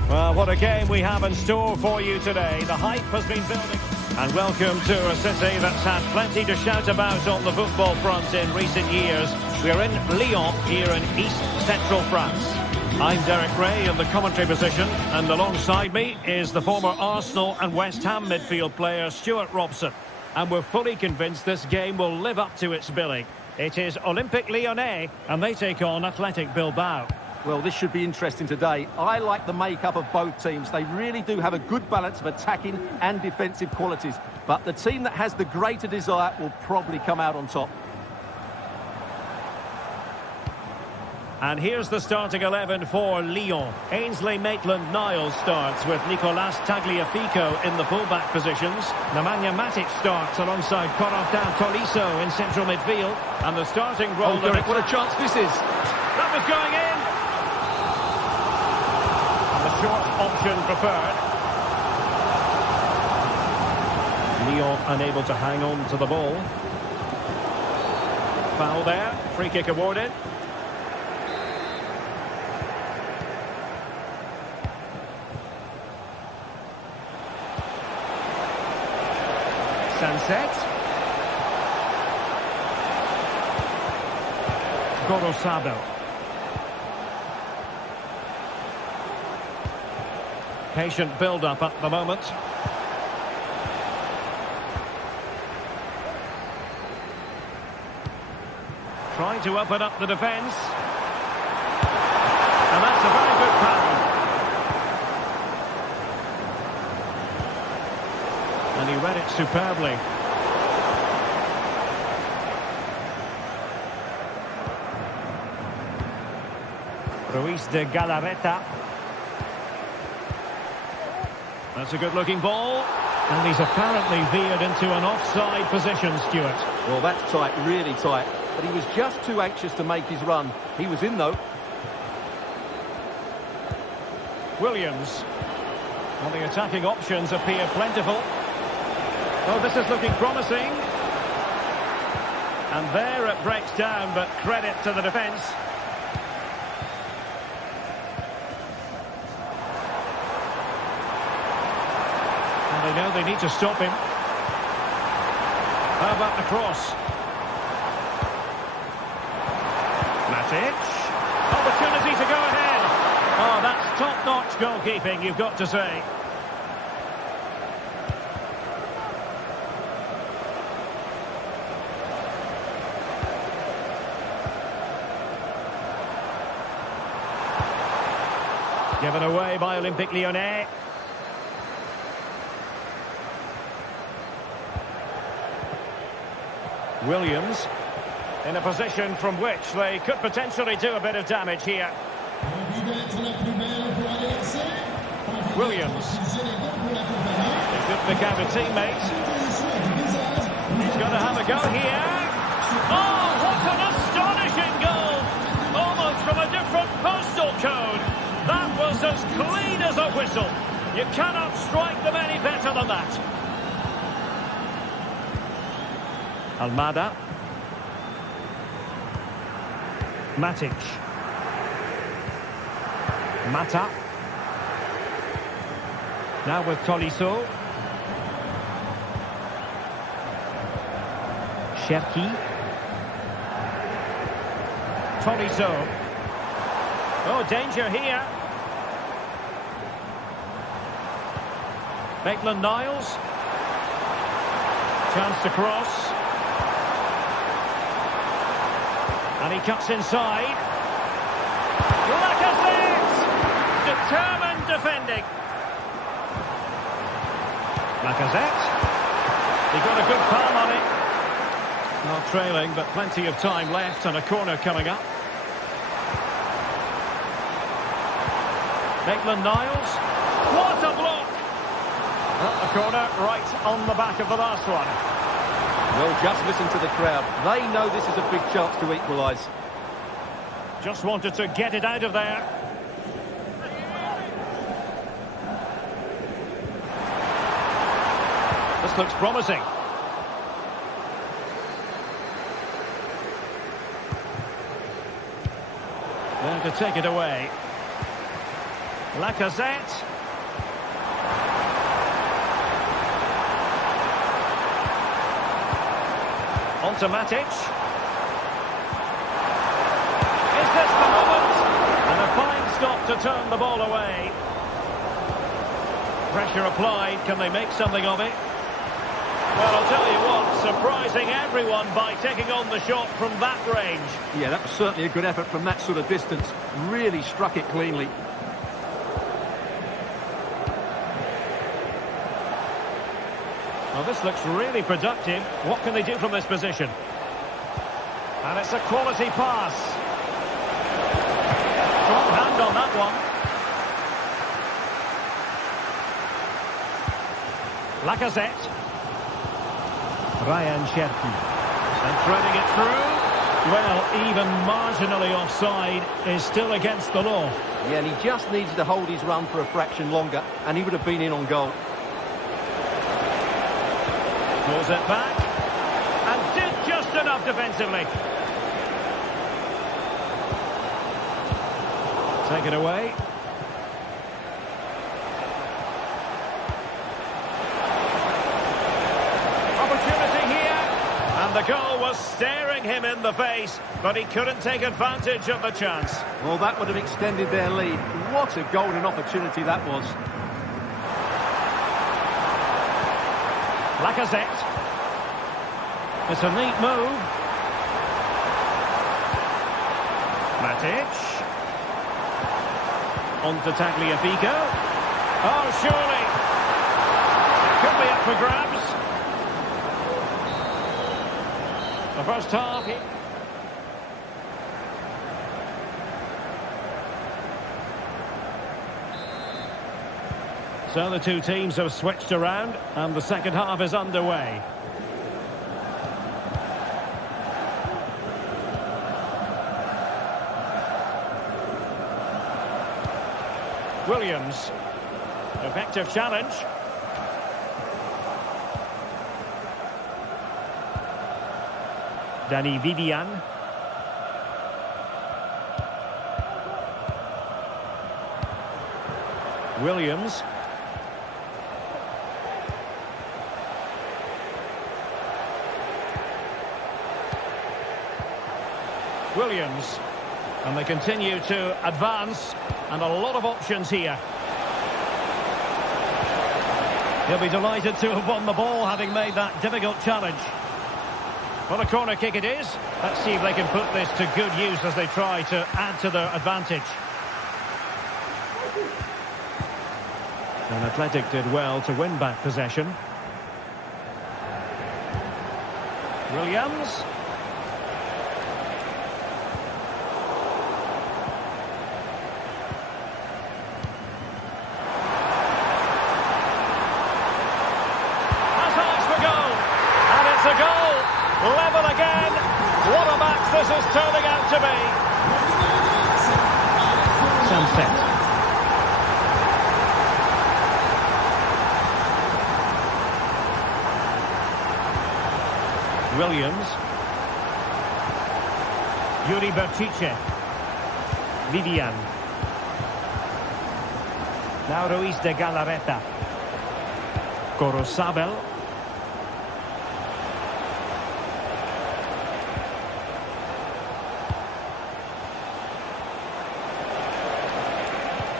Well, what a game we have in store for you today. The hype has been building. And welcome to a city that's had plenty to shout about on the football front in recent years. We're in Lyon, here in east-central France. I'm Derek Ray in the commentary position, and alongside me is the former Arsenal and West Ham midfield player Stuart Robson. And we're fully convinced this game will live up to its billing. It is Olympique Lyonnais, and they take on Athletic Bilbao. Well, this should be interesting today. I like the makeup of both teams. They really do have a good balance of attacking and defensive qualities. But the team that has the greater desire will probably come out on top. And here's the starting 11 for Lyon. Ainsley Maitland-Niles starts with Nicolas Tagliafico in the fullback positions. Nemanja Matic starts alongside Corentin Tolisso in central midfield. And the starting role... Oh, Derek, what a chance this is. That was going in. And the short option preferred. Lyon unable to hang on to the ball. Foul there. Free kick awarded. Sunset. Gorosado. Patient build-up at the moment. Trying to open up the defence. And that's a very good pass. And he read it superbly. Ruiz de Galarreta. That's a good-looking ball. And he's apparently veered into an offside position, Stuart. Well, that's tight, really tight. But he was just too anxious to make his run. He was in, though. Williams. Well, the attacking options appear plentiful. Oh, this is looking promising. And there it breaks down, but credit to the defence. And they know they need to stop him. How about the cross? Matic. Opportunity to go ahead. Oh, that's top-notch goalkeeping, you've got to say. Given away by Olympique Lyonnais. Williams in a position from which they could potentially do a bit of damage here. Williams. He could pick out a teammate. He's going to have a go here. Oh, what an astonishing goal! Almost from a different postal code. That was as clean as a whistle. You cannot strike them any better than that. Almada. Matic. Mata. Now with Tolisso. Cherki. Tolisso. Oh, danger here. Maitland-Niles. Chance to cross. And he cuts inside. Lacazette! Determined defending. Lacazette. He got a good palm on it. Not trailing, but plenty of time left and a corner coming up. Maitland-Niles. What a block! A corner right on the back of the last one. Well, just listen to the crowd. They know this is a big chance to equalise. Just wanted to get it out of there. This looks promising. There to take it away. Lacazette. On to Matic. Is this the moment? And a fine stop to turn the ball away. Pressure applied. Can they make something of it? Well, I'll tell you what, surprising everyone by taking on the shot from that range. Yeah, that was certainly a good effort from that sort of distance. Really struck it cleanly. Well, this looks really productive. What can they do from this position? And it's a quality pass. Strong hand on that one. Lacazette. Ryan Cherki. And threading it through. Well, even marginally offside is still against the law. Yeah, and he just needed to hold his run for a fraction longer, and he would have been in on goal. Pulls it back. And did just enough defensively. Taken away. Opportunity here. And the goal was staring him in the face, but he couldn't take advantage of the chance. Well, that would have extended their lead. What a golden opportunity that was. Lacazette. It's a neat move. Matic. On to Tagliafico. Oh, surely. It could be up for grabs. The first half. So the two teams have switched around and the second half is underway. Williams. Effective challenge. Danny Vivian. Williams. Williams. And they continue to advance. And a lot of options here. He'll be delighted to have won the ball, having made that difficult challenge. Well, a corner kick it is. Let's see if they can put this to good use as they try to add to their advantage. And Athletic did well to win back possession. Williams. It's a goal. Level again. What a match this is turning out to be. Sunset. Williams. Yuri Berchiche. Vivian. Now Ruiz de Galarreta. Corosabel.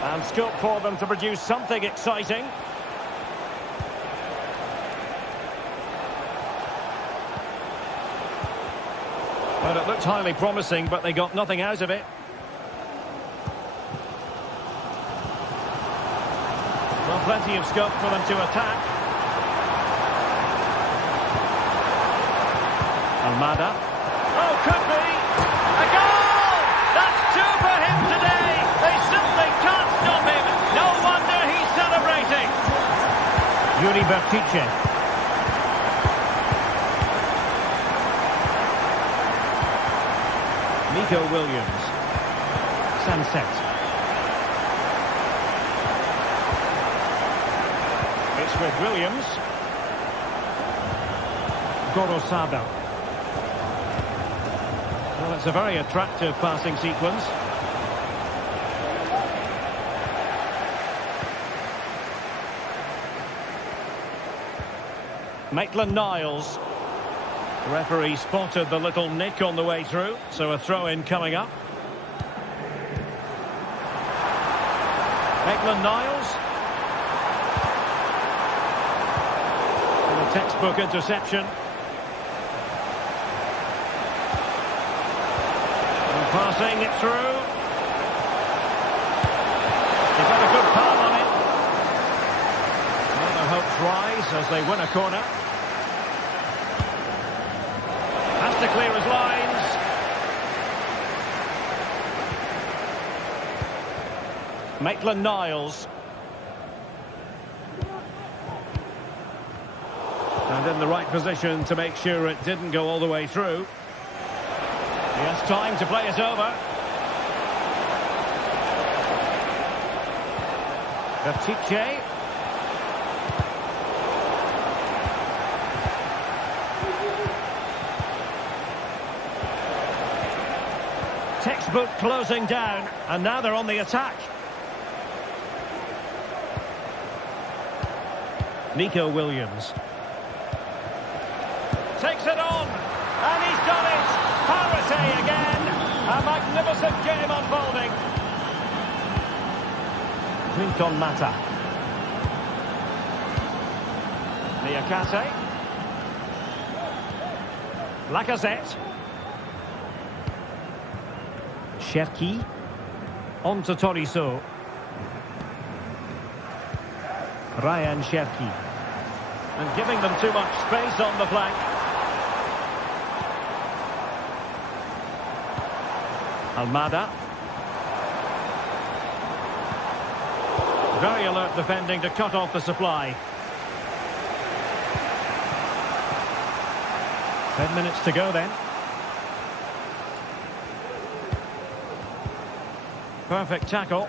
And scope for them to produce something exciting. But it looked highly promising, but they got nothing out of it. Well, plenty of scope for them to attack. Almada. Oh, could be! A goal! That's two for him today! They simply can't stop him! No wonder he's celebrating! Yuri Berchiche. Nico Williams. Sunset. It's with Williams. Gorosabel. Well, it's a very attractive passing sequence. Maitland-Niles. The referee spotted the little nick on the way through, so a throw-in coming up. Maitland-Niles. And a textbook interception. And passing it through. He got a good palm on it. Well, their hopes rise as they win a corner. To clear his lines. Maitland-Niles. And in the right position to make sure it didn't go all the way through. He has time to play it over. Berchiche. Textbook closing down, and now they're on the attack. Nico Williams. Takes it on, and he's done it! Parity again! A magnificent game unfolding. Clinton Mata. Niakate. Lacazette. Cherki. On to Tolisso. Ryan Cherki. And giving them too much space on the flank. Almada. Very alert defending to cut off the supply. 10 minutes to go then. Perfect tackle.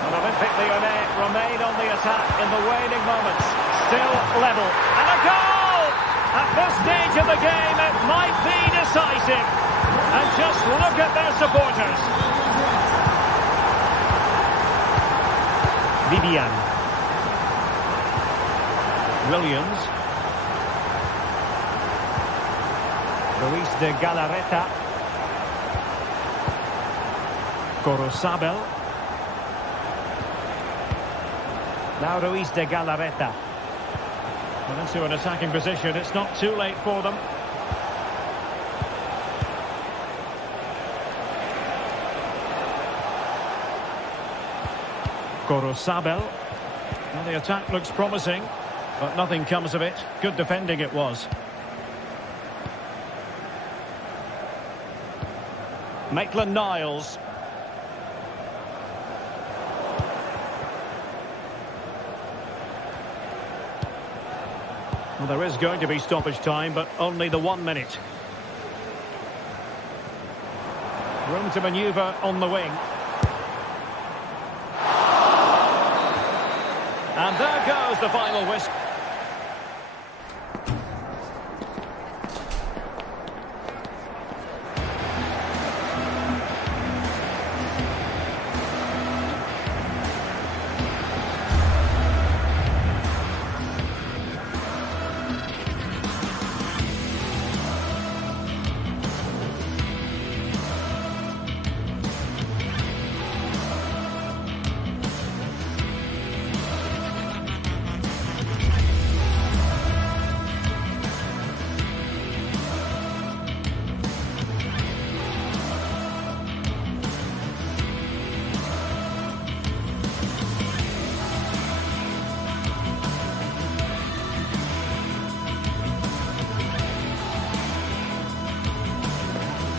And Olympique Lyonnais remain on the attack in the waning moments. Still level. And a goal! At this stage of the game, it might be decisive. And just look at their supporters. Vivian. Williams. Luis de Galarreta. Corosabel. Now Luis de Galarreta. Well, into an attacking position. It's not too late for them. Corosabel. Well, the attack looks promising, but nothing comes of it. Good defending it was. Maitland-Niles. Well, there is going to be stoppage time, but only the 1 minute. Room to manoeuvre on the wing. And there goes the final whistle.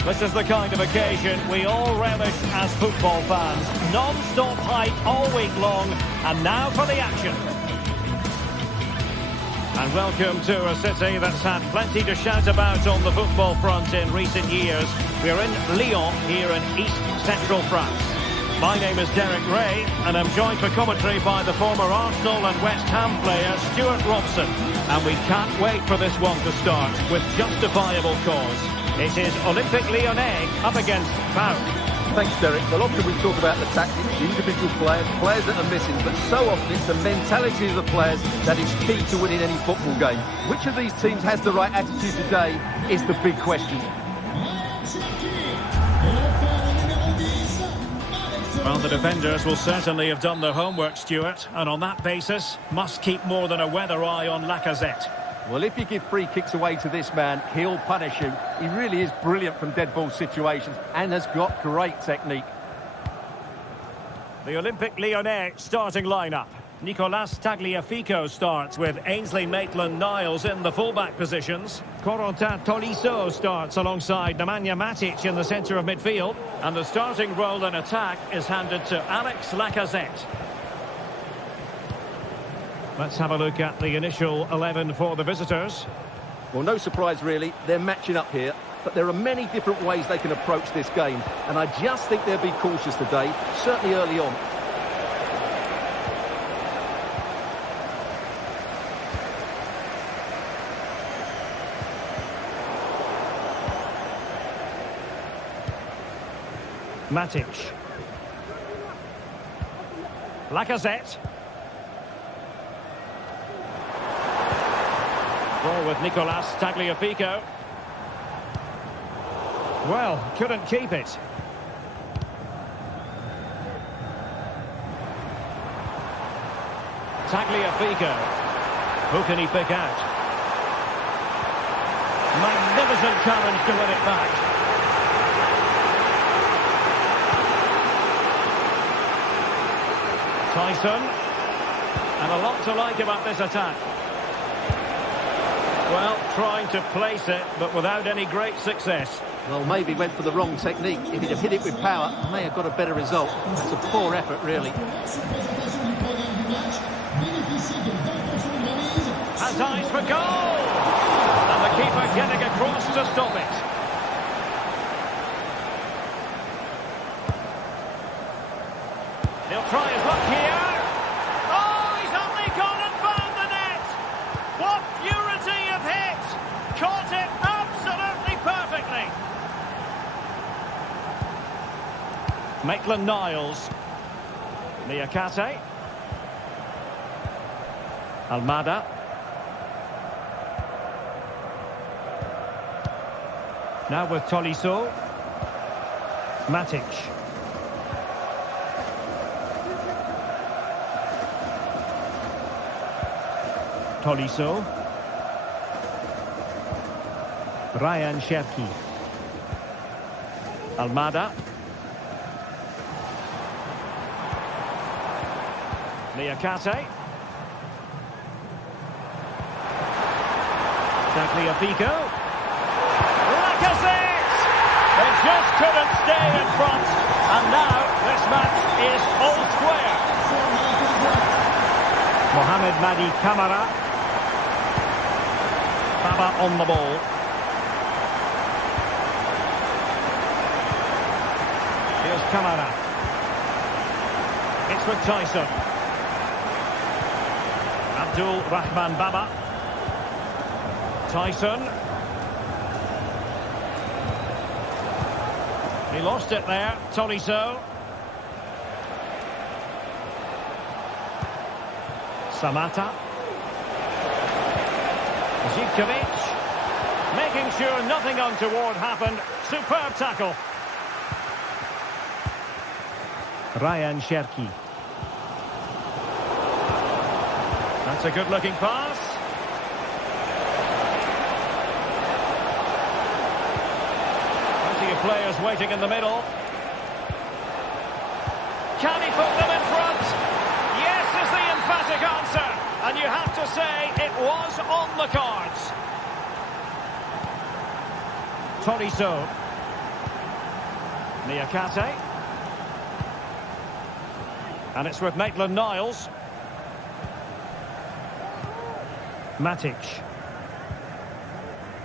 This is the kind of occasion we all relish as football fans. Non-stop hype all week long, and now for the action. And welcome to a city that's had plenty to shout about on the football front in recent years. We're in Lyon, here in East Central France. My name is Derek Ray, and I'm joined for commentary by the former Arsenal and West Ham player Stuart Robson. And we can't wait for this one to start, with justifiable cause. It is Olympique Lyonnais up against Pau. Thanks, Derek. Well, often we talk about the tactics, the individual players, players that are missing, but so often it's the mentality of the players that is key to winning any football game. Which of these teams has the right attitude today is the big question. Well, the defenders will certainly have done their homework, Stuart, and on that basis, must keep more than a weather eye on Lacazette. Well, if you give free kicks away to this man, he'll punish you. He really is brilliant from dead ball situations and has got great technique. The Olympique Lyonnais starting lineup. Nicolas Tagliafico starts with Ainsley Maitland-Niles in the fullback positions. Corentin Tolisso starts alongside Nemanja Matic in the centre of midfield. And the starting role in attack is handed to Alex Lacazette. Let's have a look at the initial 11 for the visitors. Well, no surprise really, they're matching up here, but there are many different ways they can approach this game, and I just think they'll be cautious today, certainly early on. Matic. Lacazette. Ball with Nicolas Tagliafico. Well, couldn't keep it. Tagliafico. Who can he pick out? Magnificent challenge to win it back. Tyson. And a lot to like about this attack. Well, trying to place it, but without any great success. Well, maybe went for the wrong technique. If he'd have hit it with power, may have got a better result. It's a poor effort, really. Has eyes for goal! And the keeper getting across to stop it. He'll try his luck here. Oh, he's only gone and found the net! What purity of hit! Caught it absolutely perfectly. Maitland-Niles. Niakate. Almada. Now with Tolisso. Matic. Tolisso. Ryan Cherki. Almada. Niakate. Tagliafico. Lacazette! They just couldn't stay in front. And now this match is all square. Mohamed Madi Camara. Baba on the ball. Here's Camara. It's with Tyson. Abdul Rahman Baba. Tyson. He lost it there, Tolisso. Samata. Zivkovic. Making sure nothing untoward happened. Superb tackle. Ryan Cherki. That's a good-looking pass. Plenty of players waiting in the middle. Can he put them in front? Yes is the emphatic answer. And you have to say it was on the cards. Tolisso. Niakate. And it's with Maitland-Niles. Matic.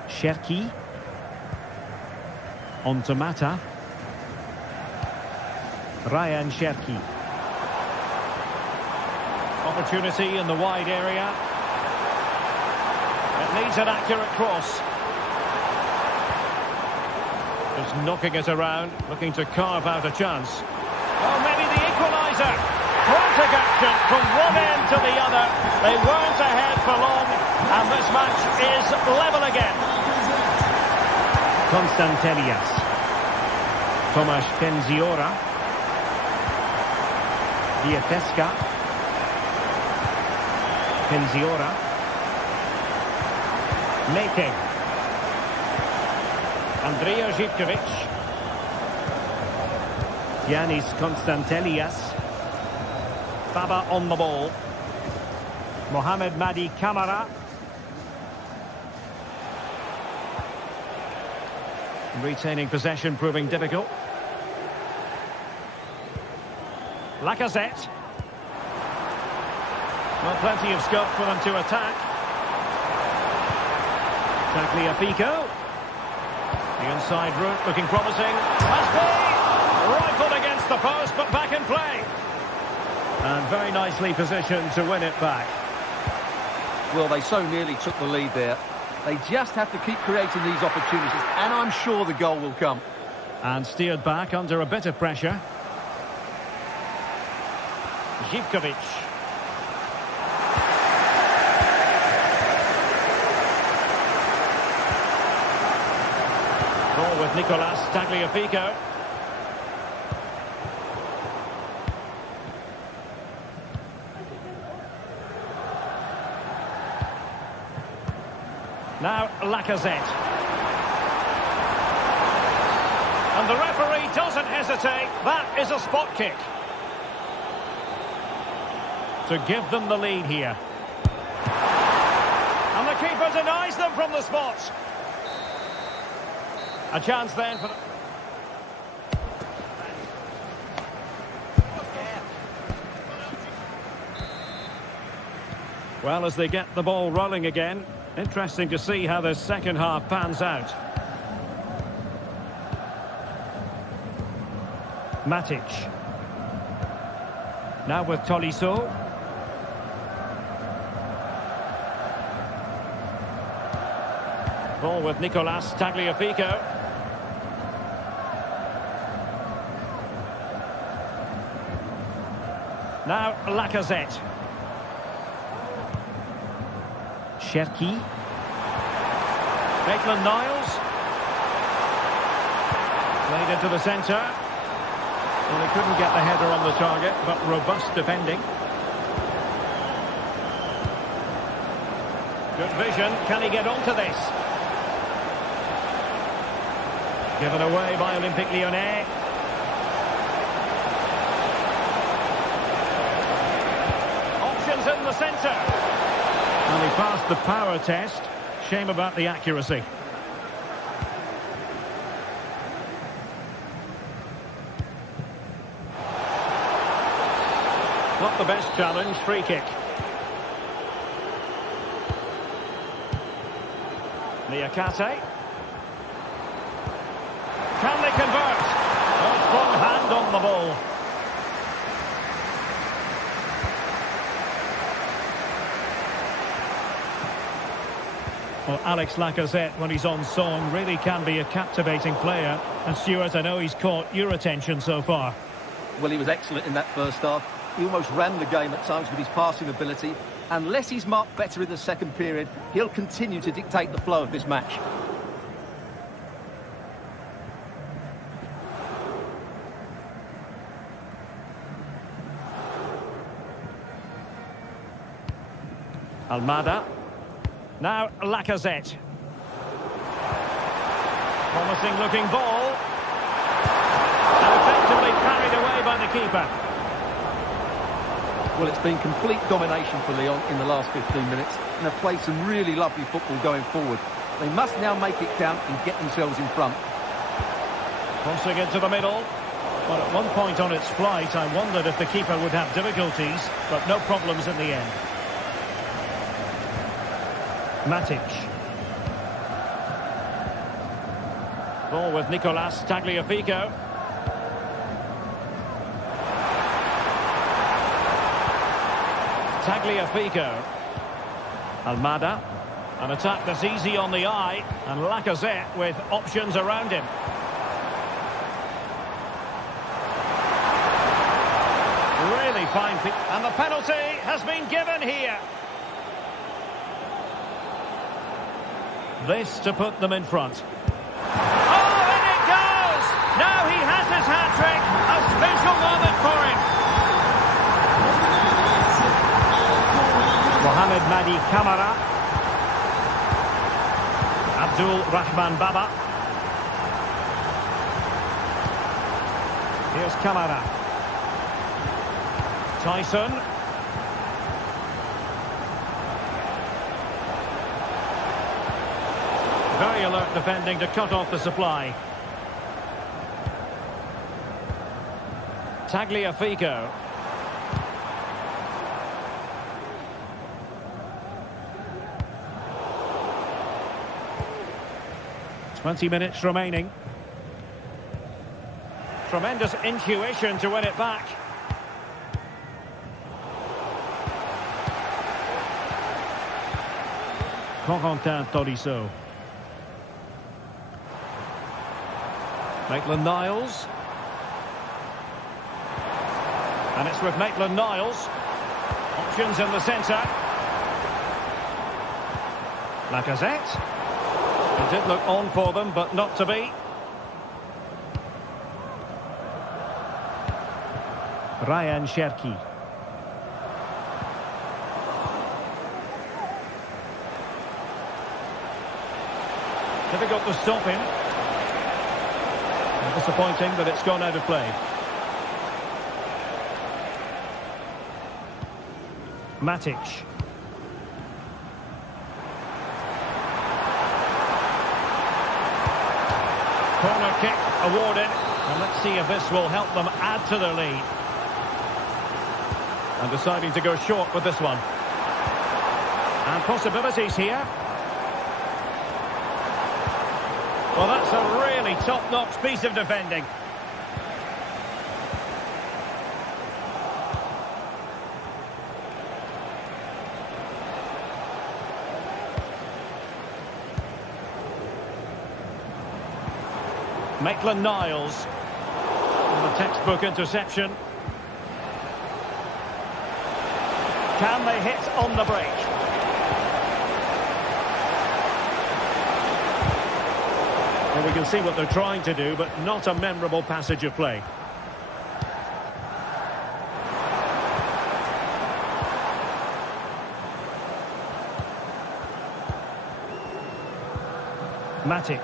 Cherki. On to Mata. Ryan Cherki. Opportunity in the wide area. It needs an accurate cross. Just knocking it around, looking to carve out a chance. Oh, maybe the equaliser. Frantic action from one end to the other. They weren't ahead for long, and this match is level again. Constantelias. Tomasz Penziora. Dietesca. Penziora. Making. Andrea Zivkovic. Yanis Constantelias. Baba on the ball. Mohamed Madi Camara. Retaining possession proving difficult. Lacazette. Well, plenty of scope for them to attack. Tagliafico. The inside route looking promising. Must be! Rifled against the post, but back in play. And very nicely positioned to win it back. Well, they so nearly took the lead there. They just have to keep creating these opportunities, and I'm sure the goal will come. And steered back under a bit of pressure. Zivkovic. Ball with Nicolas Tagliafico. Now Lacazette. And the referee doesn't hesitate. That is a spot kick. To give them the lead here. And the keeper denies them from the spot. A chance then for... Well, as they get the ball rolling again, interesting to see how the second half pans out. Matic. Now with Tolisso. Ball with Nicolas Tagliafico. Now Lacazette. Cherki. Maitland-Niles. Played into the centre. Well, he couldn't get the header on the target, but robust defending. Good vision. Can he get onto this? Given away by Olympique Lyonnais. Options in the centre. And he passed the power test. Shame about the accuracy. Not the best challenge, free kick. Niakate. Can they convert? A strong hand on the ball. Well, Alex Lacazette, when he's on song, really can be a captivating player. And Stuart, I know he's caught your attention so far. Well, he was excellent in that first half. He almost ran the game at times with his passing ability. Unless he's marked better in the second period, he'll continue to dictate the flow of this match. Almada. Now Lacazette. Promising looking ball. And effectively carried away by the keeper. Well, it's been complete domination for Lyon in the last 15 minutes, and they've played some really lovely football going forward. They must now make it count and get themselves in front. Crossing into the middle. But at one point on its flight, I wondered if the keeper would have difficulties, but no problems in the end. Matic. Ball with Nicolas Tagliafico. Tagliafico. Almada. An attack that's easy on the eye. And Lacazette with options around him. Really fine. And the penalty has been given here. This to put them in front. Oh, and it goes! Now he has his hat-trick. A special moment for him. Mohamed Madi Kamara. Abdul Rahman Baba. Here's Kamara. Tyson. Very alert defending to cut off the supply. Tagliafico. 20 minutes remaining. Tremendous intuition to win it back. Corentin Tolisso. Maitland-Niles. And it's with Maitland-Niles. Options in the centre. Lacazette. It did look on for them, but not to be. Ryan Cherki. Difficult to stop him. Disappointing that it's gone out of play. Matic. Corner kick awarded. And let's see if this will help them add to their lead. And deciding to go short with this one. And possibilities here. Well, that's a really top-notch piece of defending. Maitland-Niles. The textbook interception. Can they hit on the break? Well, we can see what they're trying to do, but not a memorable passage of play. Matic.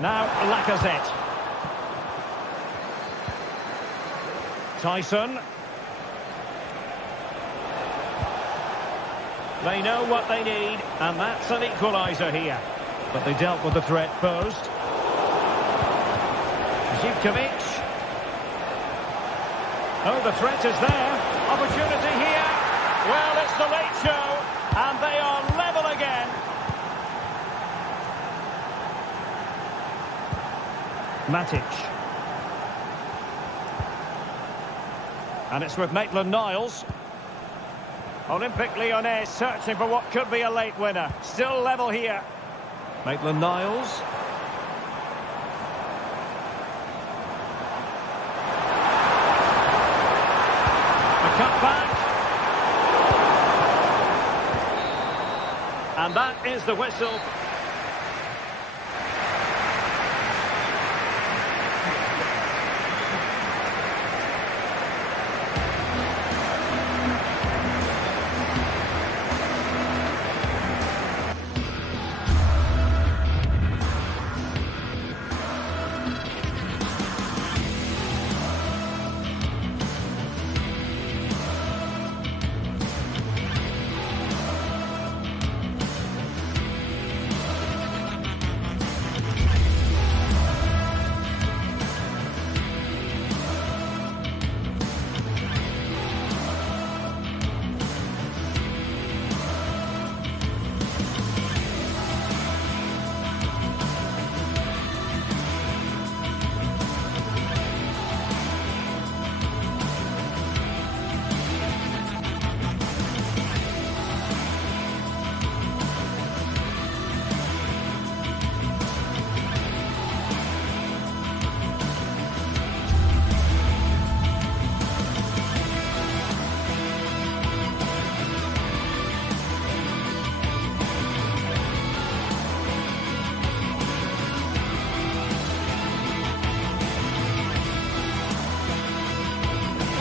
Now Lacazette. Tyson. They know what they need, and that's an equaliser here. But they dealt with the threat posed. Zivkovic. Oh, the threat is there. Opportunity here. Well, it's the late show, and they are level again. Matic. And it's with Maitland-Niles. Olympique Lyonnais searching for what could be a late winner. Still level here. Maitland-Niles. The cutback. And that is the whistle.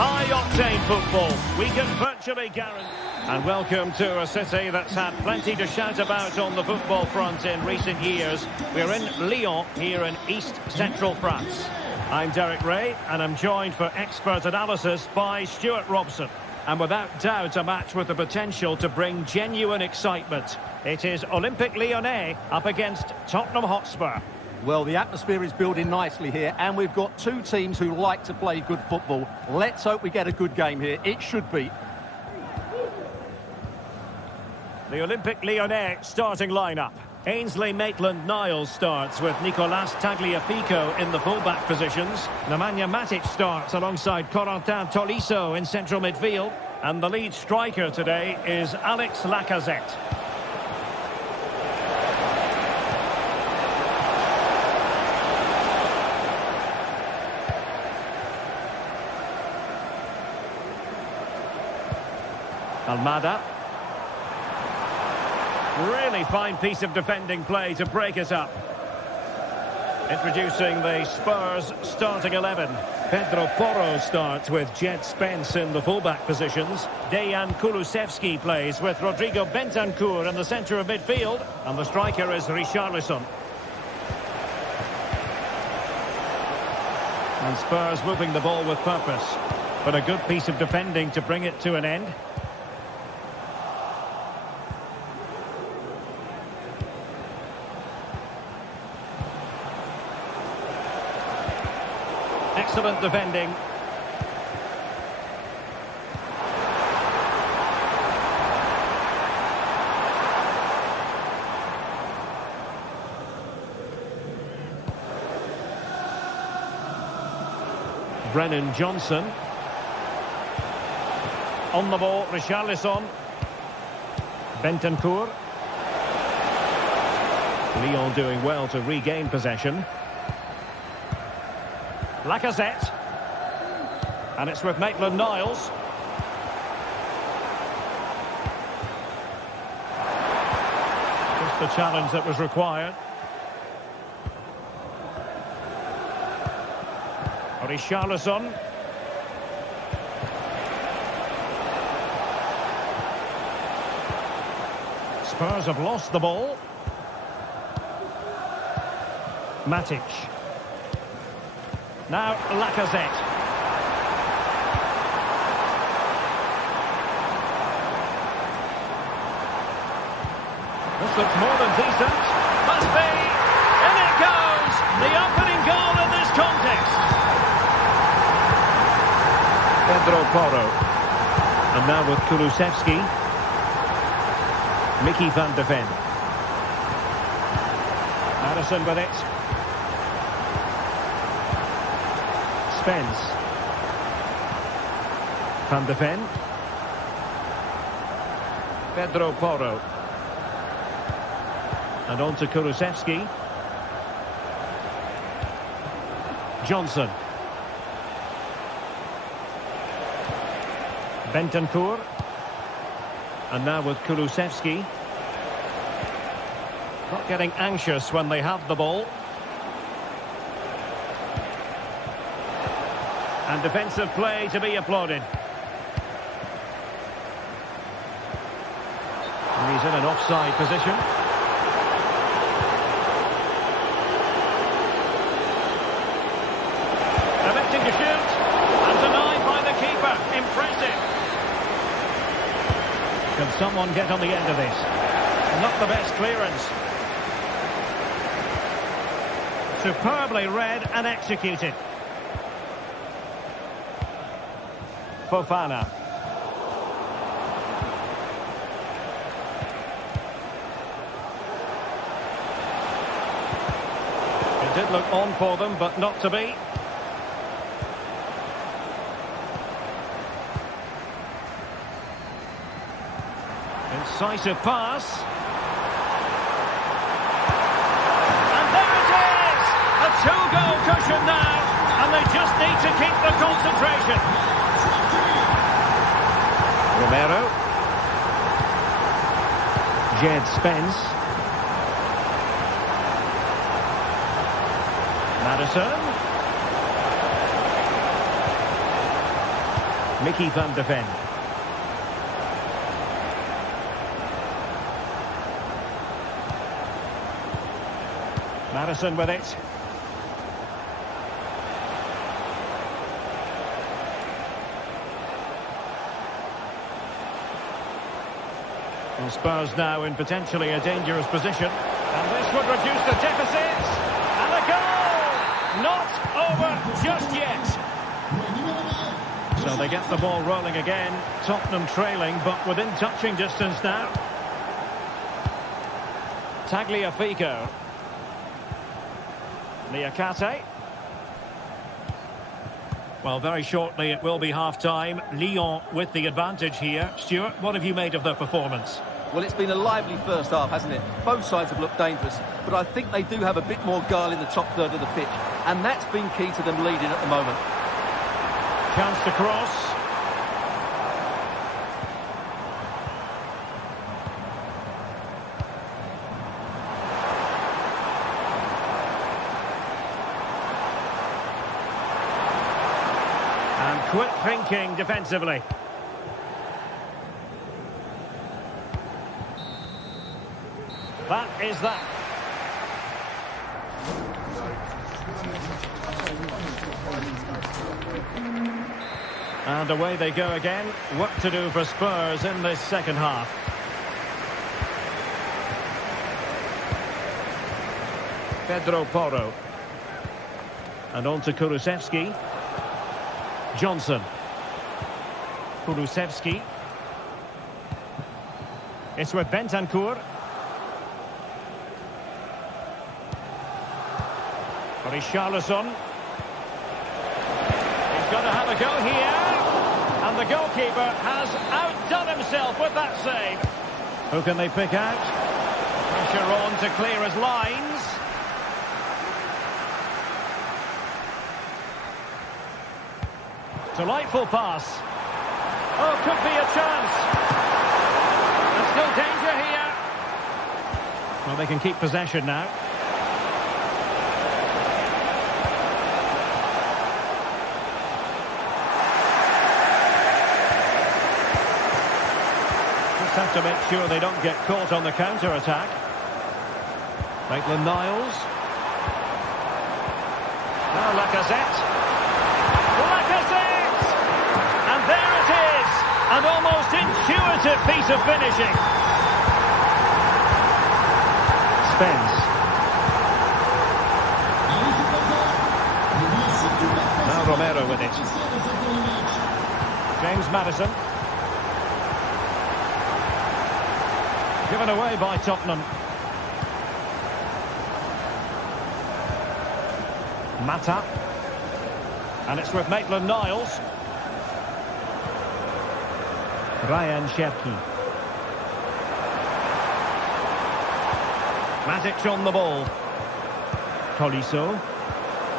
High-octane football, we can virtually guarantee. And welcome to a city that's had plenty to shout about on the football front in recent years. We're in Lyon, here in east-central France. I'm Derek Ray, and I'm joined for expert analysis by Stuart Robson. And without doubt, a match with the potential to bring genuine excitement. It is Olympique Lyonnais up against Tottenham Hotspur. Well, the atmosphere is building nicely here, and we've got two teams who like to play good football. Let's hope we get a good game here. It should be. The Olympique Lyonnais starting lineup. Ainsley Maitland-Niles starts with Nicolas Tagliafico in the fullback positions. Nemanja Matic starts alongside Corentin Tolisso in central midfield. And the lead striker today is Alex Lacazette. Almada. Really fine piece of defending play to break it up. Introducing the Spurs starting 11. Pedro Porro starts with Jed Spence in the fullback positions. Dejan Kulusevski plays with Rodrigo Bentancur in the centre of midfield. And the striker is Richarlison. And Spurs moving the ball with purpose. But a good piece of defending to bring it to an end. Excellent defending. Brennan Johnson. On the ball, Richarlison. Bentancur. Lyon doing well to regain possession. Lacazette. And it's with Maitland-Niles. Just the challenge that was required. Richarlison. Spurs have lost the ball. Matic. Now Lacazette. This looks more than decent. Must be. In it goes. The opening goal in this contest. Pedro Porro. And now with Kulusevski. Mickey van de Ven. Madison with it. Spence. Van de Ven. Pedro Porro. And on to Kulusevski. Johnson. Bentancur. And now with Kulusevski. Not getting anxious when they have the ball. And defensive play to be applauded. And he's in an offside position. Attempting to shoot. And denied by the keeper. Impressive. Can someone get on the end of this? Not the best clearance. Superbly read and executed. Fofana. It did look on for them, but not to be. Incisive pass. And there it is! A two-goal cushion now, and they just need to keep the concentration. Romero. Jed Spence. Madison. Mickey van de Ven. Madison with it. Well, Spurs now in potentially a dangerous position. And this would reduce the deficit. And a goal! Not over just yet. So they get the ball rolling again. Tottenham trailing, but within touching distance now. Tagliafico. Niakate. Well, very shortly it will be half-time. Lyon with the advantage here. Stuart, what have you made of their performance? Well, it's been a lively first half, hasn't it? Both sides have looked dangerous, but I think they do have a bit more guile in the top third of the pitch, and that's been key to them leading at the moment. Chance to cross. And quick thinking defensively. That is that. And away they go again. Work to do for Spurs in this second half. Pedro Porro. And on to Kulusevski. Johnson. Kulusevski. It's with Bentancur. Richarlison. He's going to have a go here. And the goalkeeper has outdone himself with that save. Who can they pick out? Pressure on to clear his lines. Delightful pass. Oh, could be a chance. There's still danger here. Well, they can keep possession now. Just have to make sure they don't get caught on the counter-attack. Maitland-Niles. Now Lacazette. And there it is, an almost intuitive piece of finishing. Spence. Now Romero with it. James Maddison. Given away by Tottenham. Mata. And it's with Maitland-Niles. Ryan Cherki. Matic on the ball. Tolisso.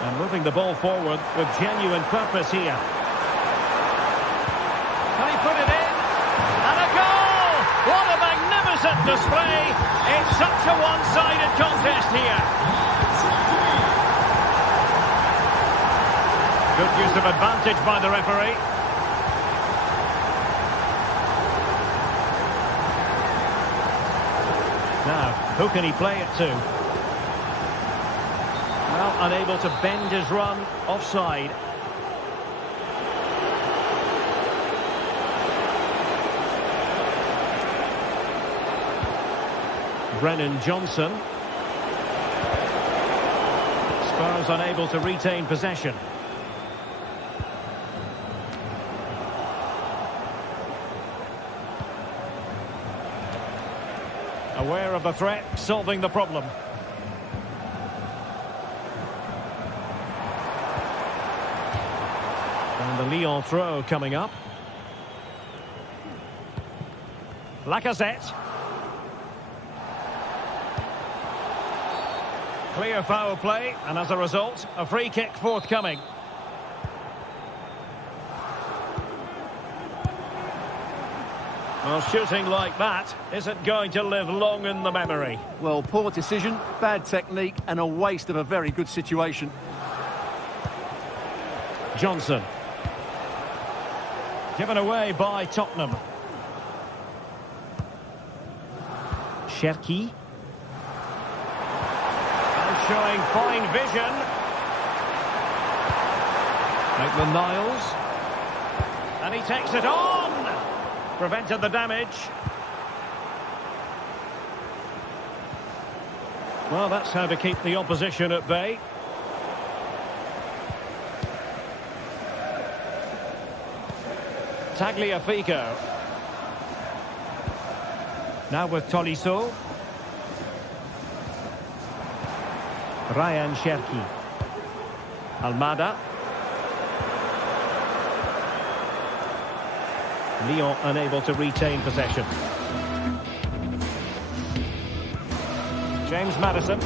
And moving the ball forward with genuine purpose here. Can he put it in? And a goal! What a magnificent display! It's such a one-sided contest here. Good use of advantage by the referee. Now, who can he play it to? Well, unable to bend his run, offside. Brennan Johnson. Spurs unable to retain possession. Aware of the threat, solving the problem. And the Lyon throw coming up. Lacazette. Clear foul play, and as a result, a free kick forthcoming. Well, shooting like that isn't going to live long in the memory. Well, poor decision, bad technique, and a waste of a very good situation. Johnson. Given away by Tottenham. Cherki. And showing fine vision. Maitland-Niles. And he takes it on. Prevented the damage. Well, that's how to keep the opposition at bay. Tagliafico. Now with Tolisso. Ryan Cherki. Almada. Lyon unable to retain possession. James Maddison.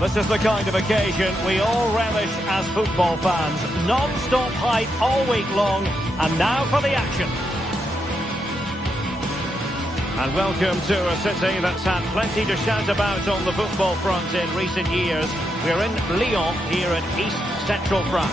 This is the kind of occasion we all relish as football fans. Non-stop hype all week long, and now for the action. And welcome to a city that's had plenty to shout about on the football front in recent years. We're in Lyon, here in East Central France.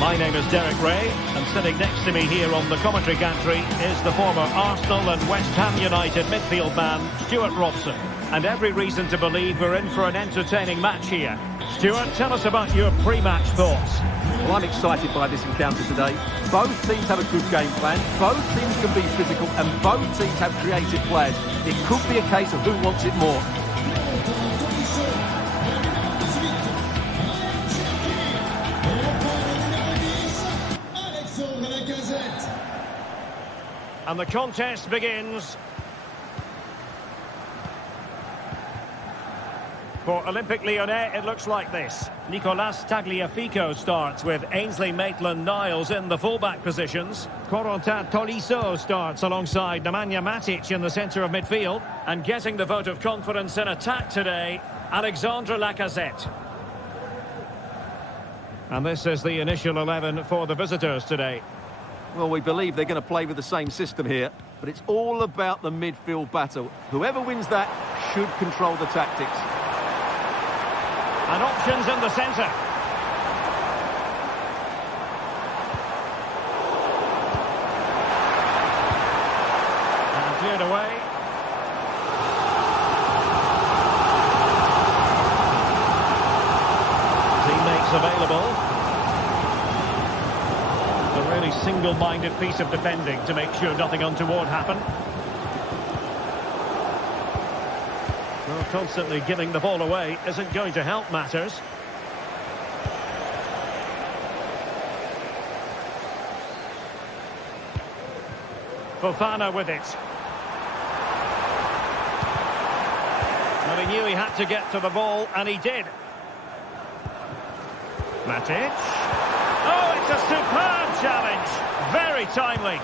My name is Derek Ray, and sitting next to me here on the commentary gantry is the former Arsenal and West Ham United midfield man, Stuart Robson. And every reason to believe we're in for an entertaining match here. Stuart, tell us about your pre-match thoughts. Well, I'm excited by this encounter today. Both teams have a good game plan, both teams can be physical, and both teams have creative players. It could be a case of who wants it more. And the contest begins. For Olympique Lyonnais, it looks like this. Nicolas Tagliafico starts with Ainsley Maitland-Niles in the fullback positions. Corentin Tolisso starts alongside Nemanja Matic in the centre of midfield. And getting the vote of confidence in attack today, Alexandre Lacazette. And this is the initial 11 for the visitors today. Well, we believe they're going to play with the same system here, but it's all about the midfield battle. Whoever wins that should control the tactics. And options in the centre. And cleared away. Teammates available. A really single-minded piece of defending to make sure nothing untoward happened. Well, constantly giving the ball away isn't going to help matters. Fofana with it. Well, he knew he had to get to the ball, and he did. Matic. Oh, it's a superb challenge. Very timely.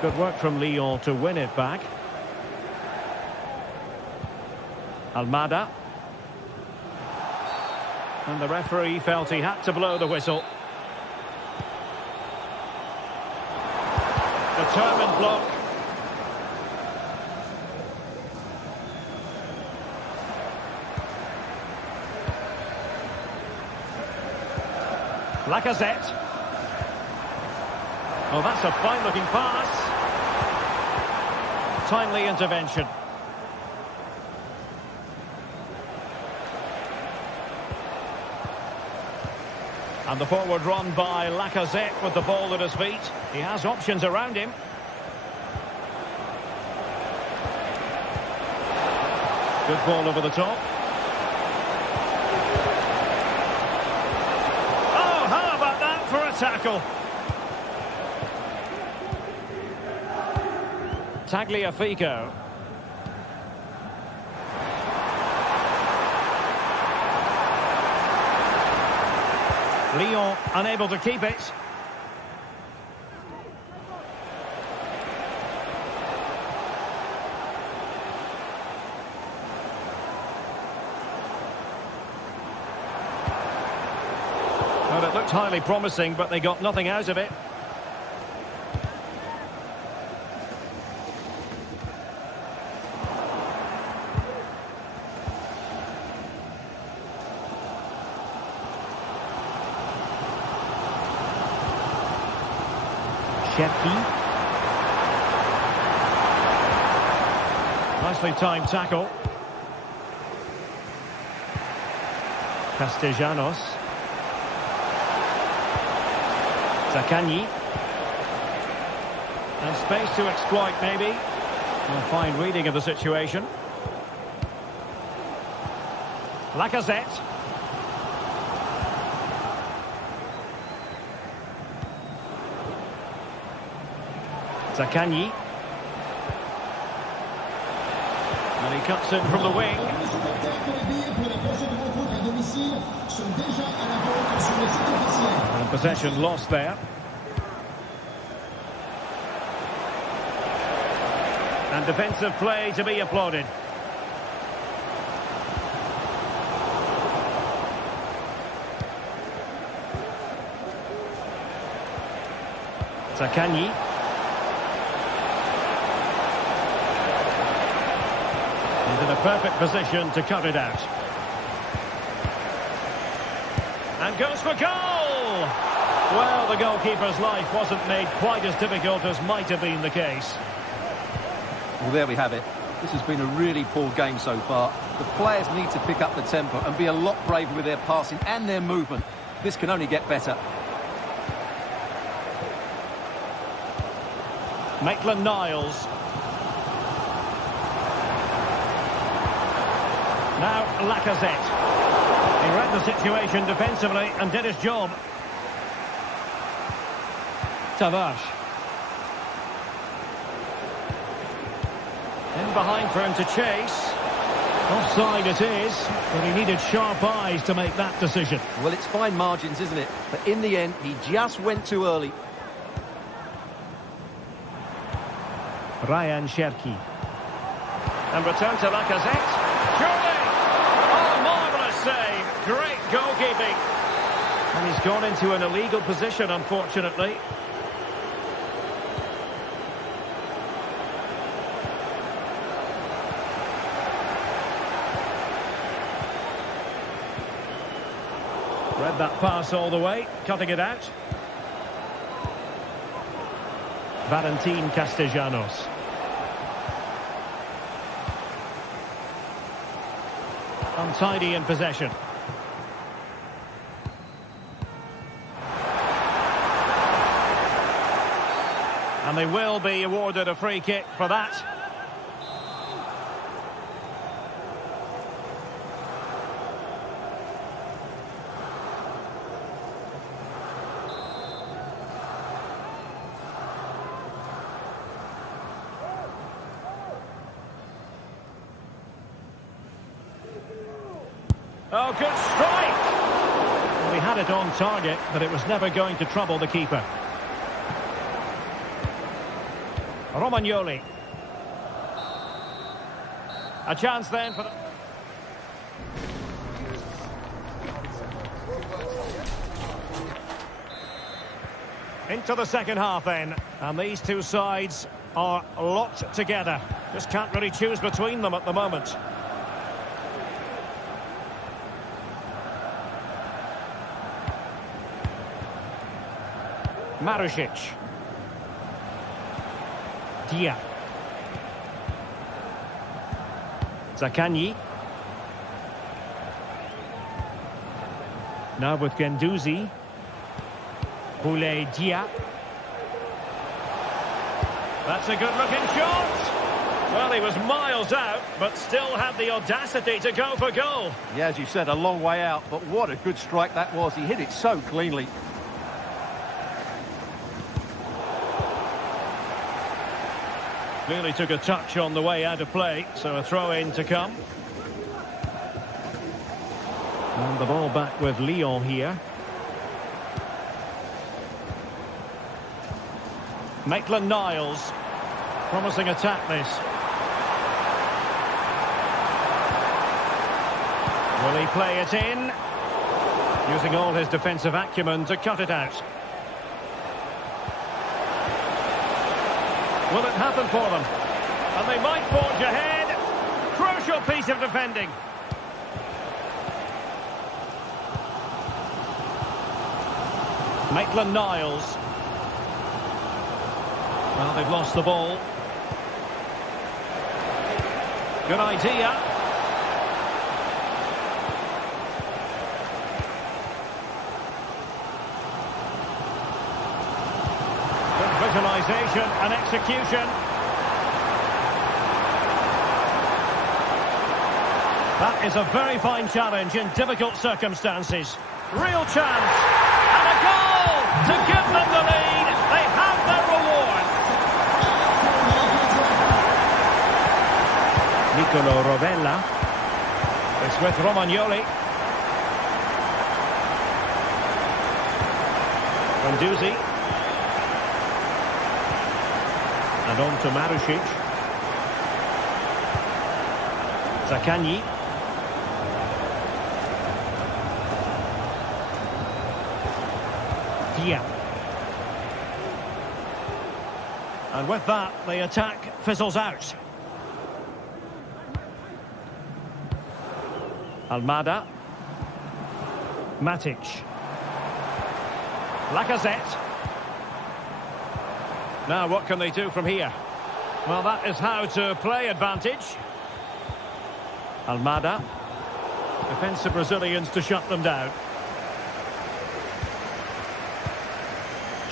Good work from Lyon to win it back. Almada. And the referee felt he had to blow the whistle. Determined block. Lacazette. Oh, that's a fine-looking pass. Timely intervention. And the forward run by Lacazette with the ball at his feet. He has options around him. Good ball over the top. Oh, how about that for a tackle? Tagliafico. Lyon unable to keep it. Well, it looked highly promising, but they got nothing out of it. Nicely timed tackle. Castellanos. Zaccagni. And space to exploit, maybe. A fine reading of the situation. Lacazette. Zaccagni. And he cuts in from the wing. And possession lost there. And defensive play to be applauded. Zaccagni. He's in a perfect position to cut it out. And goes for goal! Well, the goalkeeper's life wasn't made quite as difficult as might have been the case. Well, there we have it. This has been a really poor game so far. The players need to pick up the tempo and be a lot braver with their passing and their movement. This can only get better. Maitland-Niles. Now Lacazette. He read the situation defensively and did his job. Tavares. In behind for him to chase. Offside it is, but he needed sharp eyes to make that decision. Well, it's fine margins, isn't it? But in the end, he just went too early. Ryan Cherki. And return to Lacazette. Surely! Oh, marvellous save. Great goalkeeping. And he's gone into an illegal position, unfortunately. Read that pass all the way, cutting it out. Valentin Castellanos. Untidy in possession. And they will be awarded a free kick for that. Oh, good strike! Well, he had it on target, but it was never going to trouble the keeper. Romagnoli. A chance then for the... Into the second half then. And these two sides are locked together. Just can't really choose between them at the moment. Marusic. Dia. Zaccagni. Now with Guendouzi. Boulaye Dia. That's a good-looking shot. Well, he was miles out, but still had the audacity to go for goal. Yeah, as you said, a long way out, but what a good strike that was. He hit it so cleanly. Clearly took a touch on the way out of play, so a throw-in to come. And the ball back with Lyon here. Maitland-Niles. Promising attack this. Will he play it in? Using all his defensive acumen to cut it out. Will it happen for them? And they might forge ahead. Crucial piece of defending. Maitland-Niles. Well, they've lost the ball. Good idea. Good visualisation and execution. That is a very fine challenge in difficult circumstances. Real chance. And a goal to give them the lead. They have their reward. Nicolo Rovella. It's with Romagnoli. Guendouzi. And on to Marusic. Zaccagni. Dia. And with that, the attack fizzles out. Almada. Matic. Lacazette. Now, what can they do from here? Well, that is how to play advantage. Almada. Defensive Brazilians to shut them down.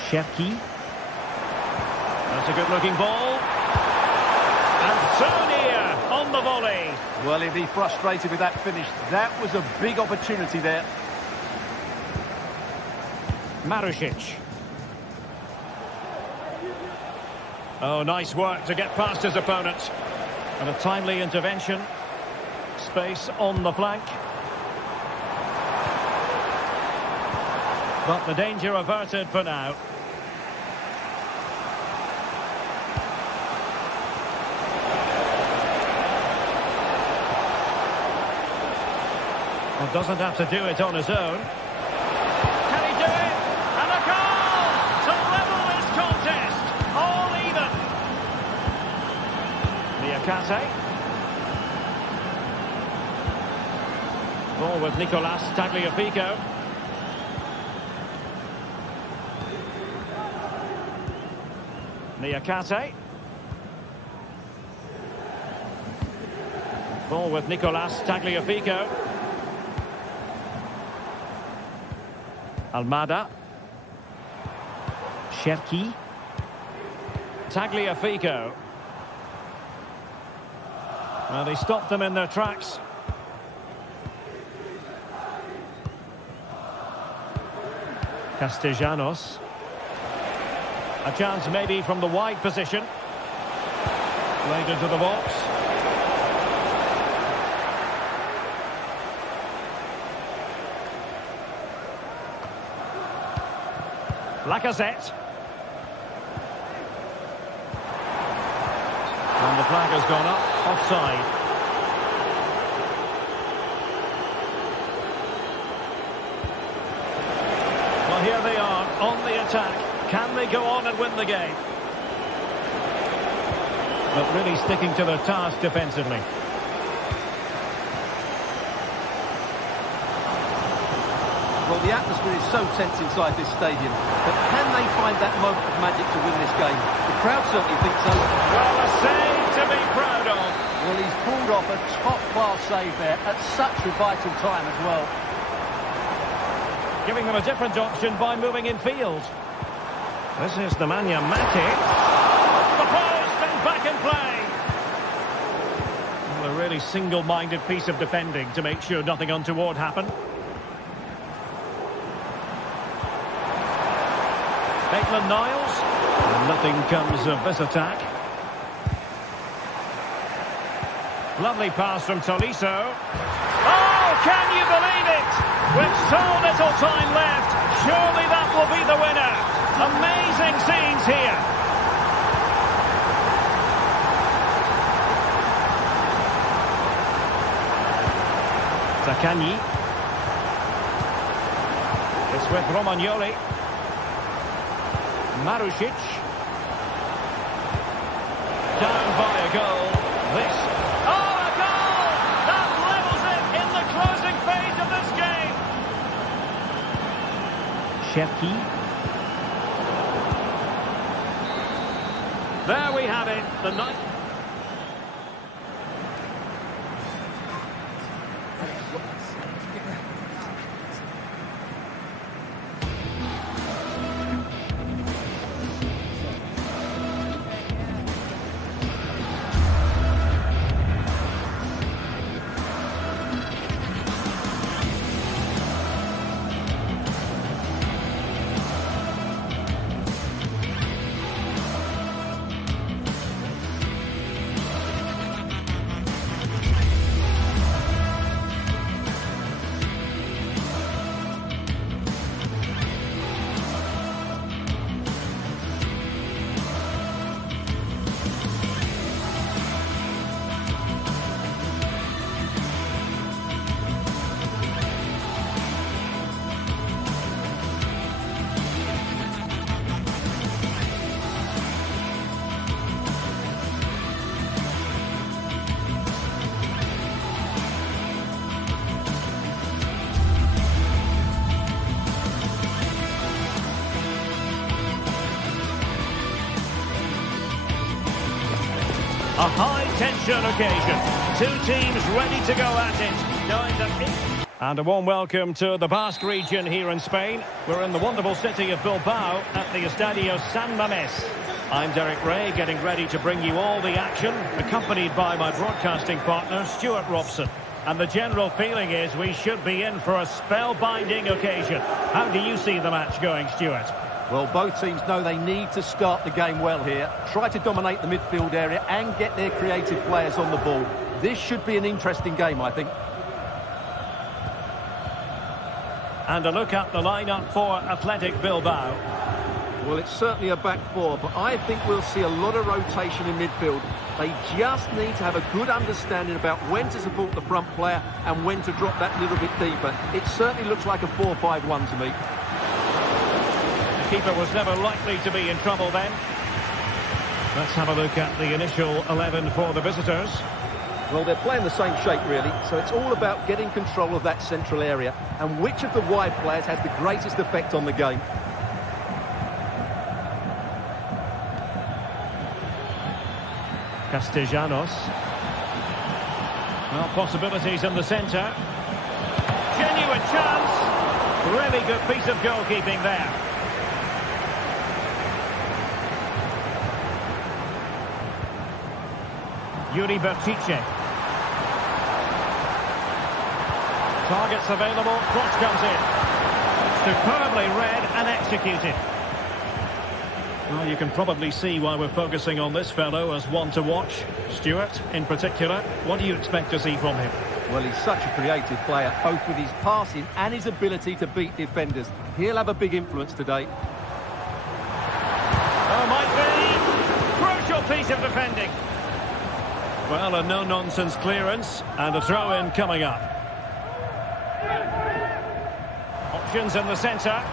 Cherki. That's a good-looking ball. And so near on the volley. Well, he'd be frustrated with that finish. That was a big opportunity there. Marušić. Oh, nice work to get past his opponent. And a timely intervention. Space on the flank. But the danger averted for now. Well, doesn't have to do it on his own. Can he do it? And a goal to level this contest. All even. Niakate. Ball with Nicolas Tagliafico. Niakate. Ball with Nicolas Tagliafico. Almada. Cherki. Tagliafico. Well, they stopped them in their tracks. Castellanos. A chance maybe from the wide position. Played into the box. Lacazette. And the flag has gone up, offside. Well, here they are, on the attack. Can they go on and win the game? But really sticking to their task defensively. Well, the atmosphere is so tense inside this stadium, but can they find that moment of magic to win this game? The crowd certainly thinks so. Well, a save to be proud of. Well, he's pulled off a top-class save there at such a vital time as well. Giving them a different option by moving in field. This is the Nemanja Matic. The post and back in play. Well, a really single-minded piece of defending to make sure nothing untoward happened. Maitland-Niles. Nothing comes of this attack. Lovely pass from Tolisso. Oh, can you believe it? With so little time left, surely that will be the winner. Amazing scenes here. Zaccagni. It's with Romagnoli. Marušić. Down by a goal. This. Oh, a goal! That levels it in the closing phase of this game. Cherki. There we have it. The night. A high-tension occasion. Two teams ready to go at it, knowing that And a warm welcome to the Basque region here in Spain. We're in the wonderful city of Bilbao at the Estadio San Mamés. I'm Derek Ray, getting ready to bring you all the action, accompanied by my broadcasting partner, Stuart Robson. And the general feeling is we should be in for a spellbinding occasion. How do you see the match going, Stuart? Well, both teams know they need to start the game well here. Try to dominate the midfield area and get their creative players on the ball. This should be an interesting game, I think. And a look at the lineup for Athletic Bilbao. Well, it's certainly a back four, but I think we'll see a lot of rotation in midfield. They just need to have a good understanding about when to support the front player and when to drop that little bit deeper. It certainly looks like a 4-5-1 to me. The keeper was never likely to be in trouble then. Let's have a look at the initial 11 for the visitors. Well, they're playing the same shape, really, so it's all about getting control of that central area and which of the wide players has the greatest effect on the game. Castellanos. Well, possibilities in the centre. Genuine chance. Really good piece of goalkeeping there. Yuri Bertice. Targets available, cross comes in. Superbly read and executed. Well, you can probably see why we're focusing on this fellow as one to watch. Stuart, in particular, what do you expect to see from him? Well, he's such a creative player, both with his passing and his ability to beat defenders. He'll have a big influence today. Oh, might be. Crucial piece of defending. Well, a no-nonsense clearance and a throw-in coming up. Options in the centre.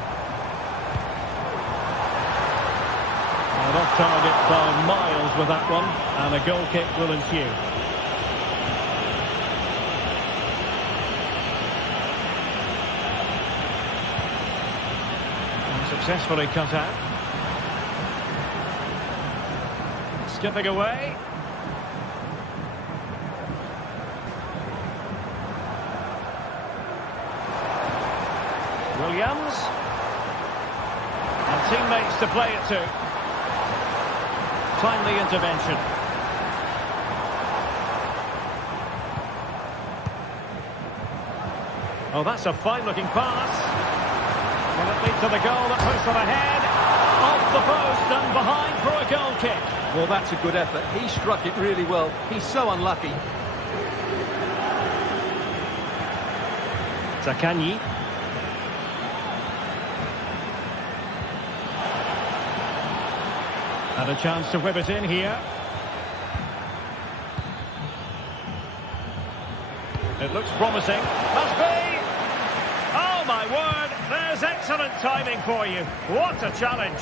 And off target by miles with that one, and a goal kick will ensue. And successfully cut out. Skipping away. Williams. And teammates to play it to. Timely intervention. Oh, that's a fine-looking pass. Will it lead to the goal that puts them ahead? Off the post and behind for a goal kick. Well, that's a good effort. He struck it really well. He's so unlucky. Zaccagni. And a chance to whip it in here. It looks promising. Must be! Oh, my word! There's excellent timing for you. What a challenge.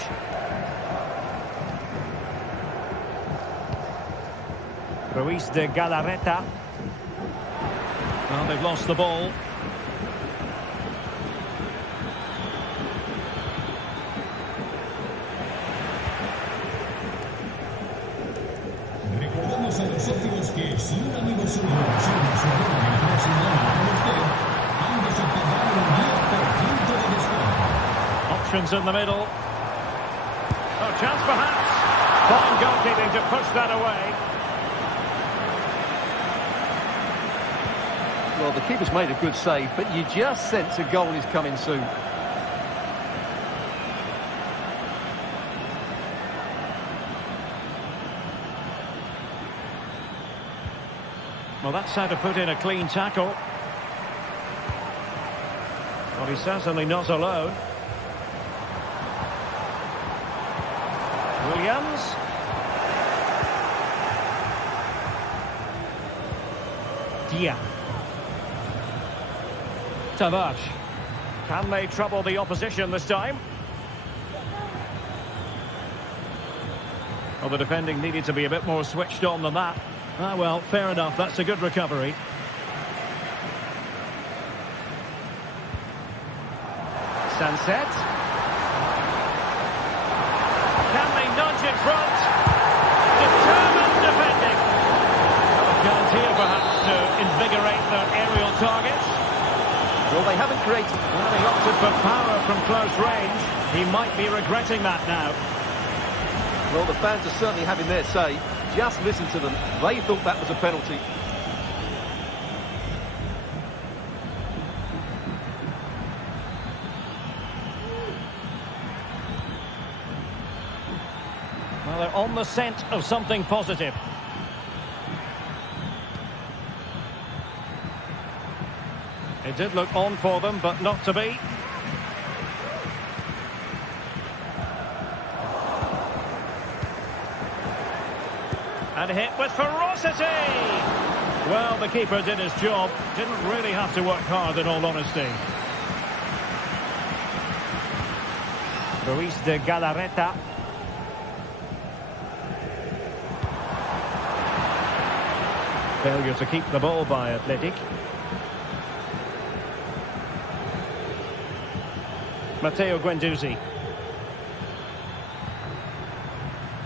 Ruiz de Galarreta. Well, they've lost the ball. A los socios que si un amigo suyo reserva su bono en el próximo año con usted, ambos obtendrán un 10% de descuento. Options in the middle. Oh, chance perhaps. Fine goalkeeping to push that away. Well, the keeper's made a good save, but you just sense a goal is coming soon. Well, that's how to put in a clean tackle. Well, he's certainly not alone. Williams. Dia. Tavares. Can they trouble the opposition this time? Well, the defending needed to be a bit more switched on than that. Ah, well, fair enough. That's a good recovery. Sunset. Can they nudge in front? Determined defending. they haven't created... Well, he opted for power from close range. He might be regretting that now. Well, the fans are certainly having their say. Just listen to them. They thought that was a penalty. Well, they're on the scent of something positive. It did look on for them, but not to be. And hit with ferocity! Well, the keeper did his job. Didn't really have to work hard, in all honesty. Ruiz de Galarreta. Failure to keep the ball by Athletic. Matteo Guendouzi.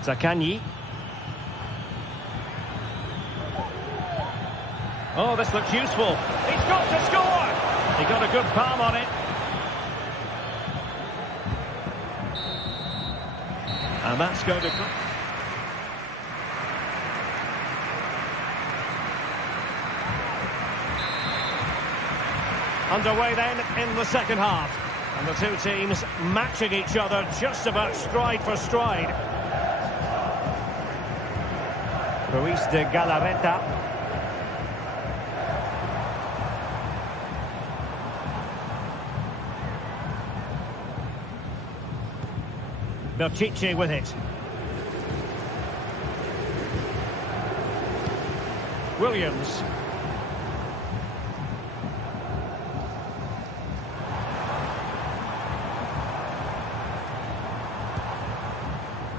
Zaccagni. Oh, this looks useful. He's got to score! He got a good palm on it. And that's going to... Underway then in the second half. And the two teams matching each other just about stride for stride. Ruiz de Galarreta. Belchiche with it. Williams.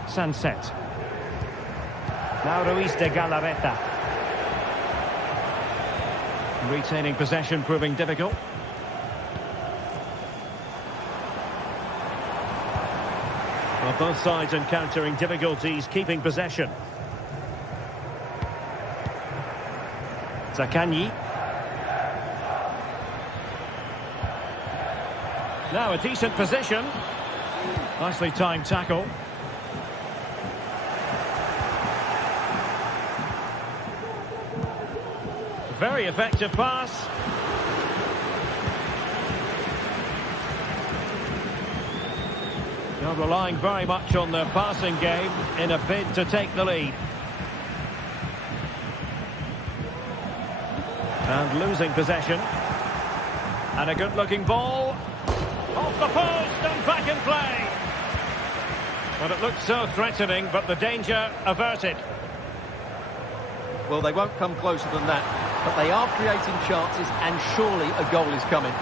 Sunset. Now Ruiz de Galarreta. Retaining possession proving difficult. Well, both sides encountering difficulties keeping possession. Zaccagni. Now a decent position. Nicely timed tackle. Very effective pass. They're relying very much on their passing game in a bid to take the lead. And losing possession. And a good-looking ball. Off the post and back in play. Well, it looked so threatening, but the danger averted. Well, they won't come closer than that, but they are creating chances, and surely a goal is coming.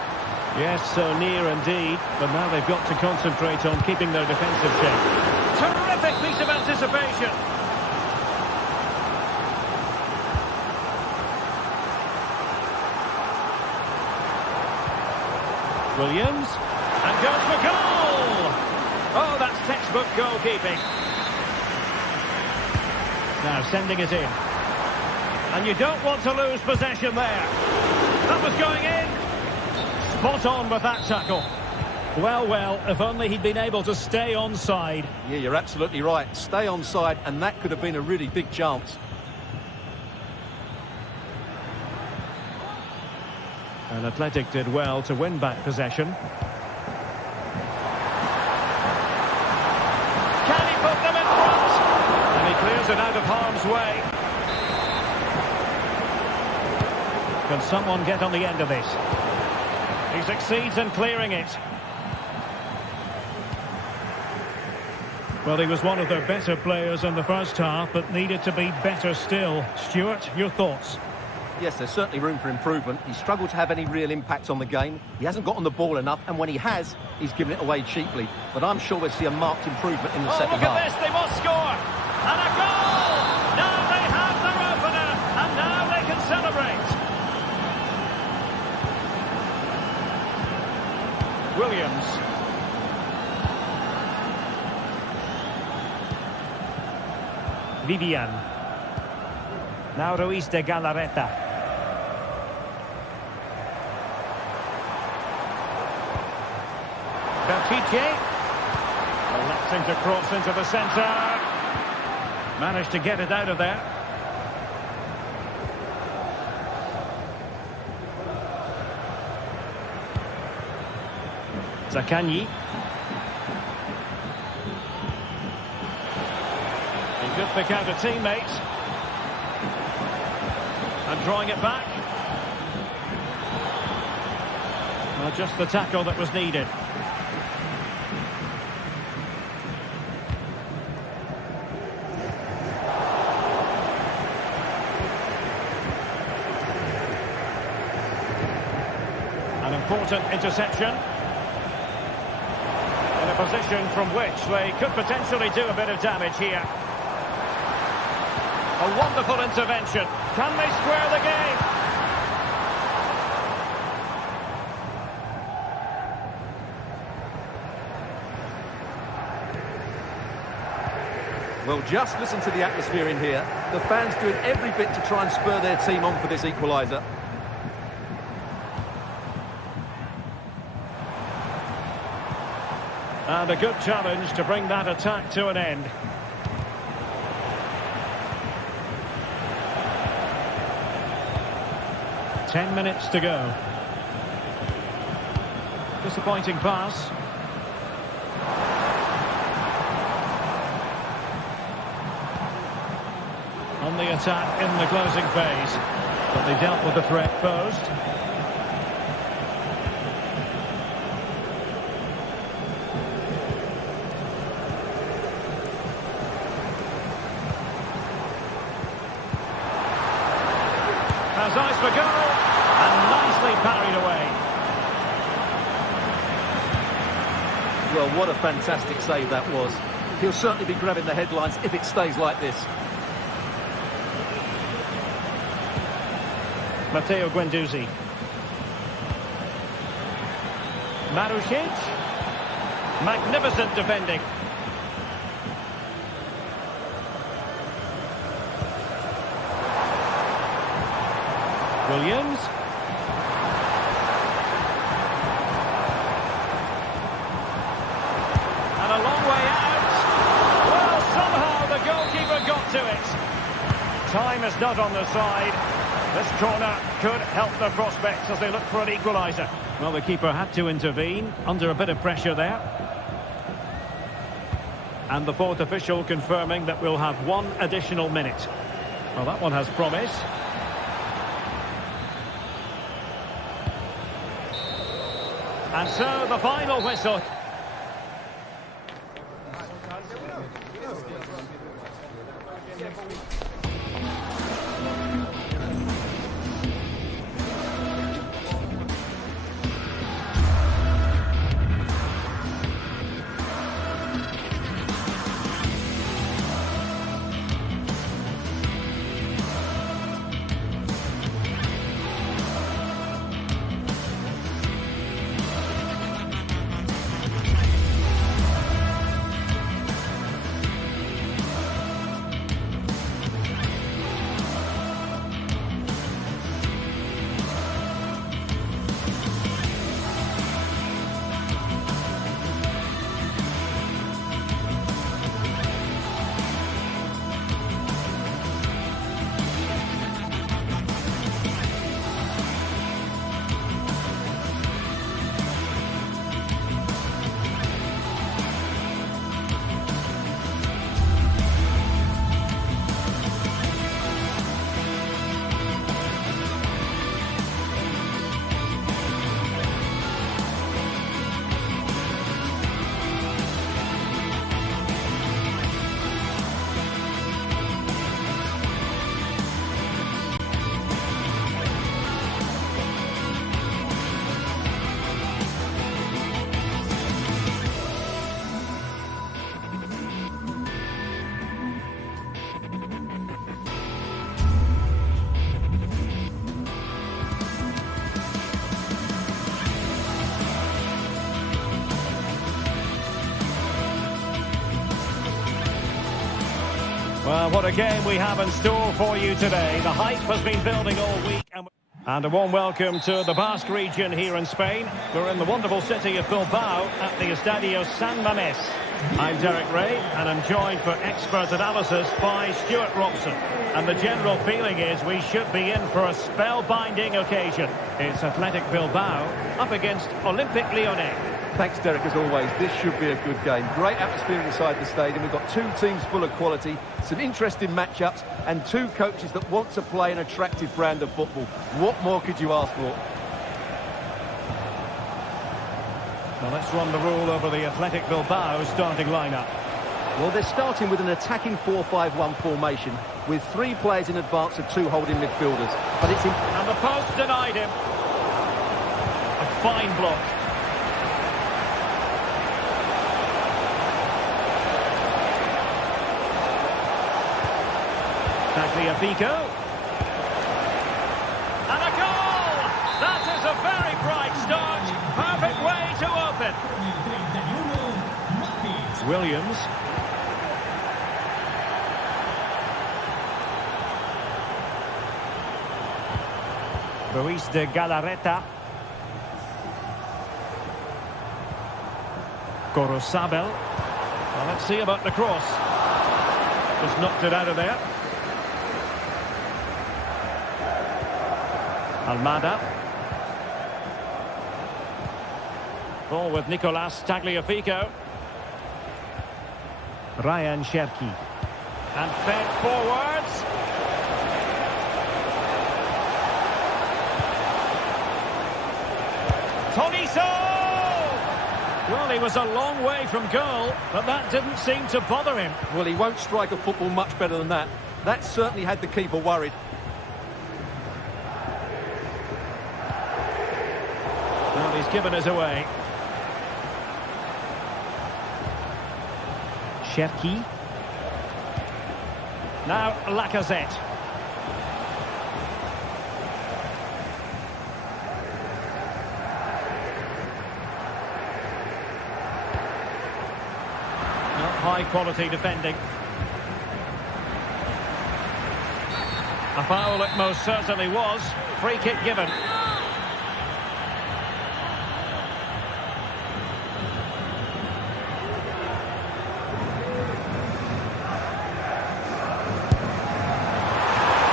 Yes, so near indeed, but now they've got to concentrate on keeping their defensive shape. Terrific piece of anticipation. Williams, and goes for goal! Oh, that's textbook goalkeeping. Now sending it in. And you don't want to lose possession there. That was going in. Spot on with that tackle. Well, well, if only he'd been able to stay onside. Yeah, you're absolutely right. Stay onside, and that could have been a really big chance. And Athletic did well to win back possession. Can he put them in front? And he clears it out of harm's way. Can someone get on the end of this? He succeeds in clearing it. Well, he was one of their better players in the first half, but needed to be better still. Stuart, your thoughts? Yes, there's certainly room for improvement. He's struggled to have any real impact on the game. He hasn't got on the ball enough, and when he has, he's given it away cheaply. But I'm sure we'll see a marked improvement in the second half. Look at this, they must score! And a goal! Now they have their opener, and now they can celebrate. Williams. Vivian. Now Ruiz de Galarreta. Kiki. Electing to cross into the centre. Managed to get it out of there. Zakanyi. He could pick out a teammate. And drawing it back. Well, just the tackle that was needed. An important interception. In a position from which they could potentially do a bit of damage here. A wonderful intervention. Can they square the game? Well, just listen to the atmosphere in here. The fans doing every bit to try and spur their team on for this equaliser. And a good challenge to bring that attack to an end. Ten minutes to go. Disappointing pass. On the attack in the closing phase. But they dealt with the threat posed. Has eyes for goal, and nicely parried away. Well, what a fantastic save that was. He'll certainly be grabbing the headlines if it stays like this. Matteo Guendouzi. Marusic. Magnificent defending. Williams. And a long way out. Well, somehow the goalkeeper got to it. Time is not on the side. This corner could help the prospects as they look for an equaliser. Well, the keeper had to intervene under a bit of pressure there. And the fourth official confirming that we'll have one additional minute. Well, that one has promise. And so the final whistle. Well, what a game we have in store for you today. The hype has been building all week. And And a warm welcome to the Basque region here in Spain. We're in the wonderful city of Bilbao at the Estadio San Mamés. I'm Derek Ray, and I'm joined for expert analysis by Stuart Robson. And the general feeling is we should be in for a spellbinding occasion. It's Athletic Bilbao up against Olympique Lyonnais. Thanks, Derek, as always. This should be a good game. Great atmosphere inside the stadium. We've got two teams full of quality, some interesting matchups, and two coaches that want to play an attractive brand of football. What more could you ask for? Well, let's run the rule over the Athletic Bilbao starting lineup. Well, they're starting with an attacking 4-5-1 formation with three players in advance of two holding midfielders. But it's And the post denied him. A fine block. Tagliafico. And a goal! That is a very bright start. Perfect way to open. Williams. Ruiz de Galarreta. Gorosabel. Well, let's see about the cross. Just knocked it out of there. Almada. Ball with Nicolas Tagliafico. Ryan Cherki. And fed forwards. Tolisso! Well, he was a long way from goal, but that didn't seem to bother him. Well, he won't strike a football much better than that. That certainly had the keeper worried. Well, he's given us away. Cherki. Now Lacazette. High quality defending. A foul it most certainly was. Free kick given.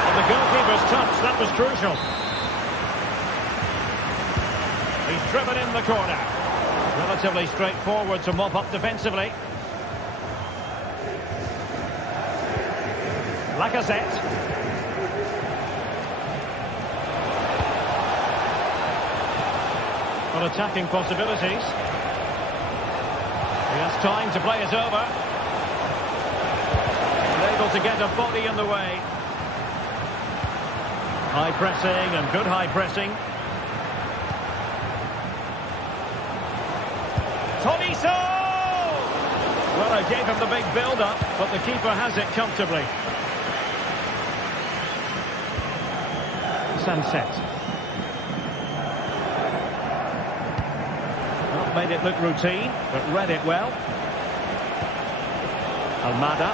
And the goalkeeper's touch, that was crucial. He's driven in the corner. Relatively straightforward to mop up defensively. Lacazette. On attacking possibilities. He has time to play it over. And able to get a body in the way. High pressing and good high pressing. Tolisso! Well, I gave him the big build-up, but the keeper has it comfortably. Sunset. Well, made it look routine, but read it well. Almada.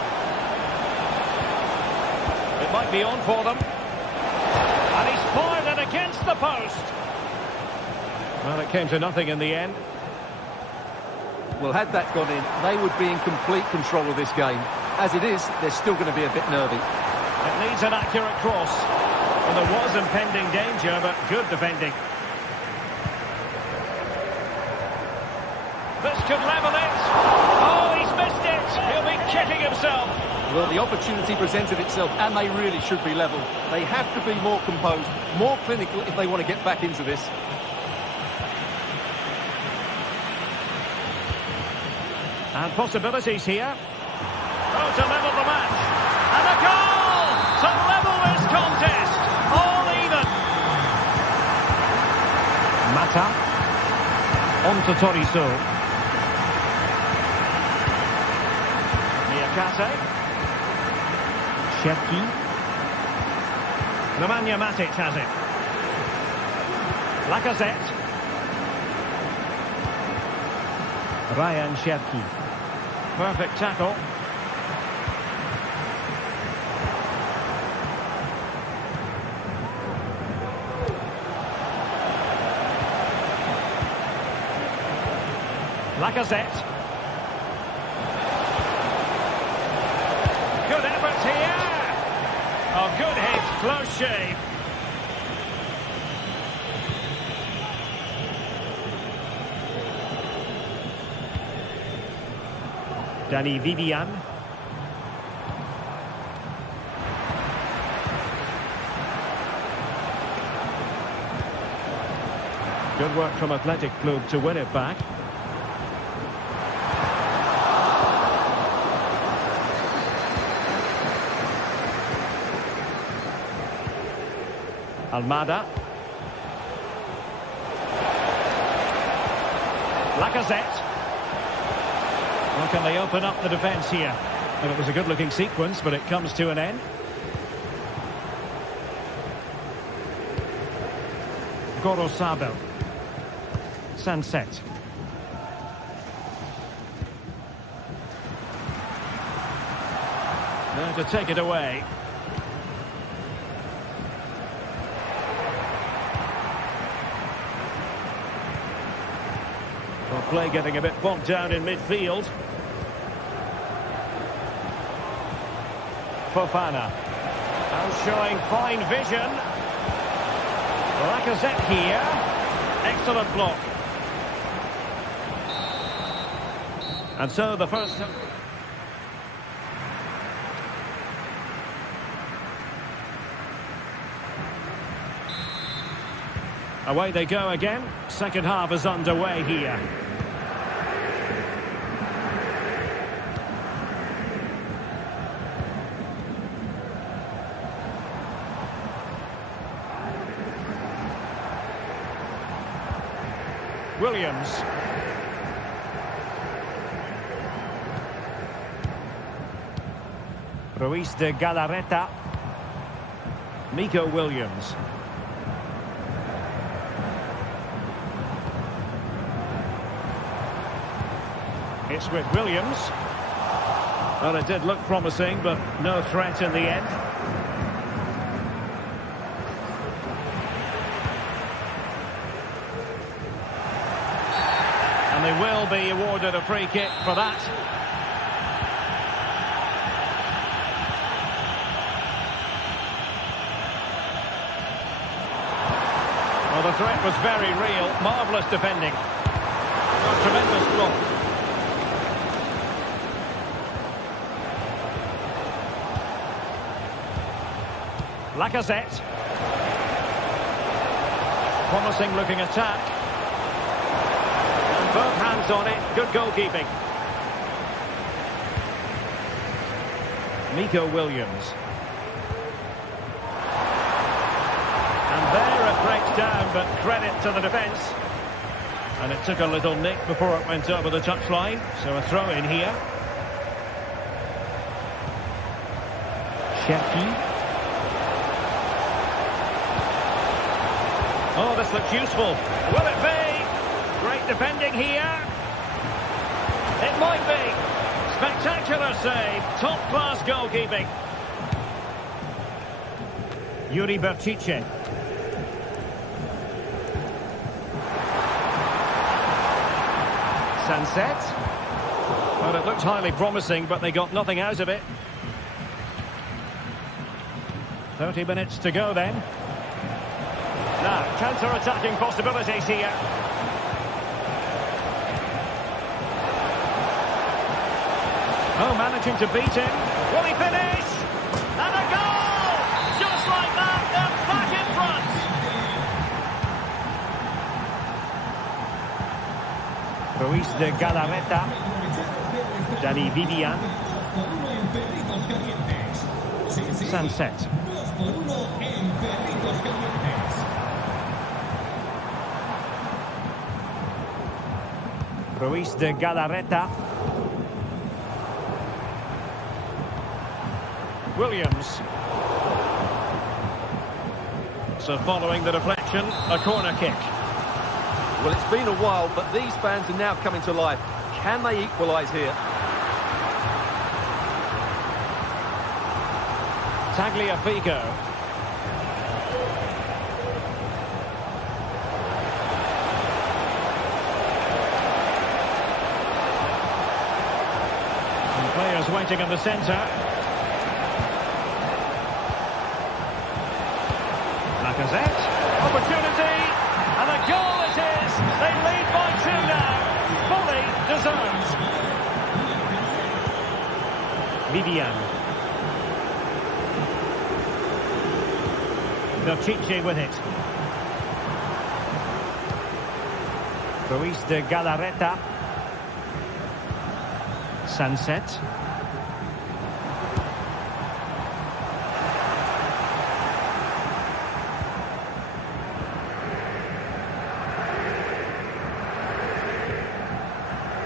It might be on for them. And he's fired it against the post. Well, it came to nothing in the end. Well, had that gone in, they would be in complete control of this game. As it is, they're still going to be a bit nervy. It needs an accurate cross. Well, there was impending danger, but good defending. This could level it. Oh, he's missed it. He'll be kicking himself. Well, the opportunity presented itself, and they really should be level. They have to be more composed, more clinical if they want to get back into this. And possibilities here. Oh, to level the match. And a goal to level this contest. All even. Mata. On to Toriso. Niakate. Cherki. Nemanja Matic has it. Lacazette. Ryan Cherki. Perfect tackle. Lacazette. Good effort here. Oh, good hit, close shave. Danny Vivian. Good work from Athletic Club to win it back. Almada. Lacazette. Well, can they open up the defence here? Well, it was a good-looking sequence, but it comes to an end. Gorosabel. Sunset. There to take it away. Well, play getting a bit bogged down in midfield. Fofana. Now showing fine vision. Lacazette here. Excellent block. And so the first... Away they go again. Second half is underway here. Williams. Ruiz de Galarreta. Miko Williams. It's with Williams. Well, it did look promising, but no threat in the end. And they will be awarded a free kick for that. Well, the threat was very real. Marvellous defending. Oh, tremendous block. Lacazette. Promising looking attack. And both hands on it. Good goalkeeping. Miko Williams. And there it breaks down, but credit to the defence. And it took a little nick before it went over the touchline. So a throw in here. Cherki. Oh, this looks useful. Will it be? Great defending here. It might be. Spectacular save. Top-class goalkeeping. Yuri Bertice. Sunset. Well, it looked highly promising, but they got nothing out of it. 30 minutes to go then. Now, counter-attacking possibilities here. Oh, managing to beat him. Will he finish? And a goal! Just like that, they're back in front. Ruiz de Galarreta. Danny Vivian. Sunset. Ruiz de Galarreta. Williams. So following the deflection, a corner kick. Well, it's been a while, but these fans are now coming to life. Can they equalise here? Tagliafico. Players waiting in the centre. Lacazette. Opportunity. And a goal it is. They lead by 2 now. Fully deserved. Vivian. Chichi with it. Ruiz de Galarreta. Sunset.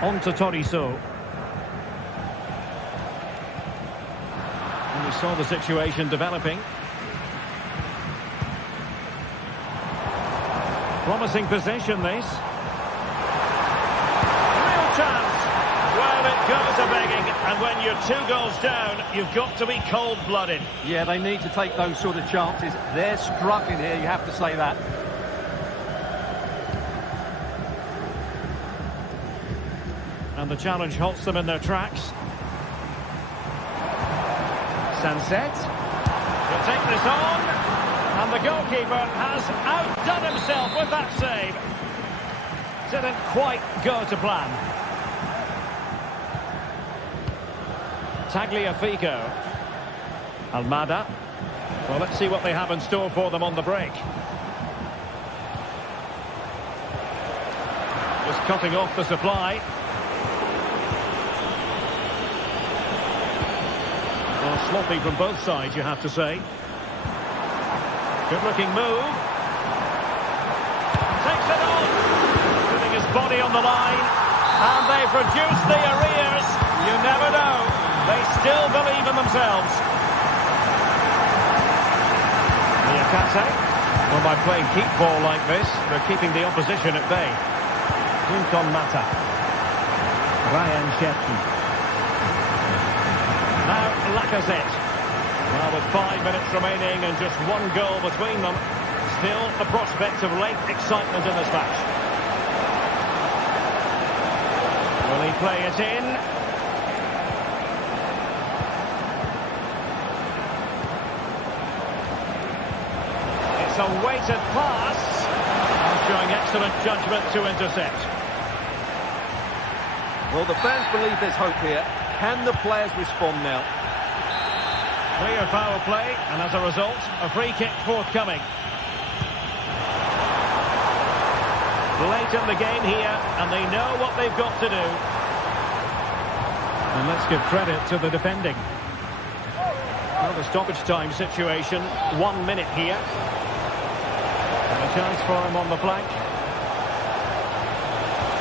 On to Toriso. And we saw the situation developing. Promising possession, this. Real chance. Well, it goes a-begging, and when you're 2 goals down, you've got to be cold-blooded. Yeah, they need to take those sort of chances. They're struggling here, you have to say that. And the challenge halts them in their tracks. Sunset. He'll take this on. And the goalkeeper has outdone himself with that save. Didn't quite go to plan. Tagliafico. Almada. Well, let's see what they have in store for them on the break. Just cutting off the supply. Well, sloppy from both sides, you have to say. Good-looking move. Takes it on. Putting his body on the line. And they've reduced the arrears. You never know. They still believe in themselves. Niakate. Well, by playing keep ball like this, they're keeping the opposition at bay. Duncan Mata. Ryan Shefton. Now Lacazette. Well, with 5 minutes remaining and just 1 goal between them, still the prospect of late excitement in this match. Will he play it in? It's a weighted pass. And showing excellent judgment to intercept. Well, the fans believe there's hope here. Can the players respond now? Clear foul play, and as a result, a free kick forthcoming. Late in the game here, and they know what they've got to do. And let's give credit to the defending. Well, the stoppage time situation, 1 minute here. And a chance for him on the flank.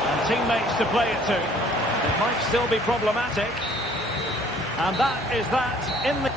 And teammates to play it to. It might still be problematic. And that is that in the...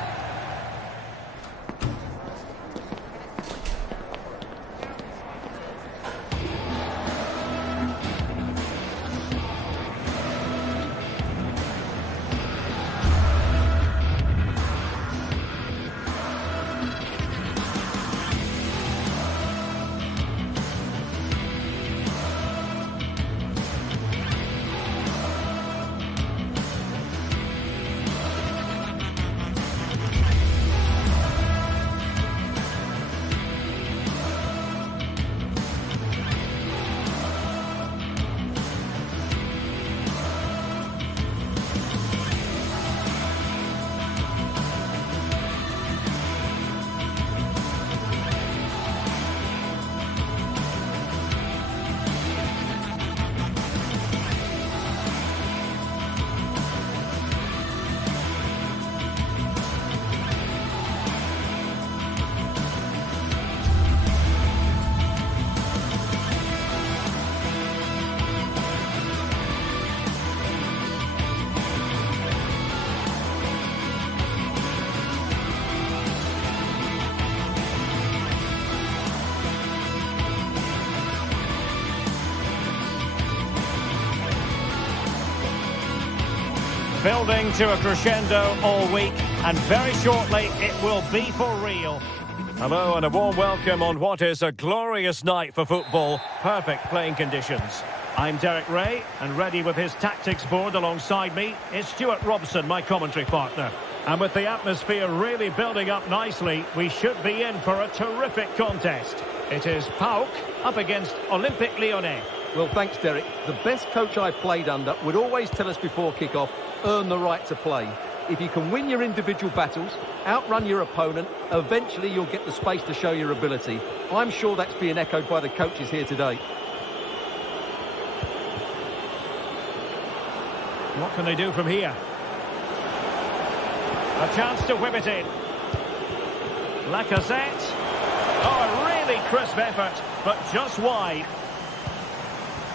Building to a crescendo all week, and very shortly it will be for real. Hello and a warm welcome on what is a glorious night for football. Perfect playing conditions. I'm Derek Ray, and ready with his tactics board alongside me is Stuart Robson, my commentary partner. And with the atmosphere really building up nicely, we should be in for a terrific contest. It is PAOK up against Olympique Lyonnais. Well, thanks, Derek. The best coach I played under would always tell us before kick-off, earn the right to play. If you can win your individual battles, outrun your opponent, eventually you'll get the space to show your ability. I'm sure that's being echoed by the coaches here today. What can they do from here? A chance to whip it in. Lacazette. Oh, a really crisp effort, but just wide.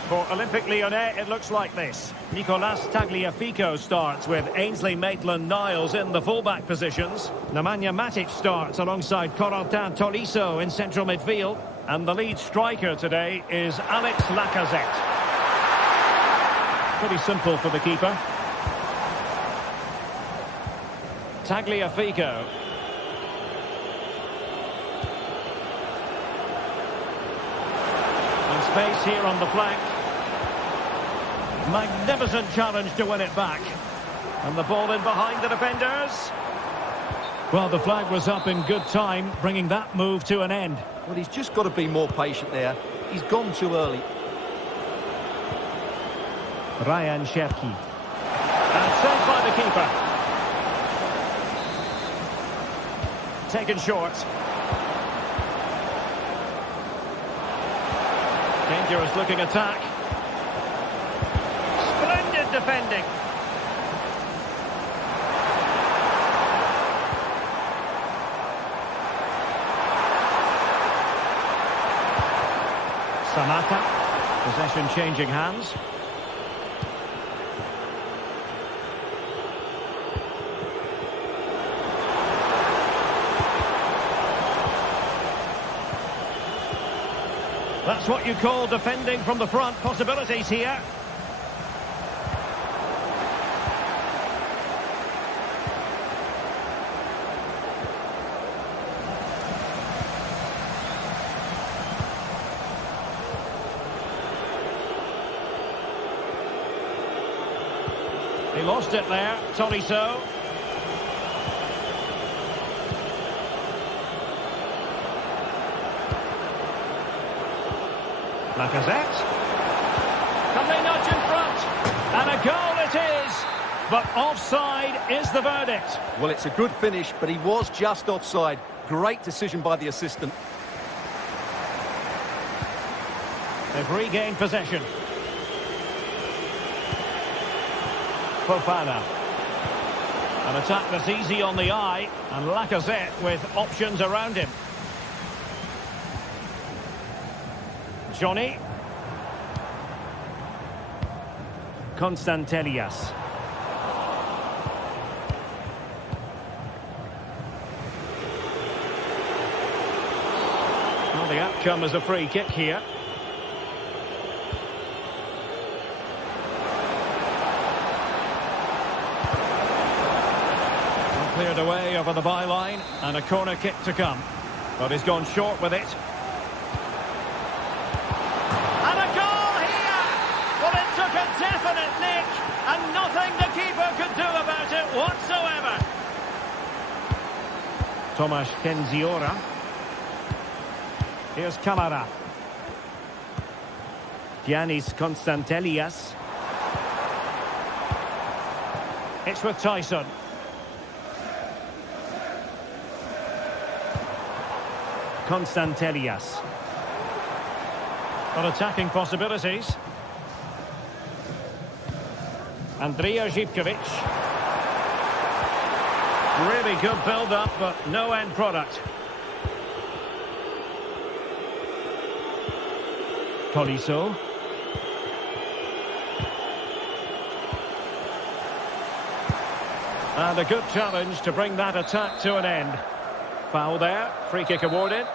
For Olympique Lyonnais, it looks like this. Nicolas Tagliafico starts with Ainsley Maitland-Niles in the fullback positions. Nemanja Matic starts alongside Corentin Tolisso in central midfield. And the lead striker today is Alex Lacazette. Pretty simple for the keeper. Tagliafico. And space here on the flank. Magnificent challenge to win it back. And the ball in behind the defenders. Well, the flag was up in good time, bringing that move to an end. Well, he's just got to be more patient there. He's gone too early. Ryan Cherki. And saved by the keeper. Taken short. Dangerous looking attack. Splendid defending. Samata. Possession changing hands. That's what you call defending from the front. Possibilities here. He lost it there, Tolisso. Lacazette. Can they nudge in front? And a goal it is. But offside is the verdict. Well, it's a good finish, but he was just offside. Great decision by the assistant. They've regained possession. Fofana. An attack that's easy on the eye. And Lacazette with options around him. Johnny. Constantelias. Well, the outcome is a free kick here. Well, cleared away over the byline, and a corner kick to come. But he's gone short with it. Definite nick, and nothing the keeper could do about it whatsoever. Tomasz Kenziora. Here's Kamara. Giannis Constantelias. It's with Tyson. Constantelias. Got attacking possibilities. Andrija Živković. Really good build-up, but no end product. Tolisso. And a good challenge to bring that attack to an end. Foul there, free kick awarded.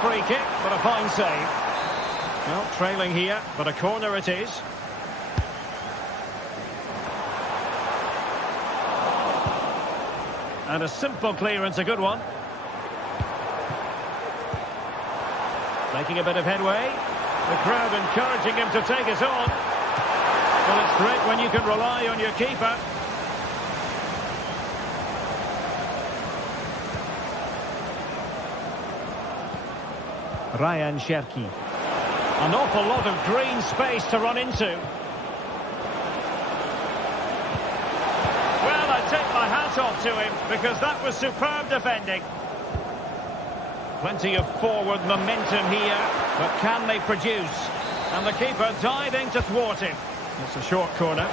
Free kick, but a fine save. Well, trailing here, but a corner it is. And a simple clearance, a good one. Making a bit of headway. The crowd encouraging him to take it on. Well, it's great when you can rely on your keeper. Ryan Cherki. An awful lot of green space to run into. Well, I take my hat off to him because that was superb defending. Plenty of forward momentum here, but can they produce? And the keeper diving to thwart him. It's a short corner.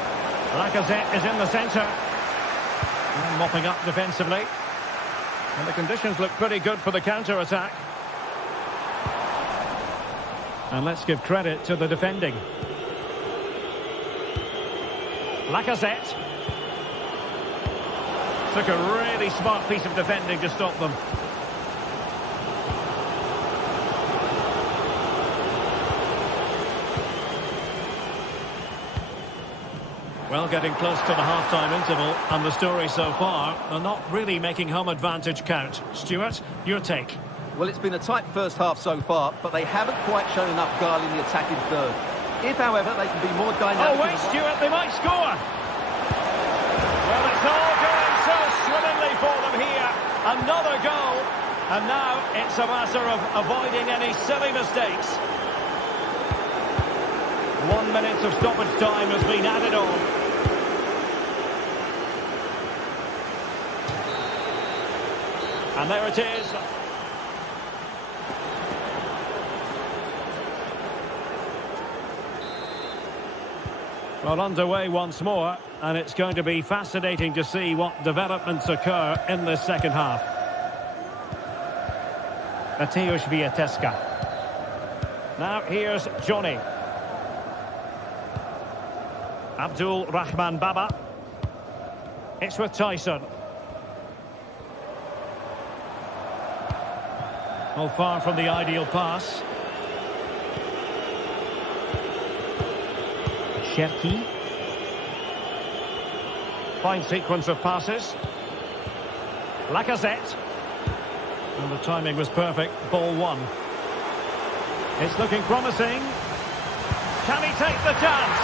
Lacazette is in the centre. And mopping up defensively. And the conditions look pretty good for the counter-attack. And let's give credit to the defending. Lacazette. Took a really smart piece of defending to stop them. Well, getting close to the half-time interval, and the story so far, they're not really making home advantage count. Stuart, your take? Well, it's been a tight first half so far, but they haven't quite shown enough guile in the attacking third. If, however, they can be more dynamic... Oh, wait, Stuart, they might score! Well, it's all going so swimmingly for them here. Another goal, and now it's a matter of avoiding any silly mistakes. 1 minute of stoppage time has been added on. And there it is. Well, underway once more, and it's going to be fascinating to see what developments occur in this second half. Mateusz Wiateska. Now here's Johnny. Abdul Rahman Baba. It's with Tyson. Well, far from the ideal pass. Cherki. Fine sequence of passes. Lacazette. And the timing was perfect. Ball one. It's looking promising. Can he take the chance?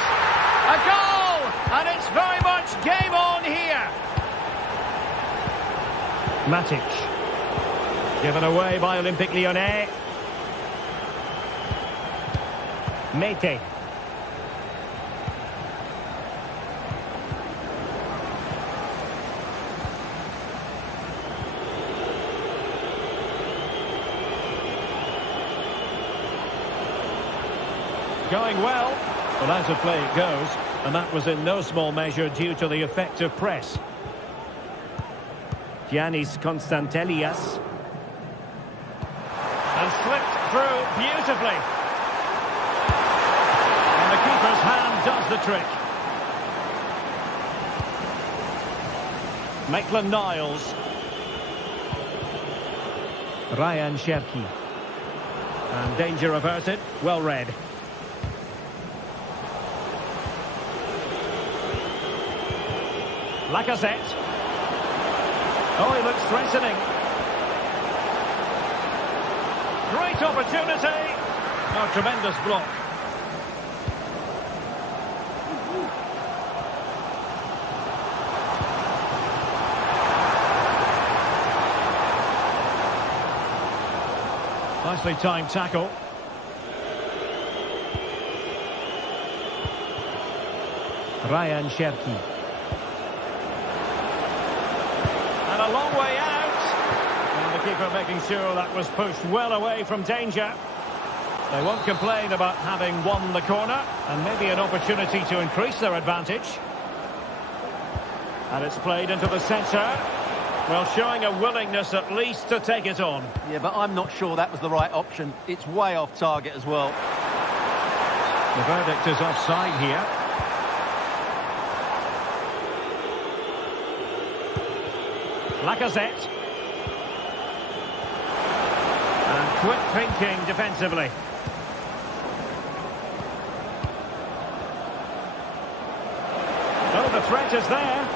A goal! And it's very much game on here. Matic. Given away by Olympique Lyonnais. Mete. Going well. Well, out of play it goes, and that was in no small measure due to the effective press. Giannis Constantelias. And slipped through beautifully. And the keeper's hand does the trick. Maitland-Niles. Ryan Cherki. And danger averted. Well read. Lacazette. Oh, he looks threatening. Great opportunity. Oh, tremendous block. Nicely timed tackle. Ryan Cherki. And a long way out. And the keeper making sure that was pushed well away from danger. They won't complain about having won the corner, and maybe an opportunity to increase their advantage. And it's played into the centre. Well, showing a willingness at least to take it on. Yeah, but I'm not sure that was the right option. It's way off target as well. The verdict is offside here. Lacazette. And quick thinking defensively. Oh, the threat is there.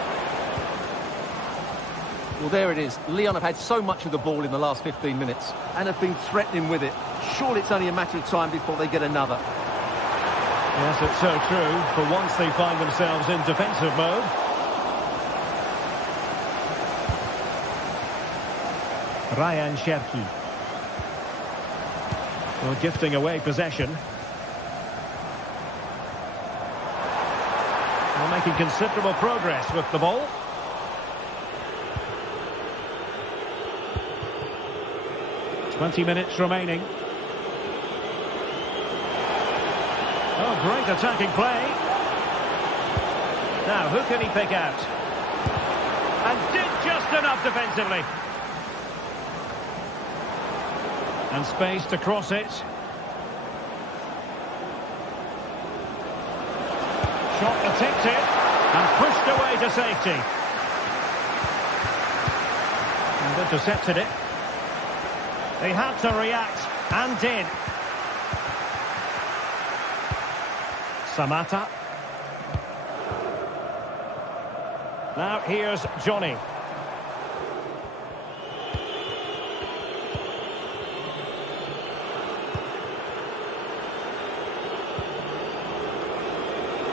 Well, there it is. Lyon have had so much of the ball in the last 15 minutes and have been threatening with it. Surely it's only a matter of time before they get another. Yes, it's so true. For once they find themselves in defensive mode. Ryan Cherki. Well, gifting away possession. Well, making considerable progress with the ball. "20 minutes remaining. Oh, great attacking play. Now, who can he pick out? And did just enough defensively. And space to cross it. Shot attempted and pushed away to safety. And intercepted it. He had to react and did. Samata. Now here's Johnny.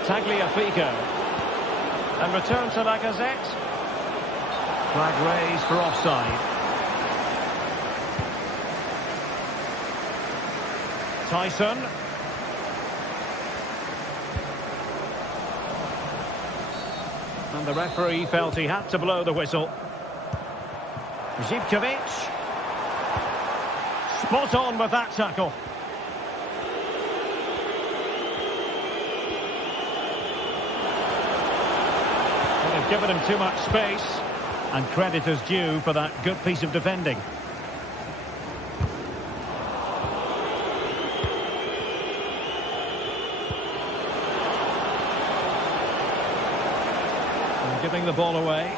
Tagliafico. And return to Lacazette. Flag raised for offside. Tyson. And the referee felt he had to blow the whistle. Zivkovic. Spot on with that tackle. Well, they've given him too much space. And credit is due for that good piece of defending. Giving the ball away.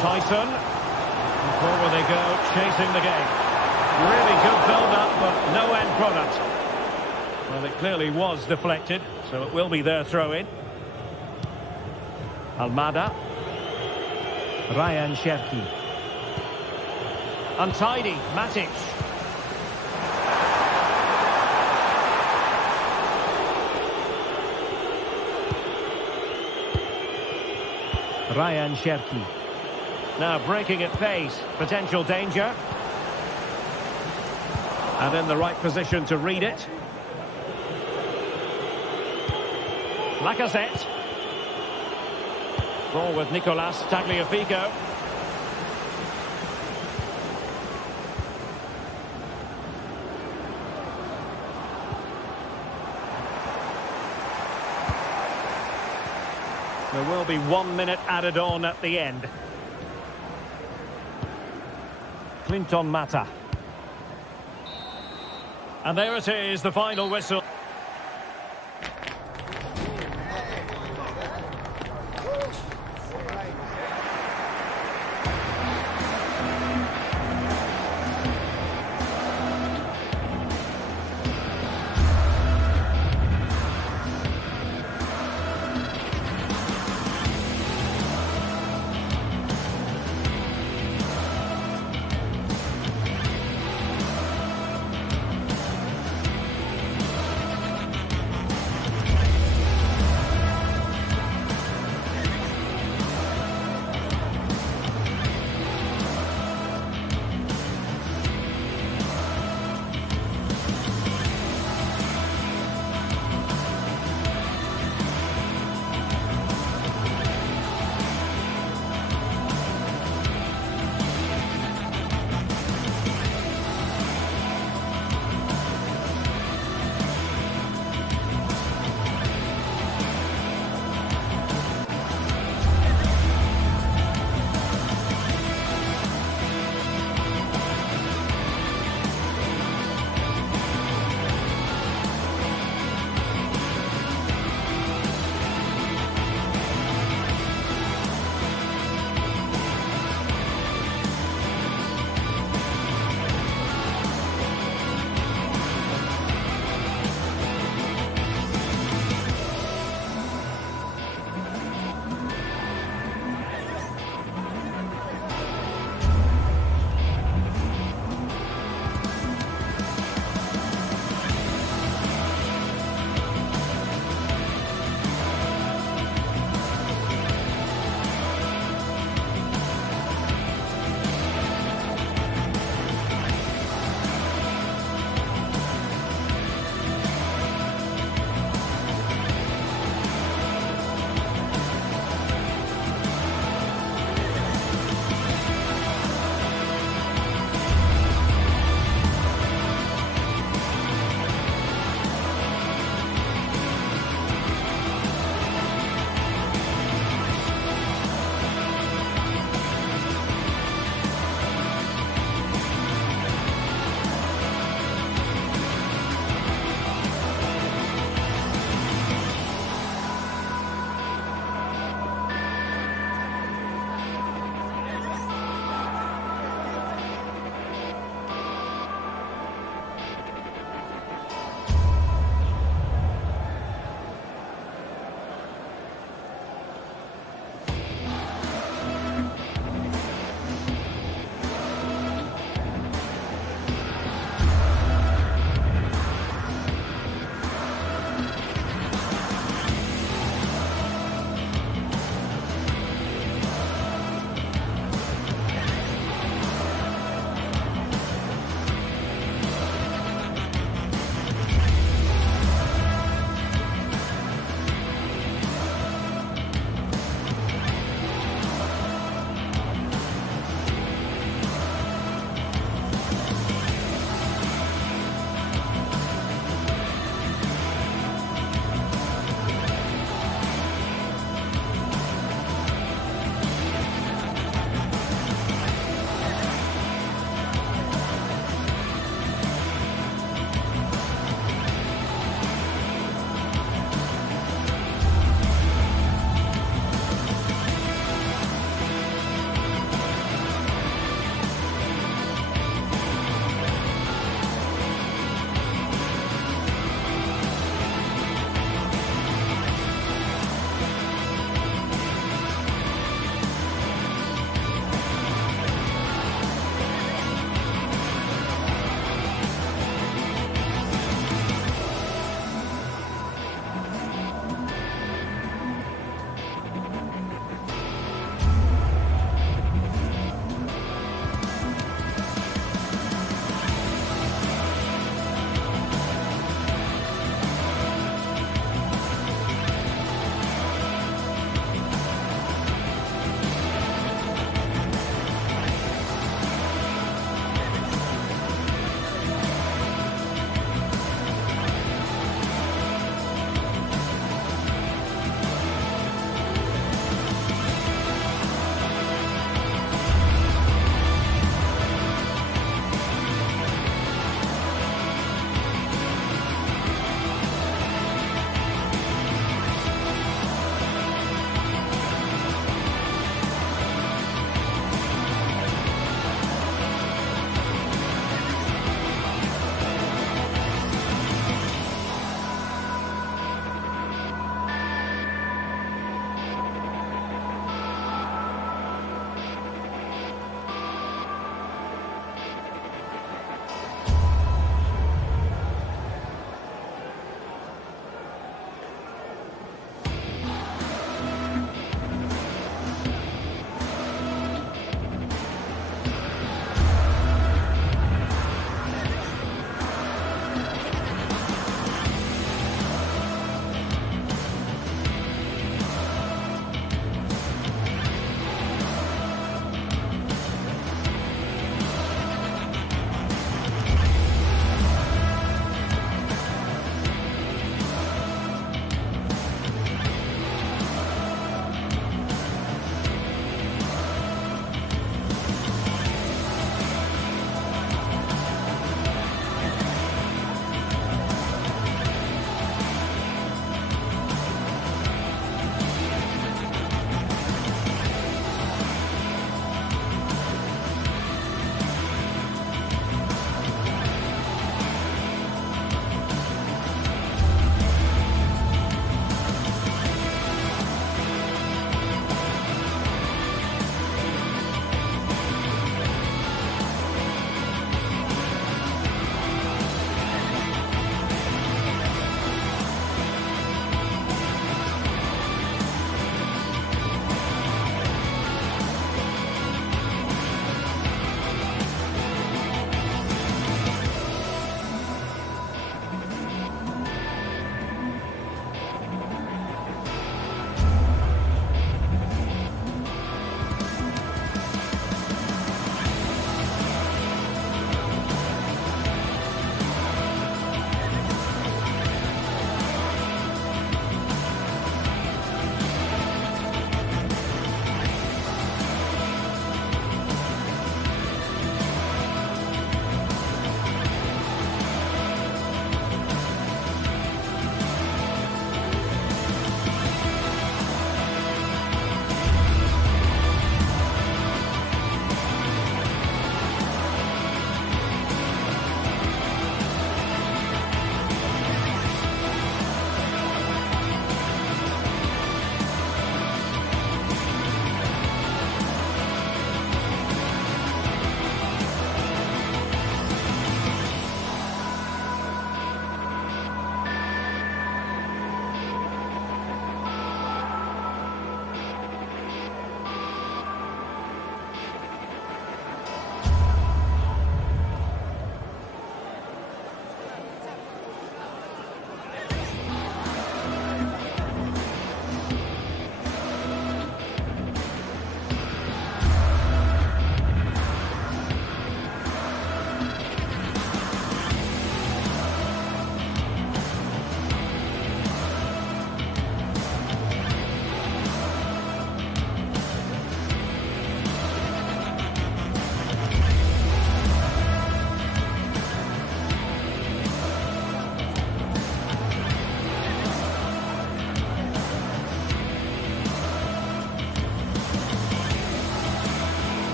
Tyson. And forward they go, chasing the game. Really good build-up, but no end product. Well, it clearly was deflected, so it will be their throw-in. Almada. Ryan Cherki. Untidy, Matic. Ryan Cherki. Now breaking at pace. Potential danger. And in the right position to read it. Lacazette. Ball with Nicolas Tagliafico. There will be 1 minute added on at the end. Clinton Mata. And there it is, the final whistle.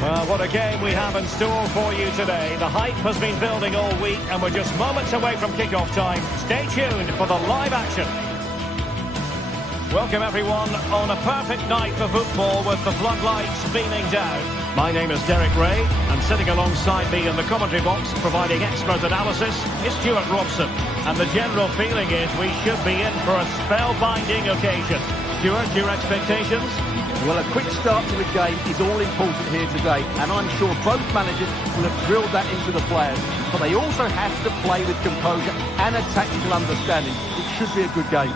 Well, what a game we have in store for you today. The hype has been building all week and we're just moments away from kick-off time. Stay tuned for the live action. Welcome everyone on a perfect night for football with the floodlights beaming down. My name is Derek Ray and sitting alongside me in the commentary box providing expert analysis is Stuart Robson. And the general feeling is we should be in for a spellbinding occasion. Stuart, your expectations? Well, a quick start to the game is all important here today, and I'm sure both managers will have drilled that into the players. But they also have to play with composure and a tactical understanding. It should be a good game.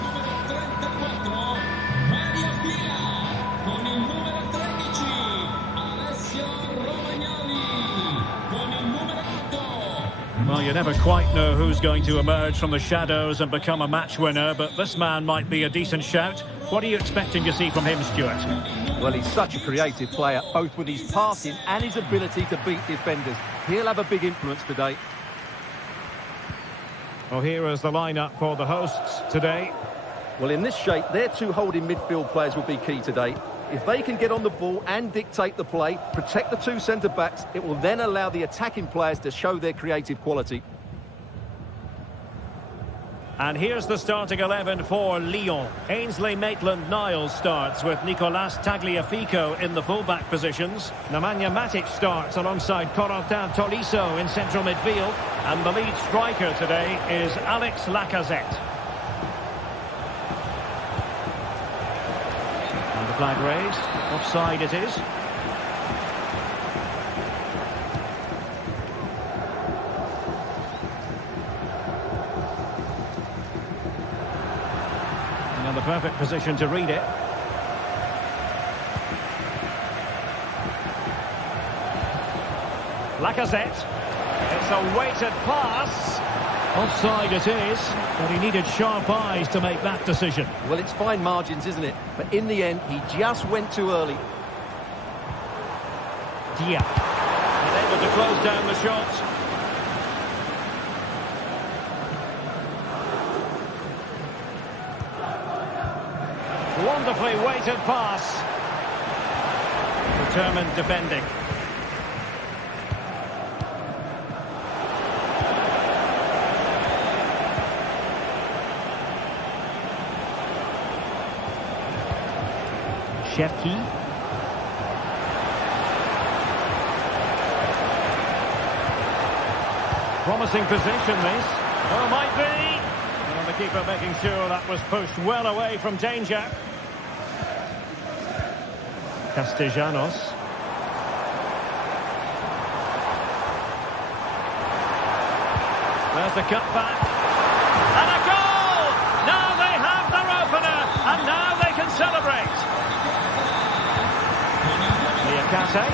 Well, you never quite know who's going to emerge from the shadows and become a match winner, but this man might be a decent shout. What are you expecting to see from him, Stuart? Well, he's such a creative player, both with his passing and his ability to beat defenders. He'll have a big influence today. Well, here is the lineup for the hosts today. Well, in this shape, their two holding midfield players will be key today. If they can get on the ball and dictate the play, protect the two centre-backs, it will then allow the attacking players to show their creative quality. And here's the starting 11 for Lyon. Ainsley Maitland-Niles starts with Nicolas Tagliafico in the full-back positions. Nemanja Matic starts alongside Corentin Tolisso in central midfield. And the lead striker today is Alex Lacazette. And the flag raised. Offside it is. And the perfect position to read it. Lacazette. It's a weighted pass. Offside it is, but he needed sharp eyes to make that decision. Well, it's fine margins, isn't it? But in the end, he just went too early. Dia. And able to close down the shot. Wonderfully weighted pass. Determined defending. Cherki. Promising position this. Well, might be. And the keeper making sure that was pushed well away from danger. Castellanos. There's the cutback. And a goal! Now they have their opener, and now they can celebrate. Liakate.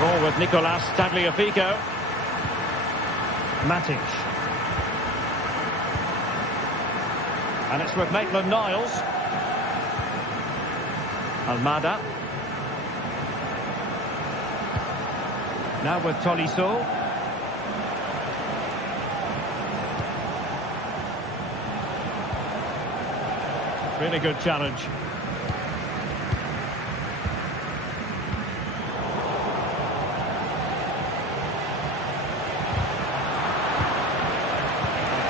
Ball with Nicolas Tagliafico. Matic. And it's with Maitland-Niles. Almada. Now with Tolisso. Really good challenge.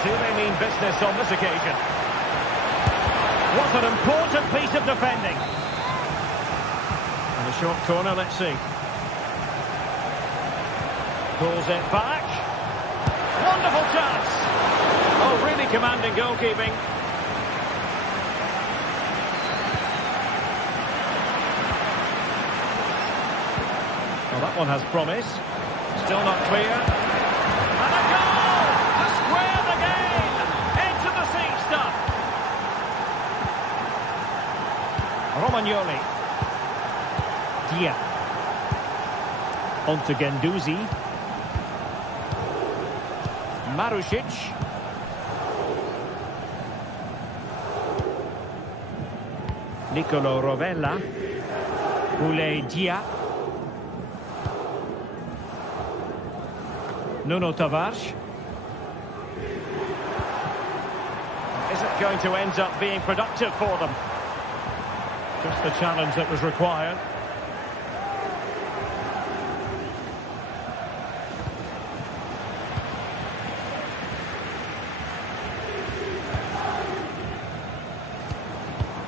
Do they mean business on this occasion? What an important piece of defending. And a short corner, let's see. Pulls it back. Wonderful chance. Oh, really commanding goalkeeping. Well, that one has promise. Still not clear. And a goal to square the game. Into the seat stuff. Romagnoli. Dia. On to Guendouzi. Marušić. Nicolo Rovella. Boulaye Dia. Nuno Tavares. Is it going to end up being productive for them? Just the challenge that was required.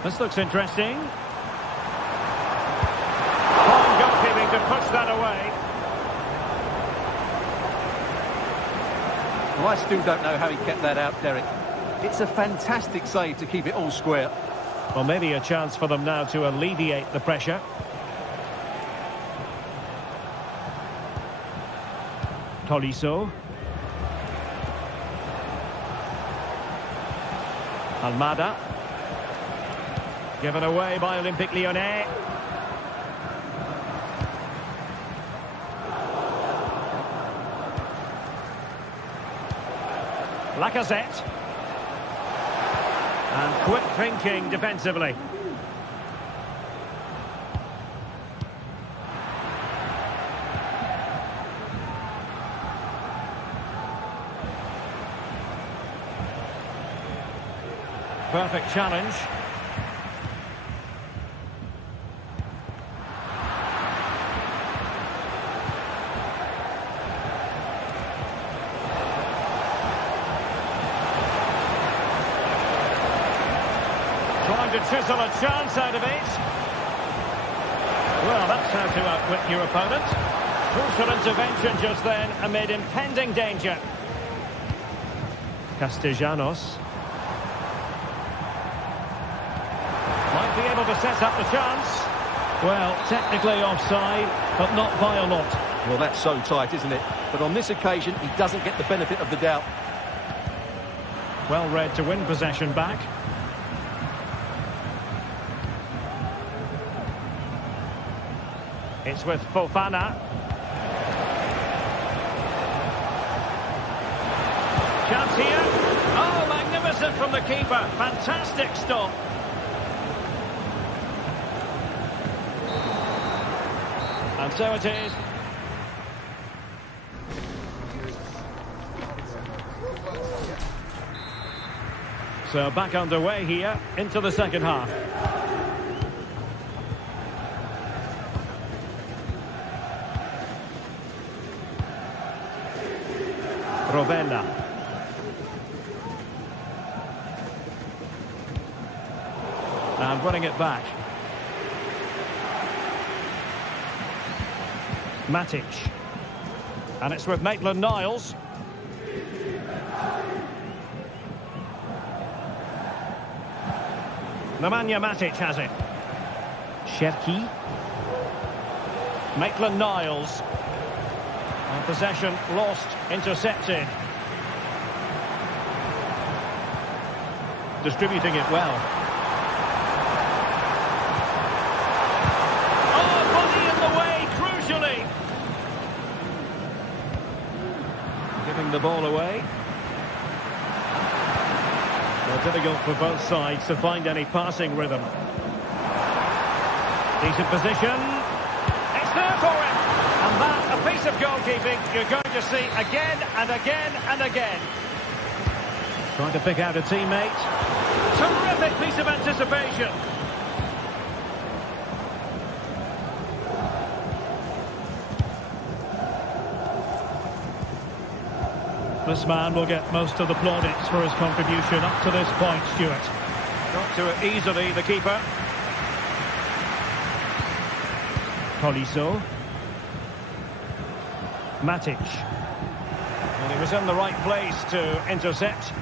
This looks interesting. Fine goalkeeping to push that away. Well, I still don't know how he kept that out, Derek. It's a fantastic save to keep it all square. Well, maybe a chance for them now to alleviate the pressure. Tolisso. Almada. Given away by Olympique Lyonnais. Lacazette. And quick thinking defensively. Perfect challenge. Trying to chisel a chance out of it. Well, that's how to outwit your opponent. Crucial intervention just then amid impending danger. Castellanos. Might be able to set up the chance. Well, technically offside, but not violent. Well, that's so tight, isn't it? But on this occasion, he doesn't get the benefit of the doubt. Well read to win possession back. It's with Fofana. Chance here. Oh, magnificent from the keeper. Fantastic stop. And so it is. So back underway here into the second half. Rovella. And running it back. Matic. And it's with Maitland-Niles. Nemanja Matic has it. Cherki. Maitland-Niles. And possession lost, intercepted. Distributing it well. Oh, body in the way, crucially. Giving the ball away. Well, difficult for both sides to find any passing rhythm. Decent position. It's there for him. And that, a piece of goalkeeping you're going to see again and again and again. Trying to pick out a teammate. Terrific piece of anticipation. This man will get most of the plaudits for his contribution up to this point, Stuart. Got to it easily, the keeper. Tolisso. Matic. And he was in the right place to intercept.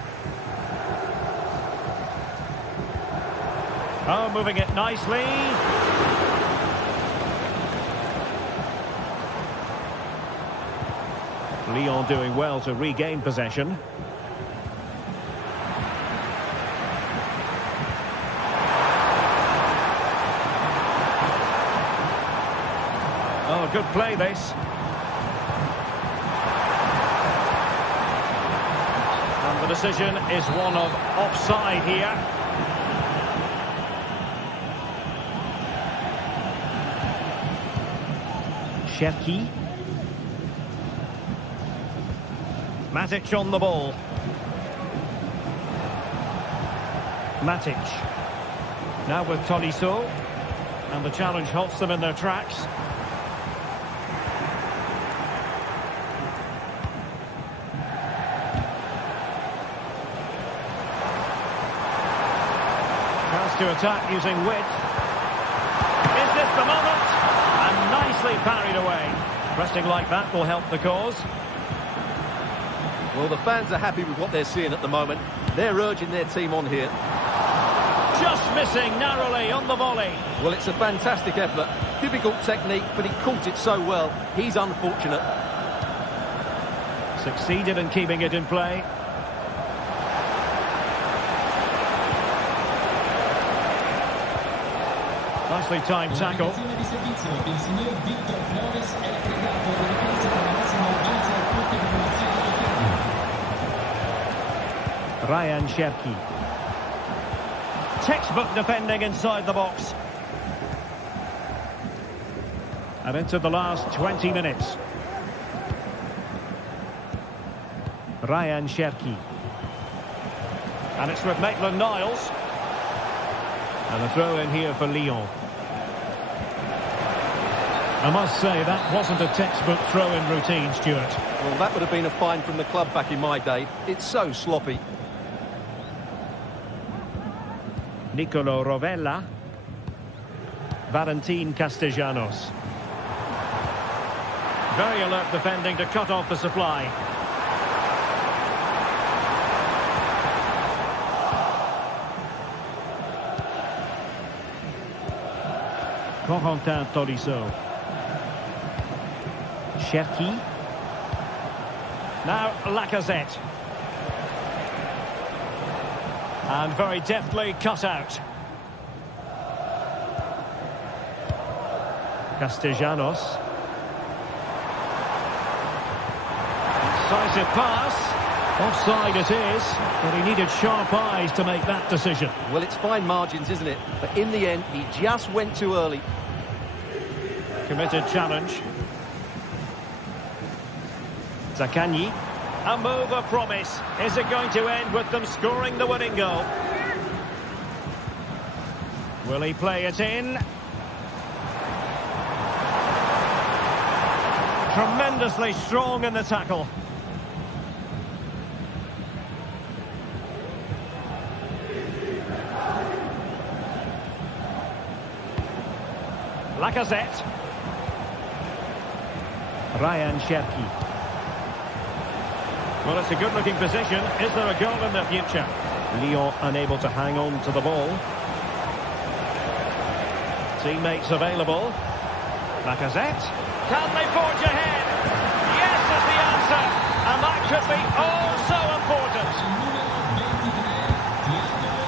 Oh, moving it nicely. Lyon doing well to regain possession. Oh, good play this. And the decision is one of offside here. Cherki. Matic on the ball. Matic. Now with Tolisso. And the challenge halts them in their tracks. Chance to attack using width. Is this the moment? And nicely parried away. Pressing like that will help the cause. Well, the fans are happy with what they're seeing at the moment. They're urging their team on here. Just missing narrowly on the volley. Well, it's a fantastic effort. Difficult technique, but he caught it so well. He's unfortunate. Succeeded in keeping it in play. Nicely timed tackle. Ryan Cherki. Textbook defending inside the box. And into the last 20 minutes. Ryan Cherki. And it's with Maitland-Niles. And a throw in here for Lyon. I must say, that wasn't a textbook throw-in routine, Stuart. Well, that would have been a fine from the club back in my day. It's so sloppy. Nicolo Rovella. Valentin Castellanos. Very alert defending to cut off the supply. Corentin Tolisso. Cherki. Now Lacazette. And very deftly cut out. Castellanos. Decisive pass. Offside it is, but he needed sharp eyes to make that decision. Well, it's fine margins, isn't it? But in the end, he just went too early. Committed challenge. Zaccagni. A move of promise. Is it going to end with them scoring the winning goal? Will he play it in? Tremendously strong in the tackle. Lacazette. Ryan Cherki. Well, it's a good-looking position. Is there a goal in the future? Lyon unable to hang on to the ball. Teammates available. Lacazette. Can they forge ahead? Yes is the answer. And that could be oh so important.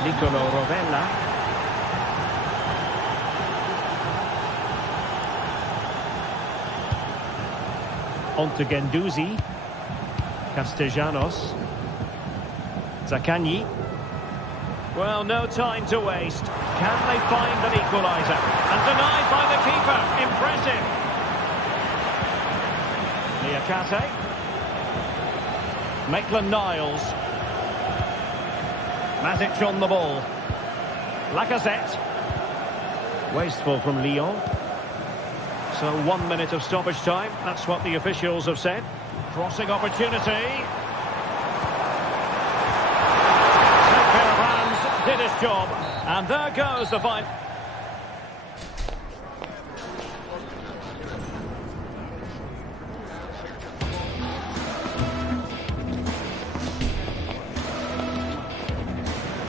Nicolo Rovella. On to Guendouzi. Castellanos. Zaccagni. Well, no time to waste. Can they find an equaliser? And denied by the keeper. Impressive. Niakate. Maitland-Niles. Matic on the ball. Lacazette. Wasteful from Lyon. So 1 minute of stoppage time. That's what the officials have said. Crossing opportunity. Take care of hands. Did his job. And there goes the final.